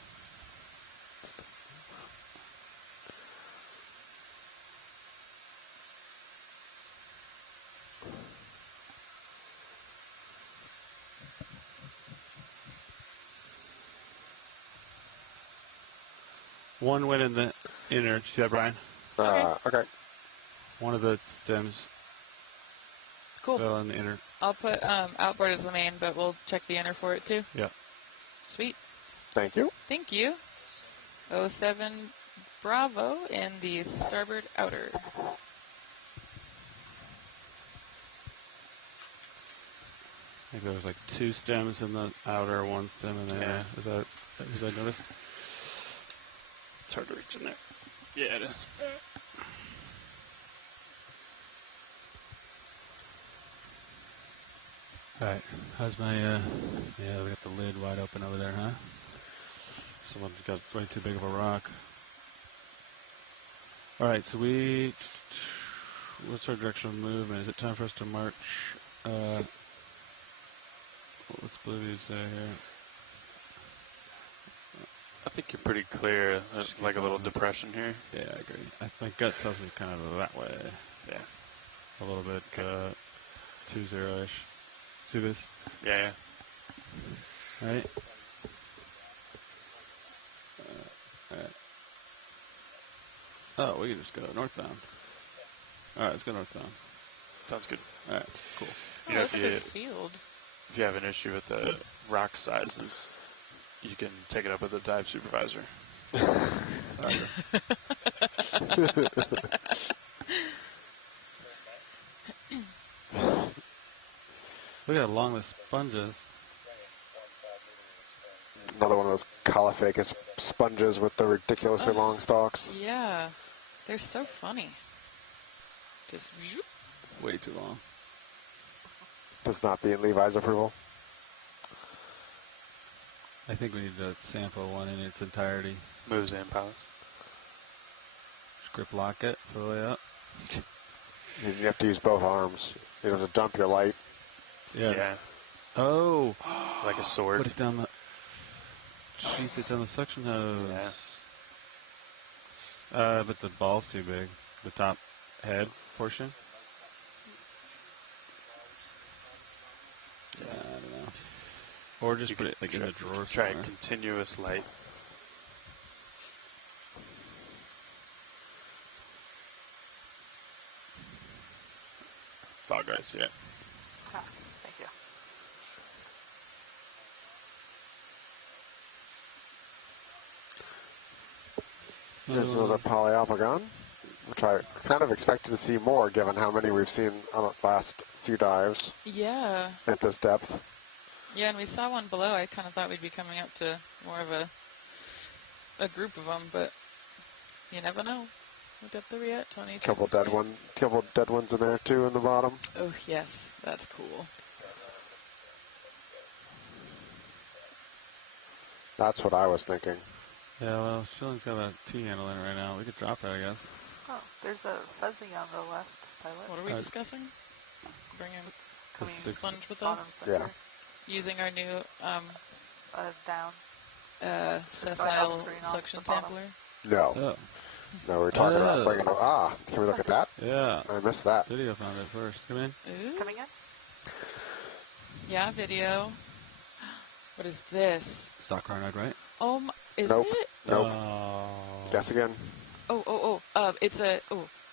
One went in the inner. See that, Brian? Okay. One of the stems Cool. fell in the inner. I'll put outboard as the main, but we'll check the inner for it too. Yeah. Sweet. Thank you. Thank you. 07 Bravo in the starboard outer. I think there was like 2 stems in the outer, 1 stem in the inner. Is that I noticed? It's hard to reach in there. Yeah, it is. Alright, how's my, yeah, we got the lid wide open over there, huh? Someone got way too big of a rock. Alright, so what's our direction of movement? Is it time for us to march, what's Blue's say here? I think you're pretty clear. There's like a little depression here. Yeah, I agree. My gut tells me kind of that way. Yeah. A little bit, 2-0-ish. See this? Yeah, yeah. Alright. Alright. Oh, we can just go northbound. Alright, let's go northbound. Sounds good. Alright, cool. Oh, look at this field. If you have an issue with the rock sizes, you can take it up with the dive supervisor. Look at how long the sponge is. Another one of those caulophacus sponges with the ridiculously long stalks. Yeah. They're so funny. Just zoop. Way too long. Does not beat Levi's approval. I think we need to sample one in its entirety. Moves in, palace. Grip lock it for the way up. You have to use both arms. You have to dump your light. Yeah. Oh. Like a sword. Put it down the... Sheath it down the suction hose. Yeah. But the ball's too big. The top head portion. Yeah, I don't know. Or just you put it like in the drawer. Try a continuous light. I see it. Ah, thank you. Here's another polyopogon, which I kind of expected to see more given how many we've seen on the last few dives Yeah. at this depth. Yeah, and we saw one below. I kind of thought we'd be coming up to more of a group of them, but you never know. What depth are we at, Tony? Couple dead ones in there too in the bottom. Oh, yes. That's cool. That's what I was thinking. Yeah, well, Schilling's got a T-handle in it right now. We could drop it, I guess. Oh, there's a fuzzy on the left, pilot. What are we discussing? Bringing coming sponge with bottom us? center. Yeah. Using our new down. sessile screen off suction the bottom. sampler. No. Oh. No, we're talking about bringing it. Can we look at that? Yeah. I missed that. Video found it first. Come in. Ooh. Coming in? Yeah, video. What is this? Stock Carnide, right? Oh, is Nope. it? Nope. Guess again.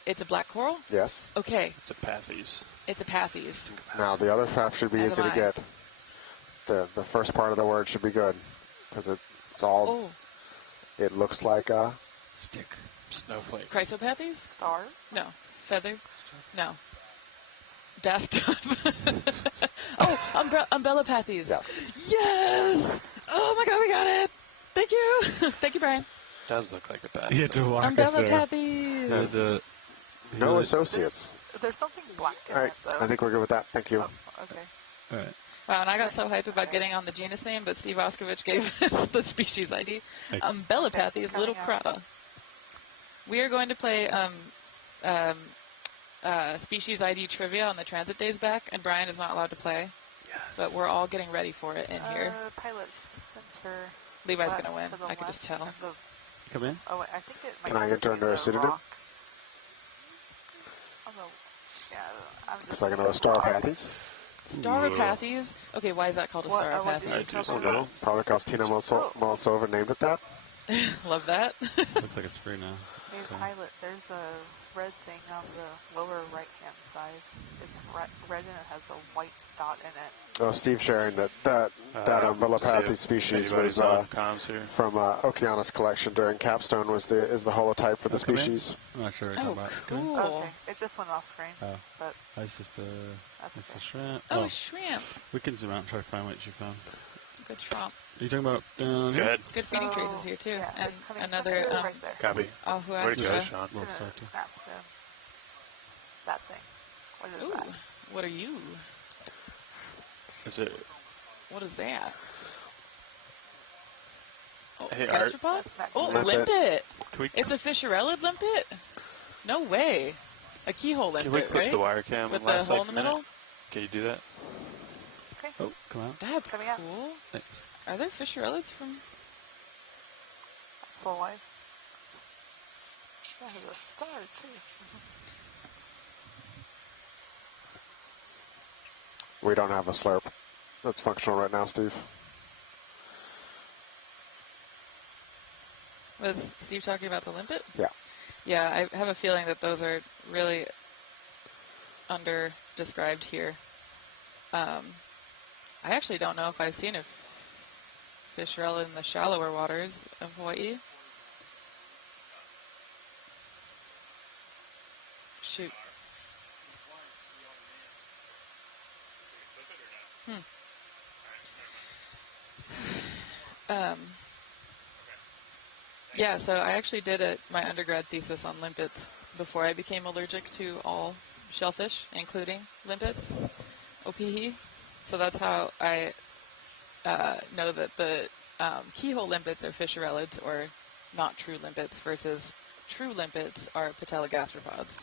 It's a black coral? Yes. Okay. It's a Pathies. It's a Pathies. Now the other half should be As easy am to I. get. The first part of the word should be good because it's all. Oh, It looks like a Stick. Snowflake. chrysopathies? Star? No. Feather? No. Bathtub? Oh, umbellapathies. yes. Yes! Oh my god, we got it! Thank you! Thank you, Brian. Does look like a bat. You had to walk us there. Umbellapathies! No associates. There's something black in All right. it, though. I think we're good with that. Thank you. Oh, okay. All right. Wow, and I got so hyped about getting on the genus name, but Steve Oskovich gave us the species ID. Thanks. Umbellapathies, Okay, little coming crata. We are going to play species ID trivia on the transit days back, and Brian is not allowed to play. Yes. But we're all getting ready for it in here. Pilot center. Levi's left going to win. to the I can just left tell. and the- Come in. Oh, wait, I think it might Can I just enter be under a the pseudonym? rock. Oh, no. Yeah, I'm just It's like looking another at star the rock. Pathies. Staropathies. Okay, why is that called a What- what'd you say, staropathy? Trouble? Probably because Tina Molsova named it that. Love that. Looks like it's free now. Hey, Okay. pilot, there's a red thing on the lower right-hand side. It's red and it has a white dot in it. Oh, Steve sharing that Umbellapathy species was comms here. from Okeanos collection during Capstone is the holotype for the Come in. species. I'm not sure what you're Oh, talking about. Come in. cool. Okay, it just went off screen, Oh. but That's just that's a okay. shrimp. Oh, shrimp. We can zoom out and try to find what you found. Good shrimp. Are you talking about down here? Good. Good feeding So, traces here, too. yeah, and it's coming another center right there. Copy. Where'd it go, Ahuastra. Sean? We'll Gonna start to- snap soon. That thing. What is Ooh, that? what are you? Is it? What is that? Oh, Hey, Art. gastropod? That's next. Oh, Limpet. limpet. Can we, It's a fissurellid limpet? No way. A keyhole can we limpet, clip right? the wire cam With the last hole like, in the minute? middle? Can you do that? Okay. Oh, come out. That's Coming out. cool. Thanks. Are there fissurellids from... That's full wide. That has a star, too. We don't have a slurp that's functional right now, Steve. Was Steve talking about the limpet? Yeah. Yeah, I have a feeling that those are really under-described here. I actually don't know if I've seen a fissurellid in the shallower waters of Hawaii. Shoot. Yeah, so I actually did my undergrad thesis on limpets before I became allergic to all shellfish, including limpets, opihi. So that's how I know that the keyhole limpets are fissurellids, or not true limpets, versus true limpets are patelogastropods,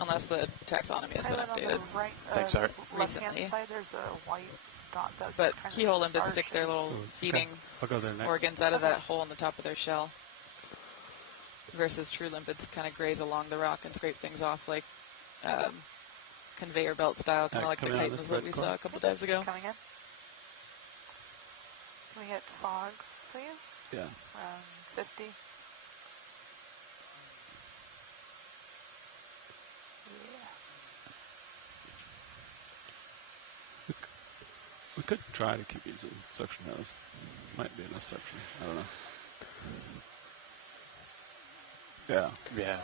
unless the taxonomy has been Pilot on updated. the right, Thanks, Art. left-hand Recently. side, there's a white dot that's But kind keyhole of limpets stick their star-shaped. little feeding I'll go there next. organs out of that hole in the top of their shell, versus true limpets kind of graze along the rock and scrape things off like conveyor belt style, kind of like the coming out of chitons this that red we core? saw a couple dives ago. Coming in. Can we get fogs, please? Yeah. 50. Yeah. Could try to keep using suction hose. Might be enough suction. I don't know. Yeah. Yeah.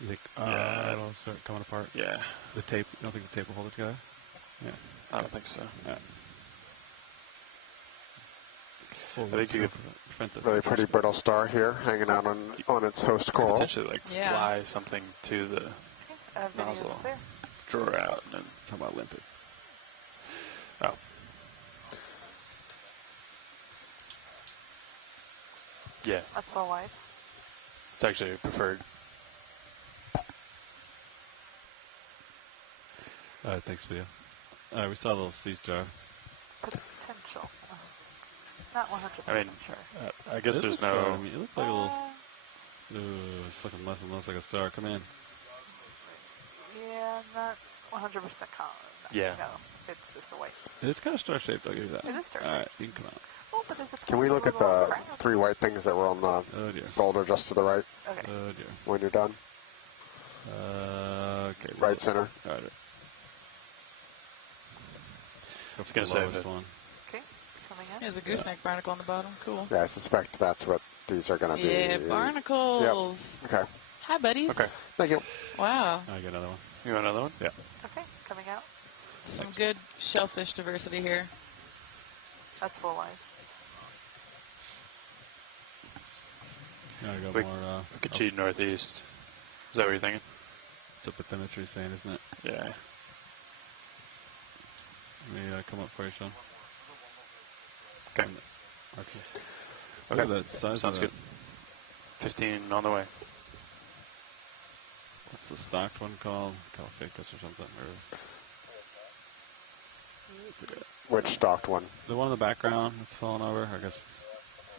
You think it'll start coming apart? Yeah. The tape, you don't think the tape will hold it together? Yeah. I don't think so. Yeah. I think you could prevent the Really pretty brittle star here, hanging out on its host coral. potentially like fly something to the Video is nozzle, clear. draw out, and then talk about limpets. Oh. Yeah, That's full wide. it's actually preferred. Thanks, video. We saw a little sea star. Potential. Not 100% I mean, sure. I guess It there's looks star no. to me. It looks like a little. It's looking less and less like a star. Come in. Yeah, not 100% confident. Yeah. No, it's just a white. It's kind of star shaped. I'll give you that. It is star All right, shaped. you can come out. Oh, but there's a Can we look at little the crab. 3 white things that were on the dear. boulder just to the right Okay. Dear. when you're done? Okay. Right center. All right. I was gonna say that. one. Okay, coming in. There's a gooseneck barnacle on the bottom. Cool. Yeah, I suspect that's what these are going to be. Yeah, barnacles. Yep. Okay. Hi, buddies. Okay. Thank you. Wow. I get another one. You want another one? Yeah. Okay, coming out. Some good shellfish diversity here. That's full wide. I got We more. could cheat northeast. Is that what you're thinking? It's a bathymetry saying, isn't it? Yeah. Let me come up for you, Sean. Okay. Look at that size. Sounds of good. 15 on the way. What's the stocked one called? Calphacus or something? Or Which stocked one? the one in the background that's falling over. I guess. It's,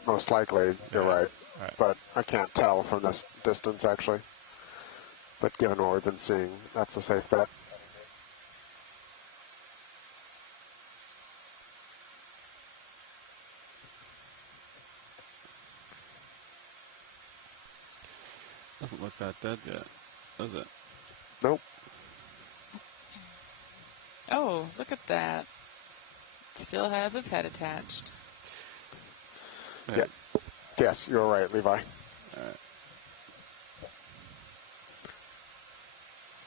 Most likely, you're Yeah. right. Right. But I can't tell from this distance, actually. But given what we've been seeing, that's a safe bet. doesn't look that dead yet, does it? Nope. Oh, look at that. Still has its head attached. Yeah. Yes, you're right, Levi. All right.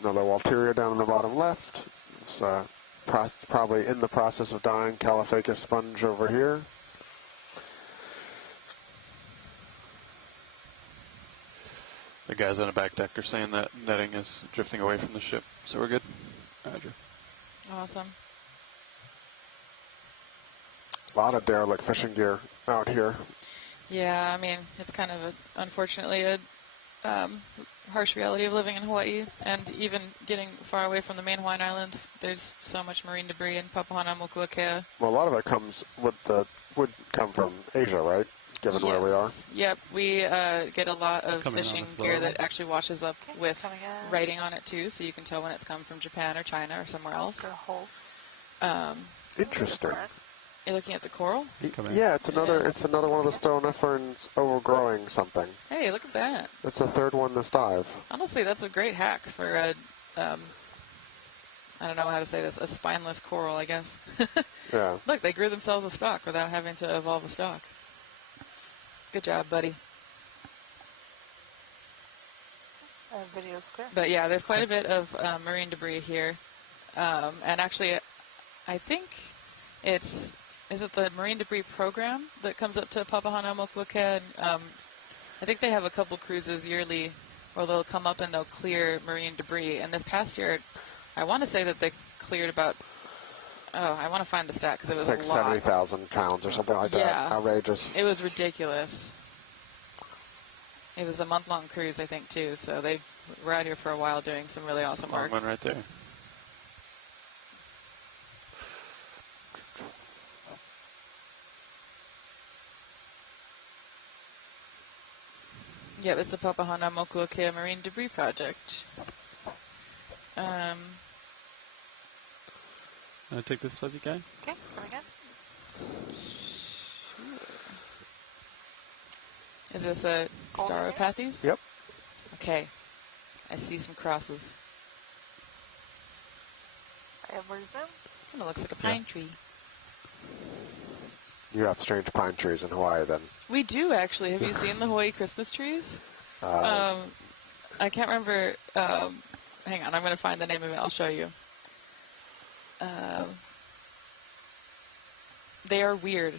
Another Walteria down in the bottom left. It's probably in the process of dying. Caliphacus sponge over here. The guys on the back deck are saying that netting is drifting away from the ship, so we're good. Roger. Awesome. A lot of derelict fishing gear out here. Yeah, I mean, it's kind of unfortunately a harsh reality of living in Hawaii, and even getting far away from the main Hawaiian Islands. There's so much marine debris in Papahanaumokuakea. Well, a lot of it would come from Asia, right? Given where we are. Yep, we get a lot of Coming on fishing us gear low. that actually washes up with coming in. writing on it too, so you can tell when it's come from Japan or China or somewhere else. Gonna hold. Interesting. You're looking at the coral? Yeah, it's another one of the Ctenaphores overgrowing something. Hey, look at that. It's the third one this dive. Honestly, that's a great hack for a, I don't know how to say this, a spineless coral, I guess. Yeah. Look, they grew themselves a stalk without having to evolve a stalk. Good job, buddy. Video's clear. But yeah, there's quite a bit of marine debris here. And actually, I think is it the marine debris program that comes up to Papahanaumokuakea? I think they have a couple cruises yearly where they'll come up and they'll clear marine debris. And this past year, I want to say that they cleared about, I want to find the stat because it was It's like a lot. 70,000 pounds or something like Yeah. that. Outrageous. It was ridiculous. It was a month-long cruise, I think, too. So they were out here for a while doing some really awesome Long work. one right there. Yeah, it's the Papahanaumokuakea Marine Debris Project. Take this fuzzy guy. Okay, coming in. Is this a Stauropathes? Yep. Okay. I see some crosses. I have more zoom. Kind of looks like a pine tree. You have strange pine trees in Hawaii, then. We do, actually. Have you seen the Hawaii Christmas trees? I can't remember. Hang on, I'm going to find the name of it. I'll show you. They are weird.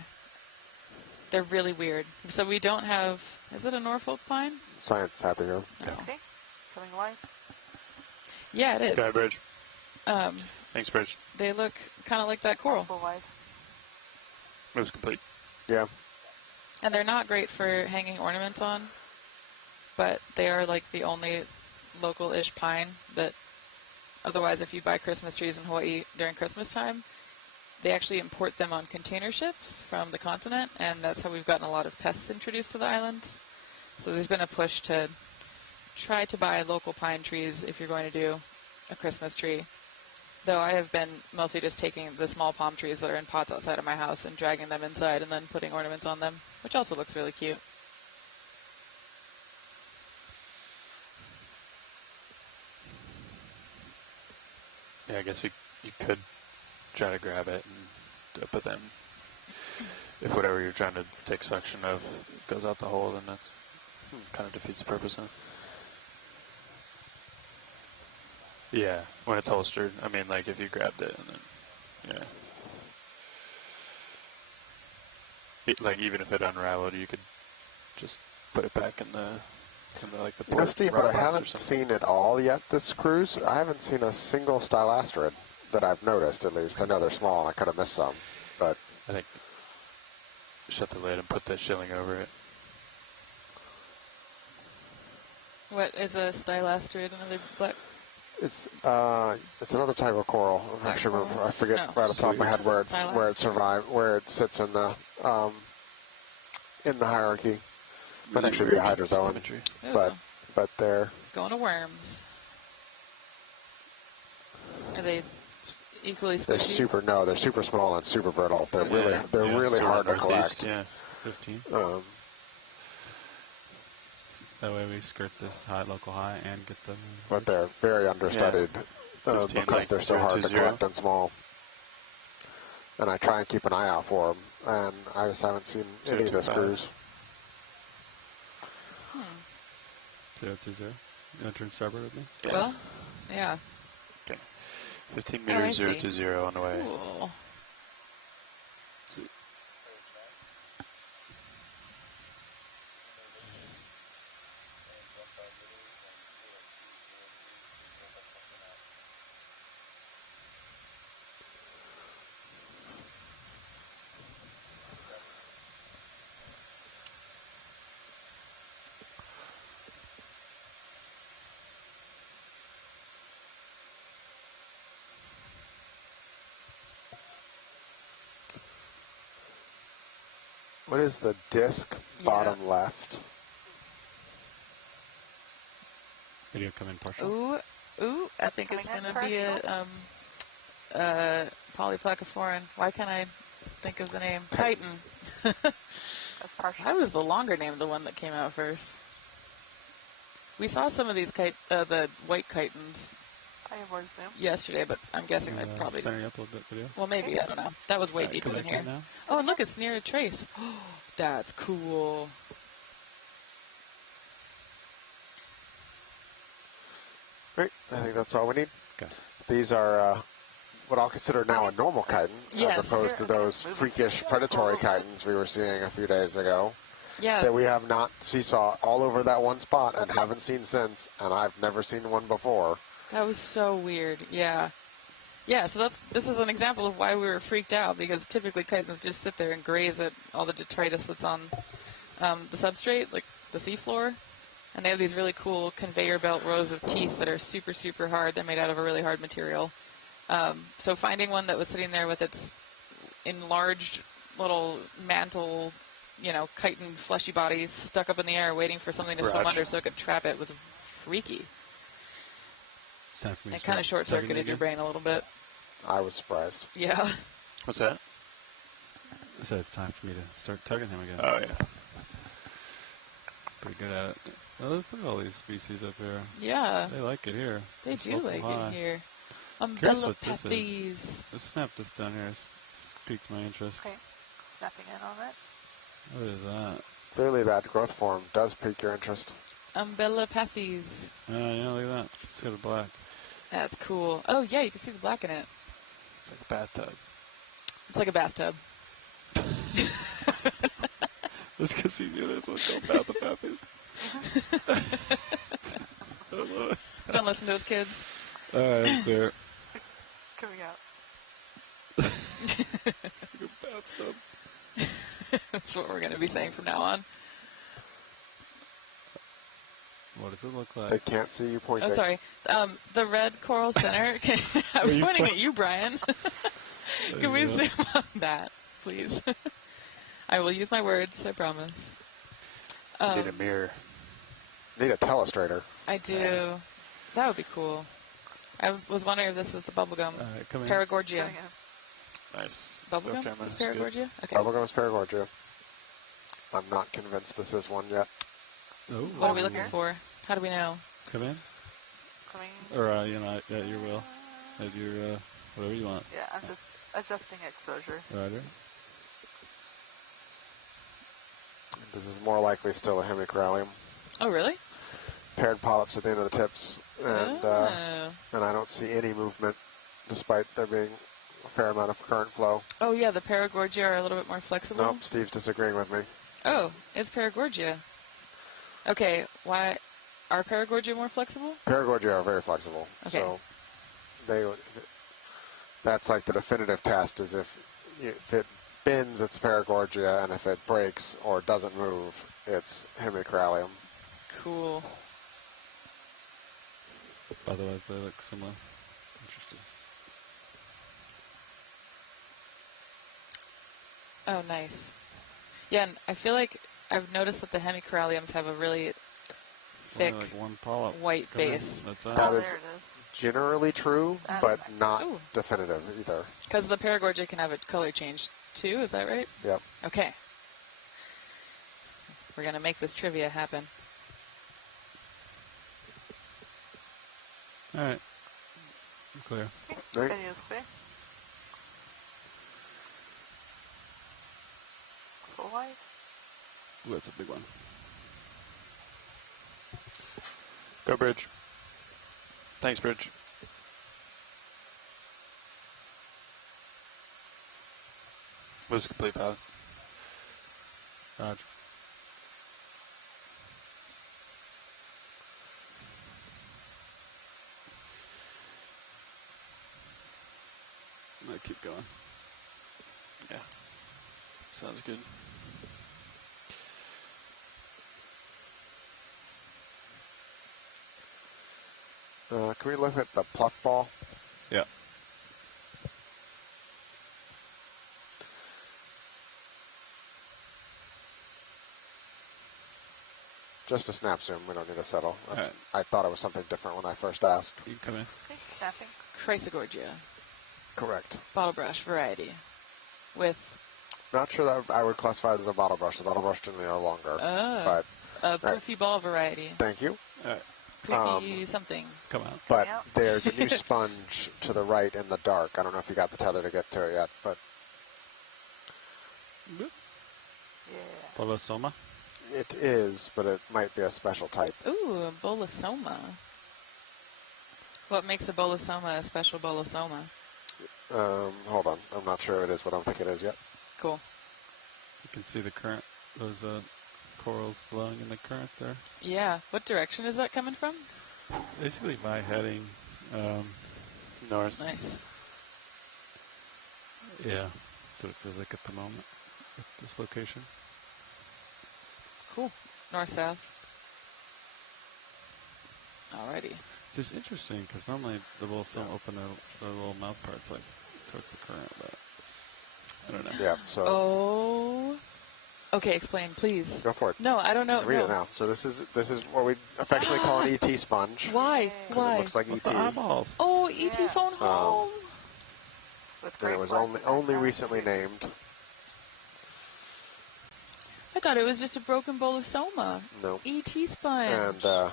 They're really weird. So we don't have... Is it a Norfolk pine? Science happy here. No. Okay. Coming wide. Yeah, it is. Sky Bridge. Thanks, Bridge. They look kind of like that coral. Possible wide. Moves complete. Yeah. And they're not great for hanging ornaments on, but they are like the only local-ish pine that otherwise if you buy Christmas trees in Hawaii during Christmas time, they actually import them on container ships from the continent, and that's how we've gotten a lot of pests introduced to the islands. So there's been a push to try to buy local pine trees if you're going to do a Christmas tree. Though I have been mostly just taking the small palm trees that are in pots outside of my house and dragging them inside and then putting ornaments on them, which also looks really cute. Yeah, I guess you could try to grab it, but then if whatever you're trying to take suction of goes out the hole, then that's kind of defeats the purpose, huh? Yeah, when it's holstered. I mean, like if you grabbed it and then, yeah. Like even if it unraveled, you could just put it back in the like the. You know, Steve, what I haven't seen at all yet this cruise, I haven't seen a single stylastrid that I've noticed, at least. I know they're small, and I could have missed some, but... I think shut the lid and put that shilling over it. What is a stylastrid? Another black? It's another type of coral. I'm not sure. I forget right off the top of my head where it sits in the hierarchy. Might actually be a hydrozoan, but they're going to worms. Are they equally squishy? They're super small and super brittle. They're really hard to collect. Yeah, 15. That way we skirt this local high and get them. But they're very understudied because they're so hard to collect and small. And I try and keep an eye out for them, and I just haven't seen any of this cruise. 020. You want to turn starboard with me? Yeah. Well, yeah. Okay. 15 meters, 020 on the way. Cool. What is the disc bottom left? Video come in partial. Ooh! I think it's going to be a polyplecaphoran. Why can't I think of the name? Chiton. That's partial. That was the longer name, the one that came out first. We saw some of these the white chitons yesterday, but I'm guessing they probably... Center you up a little bit, video. Well, maybe, I don't know. That was way deeper than here. Oh, and look, it's near a trace. Oh, that's cool. Great. I think that's all we need. Okay. These are what I'll consider now a normal chiton, as opposed to those freakish predatory chitons we were seeing a few days ago. Yeah. That we have not seesaw all over that one spot and haven't seen since, and I've never seen one before. That was so weird. Yeah. Yeah, so this is an example of why we were freaked out, because typically chitons just sit there and graze at all the detritus that's on the substrate, like the seafloor. And they have these really cool conveyor belt rows of teeth that are super, super hard. They're made out of a really hard material. So finding one that was sitting there with its enlarged little mantle, chitin fleshy body stuck up in the air waiting for something to swim under so it could trap it was freaky. It kind of short-circuited your brain a little bit. I was surprised. Yeah. What's that? I said it's time for me to start tugging him again. Oh, yeah. Pretty good at it. Well, let's look at all these species up here. Yeah. They like it here. They do like it here. Curious what this Umbellapathes. is. Let's snap this down here. It's piqued my interest. Okay. Snapping in on it. What is that? Clearly that growth form does pique your interest. Umbellapathes. Yeah, look at that. It's got a black. That's cool. Oh, yeah, you can see the black in it. It's like a bathtub. It's like a bathtub. That's because you knew this was called Bath and Puppies. I love it. Don't listen to those kids. All right, there. Coming out. It's like a bathtub. That's what we're going to be saying from now on. What does it look like? They can't see you pointing. Oh, sorry. The red coral center. I was pointing at you, Brian. Can we zoom on that, please? I will use my words, I promise. Need a mirror. Need a telestrator. I do. That would be cool. I was wondering if this is the bubblegum. Come in. Paragorgia. Nice. Bubblegum? It's Paragorgia? Okay. Bubblegum is Paragorgia. I'm not convinced this is one yet. Oh. What are we looking for? How do we know? Come in. Coming. Or, at your will. At your, whatever you want. Yeah, I'm just adjusting exposure. Roger. This is more likely still a hemicorallium. Oh, really? Paired polyps at the end of the tips, and I don't see any movement, despite there being a fair amount of current flow. Oh, yeah, the Paragorgia are a little bit more flexible. Nope, Steve's disagreeing with me. Oh, it's Paragorgia. Okay, why are Paragorgia more flexible? Paragorgia are very flexible, Okay. so that's like the definitive test. Is if it bends, it's Paragorgia, and if it breaks or doesn't move, it's hemicorallium. Cool. Otherwise, they look similar. Interesting. Oh, nice. Yeah, and I feel like I've noticed that the hemicoralliums have a really thick Only like one polyp. white base. That's That Oh, is there it is. generally true, That's but nice. not Ooh. definitive either. Because the Paragorgia can have a color change too, is that right? Yep. Okay. We're going to make this trivia happen. All right. I'm clear. Right. Video is clear. Full wide. Ooh, that's a big one. Go, Bridge. Thanks, Bridge. Was complete pass. Roger. I keep going. Yeah. Sounds good. Can we look at the pluff ball? Yeah. Just a snap zoom. We don't need to settle. That's, Right. I thought it was something different when I first asked. You can come in. Okay, snapping. Chrysogorgia. Correct. Bottle brush variety. With Not sure that I would classify it as a bottle brush. The bottle brush generally are longer. a But poofy ball variety. thank you. All right. Poofy something. Come out. But Yep. there's a new sponge to the right in the dark. I don't know if you got the tether to get to it yet, but Yeah. Polosoma. it is, but it might be a special type. Ooh, a bolosoma. What makes a bolosoma a special bolosoma? Hold on. I'm not sure it is, but I don't think it is yet. Cool. You can see the current. Those corals blowing in the current there. Yeah. What direction is that coming from? Basically, my heading North. Nice. Yeah, that's what it feels like at the moment at this location. Cool. North-south. Alrighty. It's just interesting because normally the bolosoma open their little mouth parts like towards the current, but I don't know. Yeah, so Oh. Okay, explain, please. go for it. No, I don't know. Read no. it now. So this is what we affectionately call an ET sponge. Why? Because Why? it looks like With the ET. eyeballs. Oh, E.T. phone home. With And great it was black only background, recently too. named. I thought it was just a broken bolosoma. No. E.T. sponge. And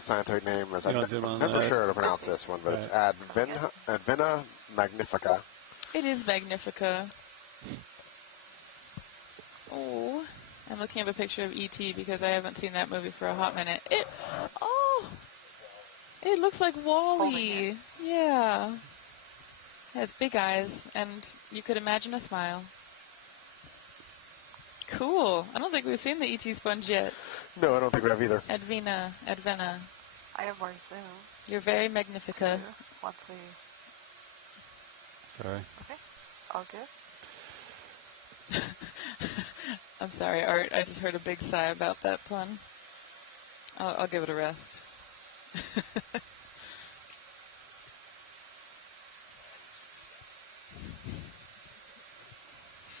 the scientific name is. You I'm want to zoom on never that? sure how to pronounce this one, but it's Advena magnifica. It is Magnifica. Oh, I'm looking at a picture of E.T. because I haven't seen that movie for a hot minute. It looks like Wall-E. Yeah. It has big eyes, and you could imagine a smile. Cool. I don't think we've seen the E.T. sponge yet. No, I don't think we have either. Advena. I have more zoom. You're very Magnifica. Once we... Sorry. Okay. All good. I'm sorry, Art. I just heard a big sigh about that pun. I'll give it a rest.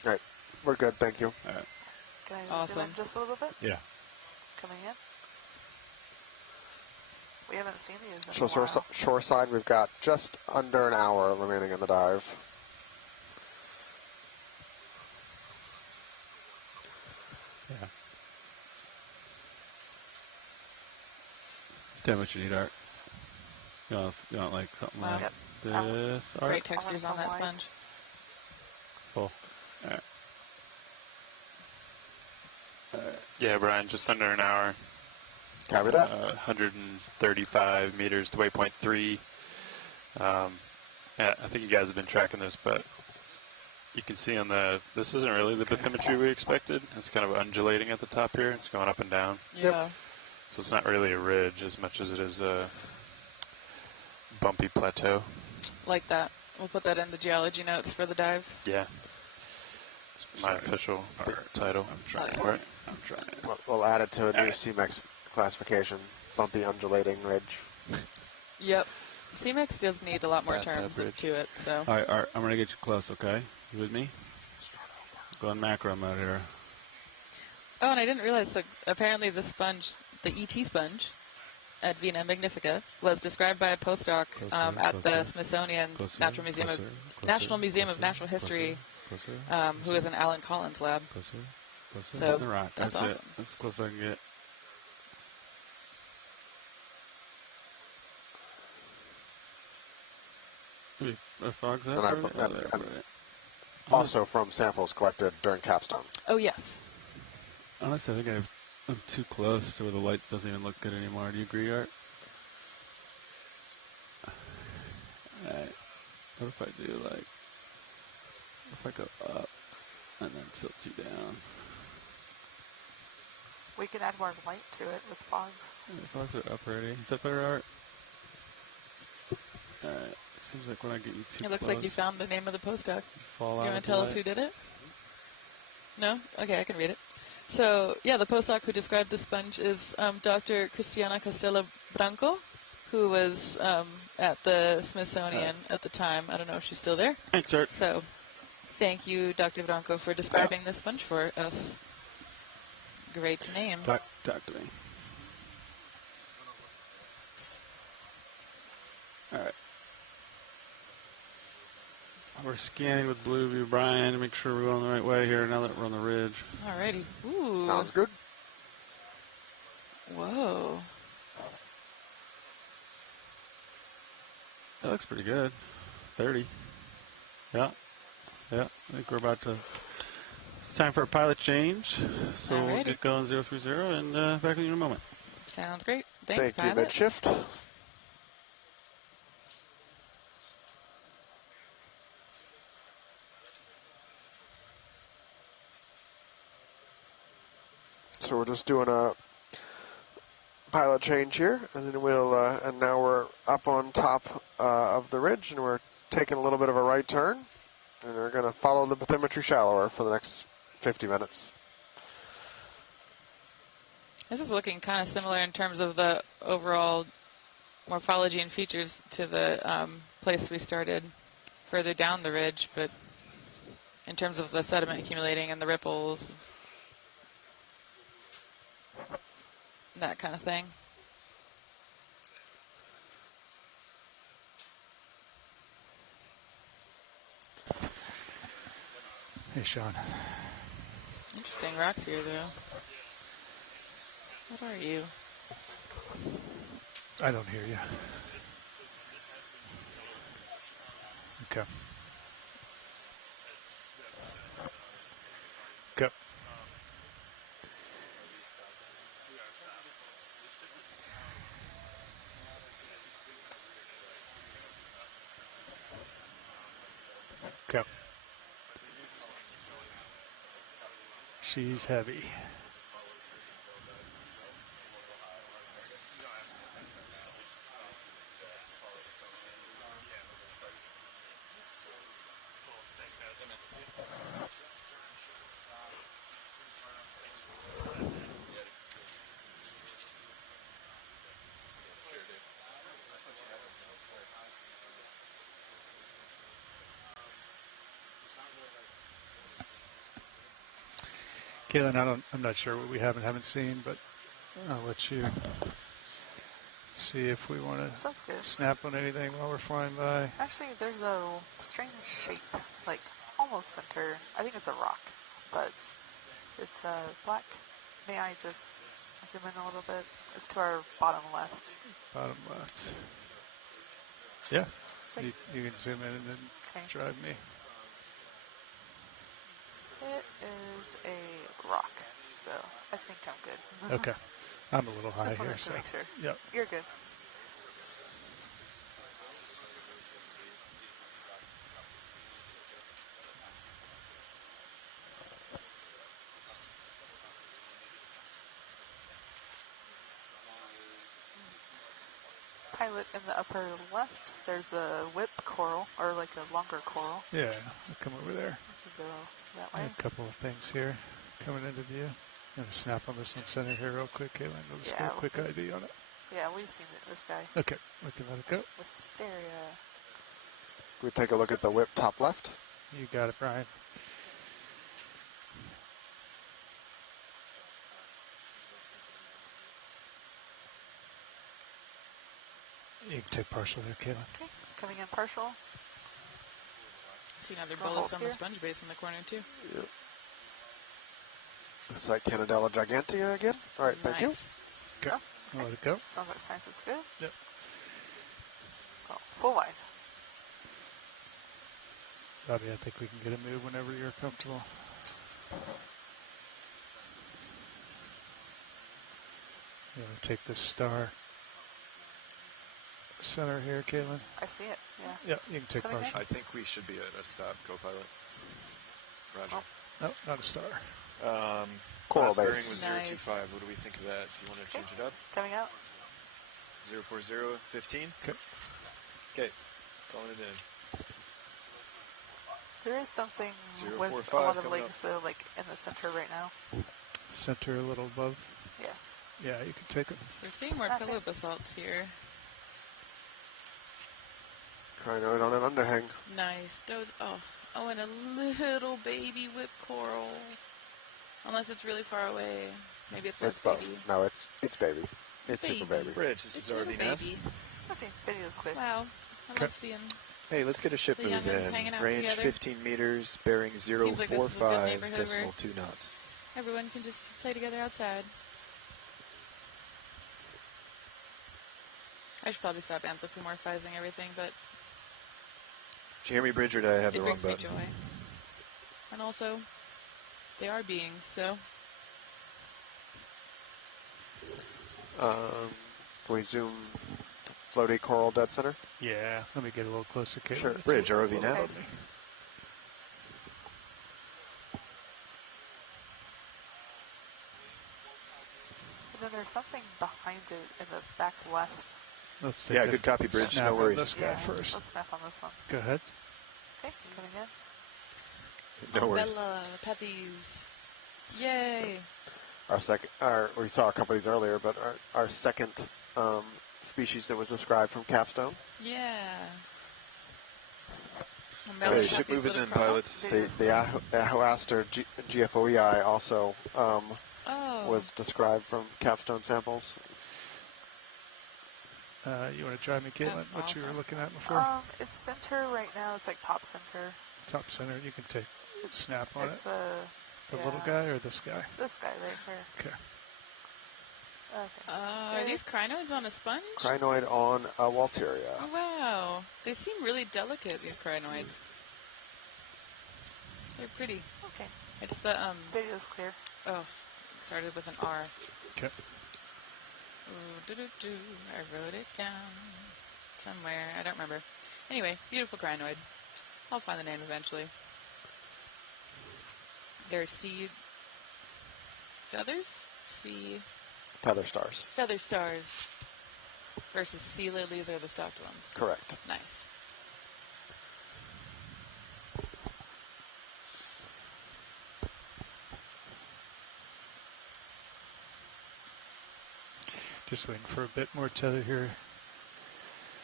All right. We're good. Thank you. All right. Can I zoom in just a little bit? Yeah. Coming in. We haven't seen these in So a while. shore side, we've got just under an hour remaining in the dive. Yeah. Tell me what you need, Art. You want like something like this, Art? Great textures on that sponge. Cool. All right. Yeah, Brian, just under an hour. Copy that. 135 meters to waypoint 3. Yeah, I think you guys have been tracking this, but you can see on this isn't really the bathymetry we expected. It's kind of undulating at the top here. It's going up and down. Yeah. So it's not really a ridge as much as it is a bumpy plateau. Like that. We'll put that in the geology notes for the dive. Yeah. It's my official title. I'm trying. For it. I'm trying. We'll add it to a new CMEX classification. Bumpy undulating ridge. Yep. CMEX does need a lot more Bathtub terms ridge. to it, so. All right, Art, I'm going to get you close, okay? You with me? Go in macro mode here. Oh, and I didn't realize, so apparently the sponge, the ET sponge, Advena magnifica, was described by a postdoc at the Smithsonian National Museum of Natural History, who is in Alan Collins' lab. So the rock. that's That's awesome. it. That's as close as I can get. Maybe fog's up. And I- or- and- there, and- right. Also from samples collected during capstone. Oh, yes. Honestly, I think I'm too close to where the lights doesn't even look good anymore. Do you agree, Art? Alright. What if I do like, if I go up and then tilt you down? We can add more light to it with fogs. The fogs are up already. Is that better, Art? Alright. Seems like when I get you too It looks close, like you found the name of the postdoc. fall Do out you want of to tell the us who light. did it? No? Okay, I can read it. So, yeah, the postdoc who described the sponge is Dr. Cristiana Castella Branco, who was at the Smithsonian at the time. I don't know if she's still there. Thanks, Art. So, thank you, Dr. Branco, for describing the sponge for us. Great name. Talk to me. Alright. We're scanning with blue view, Brian, to make sure we're going the right way here now that we're on the ridge. Alrighty. Ooh. Sounds good. Whoa. That looks pretty good. 30. Yeah. Yeah. I think we're about to. It's time for a pilot change. So we'll Alrighty. get going 030 and back with you in a moment. Sounds great. Thanks, Thank you, pilots. midshift. So we're just doing a pilot change here, and then and now we're up on top of the ridge, and we're taking a little bit of a right turn, and we're going to follow the bathymetry shallower for the next 50 minutes. This is looking kind of similar in terms of the overall morphology and features to the place we started further down the ridge, but in terms of the sediment accumulating and the ripples, that kind of thing. Hey, Sean. Interesting rocks here, though. What are you? I don't hear you. Okay. Go. Go. She's heavy. Caitlin, I'm not sure what we have and haven't seen, but I'll let you see if we want to snap on anything while we're flying by. Actually, there's a strange shape, like almost center. I think it's a rock, but it's black. May I just zoom in a little bit? It's to our bottom left. Bottom left. Yeah. You can zoom in and then drive me. It is a rock, so I think I'm good. Okay. I'm a little high Just here, wanted to so. make sure. Yep. You're good. Pilot in the upper left, there's a whip coral, or like a longer coral. Yeah, I'll come over there. Go that way. A couple of things here coming into view. I'm going to snap on this one center here real quick, Caitlin. We'll just get a quick ID on it. Yeah, we've seen this guy. Okay, we can let it go. Wisteria. We take a look at the whip top left. You got it, Brian. You can take partial there, Caitlin. Okay, coming in partial. See another bolus on the sponge base in the corner, too. Yep. Looks like Cannadella gigantea again. All right, thank you. Go. I'll let it go. Sounds like science is good. Yep. Oh, full wide. Bobby, I think we can get a move whenever you're comfortable. You want to take this star center here, Caitlin? I see it, yeah. Yeah, you can take partial. I think we should be at a stop, co-pilot. Roger. No, not a star. Coral Last bearing base. was 025. What do we think of that? Do you want to change it up? Coming out. 04015? Okay. Okay, calling it in. There is something with 045 a lot of coming legs, like in the center right now. Center a little above. Yes. Yeah, you can take it. We're seeing more pillow basalts here. Crinoid on an underhang. Nice. Those, oh, and a little baby whip coral. Unless it's really far away. Maybe it's less both. baby. No, it's baby. It's Baby. super baby. Bridge, this is RV nav. Okay, video is clear. Wow. I love seeing Hey, let's get a ship the move youngins in. hanging out Range together. 15 meters, bearing Seems like this is a good 045, neighborhood decimal where 2 knots. everyone can just play together outside. I should probably stop anthropomorphizing everything, but Did you hear me, Bridge, or did I have it the wrong brings me button? joy. And also, they are beings, so. Can we zoom floaty coral dead center? Yeah, let me get a little closer, Caitlin. Sure. Bridge, ROV now. Okay. And then there's something behind it in the back left. Let's take Yeah, this good copy, Bridge. snap No on worries. this guy first. Let's snap on this one. Go ahead. Okay, coming in. No worries. Bella, Pethies. Yay. We saw a couple of these earlier, but our second species that was described from Capstone. Yeah. Hey, ship move is in, pilots. The Ahoaster GFOEI also was described from Capstone samples. You want to drive me, Caitlin? That's What you were awesome. looking at before? It's center right now. It's like top center. Top center. You can take snap on It's it. The little guy or this guy? This guy right here. Okay. Okay. Are these crinoids on a sponge? Crinoid on a Walteria. Oh, wow. They seem really delicate, these crinoids. They're pretty. Okay. It's the, Video's clear. Oh, it started with an R. Okay. Ooh, I wrote it down somewhere. I don't remember. Anyway, beautiful crinoid. I'll find the name eventually. They're sea feathers? Sea Feather stars. feather stars versus sea lilies are the stocked ones. Correct. Nice. Just waiting for a bit more tether here.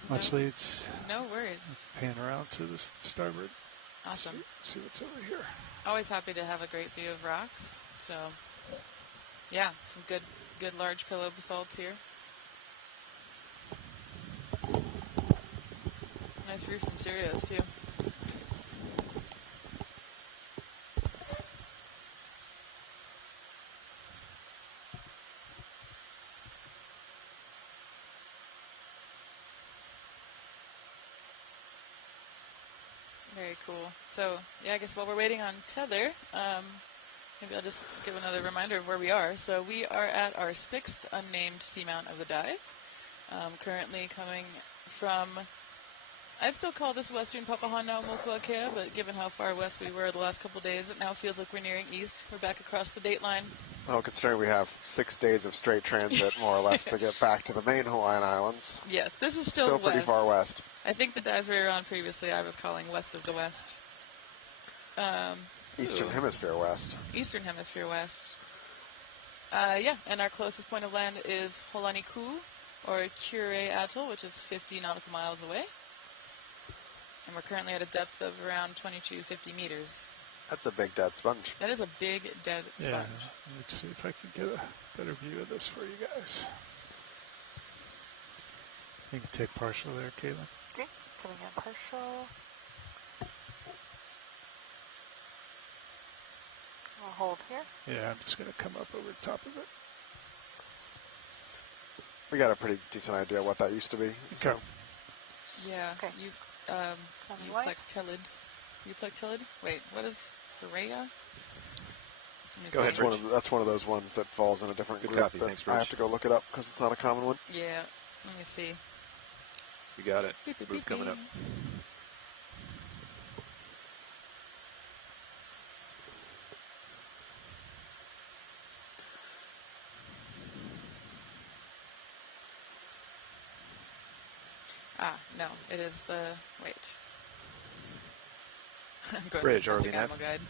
Much leads. No worries. Pan around to the starboard. Awesome. See what's over here. Always happy to have a great view of rocks. So, yeah, some good large pillow basalt here. Nice view from Sirius too. Very cool. So, yeah, I guess while we're waiting on tether, maybe I'll just give another reminder of where we are. So we are at our 6th unnamed seamount of the dive. Currently coming from, I'd still call this western Papahanaumokuakea, but given how far west we were the last couple days, it now feels like we're nearing east. We're back across the date line. Well, considering we have 6 days of straight transit, more or less, to get back to the main Hawaiian Islands. Yeah, this is still pretty west. far west. I think the dives we were on previously I was calling west of the west. Eastern Hemisphere west. Eastern Hemisphere west. Yeah, and our closest point of land is Hōlanikū, or Kure Atoll, which is 50 nautical miles away. And we're currently at a depth of around 2250 meters. That's a big dead sponge. That is a big dead sponge. Yeah, let's see if I can get a better view of this for you guys. You can take partial there, Caitlin. Okay, coming in partial. I'll hold here. Yeah, I'm just going to come up over the top of it. We got a pretty decent idea what that used to be. So. Okay. Yeah. Okay. Euplectellid. Euplectellid? Wait, what is Pharea? Go ahead, that's one of those ones that falls in a different Good group. copy. Thanks, I have to go look it up because it's not a common one. Yeah. Let me see. You got it. Beep, beep, Move beep, coming up. beep. No, it is the, wait. I'm going Bridge, to the RV nav. guide.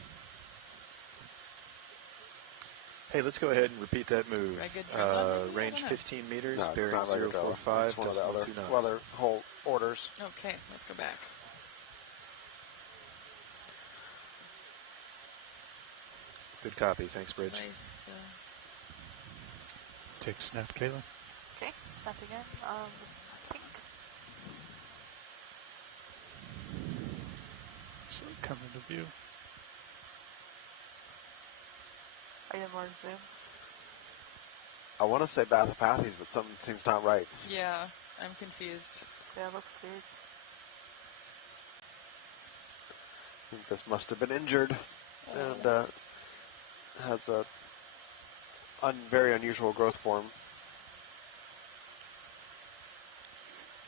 Hey, let's go ahead and repeat that move. Range I don't know. 15 meters, No, it's bearing not regular. 045, It's one of the decimal other, 2 knots. other whole orders. Okay, let's go back. Good copy. Thanks, Bridge. Nice, Take a snap, Caitlin. Okay, snapping in on the pink. So come into view. I get more zoom. I want to say Bathopathes, but something seems not right. yeah, I'm confused. Yeah, it looks weird. I think this must have been injured and has a very unusual growth form.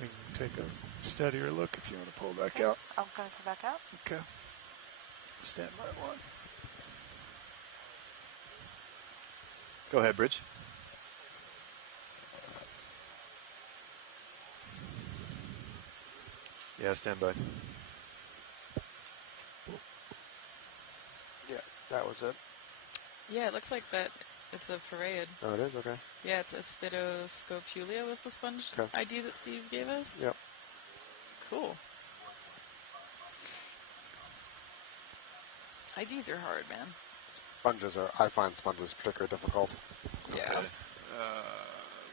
We can take a steadier look if you want to pull back Okay, out. I'm going to come back out. Okay. Stand by one. Go ahead, Bridge. Yeah, stand by. Yeah, that was it. Yeah, it looks like that it's a Phareid. Oh, it is? Okay. Yeah, it's a Spidoscopulia was the sponge Okay. ID that Steve gave us. Yep. Cool. IDs are hard, man. I find sponges particularly difficult. Yeah. Okay.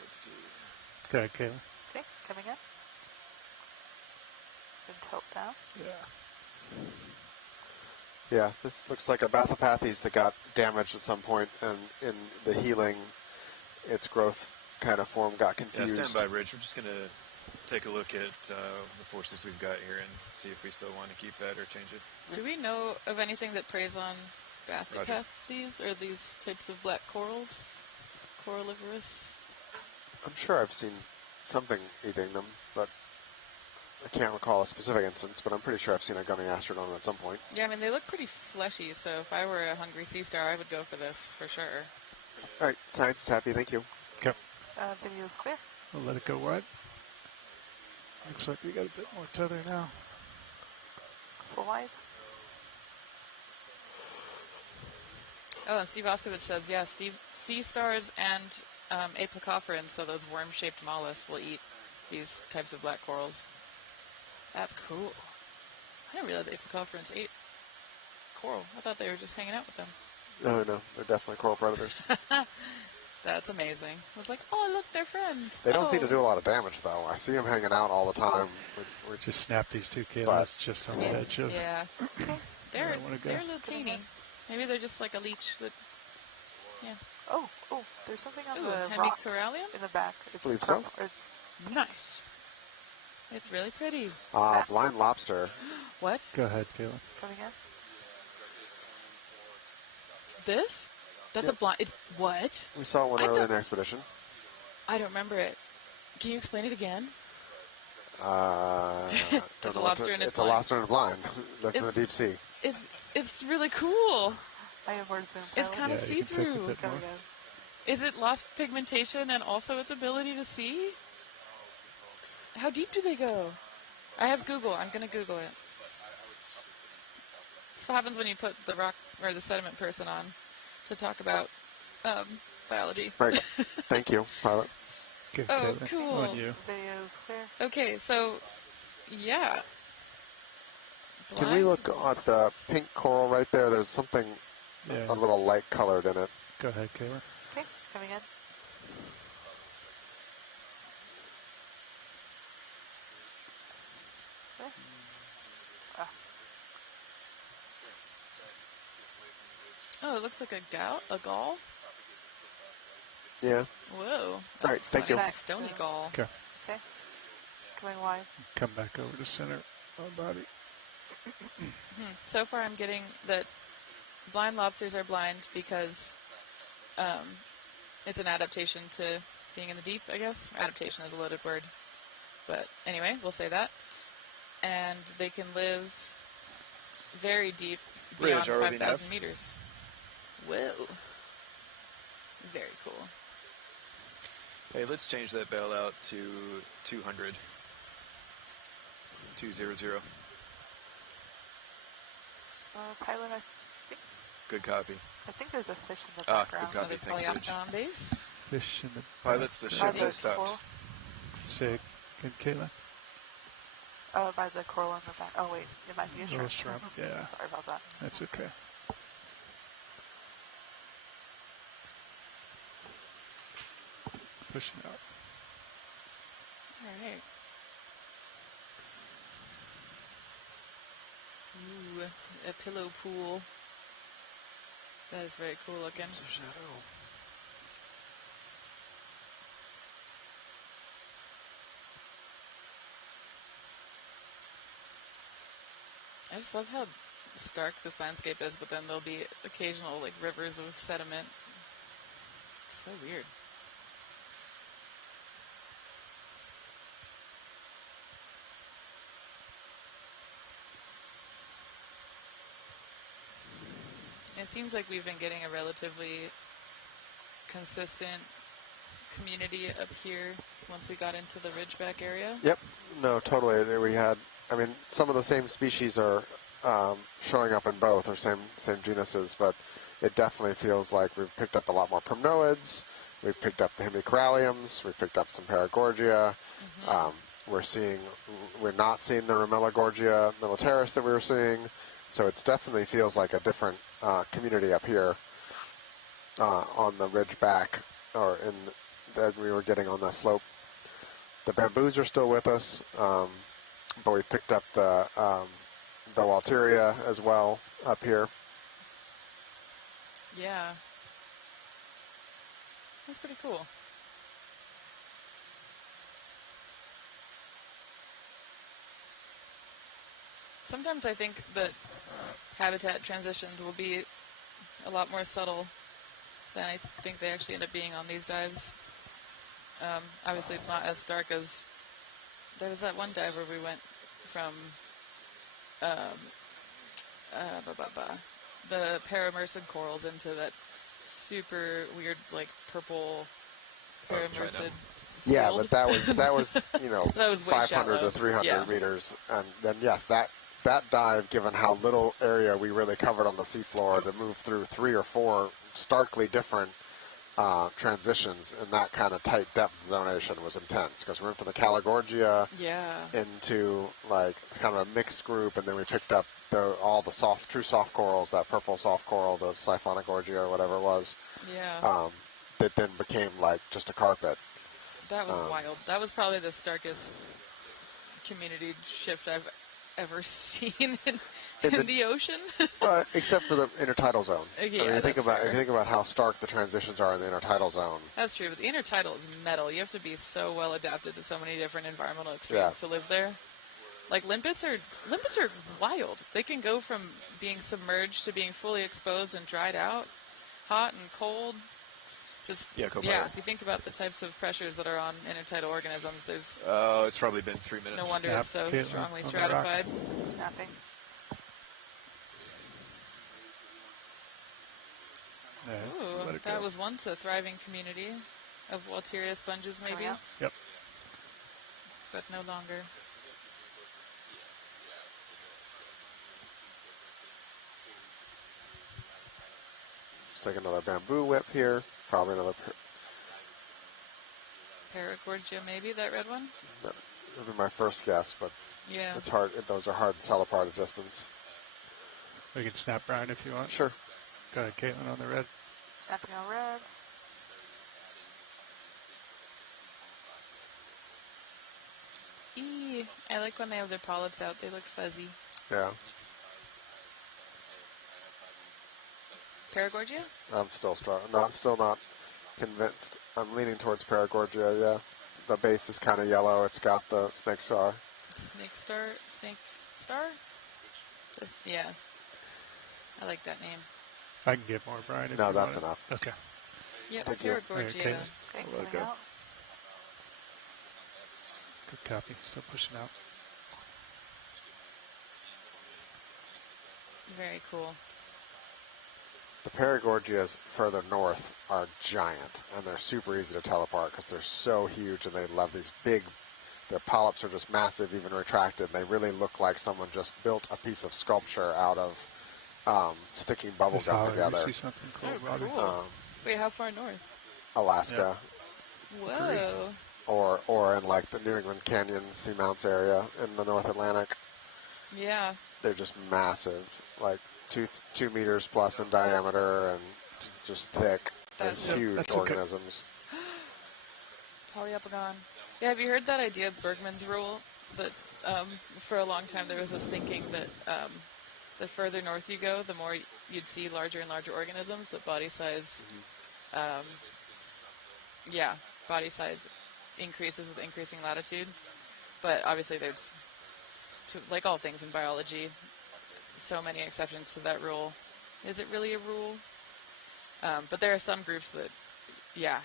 Let's see. Go ahead, Caitlin. Okay, coming in. Then tilt down. Yeah. Yeah, this looks like a Bathopathes that got damaged at some point, and in the healing, its growth kind of form got confused. Yeah, stand by, Rich. We're just going to take a look at the forces we've got here and see if we still want to keep that or change it. Do we know of anything that preys on Benthic Ctenaphores, or these types of black corals? Corallivorous? I'm sure I've seen something eating them, but I can't recall a specific instance, but I'm pretty sure I've seen a gummy astrodon at some point. Yeah, I mean, they look pretty fleshy, so if I were a hungry sea star, I would go for this, for sure. All right, science is happy, thank you. Okay. Video is clear. We'll let it go wide. Looks like we got a bit more tether now. Full wide. Oh, and Steve Oskovich says, yeah, sea stars and aplacophorans, so those worm-shaped mollusks, will eat these types of black corals. That's cool. I didn't realize aplacophorans ate coral. I thought they were just hanging out with them. No, they're definitely coral predators. That's amazing. I was like, oh, look, they're friends. They don't seem to do a lot of damage, though. I see them hanging out all the time. We're just snap these two Kaylas just on the edge of. Yeah. They're a little teeny. Maybe they're just like a leech that, yeah. Oh, there's something on the rock in the back. It's believe so. It's nice. It's really pretty. Blind lobster. What? Go ahead, Kayla. Coming in. This? That's a blind. It's what? We saw one earlier in the expedition. I don't remember it. Can you explain it again? It's a lobster in its It's a lobster in a blind. That's in the deep sea. It's really cool. I have more zoom. It's kind of see-through. Is it lost pigmentation and also its ability to see? How deep do they go? I have Google. I'm going to Google it. That's what happens when you put the rock or the sediment person on to talk about biology. Right. Thank you, pilot. Good, oh, cool. Video's clear. Okay, so yeah. Can we look at the pink coral right there? There's something a little light colored in it. Go ahead, Kayla. Okay, coming in. Okay. Oh, it looks like a gall. Yeah. Whoa. All right, thank you. Like a stony gall. Okay. Okay. Coming wide. Come back over to center of body. So far, I'm getting that blind lobsters are blind because it's an adaptation to being in the deep, I guess. Adaptation is a loaded word. But anyway, we'll say that. And they can live very deep, beyond 5,000 meters. Whoa. Very cool. Hey, let's change that bell out to 200. 200. Pilot, I think. Good copy. I think there's a fish in the background. Good copy. Thanks, Rich. Base. Fish in the Pilot's the ship that stopped. Say again, Kayla. By the coral in the back. Oh, wait. It might be a shrimp. Shrimp, yeah. Sorry about that. That's okay. Pushing out. All right. Ooh, a pillow pool. That is very cool looking. It's a shadow. I just love how stark this landscape is, but then there'll be occasional like rivers of sediment. It's so weird. It seems like we've been getting a relatively consistent community up here once we got into the Ridgeback area. Yep. No, totally. We had, I mean, some of the same species are showing up in both, or same genuses, but it definitely feels like we've picked up a lot more primnoids. We've picked up the hemicoralliums. We've picked up some Paragorgia. We're not seeing the Romellagorgia militaris that we were seeing. So it definitely feels like a different community up here on the ridge back, or that we were getting on the slope. The bamboos are still with us, but we picked up the Walteria as well up here. Yeah. That's pretty cool. Sometimes I think that habitat transitions will be a lot more subtle than I think they actually end up being on these dives. Obviously, it's not as stark as... There was that one dive where we went from the paramercid corals into that super weird, like, purple paramercid Yeah, field. but that was you know, That was way 500 shallow. to 300 Yeah. meters, and then yes, that dive, given how little area we really covered on the seafloor, to move through 3 or 4 starkly different transitions in that kind of tight depth zonation was intense, because we went from the Caligorgia into like kind of a mixed group, and then we picked up all the true soft corals, that purple soft coral, the Siphonogorgia or whatever it was. Yeah. That then became like just a carpet. That was wild. That was probably the starkest community shift I've ever seen in the ocean. Except for the intertidal zone. Yeah, I mean, that's fair. if you think about how stark the transitions are in the intertidal zone. That's true, but the intertidal is metal. You have to be so well adapted to so many different environmental extremes to live there. Like limpets are wild. They can go from being submerged to being fully exposed and dried out, hot and cold. Just if you think about the types of pressures that are on intertidal organisms, there's it's probably been 3 minutes. no wonder it's so strongly stratified. Snapping. Ooh, that was once a thriving community of Walteria sponges, maybe. Yep. But no longer. Let's take another bamboo whip here. Probably another. Paragorgia, maybe, that red one? That would be my first guess, but yeah, it's hard. Those are hard to tell apart at distance. We can snap Brian if you want. Sure. Go ahead, Caitlin, on the red. Snapping on red. I like when they have their polyps out. They look fuzzy. Yeah. Paragorgia? I'm still not convinced. I'm leaning towards Paragorgia, yeah. The base is kind of yellow. It's got the snake star. Snake star? Yeah. I like that name. I can get more, Brian, if No, you that's want it. enough. Okay. Yeah, Thank you. Paragorgia. Okay, I'll let it go. Good copy. Still pushing out. Very cool. The Paragorgias further north are giant, and they're super easy to tell apart because they're so huge, and they love these big, their polyps are just massive, even retracted. They really look like someone just built a piece of sculpture out of sticking bubble gum together. You see something cool, Robbie? Cool. Wait, how far north? Alaska. Whoa. Or in like the New England Canyon Seamounts area in the North Atlantic. Yeah. They're just massive, like 2 meters plus in diameter, and just thick. They're huge organisms. Polyopogon. Yeah, have you heard that idea of Bergman's rule? That for a long time there was this thinking that the further north you go, the more you'd see larger and larger organisms. That body size, body size increases with increasing latitude. But obviously there's, like all things in biology, so many exceptions to that rule. Is it really a rule? But there are some groups that,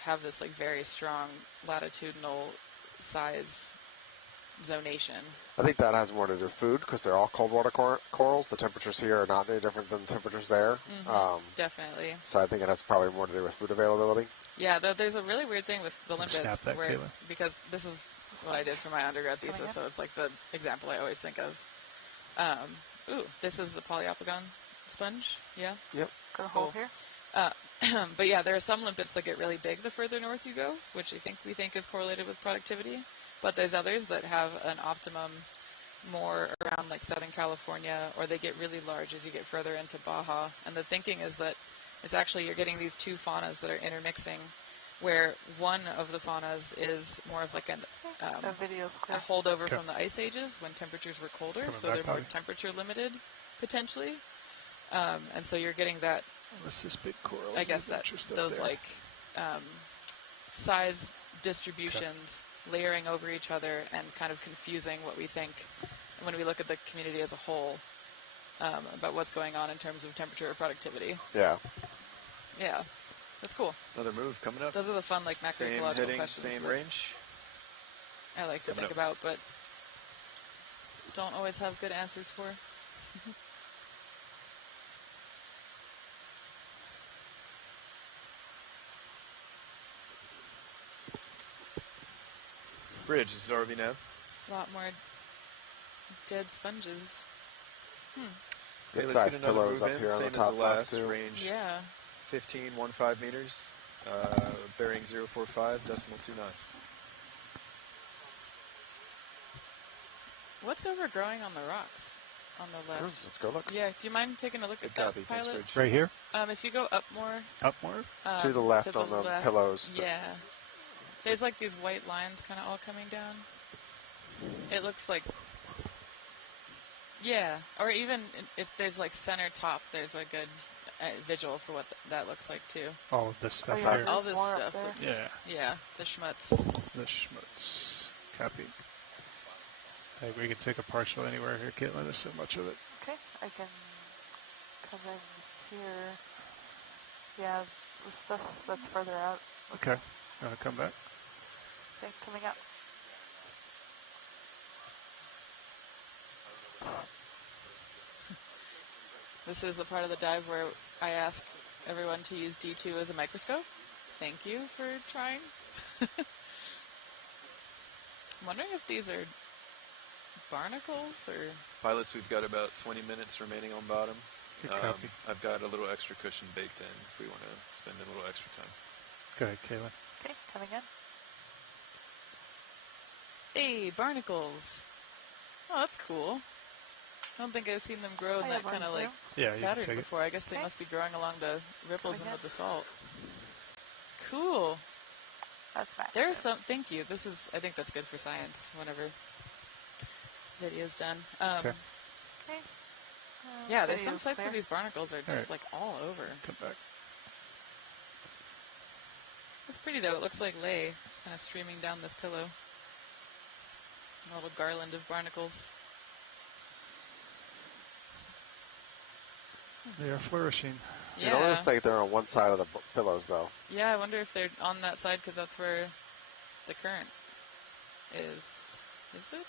have this like very strong latitudinal size zonation. I think that has more to do with food, because they're all cold water corals. The temperatures here are not any different than the temperatures there. Definitely. So I think it has probably more to do with food availability. Yeah, there's a really weird thing with the limpets, Snap that, where Kayla. because this is what I did for my undergrad thesis, so it's like the example I always think of. This is the Polyopogon sponge. Yeah. Yep. Gonna hold here. But yeah, there are some limpets that get really big the further north you go, which we think is correlated with productivity. But there's others that have an optimum more around like Southern California, or they get really large as you get further into Baja. And the thinking is that it's actually you're getting these two faunas that are intermixing, where one of the faunas is more of like a holdover from the ice ages when temperatures were colder, so they're more temperature limited potentially. And so you're getting that. What's this big coral? I guess that those like size distributions layering over each other and kind of confusing what we think when we look at the community as a whole, about what's going on in terms of temperature or productivity. Yeah. Yeah, that's cool. Another move coming up. Those are the fun, like, Same macroecological heading, questions same that range. I like to Coming think up. about, but don't always have good answers for. Bridge, this is RV nav. A lot more dead sponges. Okay, Good let's size get another pillows move up in, here on same the as top the left last, too. range Yeah. 15.15 meters, bearing 045, decimal 2 knots. What's overgrowing on the rocks on the left? Let's go look. Yeah, do you mind taking a look Good at that, copy, thanks, pilot? Bridge. Right here? If you go up more. Up more? To the left to on the left. pillows. Yeah. There's like these white lines kind of all coming down. It looks like. Yeah, or even if there's like center top, there's a good visual for what that looks like too. All this stuff yeah, here. All this more up stuff. there. Looks, Yeah. Yeah, the schmutz. The schmutz. Copy. Hey, we can take a partial anywhere here, Caitlin. There's so much of it. Okay, I can come in here. Yeah, the stuff that's further out. looks Okay. Come back. Okay, coming up. This is the part of the dive where I ask everyone to use D2 as a microscope. Thank you for trying. I'm wondering if these are barnacles or... Pilots, we've got about 20 minutes remaining on bottom. Good copy. I've got a little extra cushion baked in if we want to spend a little extra time. Go ahead, Caitlin. Okay, coming in. Hey, barnacles. Oh, that's cool. I don't think I've seen them grow in that kind of like Yeah, you can pattern take it. before. I guess they Okay. must be growing along the ripples Coming in the in. basalt. Cool. That's max. There's some. Thank you. This is. I think that's good for science. Whenever video's done. Okay. Okay. Yeah, there's some video's sites where clear. these barnacles are just Alright. like all over. Come back. It's pretty though. It looks like lay kind of streaming down this pillow. A little garland of barnacles. They are flourishing. It only looks like they're on one side of the pillows, though. Yeah, I wonder if they're on that side because that's where the current is. Is it?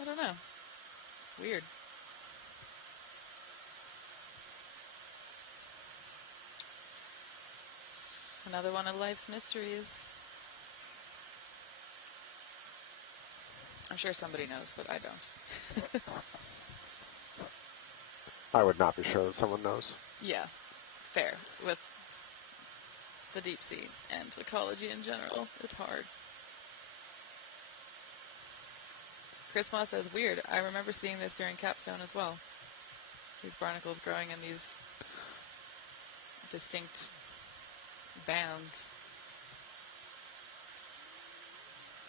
I don't know. Weird. Another one of life's mysteries. I'm sure somebody knows, but I don't. I would not be sure that someone knows. Yeah, fair. With the deep sea and ecology in general, it's hard. Chris Moss says, weird. I remember seeing this during Capstone as well. These barnacles growing in these distinct bands.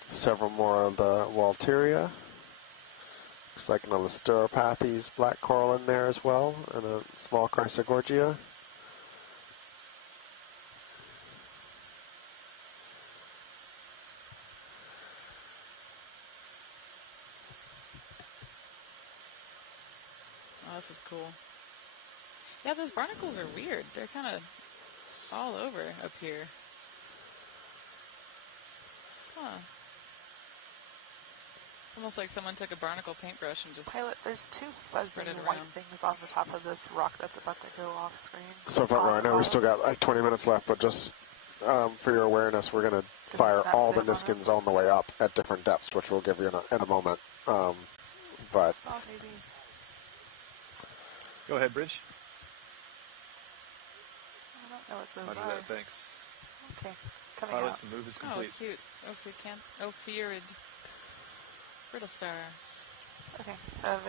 Several more of the Walteria. Looks like an Alisteropathes black coral in there as well, and a small Chrysogorgia. Oh, this is cool. Yeah, those barnacles are weird. They're kind of all over up here. Huh. It's almost like someone took a barnacle paintbrush and just... Pilot, there's two fuzzy spread it white around. things on the top of this rock that's about to go off screen. So far, I know we still got like 20 minutes left, but just for your awareness, we're going to fire snap all the zoom on it? Niskins on the way up at different depths, which we'll give you in a moment. But Saw maybe. Go ahead, Bridge. I don't know what those Roger are. that, thanks. Okay, coming Pilots, out. the move is Oh, complete. cute. Ophiorid. Brittle star. Okay,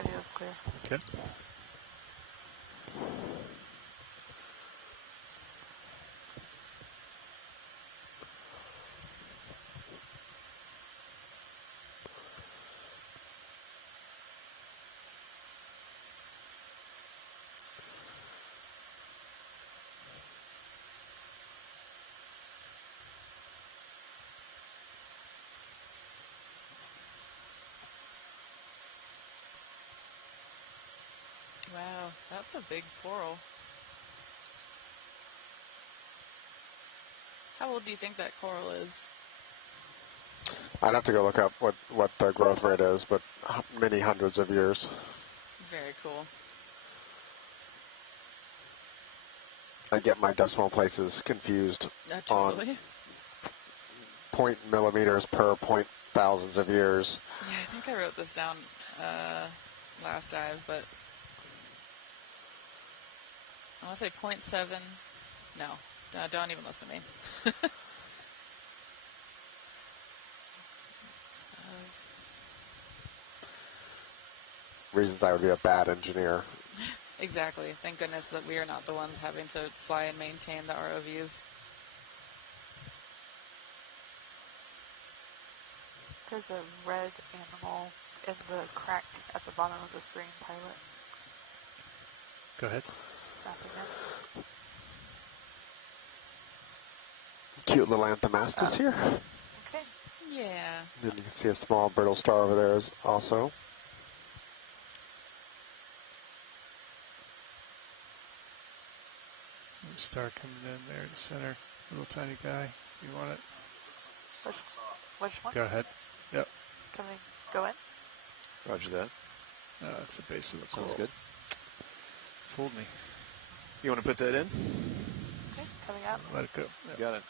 video's clear. Okay. that's a big coral. How old do you think that coral is? I'd have to go look up what the growth rate is, but many hundreds of years. Very cool. I get my decimal places confused Totally. on point millimeters per point thousands of years. Yeah, I think I wrote this down last dive, but I want to say 0.7. No, don't even listen to me. Reasons I would be a bad engineer. Exactly. Thank goodness that we are not the ones having to fly and maintain the ROVs. There's a red animal in the crack at the bottom of the screen, pilot. Go ahead. Snapping in. Cute little Anthomastus here. Okay. Yeah. And you can see a small brittle star over there also. Star coming in there in the center. Little tiny guy. You want it? Which one? Go ahead. Yep. Can we go in? Roger that. It's a base of the Sounds coral. good. Fooled me. You want to put that in? Okay, coming out. Let it go. Yep. Got it.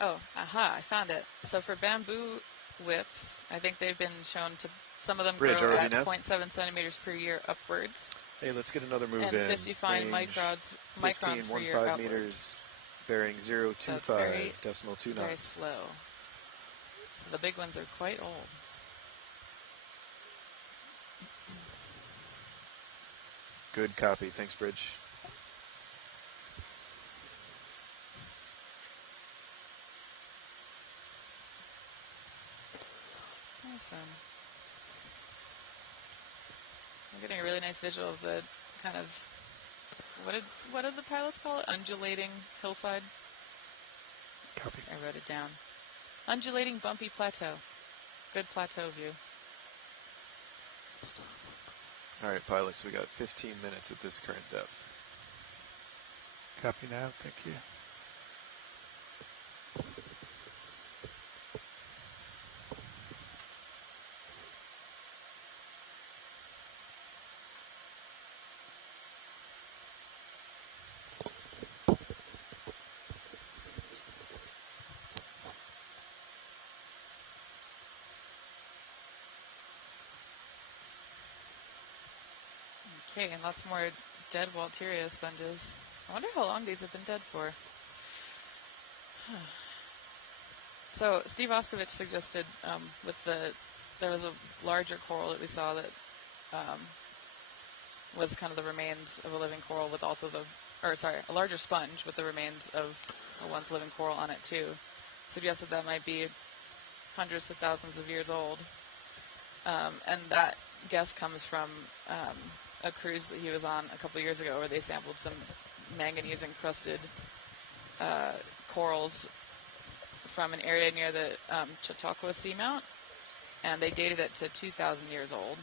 Oh, aha, I found it. So for bamboo whips, I think they've been shown to, some of them Bridge grow already at now? 0.7 centimeters per year upwards. Hey, let's get another move and in. 50 fine Range microns per year 15.15 upwards. meters, bearing So it's 0.25, very, decimal 2 very knots. slow. So the big ones are quite old. Good copy. Thanks, Bridge. Awesome. I'm getting a really nice visual of the kind of, what did the pilots call it? Undulating hillside? Copy. I wrote it down. Undulating bumpy plateau. Good plateau view. All right, pilots, we got 15 minutes at this current depth. Copy now. Thank you. Okay, and lots more dead Walteria sponges. I wonder how long these have been dead for. So Steve Oskovich suggested there was a larger coral that we saw that was kind of the remains of a living coral with also a larger sponge with the remains of a once living coral on it too. Suggested that might be hundreds of thousands of years old. And that guess comes from a cruise that he was on a couple years ago where they sampled some manganese encrusted corals from an area near the Chautauqua Seamount, and they dated it to 2,000 years old.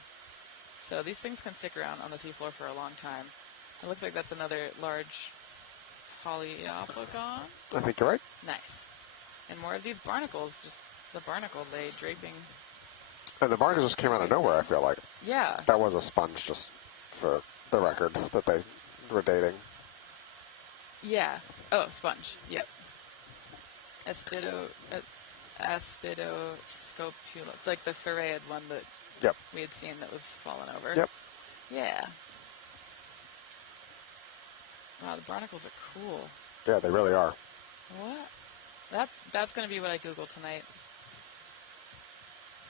So these things can stick around on the seafloor for a long time. It looks like that's another large Poliopogon. I think you're right. Nice. And more of these barnacles, just the barnacle they draping. And the barnacles just came out of nowhere, I feel like. Yeah. That was a sponge, just for the record, that they were dating. Yeah. Oh, sponge. Yep. Aspidoscopula, like the ferreid one that we had seen that was fallen over. Yep. Yeah. Wow, the barnacles are cool. Yeah, they really are. What? That's going to be what I Google tonight.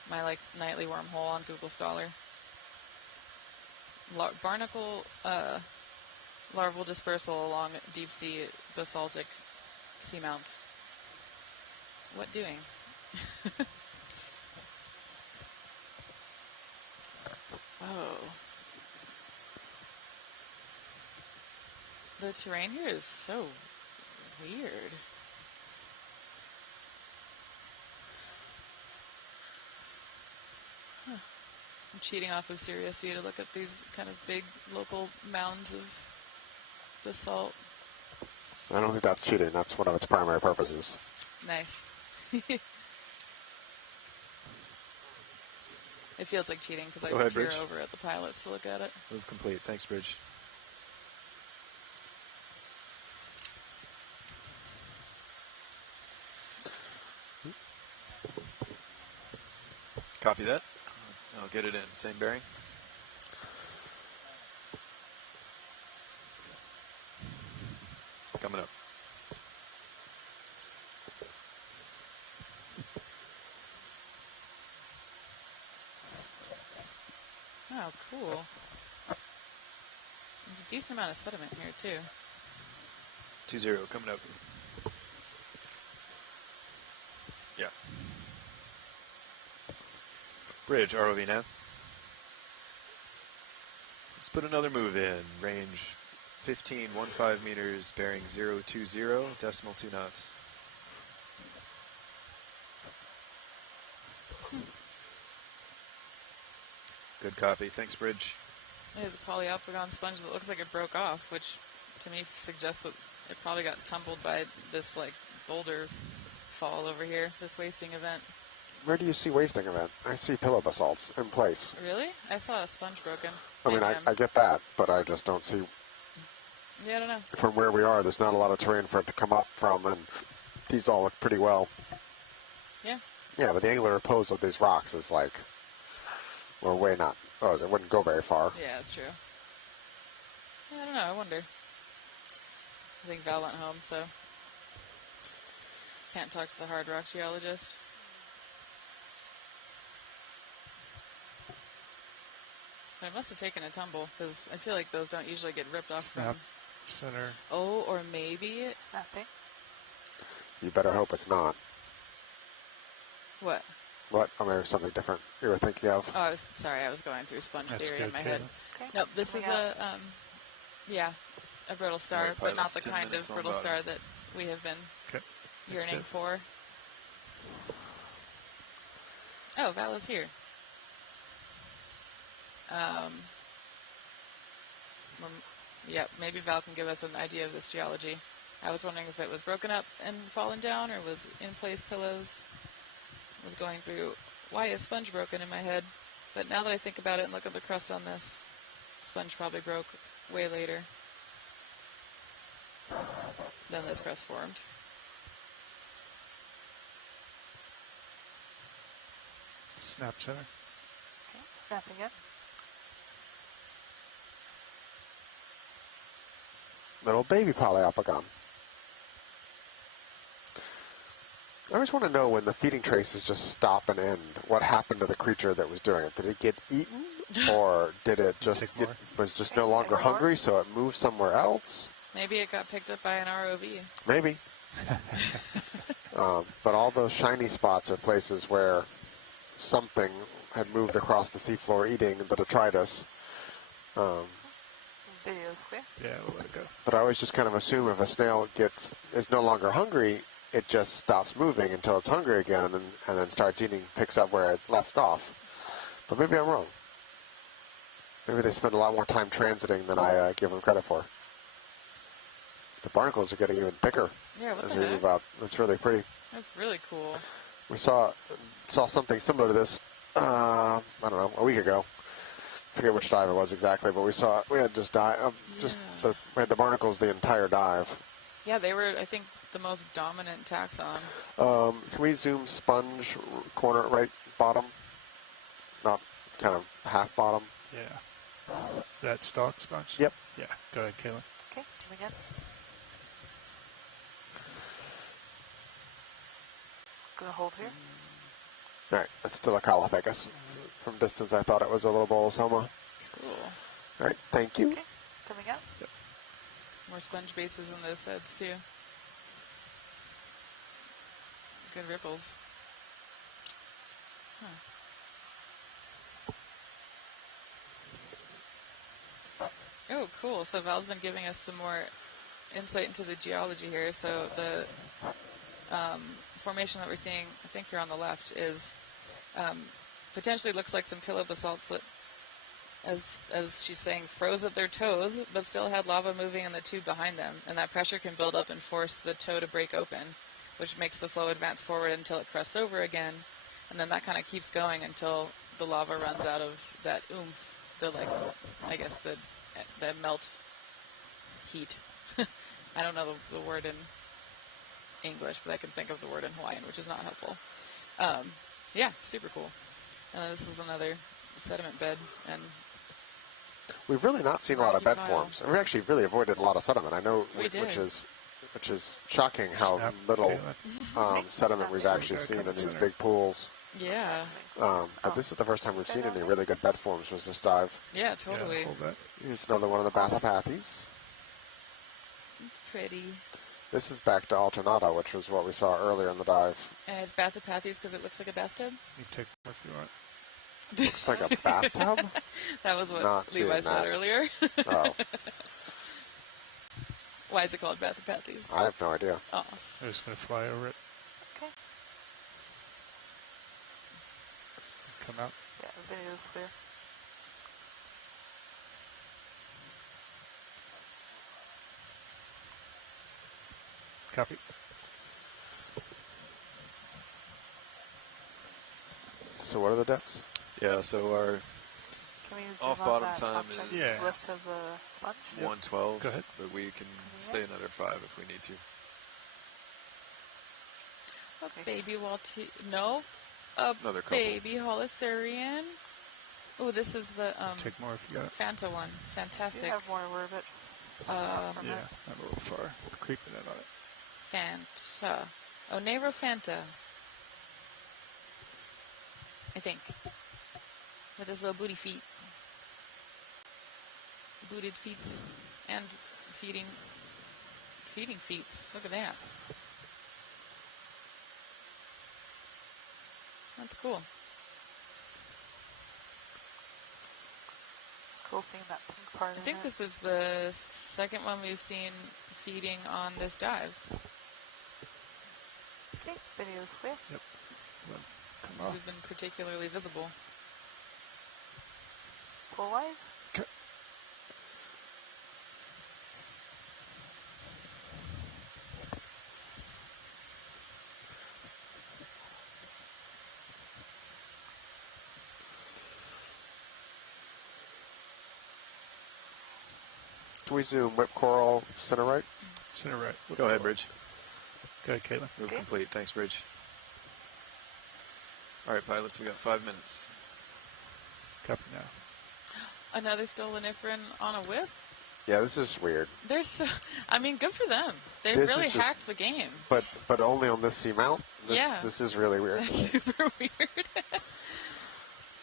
My nightly wormhole on Google Scholar. Barnacle larval dispersal along deep sea basaltic seamounts. What doing? Oh. The terrain here is so weird. I'm cheating off of Serious View to look at these kind of big local mounds of basalt. I don't think that's cheating. That's one of its primary purposes. Nice. It feels like cheating because I Go ahead, peer Bridge. over at the pilots to look at it. Move complete. Thanks, Bridge. Copy that. I'll get it in. Same bearing. Coming up. Oh, cool. There's a decent amount of sediment here, too. 2-0 coming up. Yeah. Bridge, ROV now. Let's put another move in. Range 15.15 meters, bearing 020, decimal 2 knots. Good copy. Thanks, Bridge. There's a polyopogon sponge that looks like it broke off, which to me suggests that it probably got tumbled by this like boulder fall over here, this wasting event. Where do you see wasting event? I see pillow basalts in place. Really? I saw a sponge broken. I mean, I get that, but I just don't see. Yeah, I don't know. From where we are, there's not a lot of terrain for it to come up from, and these all look pretty well. Yeah. Yeah, but the angular pose of these rocks is like, or way not. Oh, it wouldn't go very far. Yeah, that's true. Yeah, I don't know. I wonder. I think Val went home, so can't talk to the hard rock geologist. But it must have taken a tumble, because I feel like those don't usually get ripped off Snap. from... Center. Oh, or maybe... Snapping. You better hope it's not. What? What? I mean, there's something different you were thinking of. Oh, I was going through sponge That's theory good, in my head. Okay. Nope, this is a brittle star, Alright, but not pilots, the 10 kind of minutes on brittle bottom. star that we have been Okay. yearning for. Oh, Val is here. Yeah, maybe Val can give us an idea of this geology. I was wondering if it was broken up and fallen down, or was in place pillows. I was going through why is sponge broken in my head, but now that I think about it and look at the crust on this, sponge probably broke way later than this crust formed. Snap center. Okay, snapping it. Little baby polyopogon. I always want to know when the feeding traces just stop and end, what happened to the creature that was doing it. Did it get eaten, or did it just was just no longer hungry, so it moved somewhere else? Maybe it got picked up by an ROV. Maybe. But all those shiny spots are places where something had moved across the seafloor eating the detritus. Video is clear. Yeah, we'll let it go. But I always just kind of assume if a snail is no longer hungry, it just stops moving until it's hungry again, and then starts eating, picks up where it left off. But maybe I'm wrong. Maybe they spend a lot more time transiting than I give them credit for. The barnacles are getting even thicker Yeah, as we move out. It's really pretty. That's really cool. We saw something similar to this, I don't know, a week ago. I forget which dive it was exactly, but we had we had the barnacles the entire dive. Yeah, they were, I think, the most dominant taxon. Can we zoom sponge corner right bottom? Not kind of half bottom. Yeah. That stalk sponge? Yep. Yeah. Go ahead, Kayla. Okay, coming in. Gonna hold here. All right, that's still a Caulophacus. From distance, I thought it was a little bolosoma. Cool. All right, thank you. Okay, coming up. Yep. More sponge bases in those sets, too. Good ripples. Oh, cool. So Val's been giving us some more insight into the geology here. So the formation that we're seeing, I think here on the left, is potentially looks like some pillow basalts that, as she's saying, froze at their toes, but still had lava moving in the tube behind them, and that pressure can build up and force the toe to break open, which makes the flow advance forward until it crusts over again, and then that kind of keeps going until the lava runs out of that oomph, the melt heat. I don't know the word in English, but I can think of the word in Hawaiian, which is not helpful. Yeah, super cool. And then this is another sediment bed, and we've really not seen a lot of bed pile. forms. And we actually really avoided a lot of sediment. I know, We did. which is shocking how little sediment we've actually seen in these big pools. yeah, But this is the first time we've seen any really good bed forms with this dive. yeah, totally. Here's another one of the Bathopathes. It's pretty. This is back to Alternata, which was what we saw earlier in the dive. And it's Bathopathes because it looks like a bathtub? You take more if you want. Looks like a bathtub? That was what Not seeing Levi said that. earlier. Oh. Why is it called Bathopathes? I have no idea. Oh. I'm just going to fly over it. Okay. Come out. Yeah, the video's clear. Copy. So what are the depths? Yeah, so our Can we zoom off on bottom that time option is lift of the sponge? 112, Go ahead. but we can stay another 5 if we need to. A baby no. A Another couple. baby holothurian. Oh, this is the Take more if you got it. Fanta one. Fantastic. Do you have more where a bit? Um, Yeah, I'm a little far. Creeping in on it. Fanta. Oh, Nero Fanta. I think. With his little booty feet. Booted feet. And feeding feet. Look at that. That's cool. It's cool seeing that pink part I think in this is the second one we've seen feeding on this dive. Okay, video's clear. Yep. These have been particularly visible. Full wide. Okay. Can we zoom whip coral center right? Center right. Go ahead, Bridge. Go ahead, Caitlin. Move complete. Thanks, Bridge. All right, pilots, we got 5 minutes. Copy now. Another stoloniferan on a whip? Yeah, this is weird. They're so, I mean, good for them. They This really is just- hacked the game. But only on this seamount? Yeah. This is really weird. That's super weird.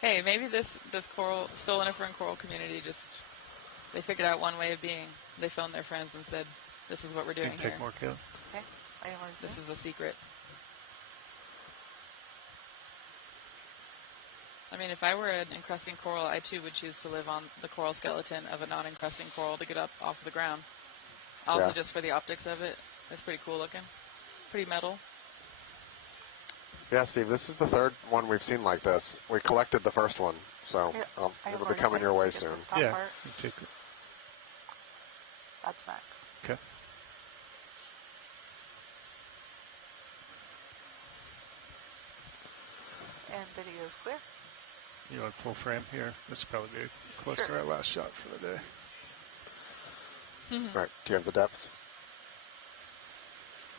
Hey, maybe this coral, stoloniferan coral community they figured out one way of being. They phoned their friends and said, this is what we're doing You can take here. more, Caitlin. Okay. I am on This zoom. is the secret. I mean, if I were an encrusting coral, I too would choose to live on the coral skeleton of a non-encrusting coral to get up off the ground. Also, Yeah. just for the optics of it, it's pretty cool looking. Pretty metal. Yeah, Steve, this is the third one we've seen like this. We collected the first one, so Here, I have it'll more be coming to your way take it soon. this top Yeah. part. You take it. That's max. Okay. And video's clear. You want full frame here? This will probably be close to Sure. our last shot for the day. Right, do you have the depths?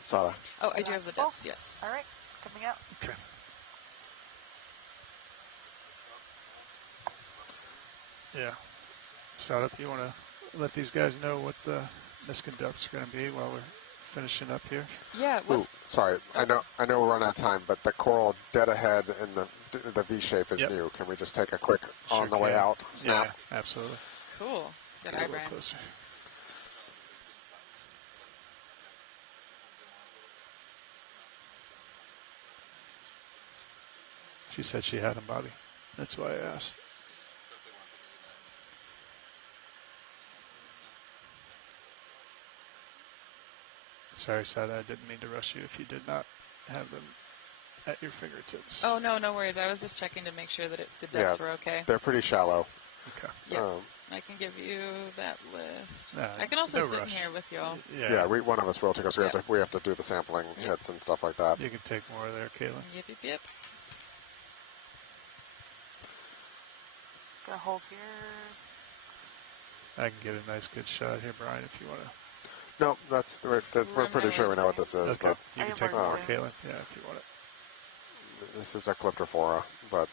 Sada. Oh, I do have the Full. depths, yes. All right, coming out. Okay. Yeah. So if you want to let these guys know what the Niskin depths are going to be while we're finishing up here. Yeah, Ooh, sorry, I know we're running out of time, but the coral dead ahead in the V shape is Yep. new. Can we just take a quick on Sure the way can. out snap? Yeah, absolutely. Cool. Good Get a eye, little Brian. closer. She said she had him, Bobby. That's why I asked. Sorry, Sada, I didn't mean to rush you if you did not have them at your fingertips. Oh, no worries. I was just checking to make sure that the depths were okay. They're pretty shallow. Okay. Yep. I can give you that list. Nah, I can also no sit rush. in here with y'all. Yeah, one of us will, because we have to do the sampling hits and stuff like that. You can take more there, Caitlin. Yep. Gonna hold here. I can get a nice good shot here, Brian, if you want to. No, we're pretty sure we know what this is. Okay. But You can take more, Caitlin. Yeah, if you want it. this is Ecliptophora, but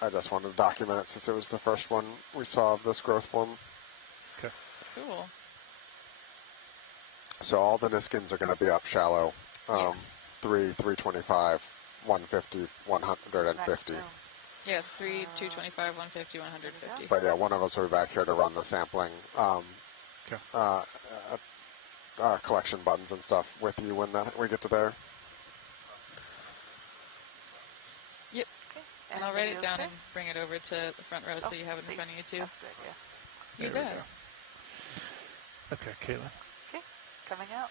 I just wanted to document it since it was the first one we saw of this growth form. Okay. Cool. So all the Niskins are going to be up shallow. 325, 150, 150. Yeah, 3, 225, 150, 150. But yeah, one of us will be back here to run the sampling collection buttons and stuff with you when we get to there. Yep. Okay. And I'll write it down and bring it over to the front row so you have it in front of you too. That's a good idea. You bet. Okay, Caitlin. Okay, coming out.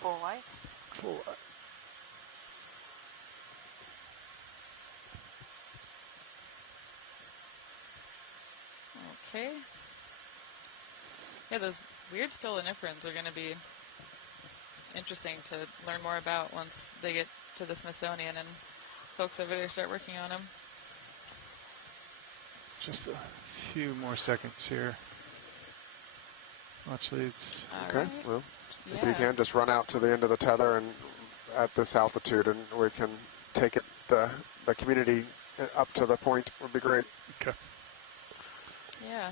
Full white. Full white. Okay. Yeah, those weird stoloniferans are going to be interesting to learn more about once they get to the Smithsonian and folks over there start working on them. Just a few more seconds here. Watch leads. Okay, Right. well, if you can, just run out to the end of the tether and at this altitude, and we can take it the community up to the point would be great. Okay. Yeah.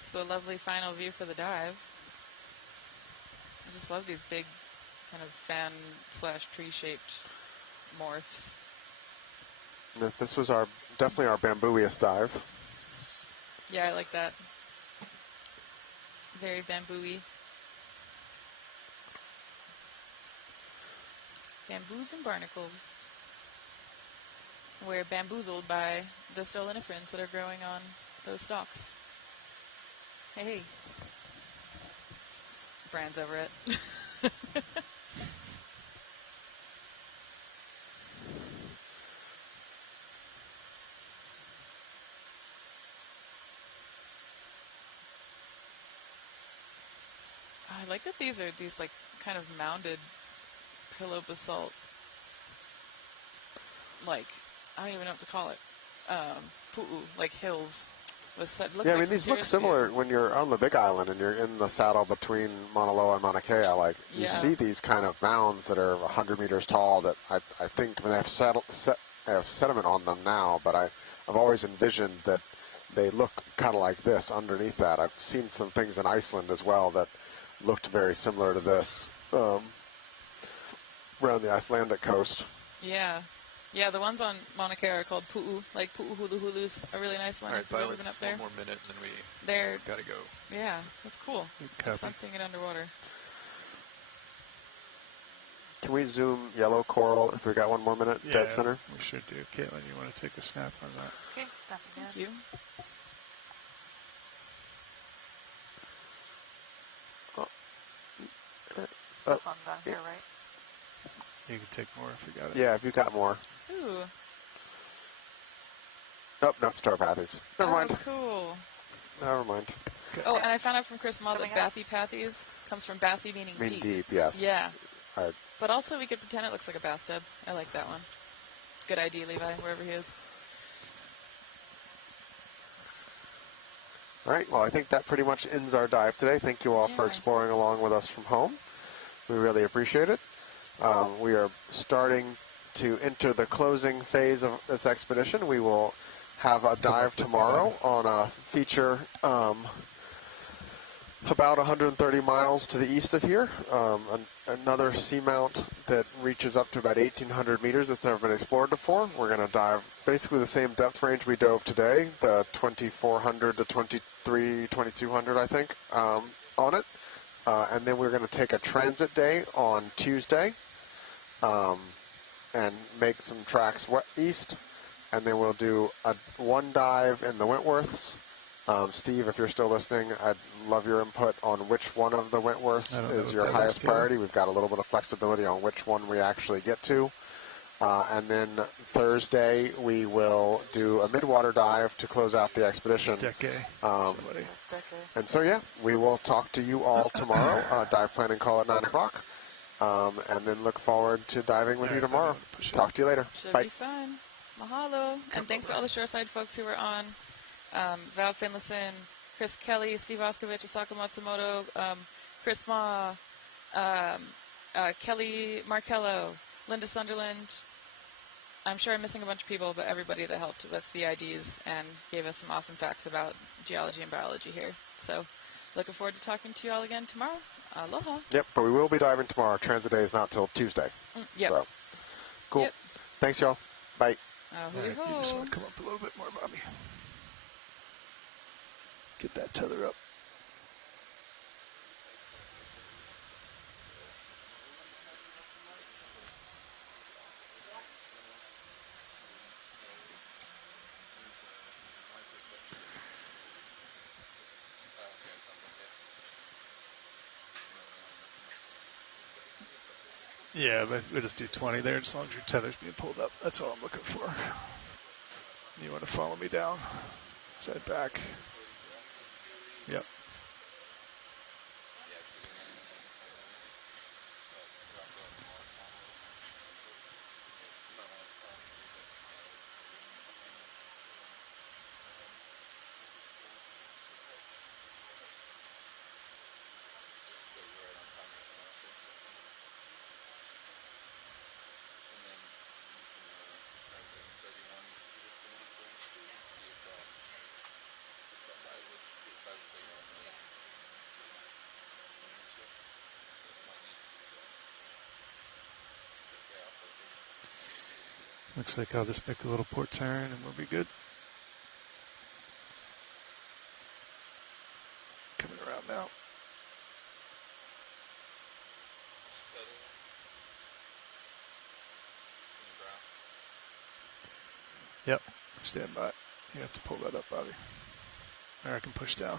It's a lovely final view for the dive. I just love these big kind of fan/tree-shaped morphs. Yeah, this was definitely our bambooiest dive. Yeah, I like that. Very bamboo-y. Bamboos and barnacles. We're bamboozled by the stoloniferans that are growing on those stalks. Hey. Brian's over it. I like that these are like kind of mounded pillow basalt, like I don't even know what to call it, pu'u, like hills. Yeah, I mean, these look similar when you're on the Big Island and you're in the saddle between Mauna Loa and Mauna Kea. Like, you see these kind of mounds that are 100 meters tall that I think they have sediment on them now, but I've always envisioned that they look kind of like this underneath that. I've seen some things in Iceland as well that looked very similar to this around the Icelandic coast. Yeah. Yeah, the ones on Mauna Kea are called pu'u, like pu'u hulu hulu's a really nice one. All right, if you've ever been pilots, up there. one more minute and then They're gotta go. Yeah, that's cool. It's fun seeing it underwater. Can we zoom yellow coral if we got one more minute, dead center? We should do. Caitlin, you want to take a snap on that? Okay, snapping in. Thank you. This one down here, right? You can take more if you got it. Yeah, if you got more. Ooh. Nope, Starpathies. Never mind. Cool. Never mind. Oh, and I found out from Chris Mull that bathypathies comes from bathy meaning deep. Deep, yes. Yeah. But also we could pretend it looks like a bathtub. I like that one. Good idea, Levi, wherever he is. All right, well, I think that pretty much ends our dive today. Thank you all for exploring along with us from home. We really appreciate it. We are starting to enter the closing phase of this expedition. We will have a dive tomorrow on a feature about 130 miles to the east of here. Another seamount that reaches up to about 1,800 meters that's never been explored before. We're going to dive basically the same depth range we dove today, the 2,400 to 2,200, I think, on it. And then we're going to take a transit day on Tuesday and make some tracks east. And then we'll do one dive in the Wentworths Steve, if you're still listening, I'd love your input on which one of the Wentworths is your highest priority. We've got a little bit of flexibility on which one we actually get to. And then Thursday, we will do a midwater dive to close out the expedition. And so, yeah, we will talk to you all tomorrow. Dive planning call at 9 o'clock. And then look forward to diving with you tomorrow. Talk to you later. Should Bye. be fun. Mahalo. And thanks to all the shoreside folks who were on. Val Finlayson, Chris Kelly, Steve Oskovich, Asaka Matsumoto, Chris Ma, Kelly Markello, Linda Sunderland. I'm sure I'm missing a bunch of people, but everybody that helped with the IDs and gave us some awesome facts about geology and biology here. So looking forward to talking to you all again tomorrow. Aloha. Yep, but we will be diving tomorrow. Transit day is not till Tuesday. Yep. So, cool. Yep. Thanks, y'all. Bye. You just want to come up a little bit more, Bobby. Get that tether up. Yeah, but we'll just do 20 there as long as your tether's being pulled up. That's all I'm looking for. You want to follow me down? Side back. Yep. Looks like I'll just make a little port turn and we'll be good. Coming around now. Yep, stand by. You have to pull that up, Bobby. Or I can push down.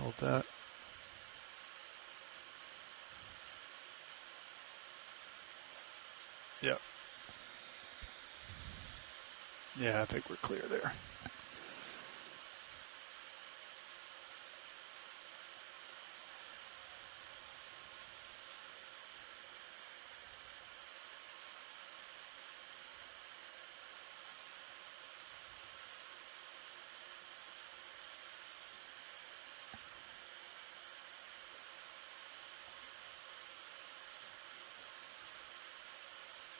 Hold that. Yep. Yeah, I think we're clear there.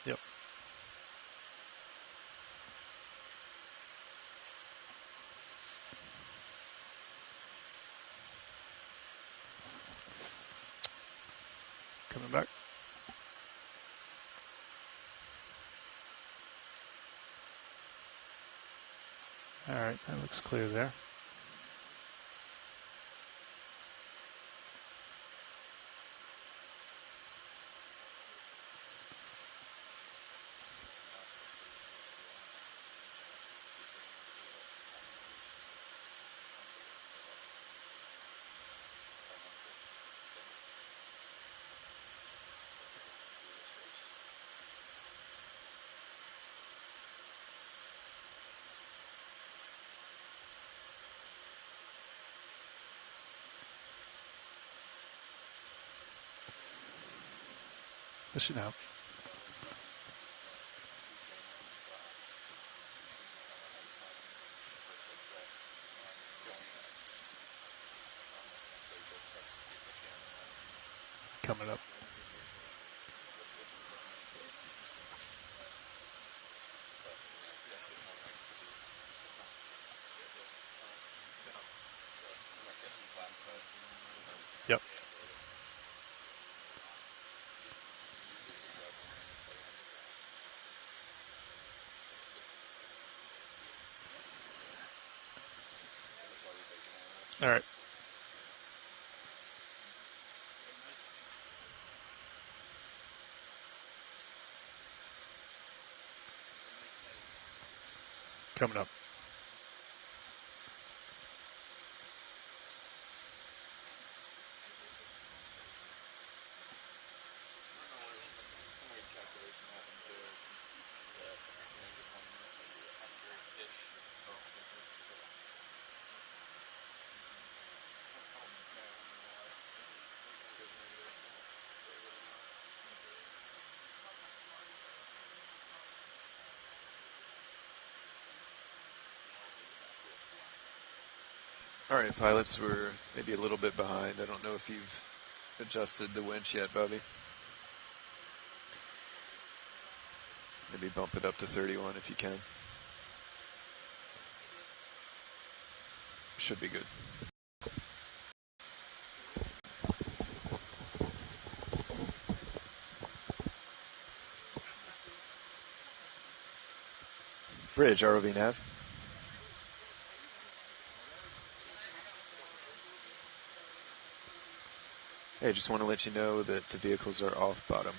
Yep. Coming back. All right, that looks clear there. This should help. Coming up. Yep. All right. Coming up. All right, pilots, we're maybe a little bit behind. I don't know if you've adjusted the winch yet, Bobby. Maybe bump it up to 31 if you can. Should be good. Bridge, ROV nav. Hey, just want to let you know that the vehicles are off bottom.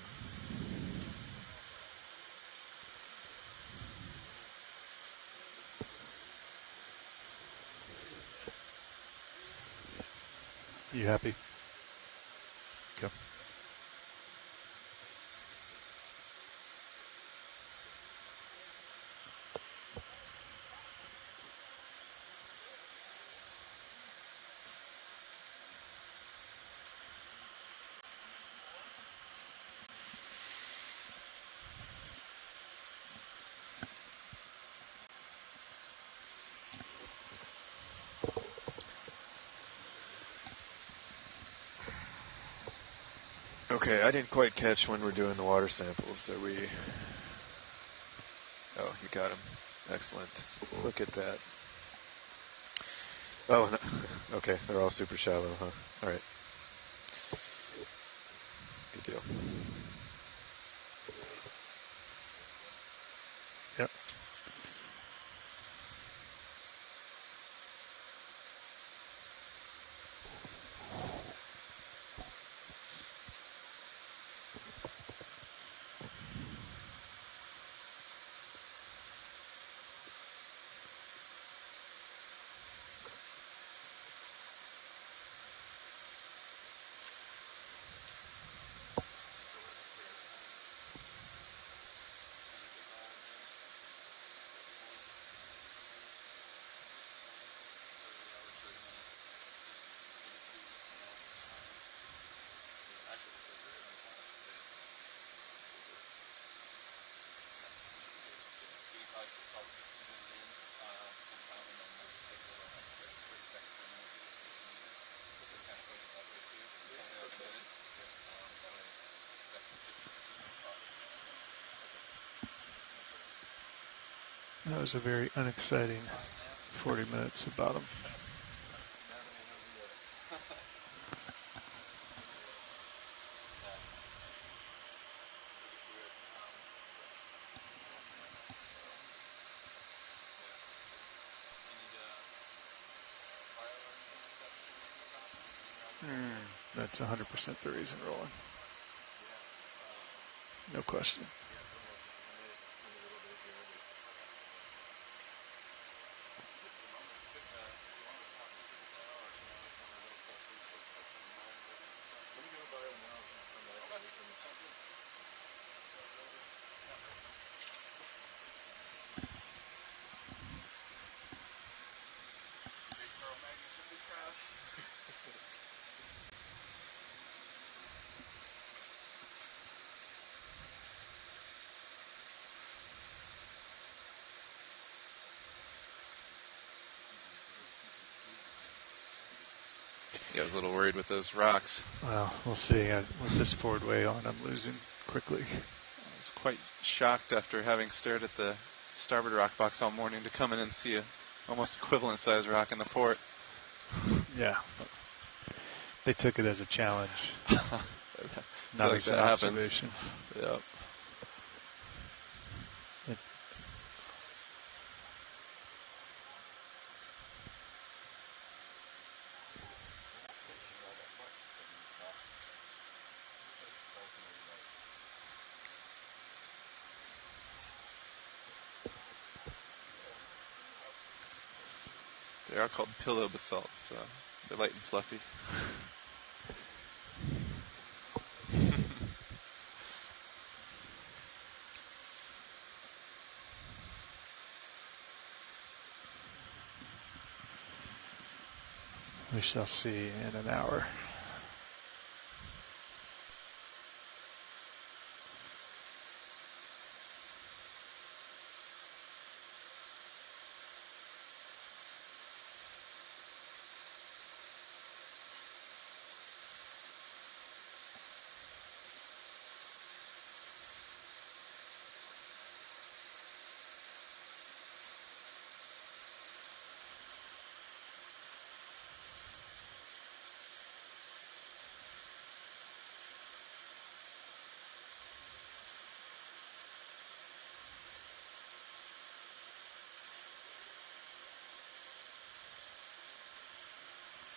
You happy? Okay. Okay, I didn't quite catch when we're doing the water samples. Are we... Oh, you got them. Excellent. Look at that. Oh, no. Okay, they're all super shallow, huh? All right. Good deal. Yep. That was a very unexciting 40 minutes about them. That's 100% the reason rolling. No question. Yeah, I was a little worried with those rocks. Well, we'll see. With this forward way on, I'm losing quickly. I was quite shocked after having stared at the starboard rock box all morning to come in and see a almost equivalent size rock in the port. Yeah. They took it as a challenge, not like as an that happens. observation. Yep. They are called pillow basalts, so they're light and fluffy. We shall see in an hour.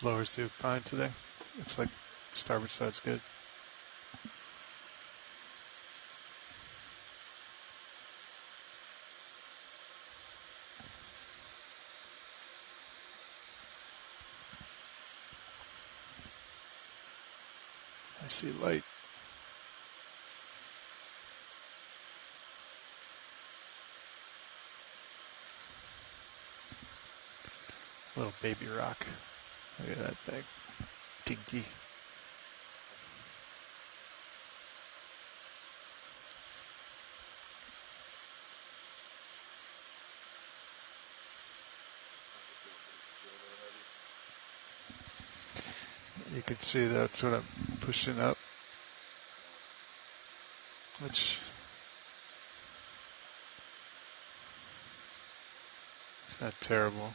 Lower tube fine today. Looks like starboard side's good. I see light. Little baby rock. Look at that thing. Dinky. You can see that's what I'm pushing up, which is not terrible.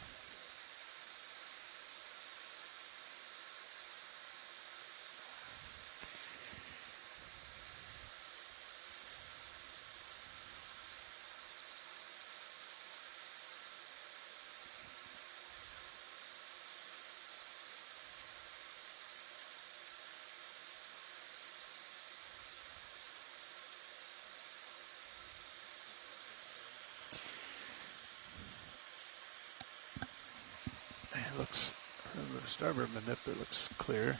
It looks, from the starboard manip, it looks clear.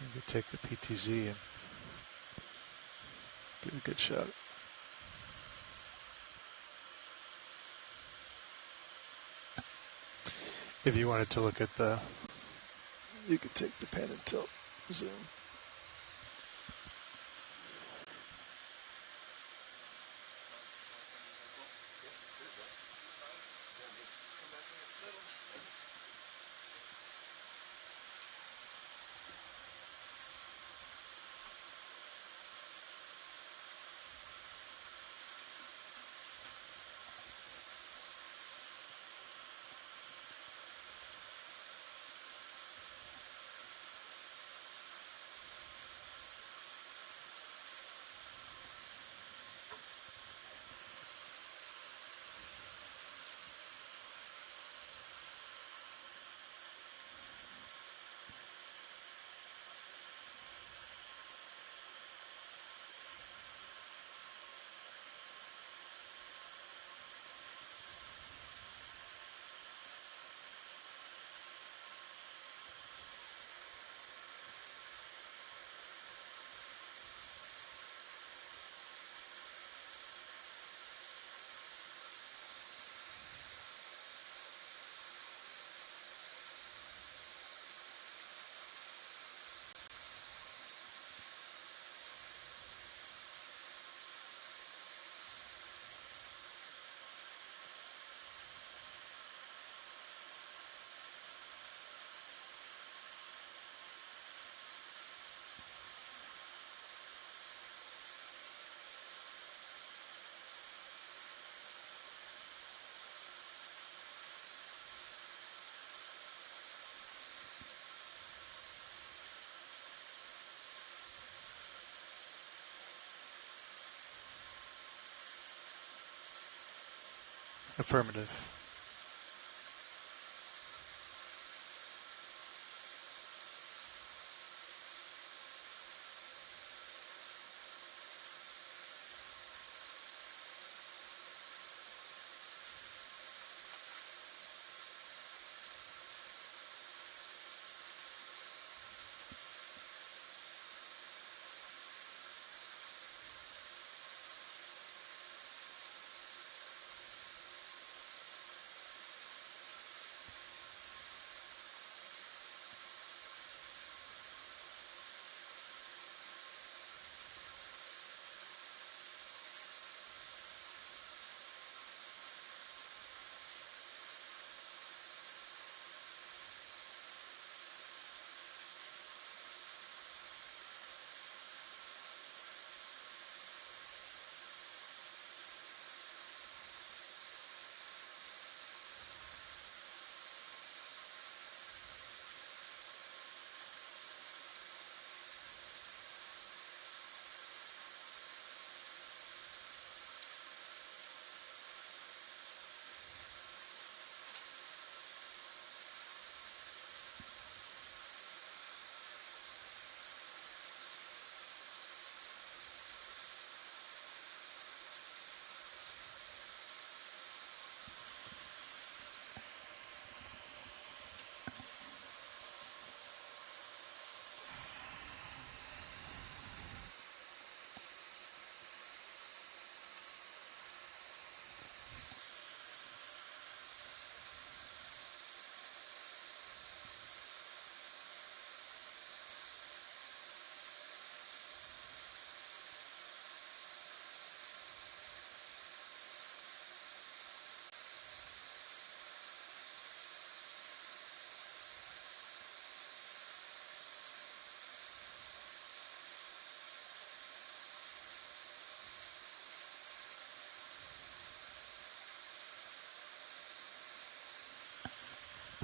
You could take the PTZ and get a good shot. If you wanted to look at the, you could take the pan and tilt zoom. Affirmative.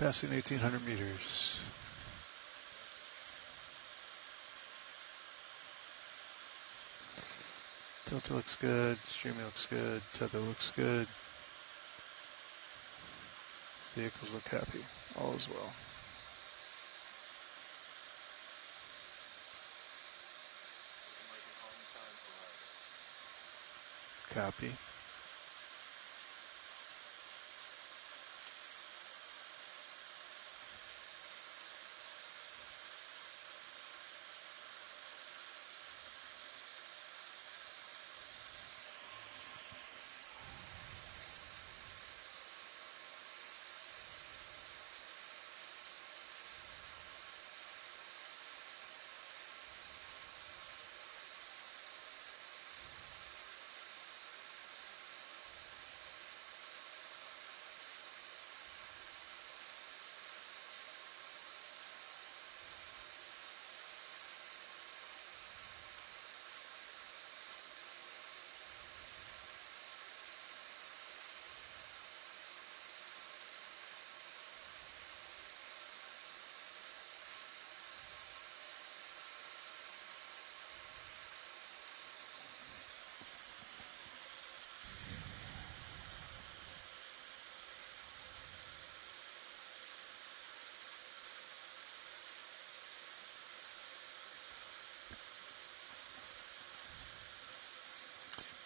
Passing 1,800 meters. Delta looks good, streaming looks good, tether looks good. Vehicles look happy, all is well. Copy.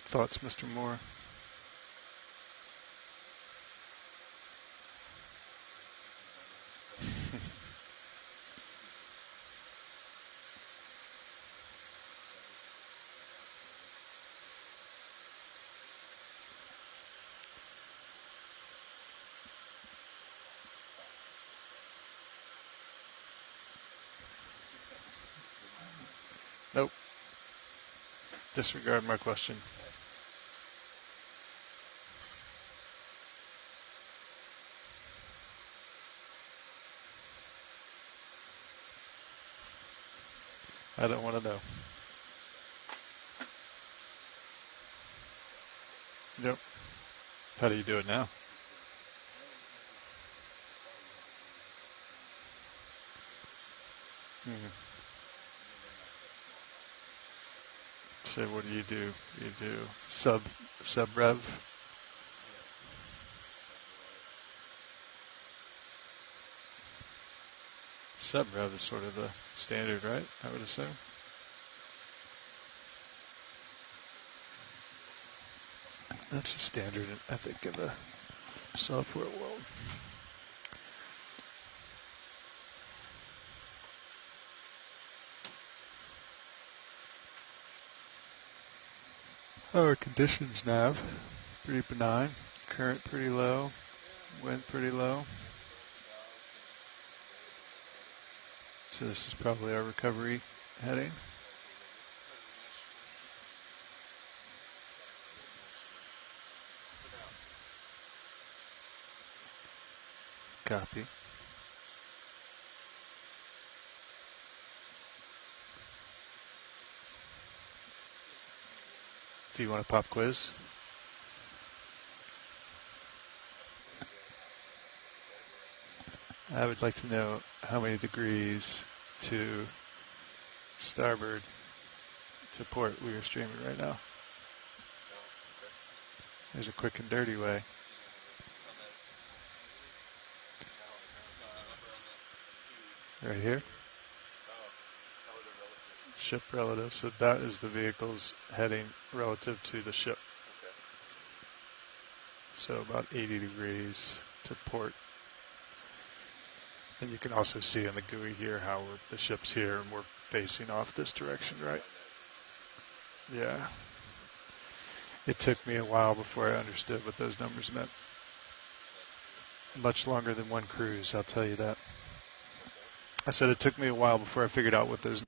Thoughts, Mr. Moore? Nope. Disregard my question. I don't want to know. Yep. How do you do it now? So what do? You do sub rev. Sub rev is sort of the standard, right? I would assume. That's a standard, I think, in the software world. Our conditions nav, pretty benign. Current pretty low. Wind pretty low. So this is probably our recovery heading. Copy. Do you want a pop quiz? I would like to know how many degrees to starboard to port we are streaming right now. There's a quick and dirty way. Right here. Ship relative. So that is the vehicle's heading relative to the ship. So about 80 degrees to port. And you can also see in the GUI here how the ship's here and we're facing off this direction, right? Yeah. It took me a while before I understood what those numbers meant. Much longer than one cruise, I'll tell you that. I said it took me a while before I figured out what those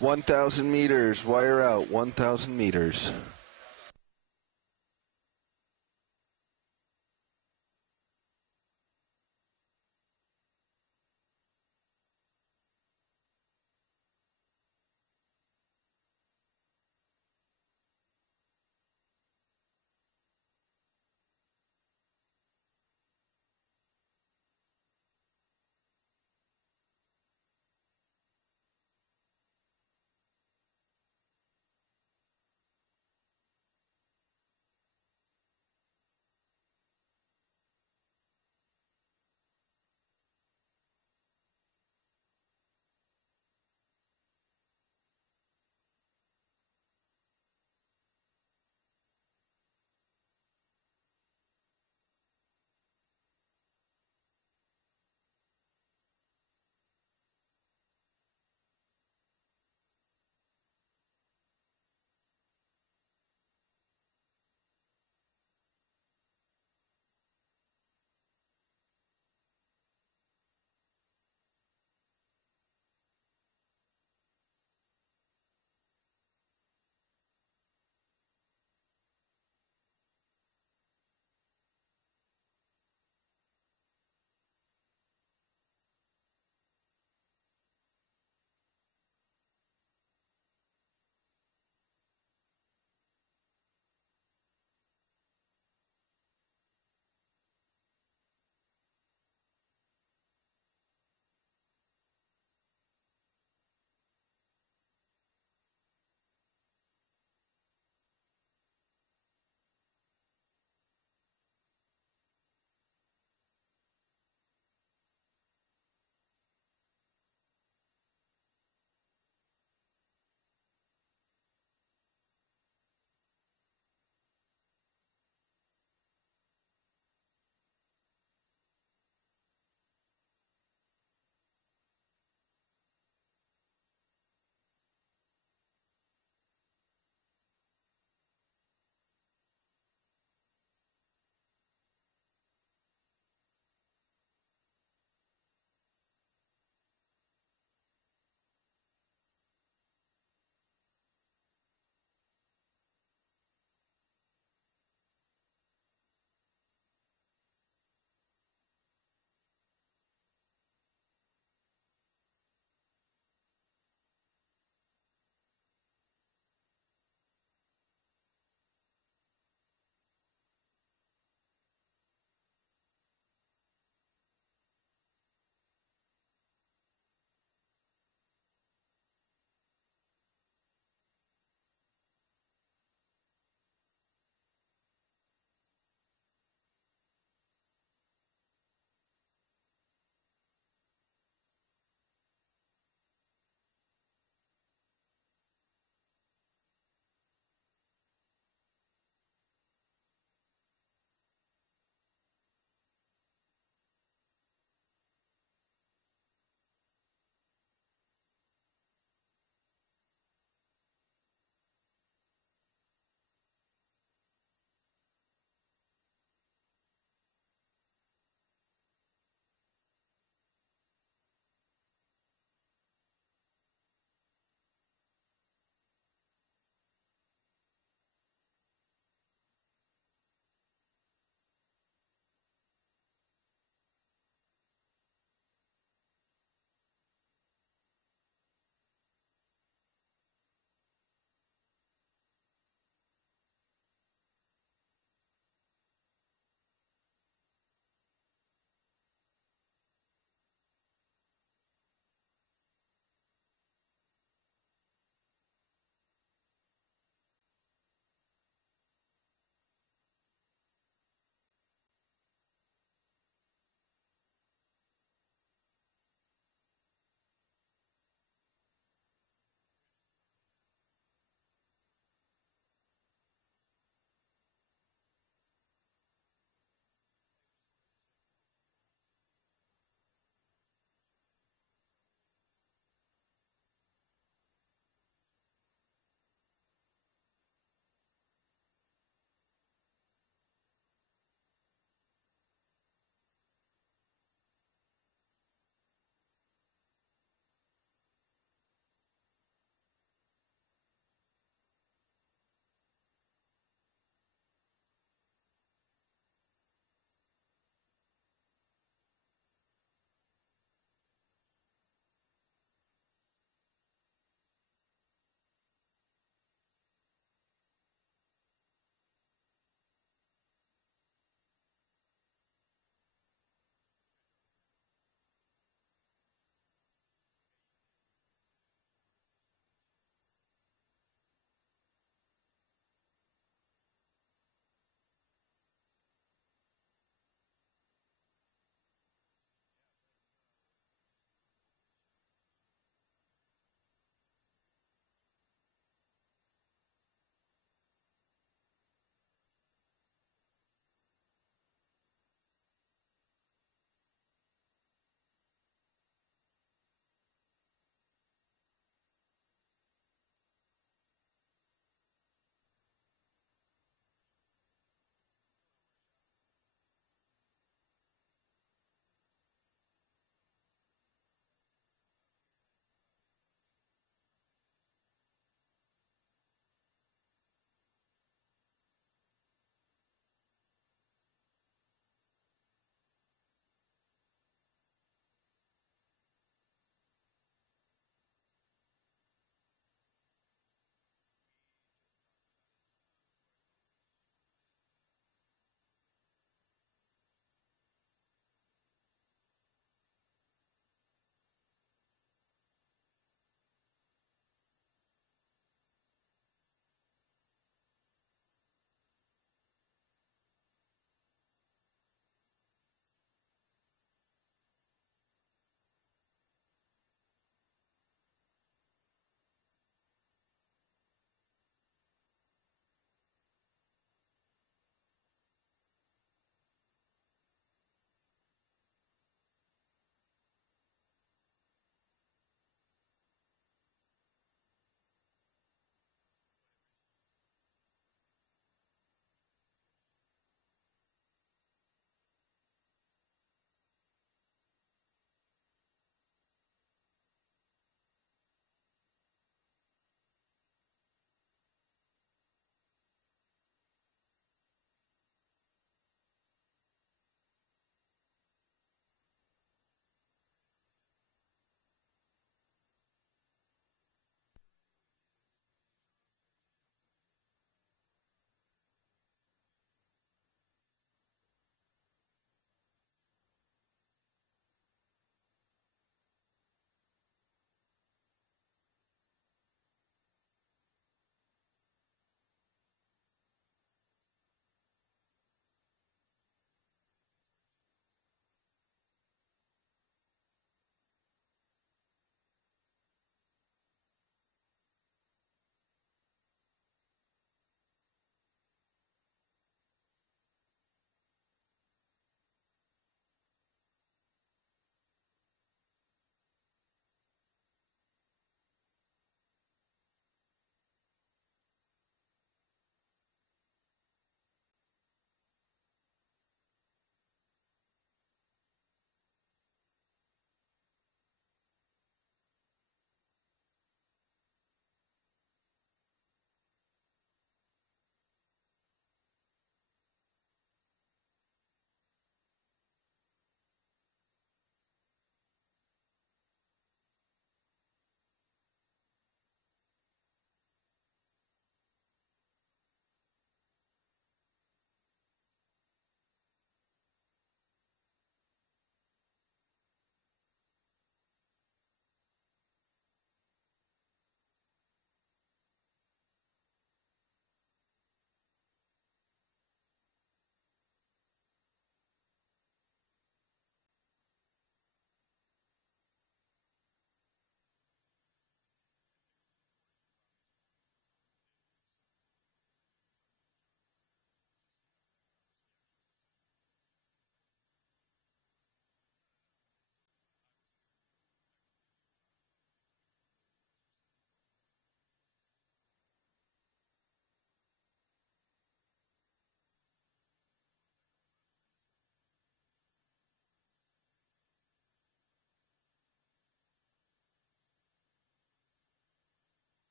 1,000 meters, wire out, 1,000 meters.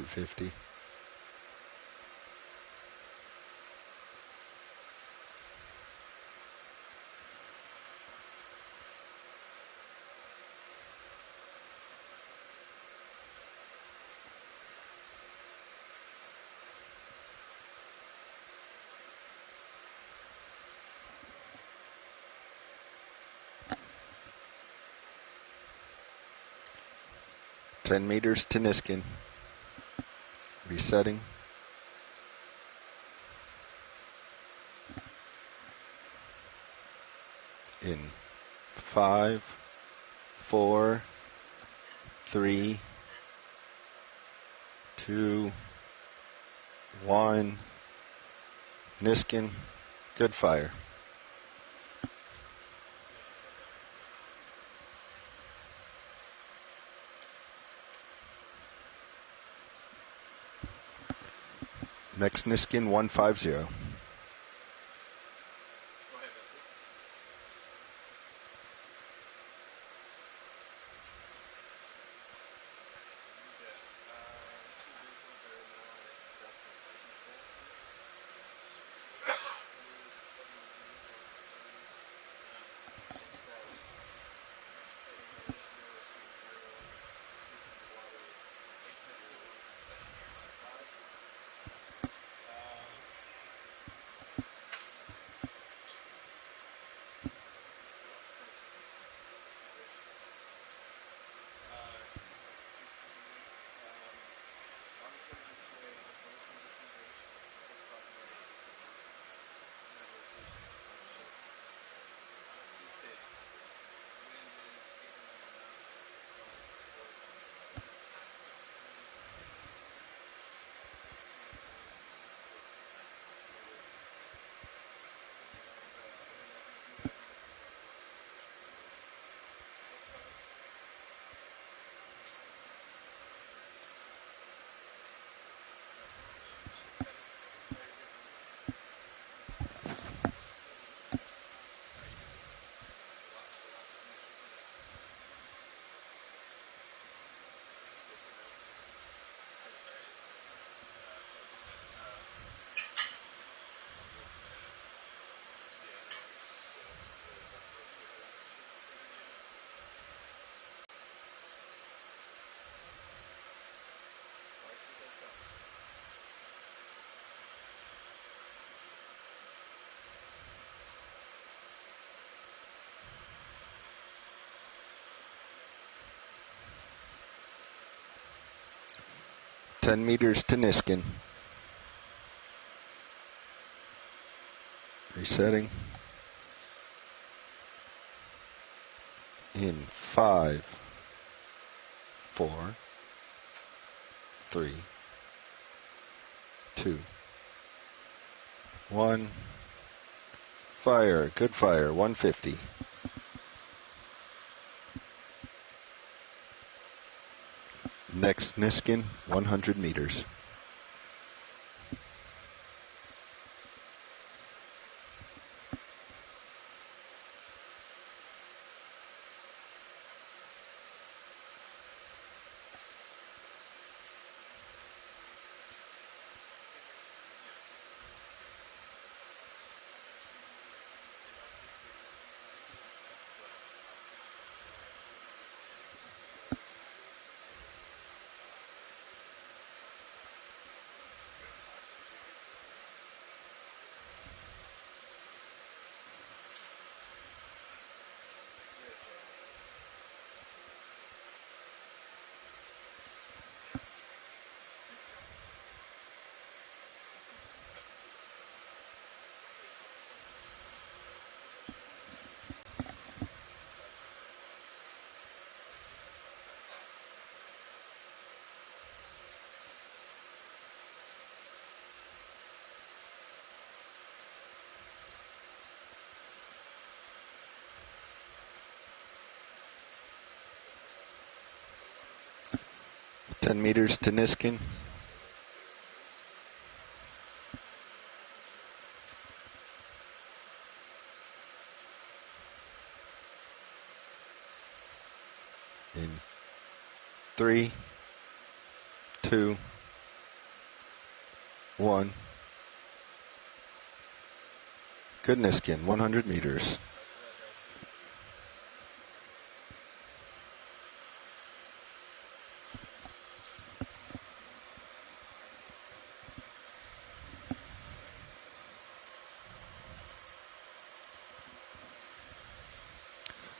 250. Ten meters to Niskin. Resetting. In 5, 4, 3, 2, 1. Niskin, good fire. Next Niskin 150. Ten meters to Niskin. Resetting. In 5, 4, 3, 2, 1. Fire, good fire, 150. Next Niskin, 100 meters. Ten meters to Niskin. In 3, 2, 1. Good Niskin, 100 meters.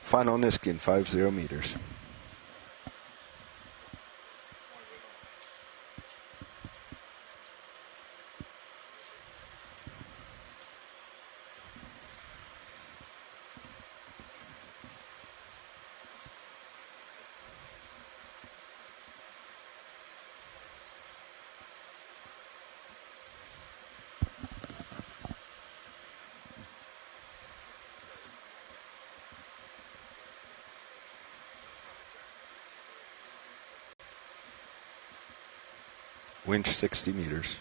Final Niskin, 50 meters. Winch 60 meters.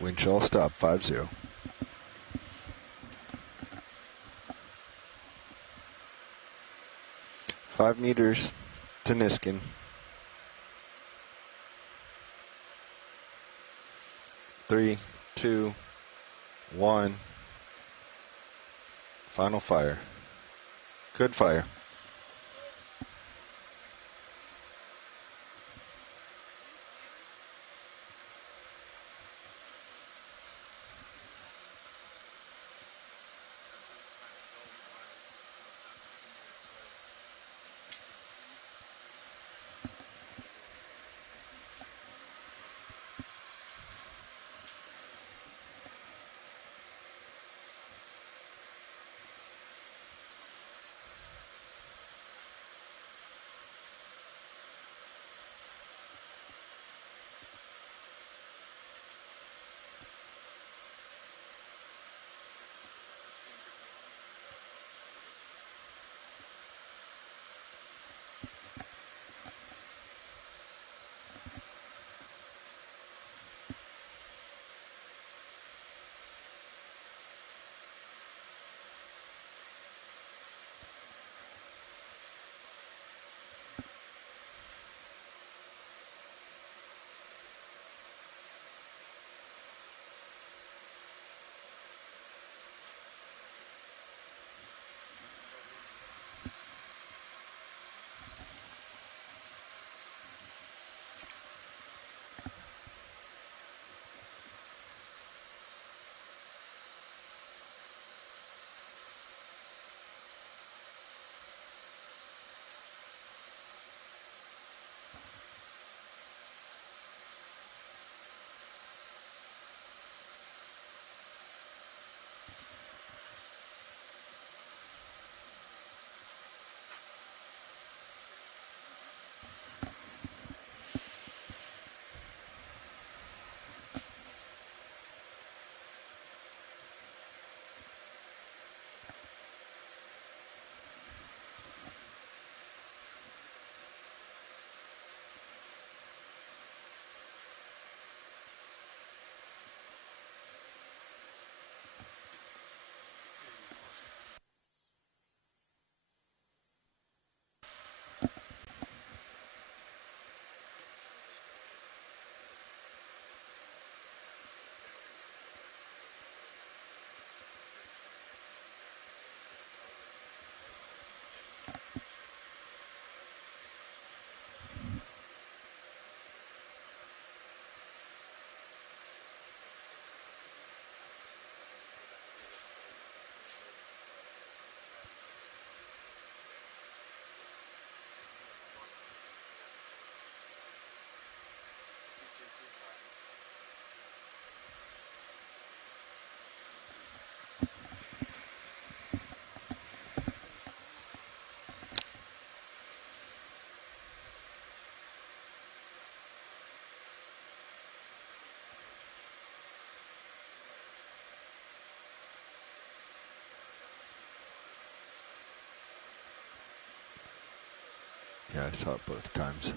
Winch all stop, 50. Five meters to Niskin. 3, 2, 1. Final fire. Good fire. Yeah, I saw it both times.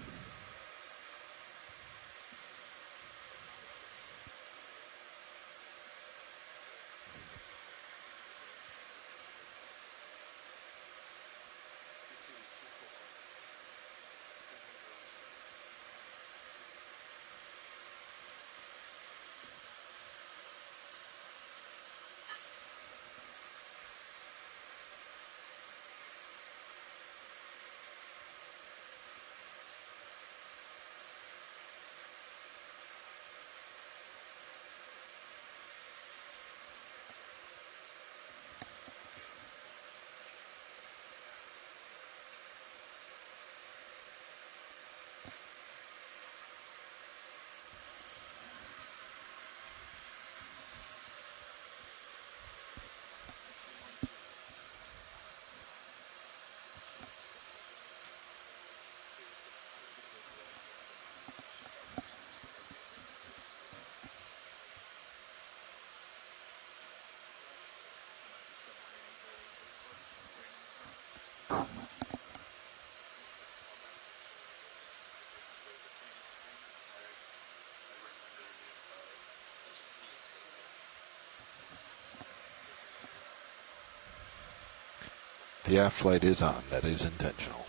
The aft light is on. That is intentional.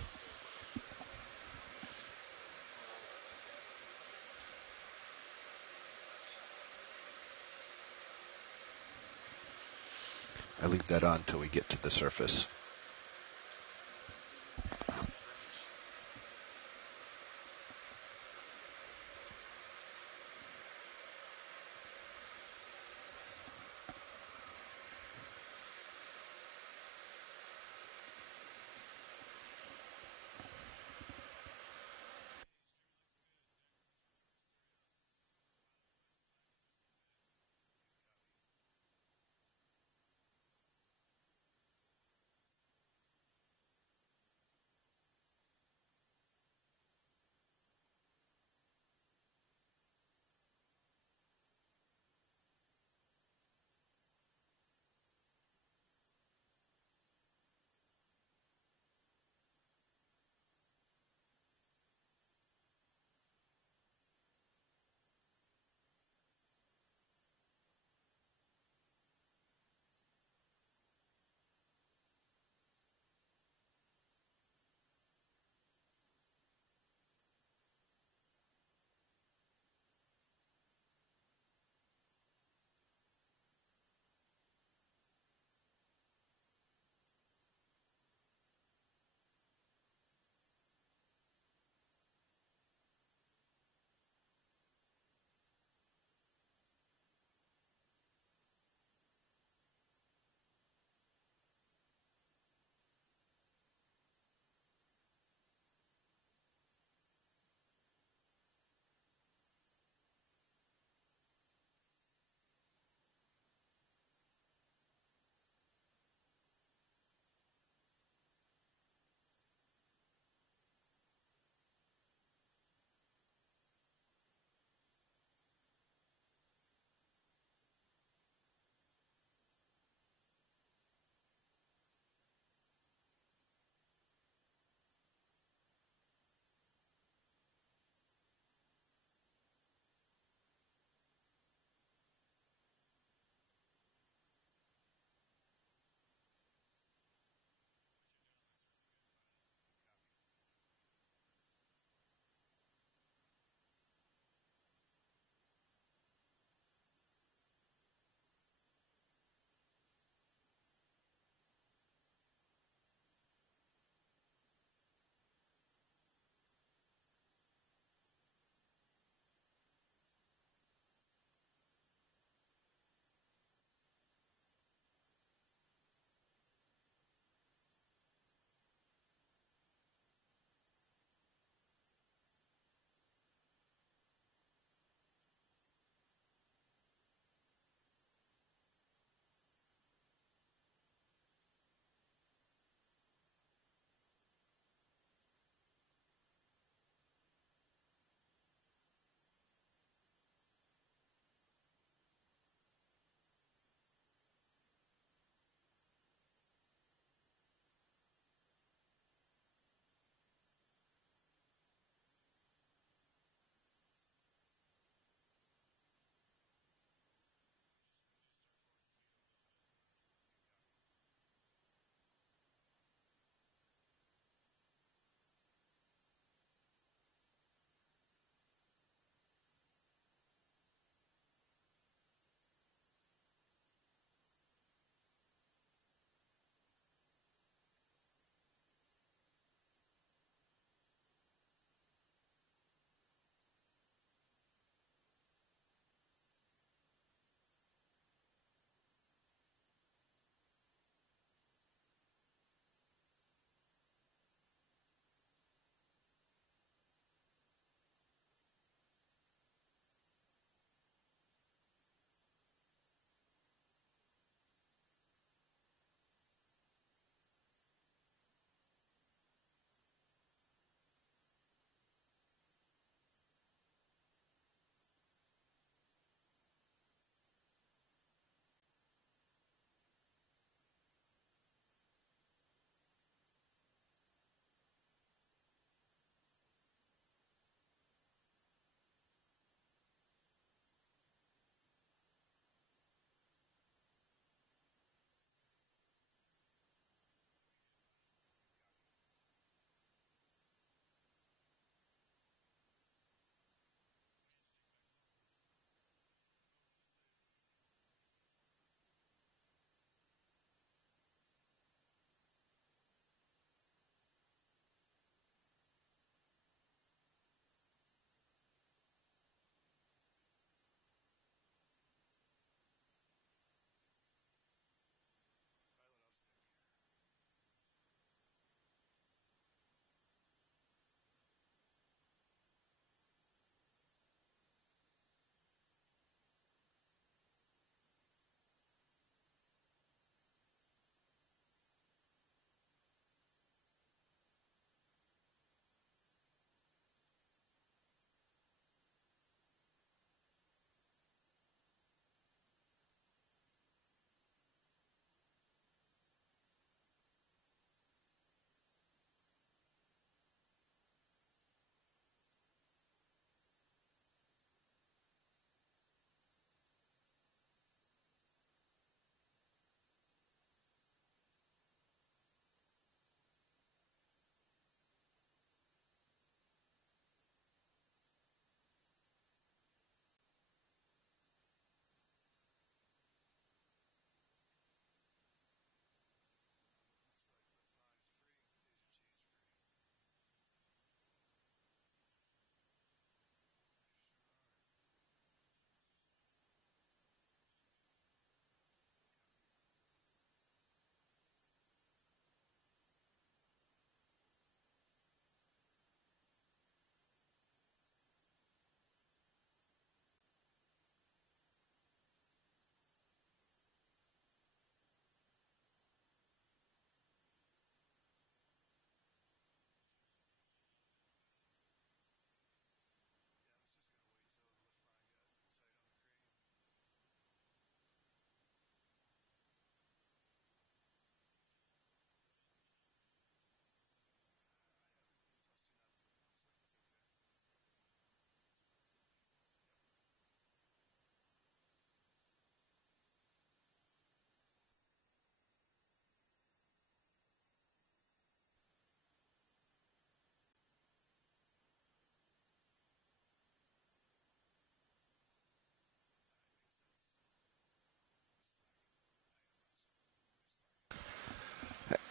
I leave that on till we get to the surface.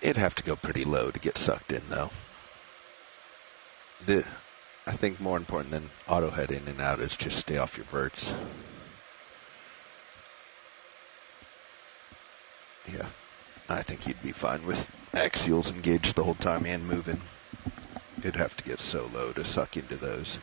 It'd have to go pretty low to get sucked in, though. I think more important than auto head in and out is just stay off your verts. Yeah, I think you'd be fine with axials engaged the whole time and moving. It'd have to get so low to suck into those.